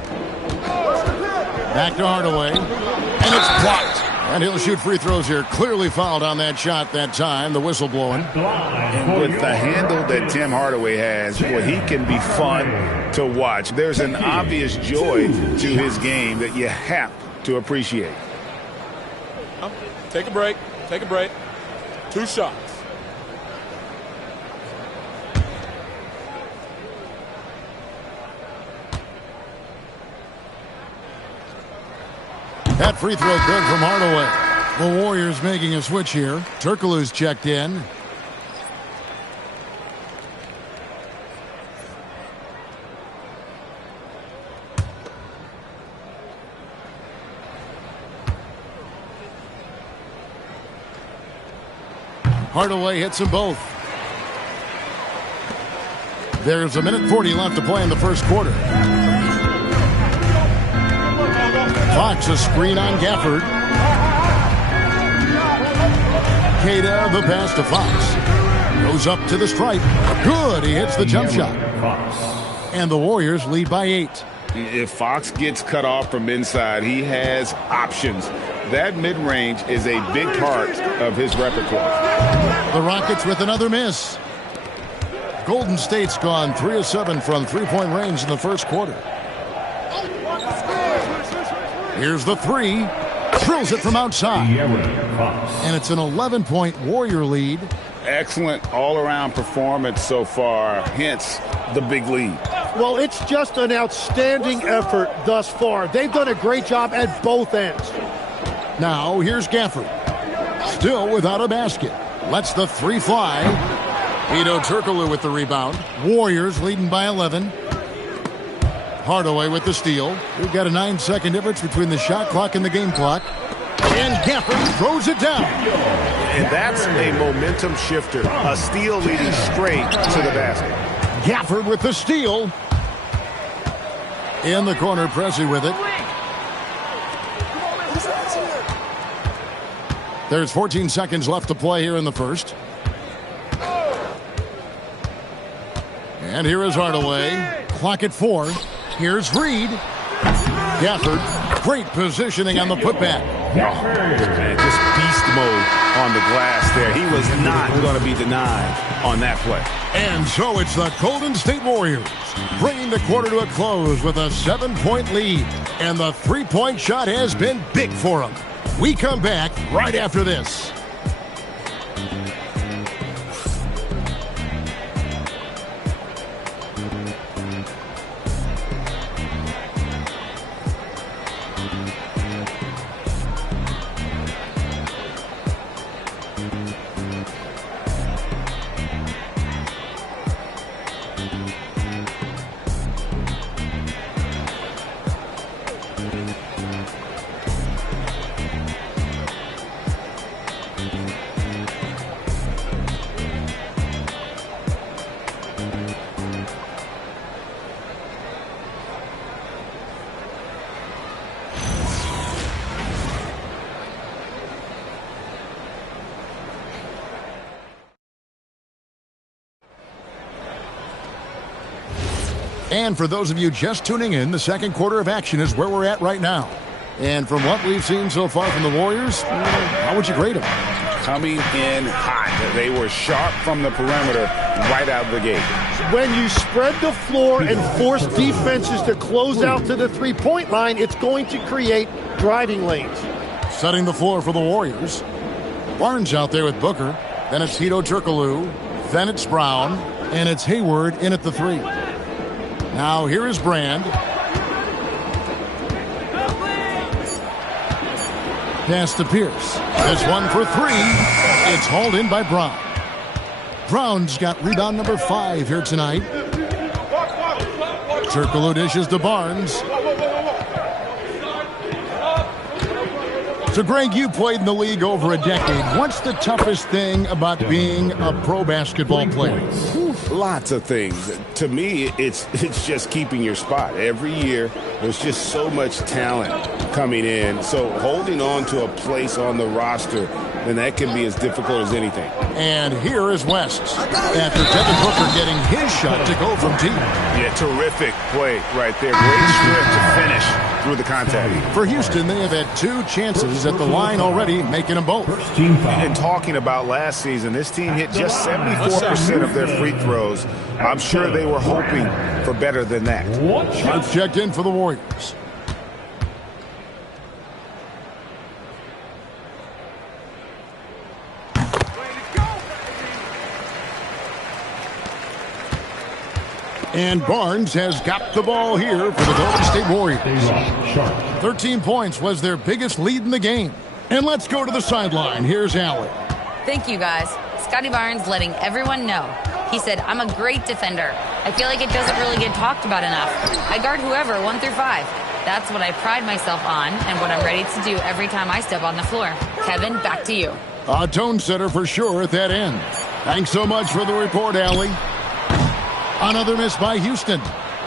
Back to Hardaway. And it's blocked. And he'll shoot free throws here. Clearly fouled on that shot that time. The whistle blowing. And with the handle that Tim Hardaway has, well, he can be fun to watch. There's an obvious joy to his game that you have to appreciate. Take a break. Take a break. 2 shots. That free throw good from Hardaway. The Warriors making a switch here. Turkoglu's checked in. Hardaway hits them both. There's a minute 40 left to play in the first quarter. Fox a screen on Gafford. Queta the pass to Fox. Goes up to the stripe. Good. He hits the jump shot. And the Warriors lead by 8. If Fox gets cut off from inside, he has options. That mid-range is a big part of his repertoire. The Rockets with another miss. Golden State's gone 3 of 7 from three-point range in the first quarter. Here's the three. Drills it from outside. And it's an 11-point Warrior lead. Excellent all-around performance so far, hence the big lead. Well, it's just an outstanding effort thus far. They've done a great job at both ends. Now, here's Gafford. Still without a basket. Lets the three fly. Hedo Turkoglu with the rebound. Warriors leading by 11. Hardaway with the steal. We've got a 9-second difference between the shot clock and the game clock. And Gafford throws it down. And that's a momentum shifter. A steal leading straight to the basket. Gafford with the steal. In the corner, Pressey with it. There's 14 seconds left to play here in the first. And here is Hardaway. Clock at 4. Here's Reed. Gafford, great positioning on the putback. Man, just beast mode on the glass there. He was not going to be denied on that play. And so it's the Golden State Warriors bringing the quarter to a close with a 7-point lead. And the three-point shot has been big for them. We come back right after this. And for those of you just tuning in, the second quarter of action is where we're at right now. And from what we've seen so far from the Warriors, how would you grade them? Coming in hot. They were sharp from the perimeter right out of the gate. When you spread the floor and force defenses to close out to the three-point line, it's going to create driving lanes. Setting the floor for the Warriors. Barnes out there with Booker. Then it's Hedo Turkoglu. Then it's Brown. And it's Hayward in at the 3. Now here is Brand. Pass to Pierce. This one for 3. It's hauled in by Brown. Brown's got rebound number 5 here tonight. Circle dishes to Barnes. So, Greg, you played in the league over a decade. What's the toughest thing about being a pro basketball player? Lots of things. To me, it's just keeping your spot. Every year, there's just so much talent coming in. So holding on to a place on the roster, then that can be as difficult as anything. And here is West. After Devin Booker getting his shot to go from deep. Yeah, terrific play right there. Great script to finish through the contact. For Houston, they have had 2 chances at the line already, making them both. And talking about last season, this team hit just 74% of their free throws. I'm sure they were hoping for better than that. Sharp checked in for the Warriors. And Barnes has got the ball here for the Golden State Warriors. 13 points was their biggest lead in the game. And let's go to the sideline. Here's Allen. Thank you, guys. Scotty Barnes letting everyone know. He said, I'm a great defender. I feel like it doesn't really get talked about enough. I guard whoever, 1 through 5. That's what I pride myself on and what I'm ready to do every time I step on the floor. Kevin, back to you. A tone setter for sure at that end. Thanks so much for the report, Allie. Another miss by Houston.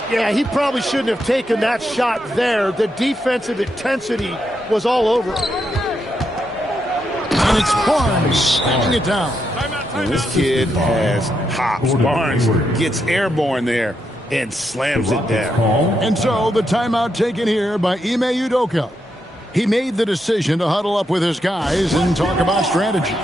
Yeah, he probably shouldn't have taken that shot there. The defensive intensity was all over him. And it's Barnes slamming it down. And this kid has hops. Barnes gets airborne there and slams it down. And so the timeout taken here by Ime Udoka. He made the decision to huddle up with his guys and talk about strategy.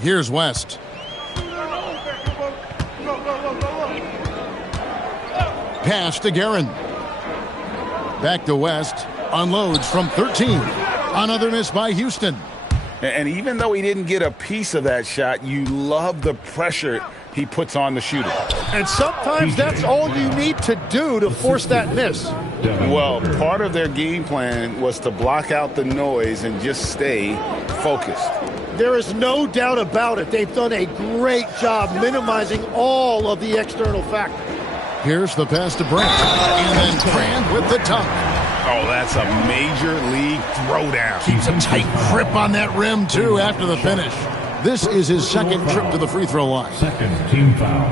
Here's West. Pass to Guerin. Back to West. Unloads from 13. Another miss by Houston. And even though he didn't get a piece of that shot, you love the pressure he puts on the shooter. And sometimes that's all you need to do to force that miss. Well, part of their game plan was to block out the noise and just stay focused. There is no doubt about it. They've done a great job minimizing all of the external factors. Here's the pass to Brand. And then Brand with the dunk. Oh, that's a major league throwdown. Keeps a tight grip on that rim, too, after the finish. This is his second trip to the free throw line. Second team foul.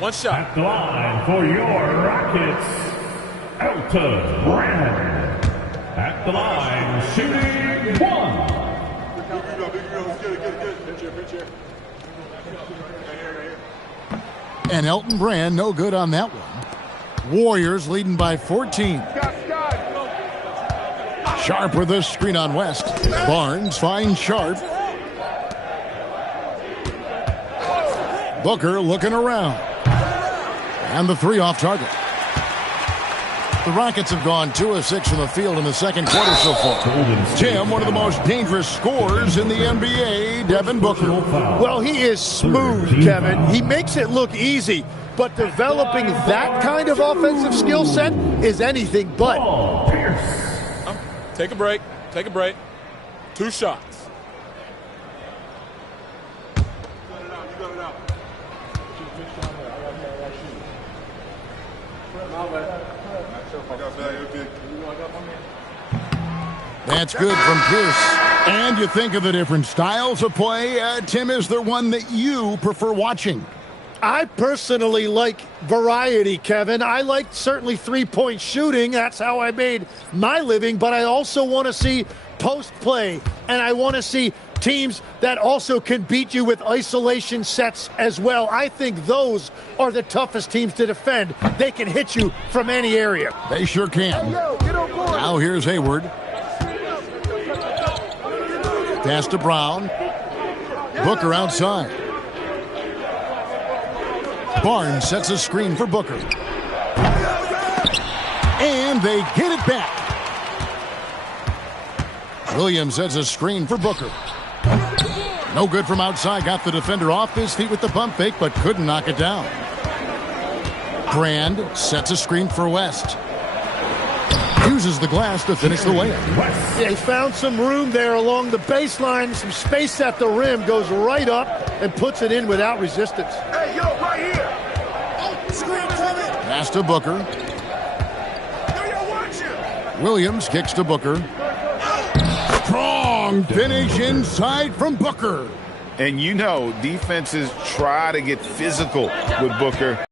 One shot. At the line for your Rockets, Elton Brand. At the line, shooting 1. And Elton Brand no good on that one. Warriors leading by 14. Sharp with this screen on West. Barnes finds Sharp. Booker looking around. And the 3 off target. The Rockets have gone 2 of 6 from the field in the second quarter so far. Tim, one of the most dangerous scorers in the NBA, Devin Booker. Well, he is smooth, Kevin. He makes it look easy, but developing that kind of offensive skill set is anything but. Take a break. Take a break. 2 shots. That's good from Pierce. And you think of the different styles of play. Tim, is there one that you prefer watching? I personally like variety, Kevin. I like certainly three-point shooting. That's how I made my living. But I also want to see post play. And I want to see teams that also can beat you with isolation sets as well. I think those are the toughest teams to defend. They can hit you from any area. They sure can. Now here's Hayward. Pass to Brown. Booker outside. Barnes sets a screen for Booker. And they get it back. Williams sets a screen for Booker. No good from outside. Got the defender off his feet with the pump fake, but couldn't knock it down. Brand sets a screen for West. Uses the glass to finish the layup. They found some room there along the baseline. Some space at the rim. Goes right up and puts it in without resistance. Hey, yo, right here. Screen coming. Pass to Booker. Williams kicks to Booker. Strong finish inside from Booker. And you know, defenses try to get physical with Booker.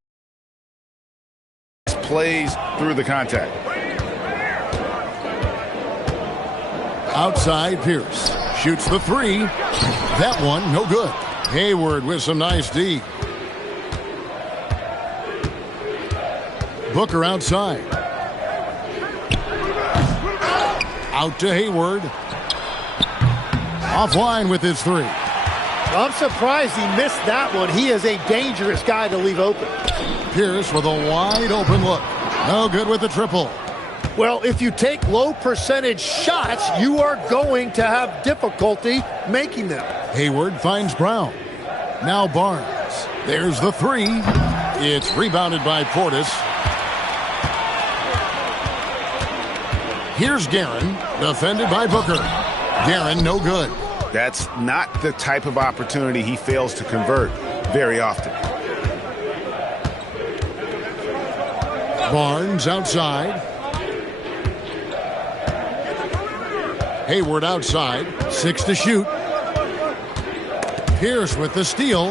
Plays through the contact. Outside, Pierce shoots the 3. That one, no good. Hayward with some nice D. Booker outside. Out to Hayward. Offline with his 3. I'm surprised he missed that one. He is a dangerous guy to leave open. Pierce with a wide open look. No good with the triple. Well, if you take low percentage shots, you are going to have difficulty making them. Hayward finds Brown. Now Barnes. There's the 3. It's rebounded by Portis. Here's Guerin, defended by Booker. Guerin, no good. That's not the type of opportunity he fails to convert very often. Barnes outside. Hayward outside. 6 to shoot. Pierce with the steal.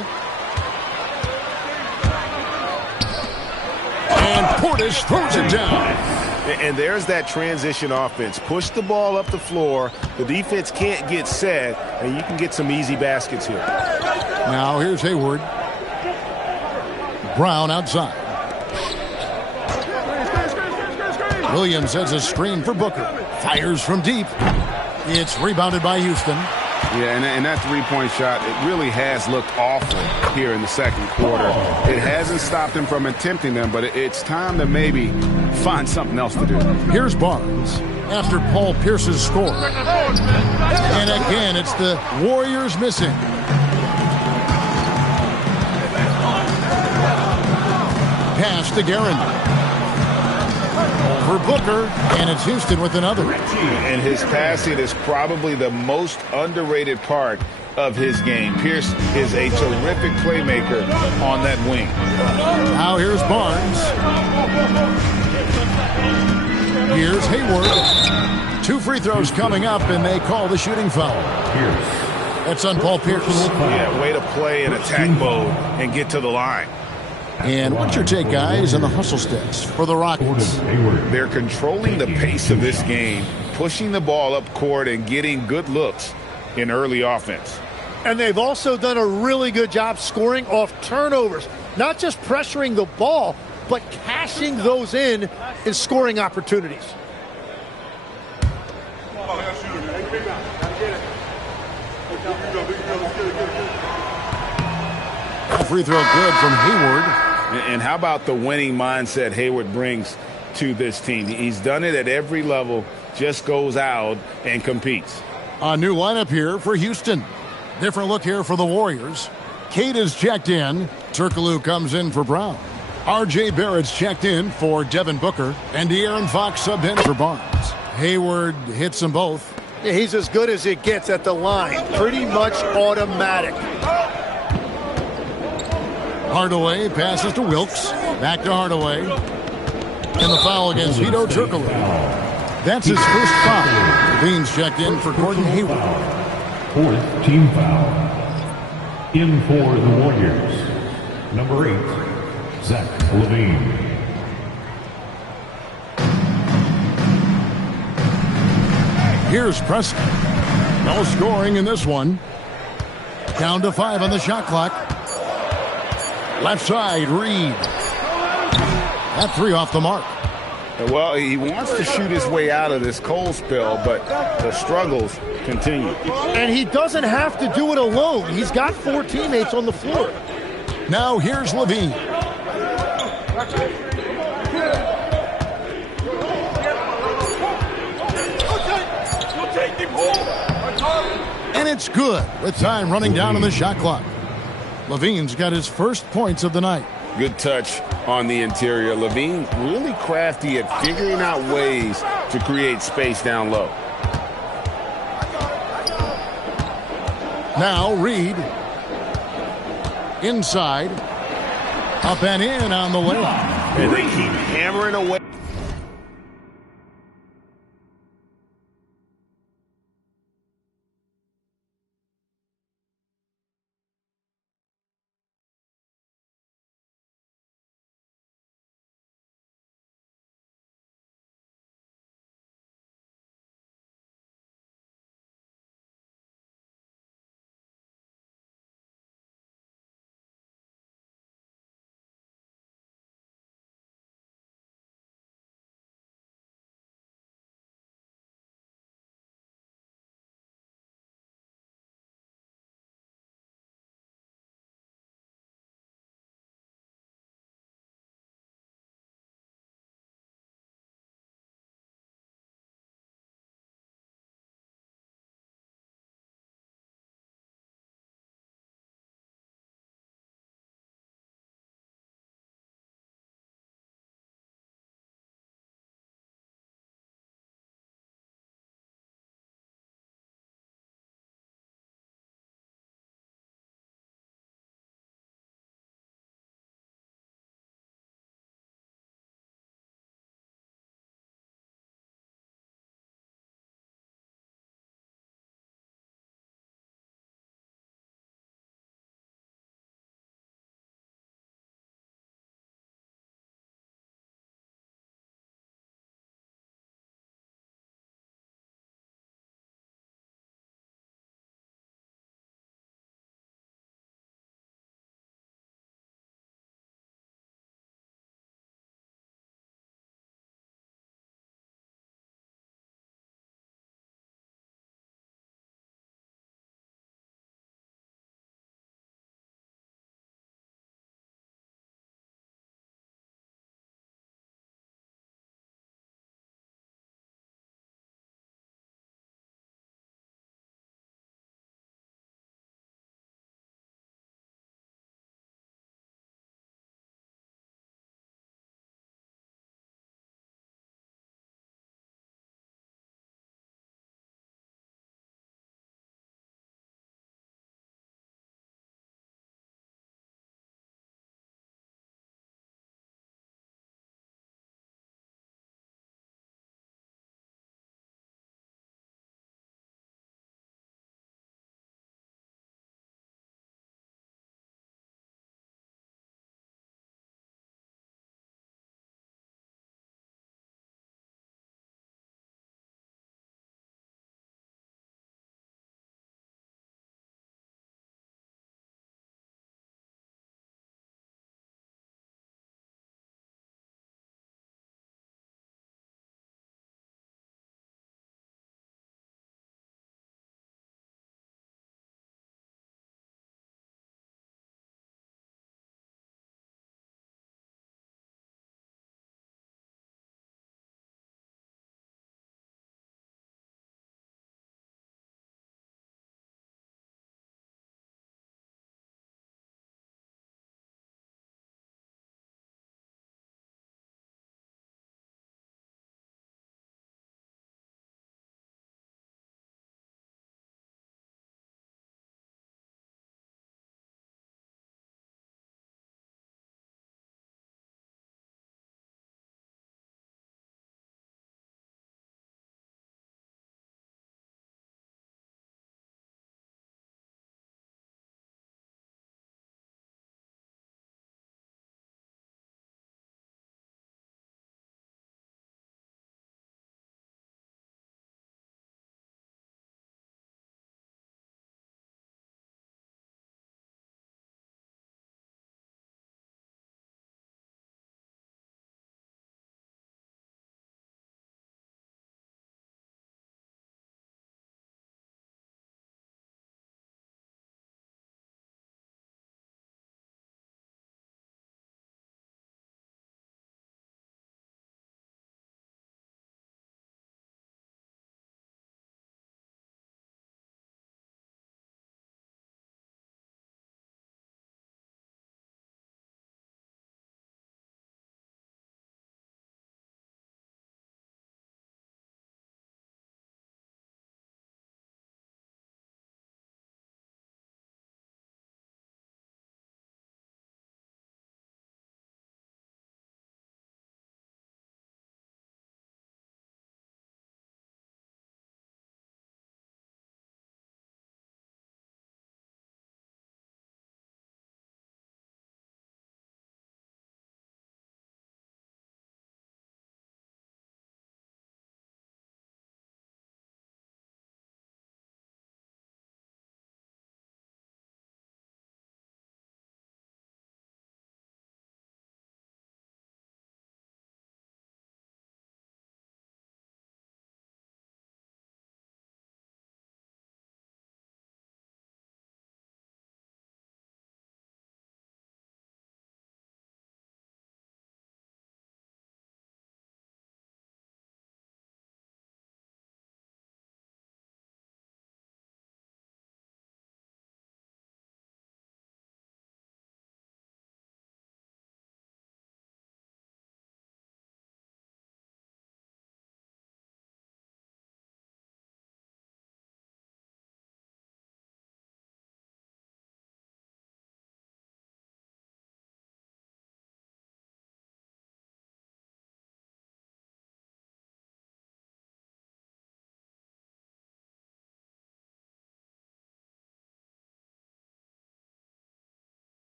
And Portis throws it down. And there's that transition offense. Push the ball up the floor. The defense can't get set, and you can get some easy baskets here. Now here's Hayward. Brown outside. Williams has a screen for Booker. Fires from deep. It's rebounded by Houston. Yeah, and that three-point shot, it really has looked awful here in the second quarter. It hasn't stopped him from attempting them, but it's time to maybe find something else to do. Here's Barnes after Paul Pierce's score. And again, it's the Warriors missing. Pass to Guerin. For Booker, and it's Houston with another. And his passing is probably the most underrated part of his game. Pierce is a terrific playmaker on that wing. Now here's Barnes. Here's Hayward. 2 free throws coming up, and they call the shooting foul. That's on Paul Pierce. Yeah, way to play in attack mode and get to the line. And what's your take, guys, on the hustle stats for the Rockets? They're controlling the pace of this game, pushing the ball up court and getting good looks in early offense. And they've also done a really good job scoring off turnovers. Not just pressuring the ball, but cashing those in scoring opportunities. Free throw good from Hayward. And how about the winning mindset Hayward brings to this team? He's done it at every level, just goes out and competes. A new lineup here for Houston. Different look here for the Warriors. Cade is checked in. Turkoglu comes in for Brown. R.J. Barrett's checked in for Devin Booker. And De'Aaron Fox subbed in for Barnes. Hayward hits them both. Yeah, he's as good as it gets at the line. Pretty much automatic. Hardaway passes to Wilkes. Back to Hardaway. And the foul against Hedo Turkoglu. That's his first foul. Levine's checked in for Gordon Hayward. Fourth team foul. In for the Warriors, number 8, Zach Levine. Here's Preston. No scoring in this one. Down to 5 on the shot clock. Left side, Reed. That 3 off the mark. Well, he wants to shoot his way out of this cold spell, but the struggles continue. And he doesn't have to do it alone. He's got 4 teammates on the floor. Now here's Levine. And it's good with time running down on the shot clock. Levine's got his first points of the night. Good touch on the interior. Levine really crafty at figuring out ways to create space down low. Now Reed. Inside. Up and in on the layup. And they keep hammering away.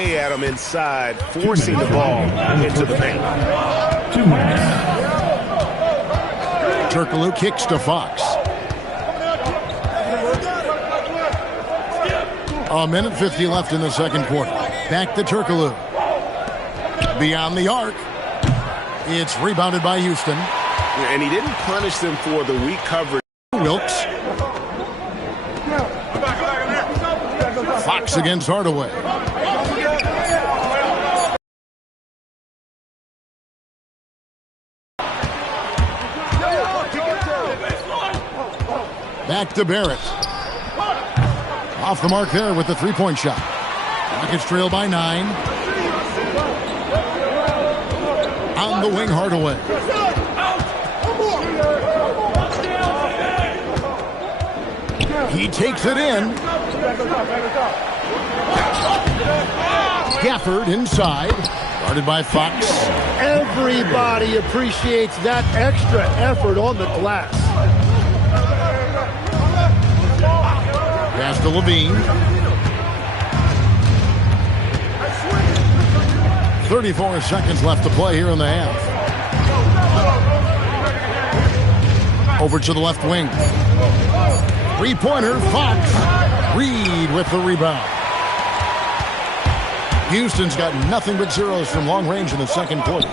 At him inside, forcing the ball into the paint. Turkoglu kicks to Fox. A minute 50 left in the second quarter. Back to Turkoglu. Beyond the arc. It's rebounded by Houston. And he didn't punish them for the weak coverage. Wilkes. Fox against Hardaway. Back to Barrett. Off the mark there with the three-point shot. Rockets trail by 9. On the wing, Hardaway. He takes it in. Gafford inside. Guarded by Fox. Everybody appreciates that extra effort on the glass. Pass to Levine. 34 seconds left to play here in the half. Over to the left wing. Three-pointer, Fox. Reed with the rebound. Houston's got nothing but zeros from long range in the second quarter.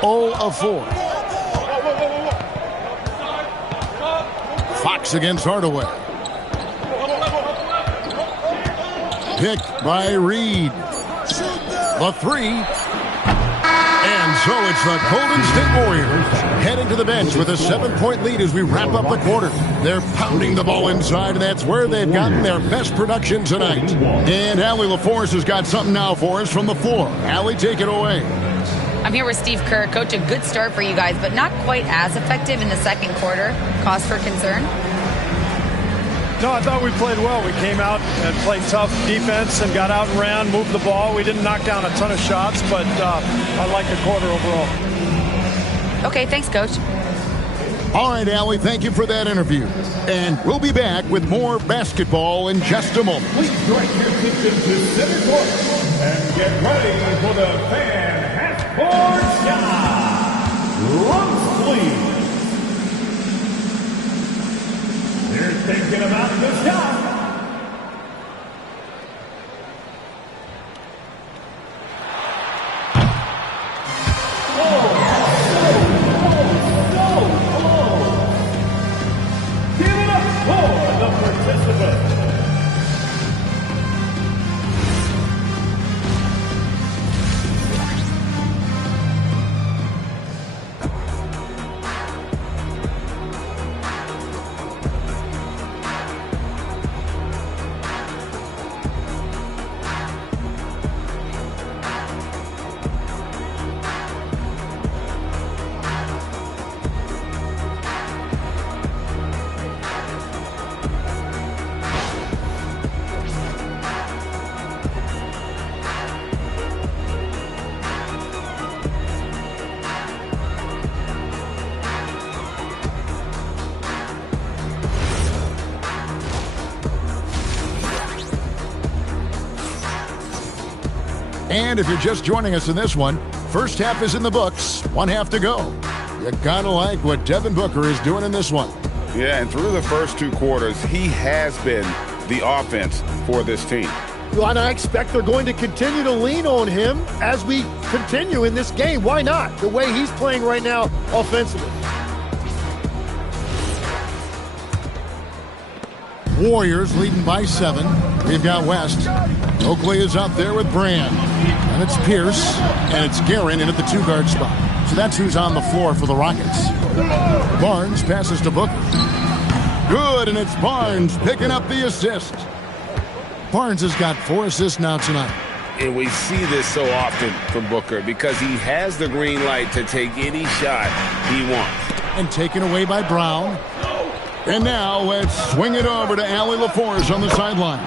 0 of 4. Fox against Hardaway. Picked by Reed. The three. And so it's the Golden State Warriors heading to the bench with a 7-point lead as we wrap up the quarter. They're pounding the ball inside, and that's where they've gotten their best production tonight. And Allie LaForce has got something now for us from the floor. Allie, take it away. I'm here with Steve Kerr. Coach, a good start for you guys, but not quite as effective in the second quarter. Cause for concern? No, I thought we played well. We came out and played tough defense and got out and ran, moved the ball. We didn't knock down a ton of shots, but I like the quarter overall. Okay, thanks, Coach. All right, Allie, thank you for that interview. And we'll be back with more basketball in just a moment. Please direct your attention to center court and get ready for the fan half-court shot. Lunch, please. They're thinking about the shot. Give it up for the participants. And if you're just joining us in this one, first half is in the books, one half to go. You gotta like what Devin Booker is doing in this one. Yeah, and through the first 2 quarters, he has been the offense for this team. Well, and I expect they're going to continue to lean on him as we continue in this game. Why not? The way he's playing right now offensively. Warriors leading by 7. We've got West. Oakley is out there with Brand. And it's Pierce. And it's Guerin in at the 2-guard spot. So that's who's on the floor for the Rockets. Barnes passes to Booker. Good, and it's Barnes picking up the assist. Barnes has got 4 assists now tonight. And we see this so often from Booker because he has the green light to take any shot he wants. And taken away by Brown. And now let's swing it over to Allie LaForce on the sideline.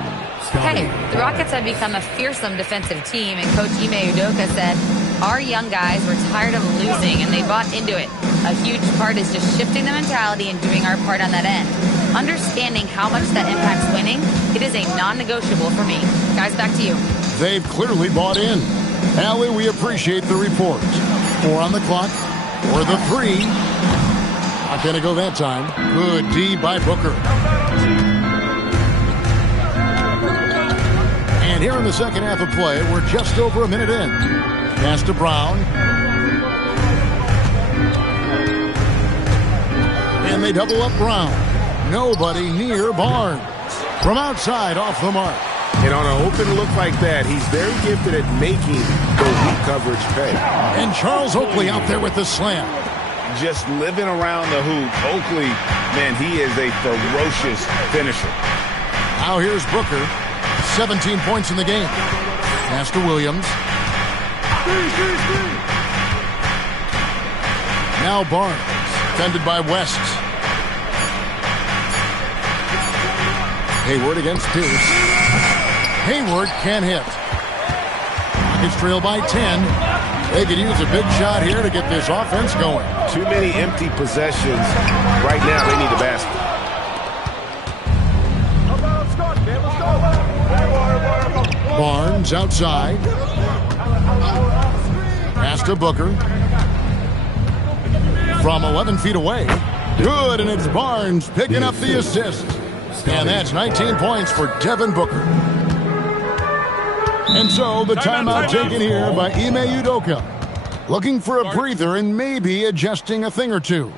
Okay, the Rockets have become a fearsome defensive team, and Coach Ime Udoka said, our young guys were tired of losing, and they bought into it. A huge part is just shifting the mentality and doing our part on that end. Understanding how much that impacts winning, it is a non-negotiable for me. Guys, back to you. They've clearly bought in. Allie, we appreciate the report. 4 on the clock for the 3. Not going to go that time. Good D by Booker. And here in the second half of play, we're just over a minute in. Pass to Brown. And they double up Brown. Nobody near Barnes. From outside, off the mark. And on an open look like that, he's very gifted at making the weak coverage pay. And Charles Oakley out there with the slam. Just living around the hoop. Oakley, man, he is a ferocious finisher. Now here's Booker. 17 points in the game. Pass to Williams. Now Barnes. Defended by West. Hayward against Pierce. Hayward can't hit. Rockets trail by 10. They could use a big shot here to get this offense going. Too many empty possessions. Right now, they need a basket. Barnes outside. Pass to Booker. From 11 feet away. Good, and it's Barnes picking up the assist. And that's 19 points for Devin Booker. And so the timeout taken here by Ime Udoka. Looking for a breather and maybe adjusting a thing or two.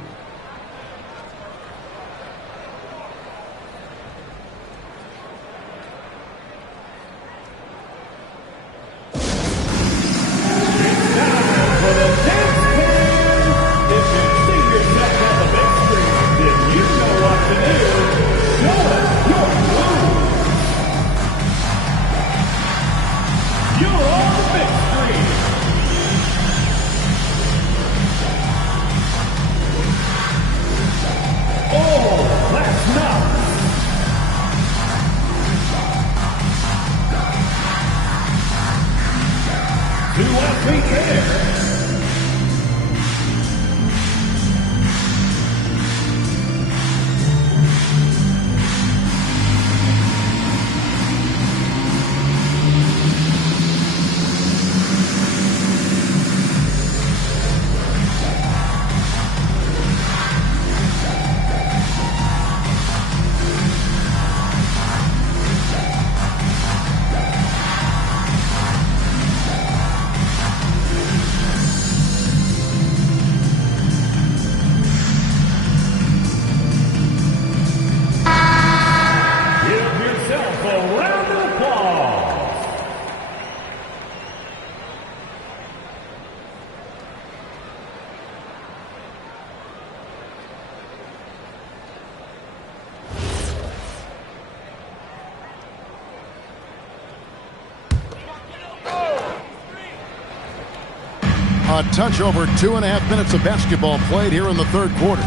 A touch over 2.5 minutes of basketball played here in the third quarter.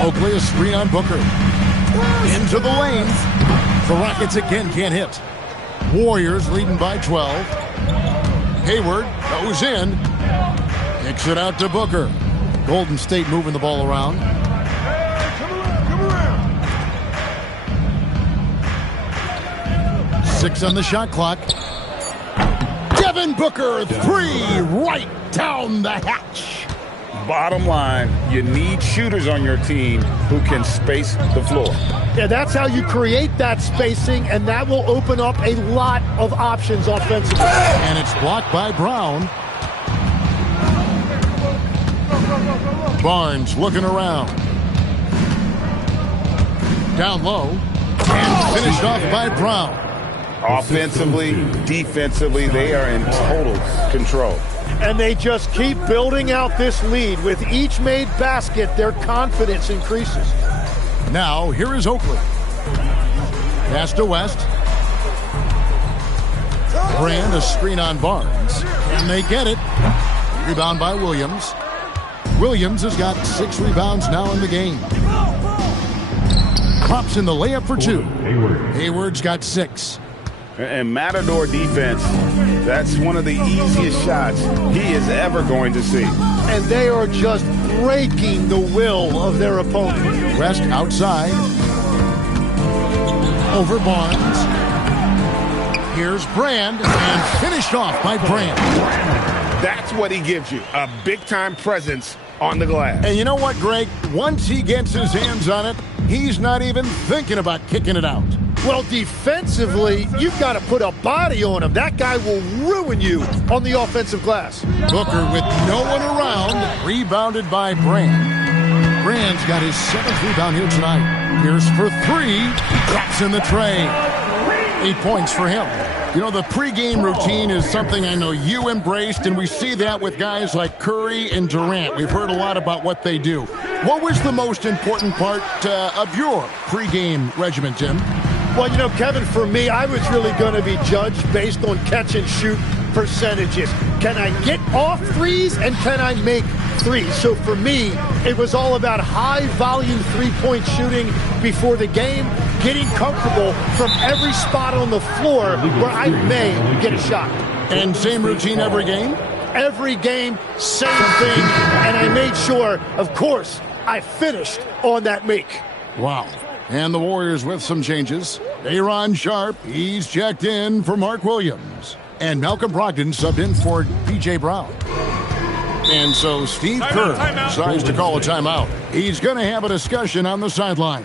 Oakley a screen on Booker. Into the lane. The Rockets again can't hit. Warriors leading by 12. Hayward goes in. Kicks it out to Booker. Golden State moving the ball around. Six on the shot clock. Devin Booker, 3 right down the hatch. Bottom line, you need shooters on your team who can space the floor. Yeah, that's how you create that spacing, and that will open up a lot of options offensively. And it's blocked by Brown. Barnes looking around. Down low. And finished off by Brown. Offensively, defensively, they are in total control. And they just keep building out this lead. With each made basket, their confidence increases. Now, here is Oakley. Pass to West. Brand a screen on Barnes. And they get it. Rebound by Williams. Williams has got 6 rebounds now in the game. Pops in the layup for 2. Hayward's got 6. And Matador defense, that's one of the easiest shots he is ever going to see. and they are just breaking the will of their opponent. West outside. Over Barnes. Here's Brand, and finished off by Brand. That's what he gives you, a big-time presence on the glass. And you know what, Greg? Once he gets his hands on it, he's not even thinking about kicking it out. Well, defensively, you've got to put a body on him. That guy will ruin you on the offensive glass. Booker with no one around, rebounded by Brand. Brand's got his 7th rebound here tonight. Here's for 3, drops in the tray. 8 points for him. You know, the pregame routine is something I know you embraced, and we see that with guys like Curry and Durant. We've heard a lot about what they do. What was the most important part of your pregame regimen, Tim? Well, you know, Kevin, for me, I was really going to be judged based on catch-and-shoot percentages. Can I get off threes, and can I make threes? So for me, it was all about high-volume three-point shooting before the game, getting comfortable from every spot on the floor where I may get a shot. And same routine every game? Every game, same thing, and I made sure, of course, I finished on that make. Wow. And the Warriors with some changes. Aaron Sharp, he's checked in for Mark Williams. And Malcolm Brogdon subbed in for P.J. Brown. And so Steve Kerr decides to call a timeout. He's going to have a discussion on the sideline.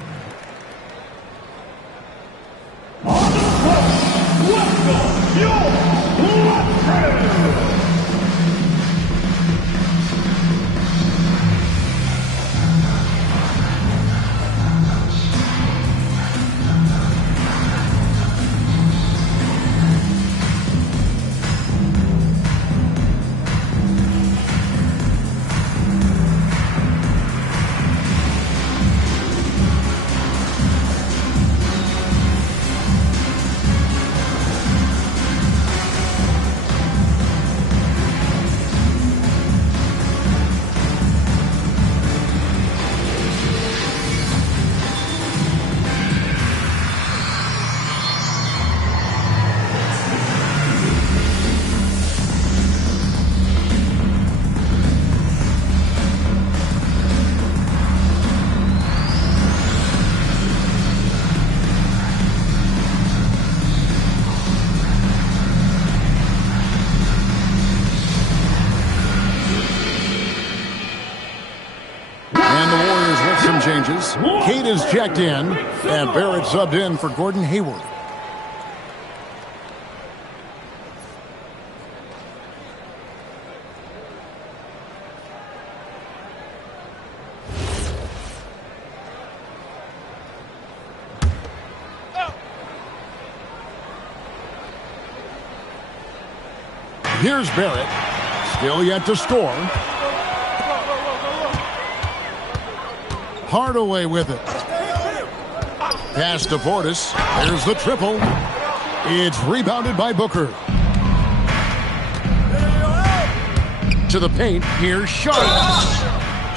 Changes. Kate is checked in, and Barrett subbed in for Gordon Hayward. Here's Barrett, still yet to score. Hardaway with it. Pass to Portis. There's the triple. It's rebounded by Booker. To the paint. Here's Sharp.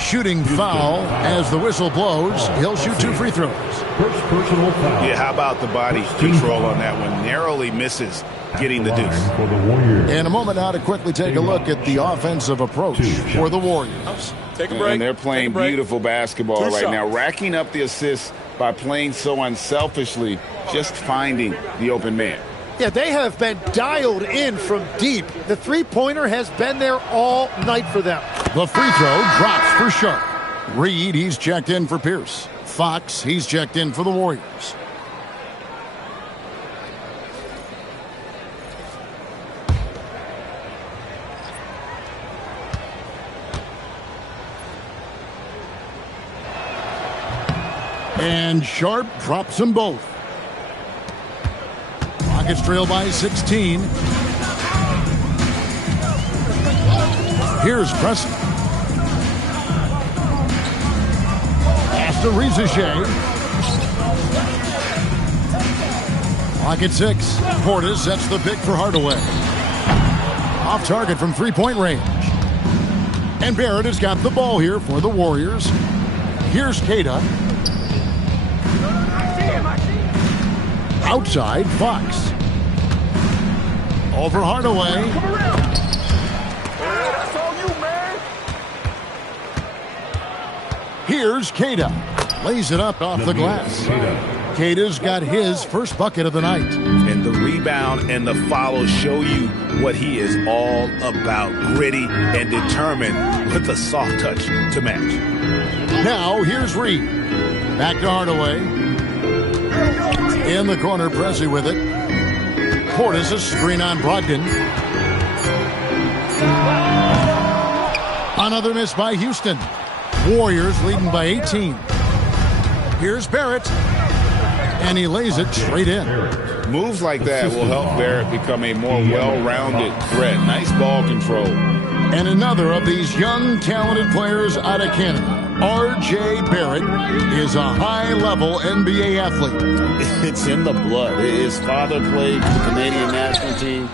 Shooting foul as the whistle blows. He'll shoot 2 free throws. First personal foul. Yeah, how about the body control on that one? Narrowly misses getting the deuce. In a moment now to quickly take a look at the offensive approach for the Warriors. Take a break. And they're playing beautiful basketball right now, racking up the assists by playing so unselfishly, just finding the open man. Yeah, they have been dialed in from deep. The three-pointer has been there all night for them. The free throw drops for Sharp. Reed, he's checked in for Pierce. Fox, he's checked in for the Warriors. And Sharp drops them both. Rockets trail by 16. Here's Preston. Pass to Rizichet. Clock at 6. Portis sets the pick for Hardaway. Off target from three-point range. And Barrett has got the ball here for the Warriors. Here's Keita. Outside, Fox. Over Hardaway. Here's Queta. Lays it up off the glass. Queta's got his first bucket of the night. And the rebound and the follow show you what he is all about. Gritty and determined with a soft touch to match. Now, here's Reed. Back to Hardaway. In the corner, Prezi with it. Portis, a screen on Brogdon. Another miss by Houston. Warriors leading by 18. Here's Barrett. And he lays it straight in. Moves like that will help Barrett become a more well-rounded threat. Nice ball control. And another of these young, talented players out of Canada, R.J. Barrett, is a high-level NBA athlete. It's in the blood. His father played for the Canadian national team.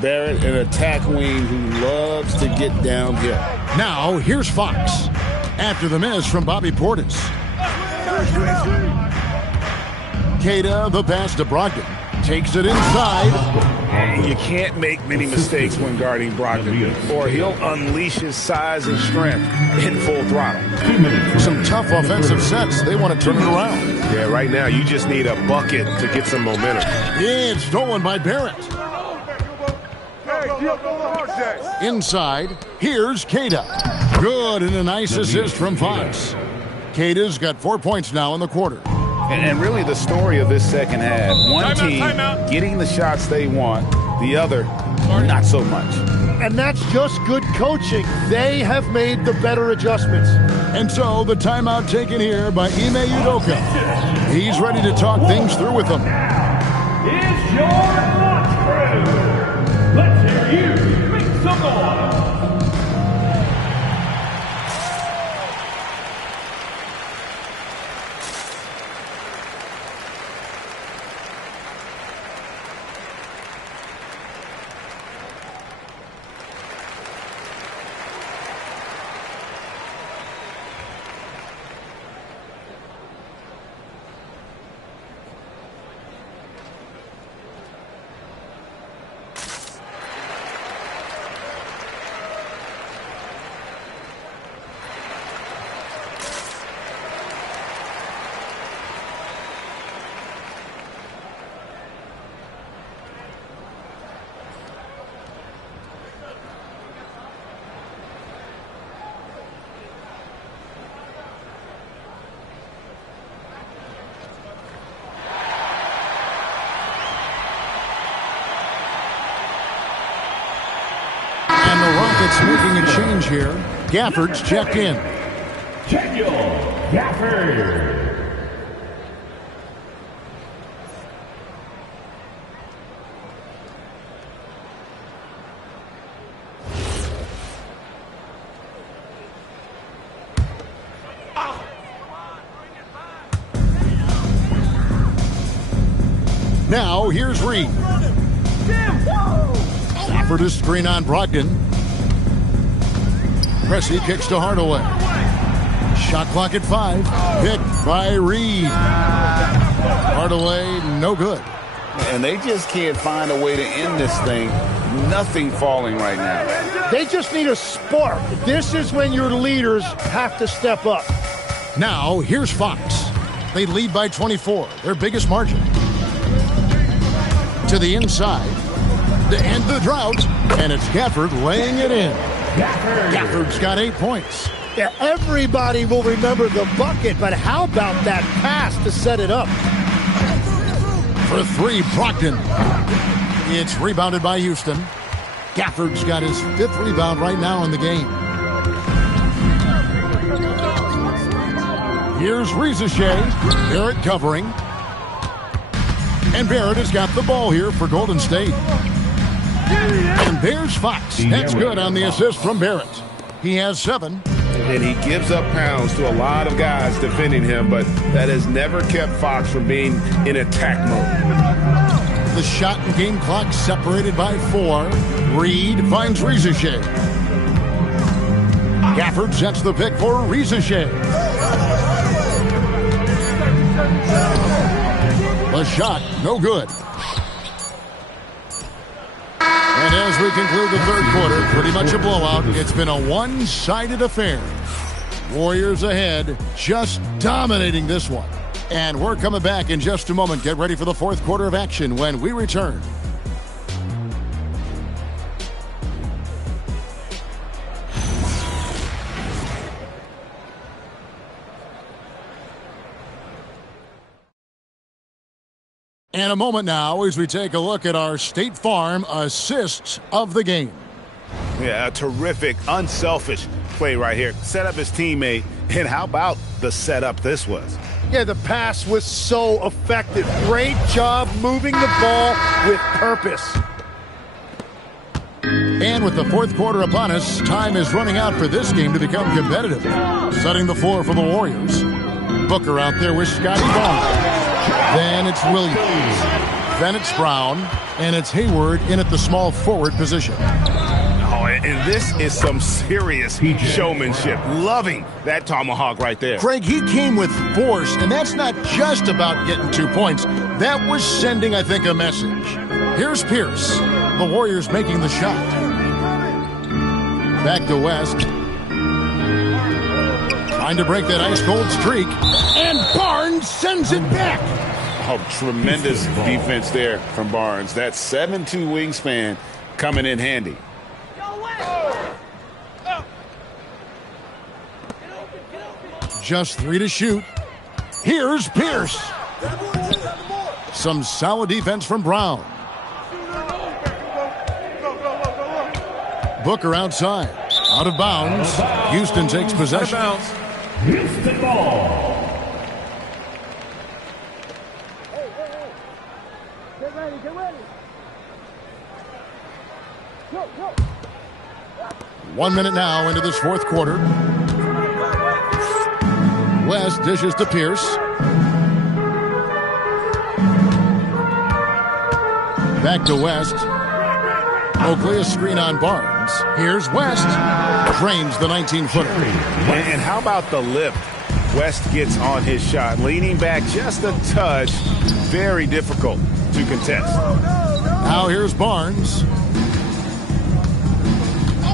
Barrett, an attack wing who loves to get downhill. Now, here's Fox. After the miss from Bobby Portis. Queta, the pass to Brogdon. Takes it inside. You can't make many mistakes when guarding Brogdon, or he'll unleash his size and strength in full throttle. Some tough offensive sets. They want to turn it around. Yeah, right now you just need a bucket to get some momentum. It's stolen by Barrett. Inside, here's Queta. Good, and a nice assist from Fox. Queta's got 4 points now in the quarter. And really the story of this second half. One team getting the shots they want, the other not so much. And that's just good coaching. They have made the better adjustments. And so the timeout taken here by Ime Udoka. He's ready to talk things through with them. Is your launch crew. Let's hear you make some noise. Rockets making a change here. Gafford's checked in. Daniel Gafford. Now, here's Reed. Gafford is screen on Brogdon. Prezi kicks to Hardaway. Shot clock at 5. Picked by Reed. Hardaway, no good. And they just can't find a way to end this thing. Nothing falling right now. They just need a spark. This is when your leaders have to step up. Now, here's Fox. They lead by 24, their biggest margin. To the inside. To end the drought. And it's Gafford laying it in. Gafford's got 8 points. Yeah, everybody will remember the bucket, but how about that pass to set it up? For 3, Brogdon. It's rebounded by Houston. Gafford's got his 5th rebound right now in the game. Here's Rizichet. Barrett covering. And Barrett has got the ball here for Golden State. And there's Fox. That's good on the assist from Barrett. He has 7. And he gives up pounds to a lot of guys defending him, but that has never kept Fox from being in attack mode. The shot and game clock separated by 4. Reed finds Rizichet. Gafford sets the pick for Rizichet. The shot, no good. And as we conclude the third quarter, pretty much a blowout. It's been a one-sided affair. Warriors ahead, just dominating this one. And we're coming back in just a moment. Get ready for the fourth quarter of action when we return. And a moment now as we take a look at our State Farm assists of the game. Yeah, a terrific, unselfish play right here. Set up his teammate, and how about the setup this was? Yeah, the pass was so effective. Great job moving the ball with purpose. And with the fourth quarter upon us, time is running out for this game to become competitive. Setting the floor for the Warriors. Booker out there with Scotty Barnes. Then it's Williams. Then it's Brown. And it's Hayward in at the small forward position. Oh, and this is some serious showmanship. Loving that tomahawk right there. Craig, he came with force, and that's not just about getting 2 points. That was sending, I think, a message. Here's Pierce. The Warriors making the shot. Back to West. Trying to break that ice-cold streak. And Barnes sends it back. Oh, tremendous defense there from Barnes. That 7'2" wingspan coming in handy. Just 3 to shoot. Here's Pierce. Some solid defense from Brown. Booker outside. Out of bounds. Houston takes possession. Out of bounds. Houston ball. Get ready, get ready. Go, go. 1 minute now into this fourth quarter. West dishes to Pierce. Back to West. Oakley, a screen on Barnes. Here's West. Drains the 19-footer. And how about the lift? West gets on his shot, leaning back just a touch. Very difficult to contest. Now here's Barnes.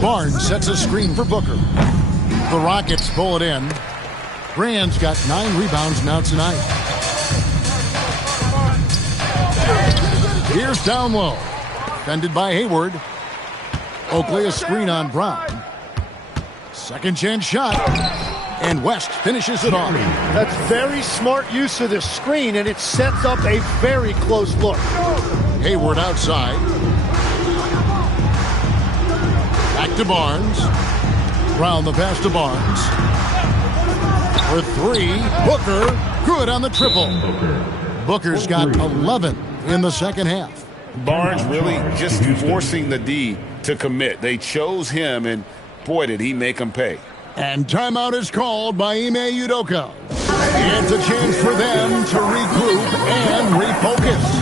Barnes sets a screen for Booker. The Rockets pull it in. Brand's got 9 rebounds now tonight. Here's down low. Defended by Hayward. Oakley, a screen on Brown. Second chance shot. And West finishes it off. That's very smart use of the screen, and it sets up a very close look. Hayward outside. Back to Barnes. Brown the pass to Barnes. For 3, Booker, good on the triple. Booker's got 11 in the second half. Barnes really just forcing the D to commit. They chose him, and boy, did he make them pay. And timeout is called by Ime Udoka. It's a chance for them to regroup and refocus.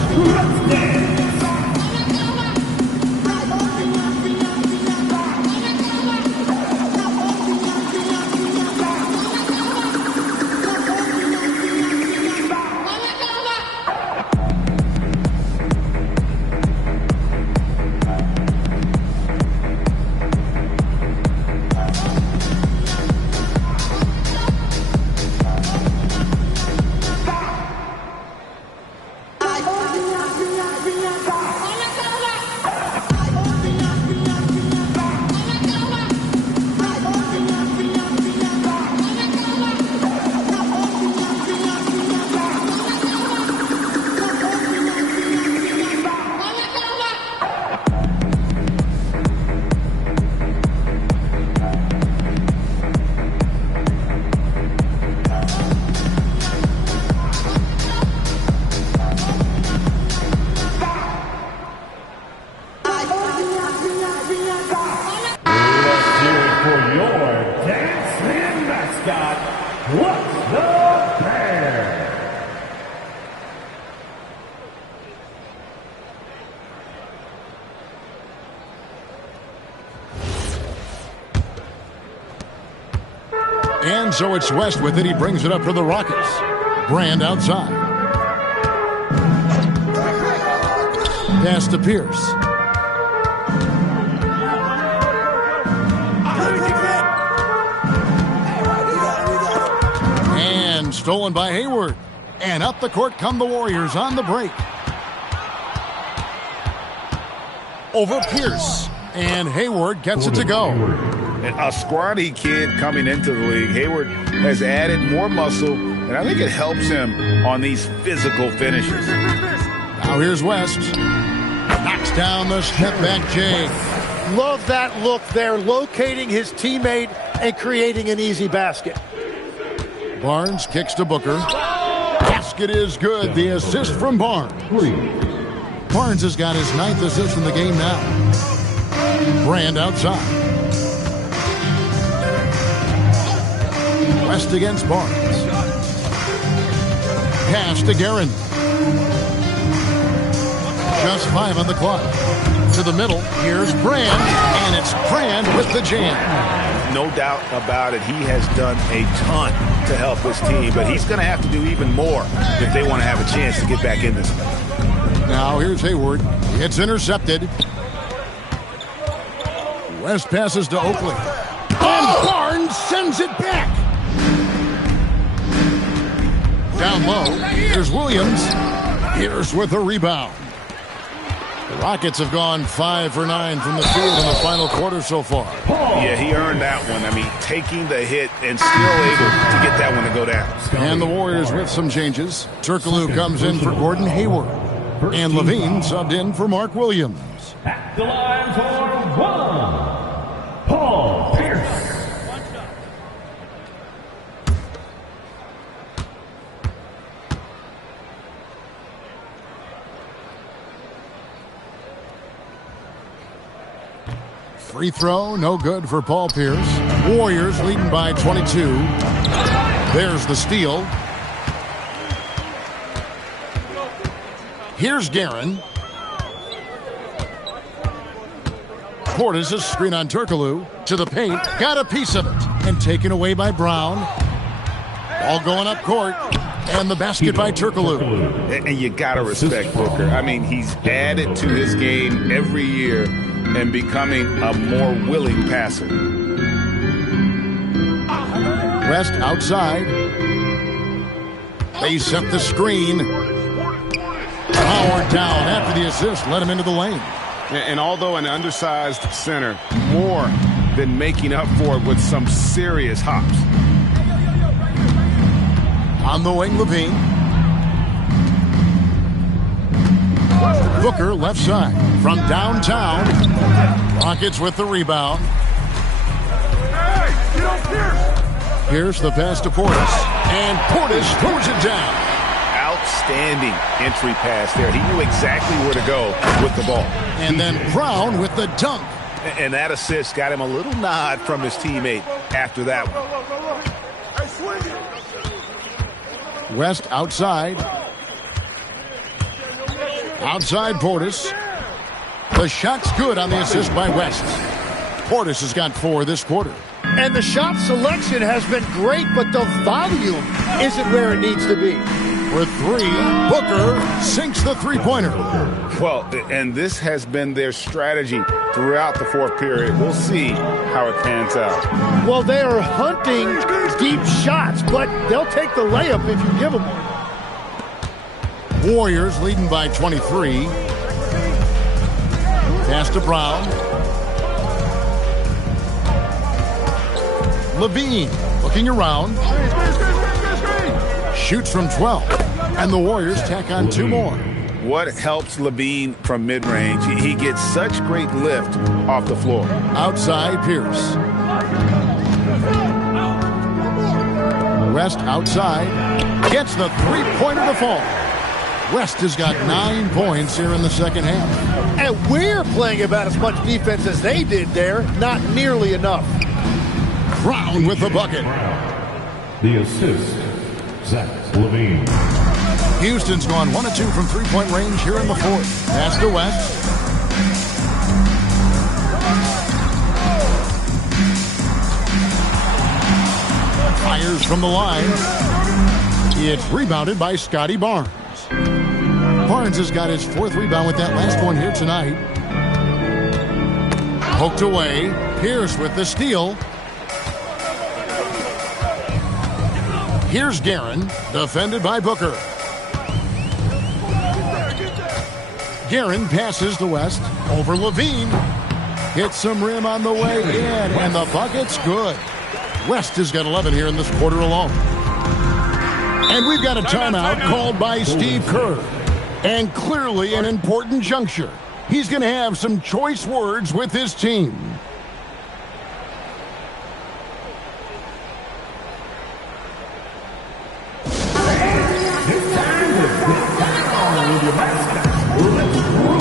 And so it's West with it. He brings it up for the Rockets. Brand outside. Pass to Pierce. Stolen by Hayward. And up the court come the Warriors on the break. Over Pierce. And Hayward gets it to go. A scrawny kid coming into the league. Hayward has added more muscle, and I think it helps him on these physical finishes. Now here's West. Knocks down the step-back J. Love that look there, locating his teammate and creating an easy basket. Barnes kicks to Booker. Basket is good. The assist from Barnes. Barnes has got his 9th assist in the game now. Brand outside. West against Barnes. Pass to Guerin. Just 5 on the clock. To the middle. Here's Brand. And it's Brand with the jam. No doubt about it. He has done a ton to help his team, but he's going to have to do even more if they want to have a chance to get back in this one. Now here's Hayward. It's intercepted. West passes to Oakley. And Barnes sends it back. Down low. Here's Williams. Pierce with a rebound. The Rockets have gone 5 for 9 from the field in the final quarter so far. Yeah, he earned that one. I mean, taking the hit and still able to get that one to go down. And the Warriors with some changes. Turkoglu comes in for Gordon Hayward. And Levine subbed in for Mark Williams. At the line for one, Paul Pierce. Free throw, no good for Paul Pierce. Warriors leading by 22. There's the steal. Here's Guerin. Portis is screen on Turkoglu. To the paint. Got a piece of it. And taken away by Brown. Ball going up court. And the basket by Turkoglu. And you got to respect Booker. I mean, he's added to his game every year and becoming a more willing passer. West outside. They set the screen. Power down after the assist. Let him into the lane. And although an undersized center, more than making up for it with some serious hops. On the wing, Levine. Booker left side from downtown. Rockets with the rebound. Here's the pass to Portis. And Portis throws it down. Outstanding entry pass there. He knew exactly where to go with the ball. And then Brown with the dunk. And that assist got him a little nod from his teammate after that one. West outside. Outside Portis. The shot's good on the assist by West. Portis has got 4 this quarter. And the shot selection has been great, but the volume isn't where it needs to be. For 3, Booker sinks the three-pointer. Well, and this has been their strategy throughout the fourth period. We'll see how it pans out. Well, they are hunting deep shots, but they'll take the layup if you give them one. Warriors leading by 23. Pass to Brown. Levine looking around. Shoots from 12. And the Warriors tack on 2 more. What helps Levine from mid-range? He gets such great lift off the floor. Outside Pierce. West outside. Gets the three-pointer to fall. West has got 9 points here in the second half. And we're playing about as much defense as they did there. Not nearly enough. Brown with the bucket. The assist, Zach Levine. Houston's gone 1 of 2 from three-point range here in the fourth. Pass to West. Fires from the line. It's rebounded by Scotty Barnes. Barnes has got his 4th rebound with that last one here tonight. Poked away. Pierce with the steal. Here's Guerin, defended by Booker. Guerin passes to West, over Levine. Hits some rim on the way in, and the bucket's good. West has got 11 here in this quarter alone. And we've got a timeout called by Steve Kerr. And clearly an important juncture. He's going to have some choice words with his team. It's time to get down with your mascots. Let's roll.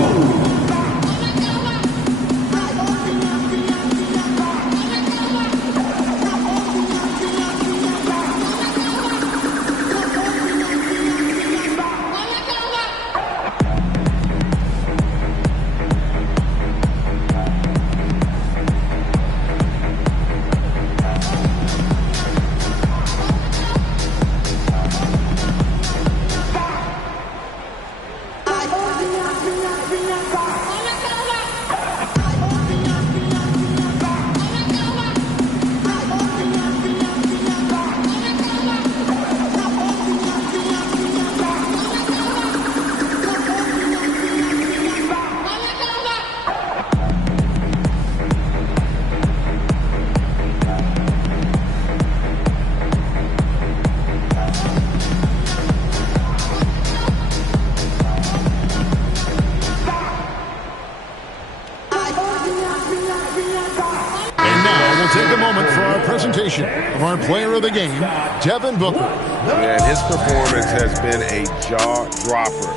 Of our player of the game, Devin Booker. Man, his performance has been a jaw-dropper.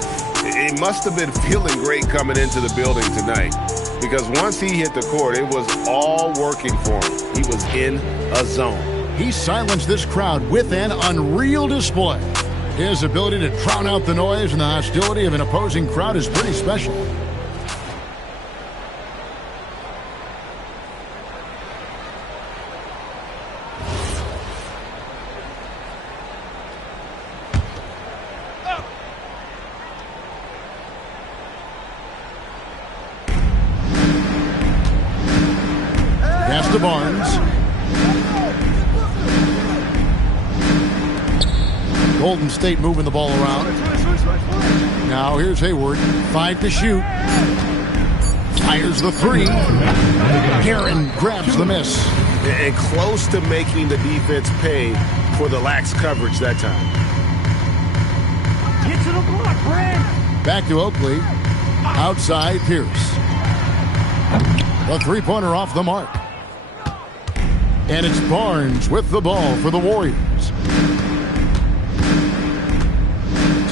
It must have been feeling great coming into the building tonight because once he hit the court, it was all working for him. He was in a zone. He silenced this crowd with an unreal display. His ability to drown out the noise and the hostility of an opposing crowd is pretty special. To Barnes. Golden State moving the ball around. Now here's Hayward. 5 to shoot. Fires the 3. Guerin grabs the miss. And close to making the defense pay for the lax coverage that time. Get to the block, Brad. Back to Oakley. Outside Pierce. The three-pointer off the mark. And it's Barnes with the ball for the Warriors.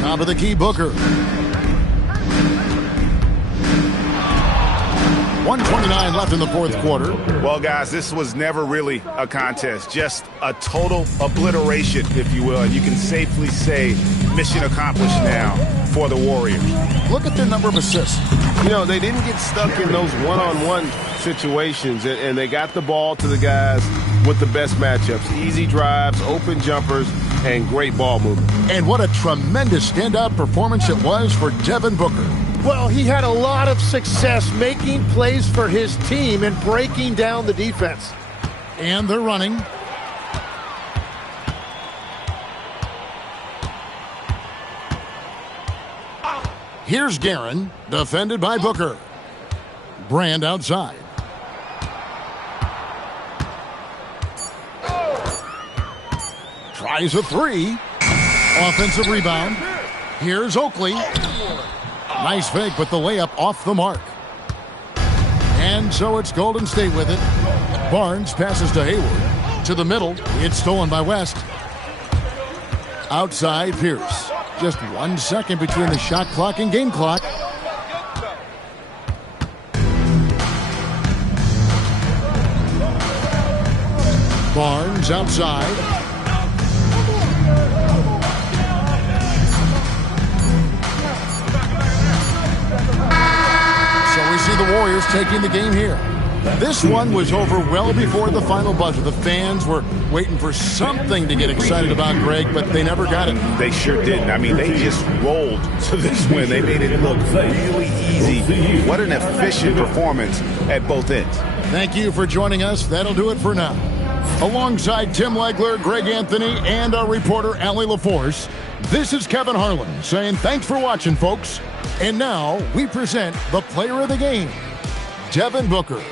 Top of the key, Booker. 1:29 left in the fourth quarter. Well, guys, this was never really a contest. Just a total obliteration, if you will. And you can safely say mission accomplished now for the Warriors. Look at their number of assists. You know, they didn't get stuck in those one-on-one situations, and they got the ball to the guys with the best matchups. Easy drives, open jumpers, and great ball movement. And what a tremendous standout performance it was for Devin Booker. Well, he had a lot of success making plays for his team and breaking down the defense. And they're running. Here's Guerin, defended by Booker. Brand outside. Tries a 3. Offensive rebound. Here's Oakley. Nice fake, but the layup off the mark. And so it's Golden State with it. Barnes passes to Hayward. To the middle. It's stolen by West. Outside Pierce. Just 1 second between the shot clock and game clock. Barnes outside. So we see the Warriors taking the game here. This one was over well before the final buzzer. The fans were waiting for something to get excited about, Greg, but they never got it. They sure didn't. I mean, they just rolled to this win. They made it look really easy. What an efficient performance at both ends. Thank you for joining us. That'll do it for now. Alongside Tim Legler, Greg Anthony, and our reporter, Allie LaForce, this is Kevin Harlan saying thanks for watching, folks. And now we present the player of the game, Devin Booker.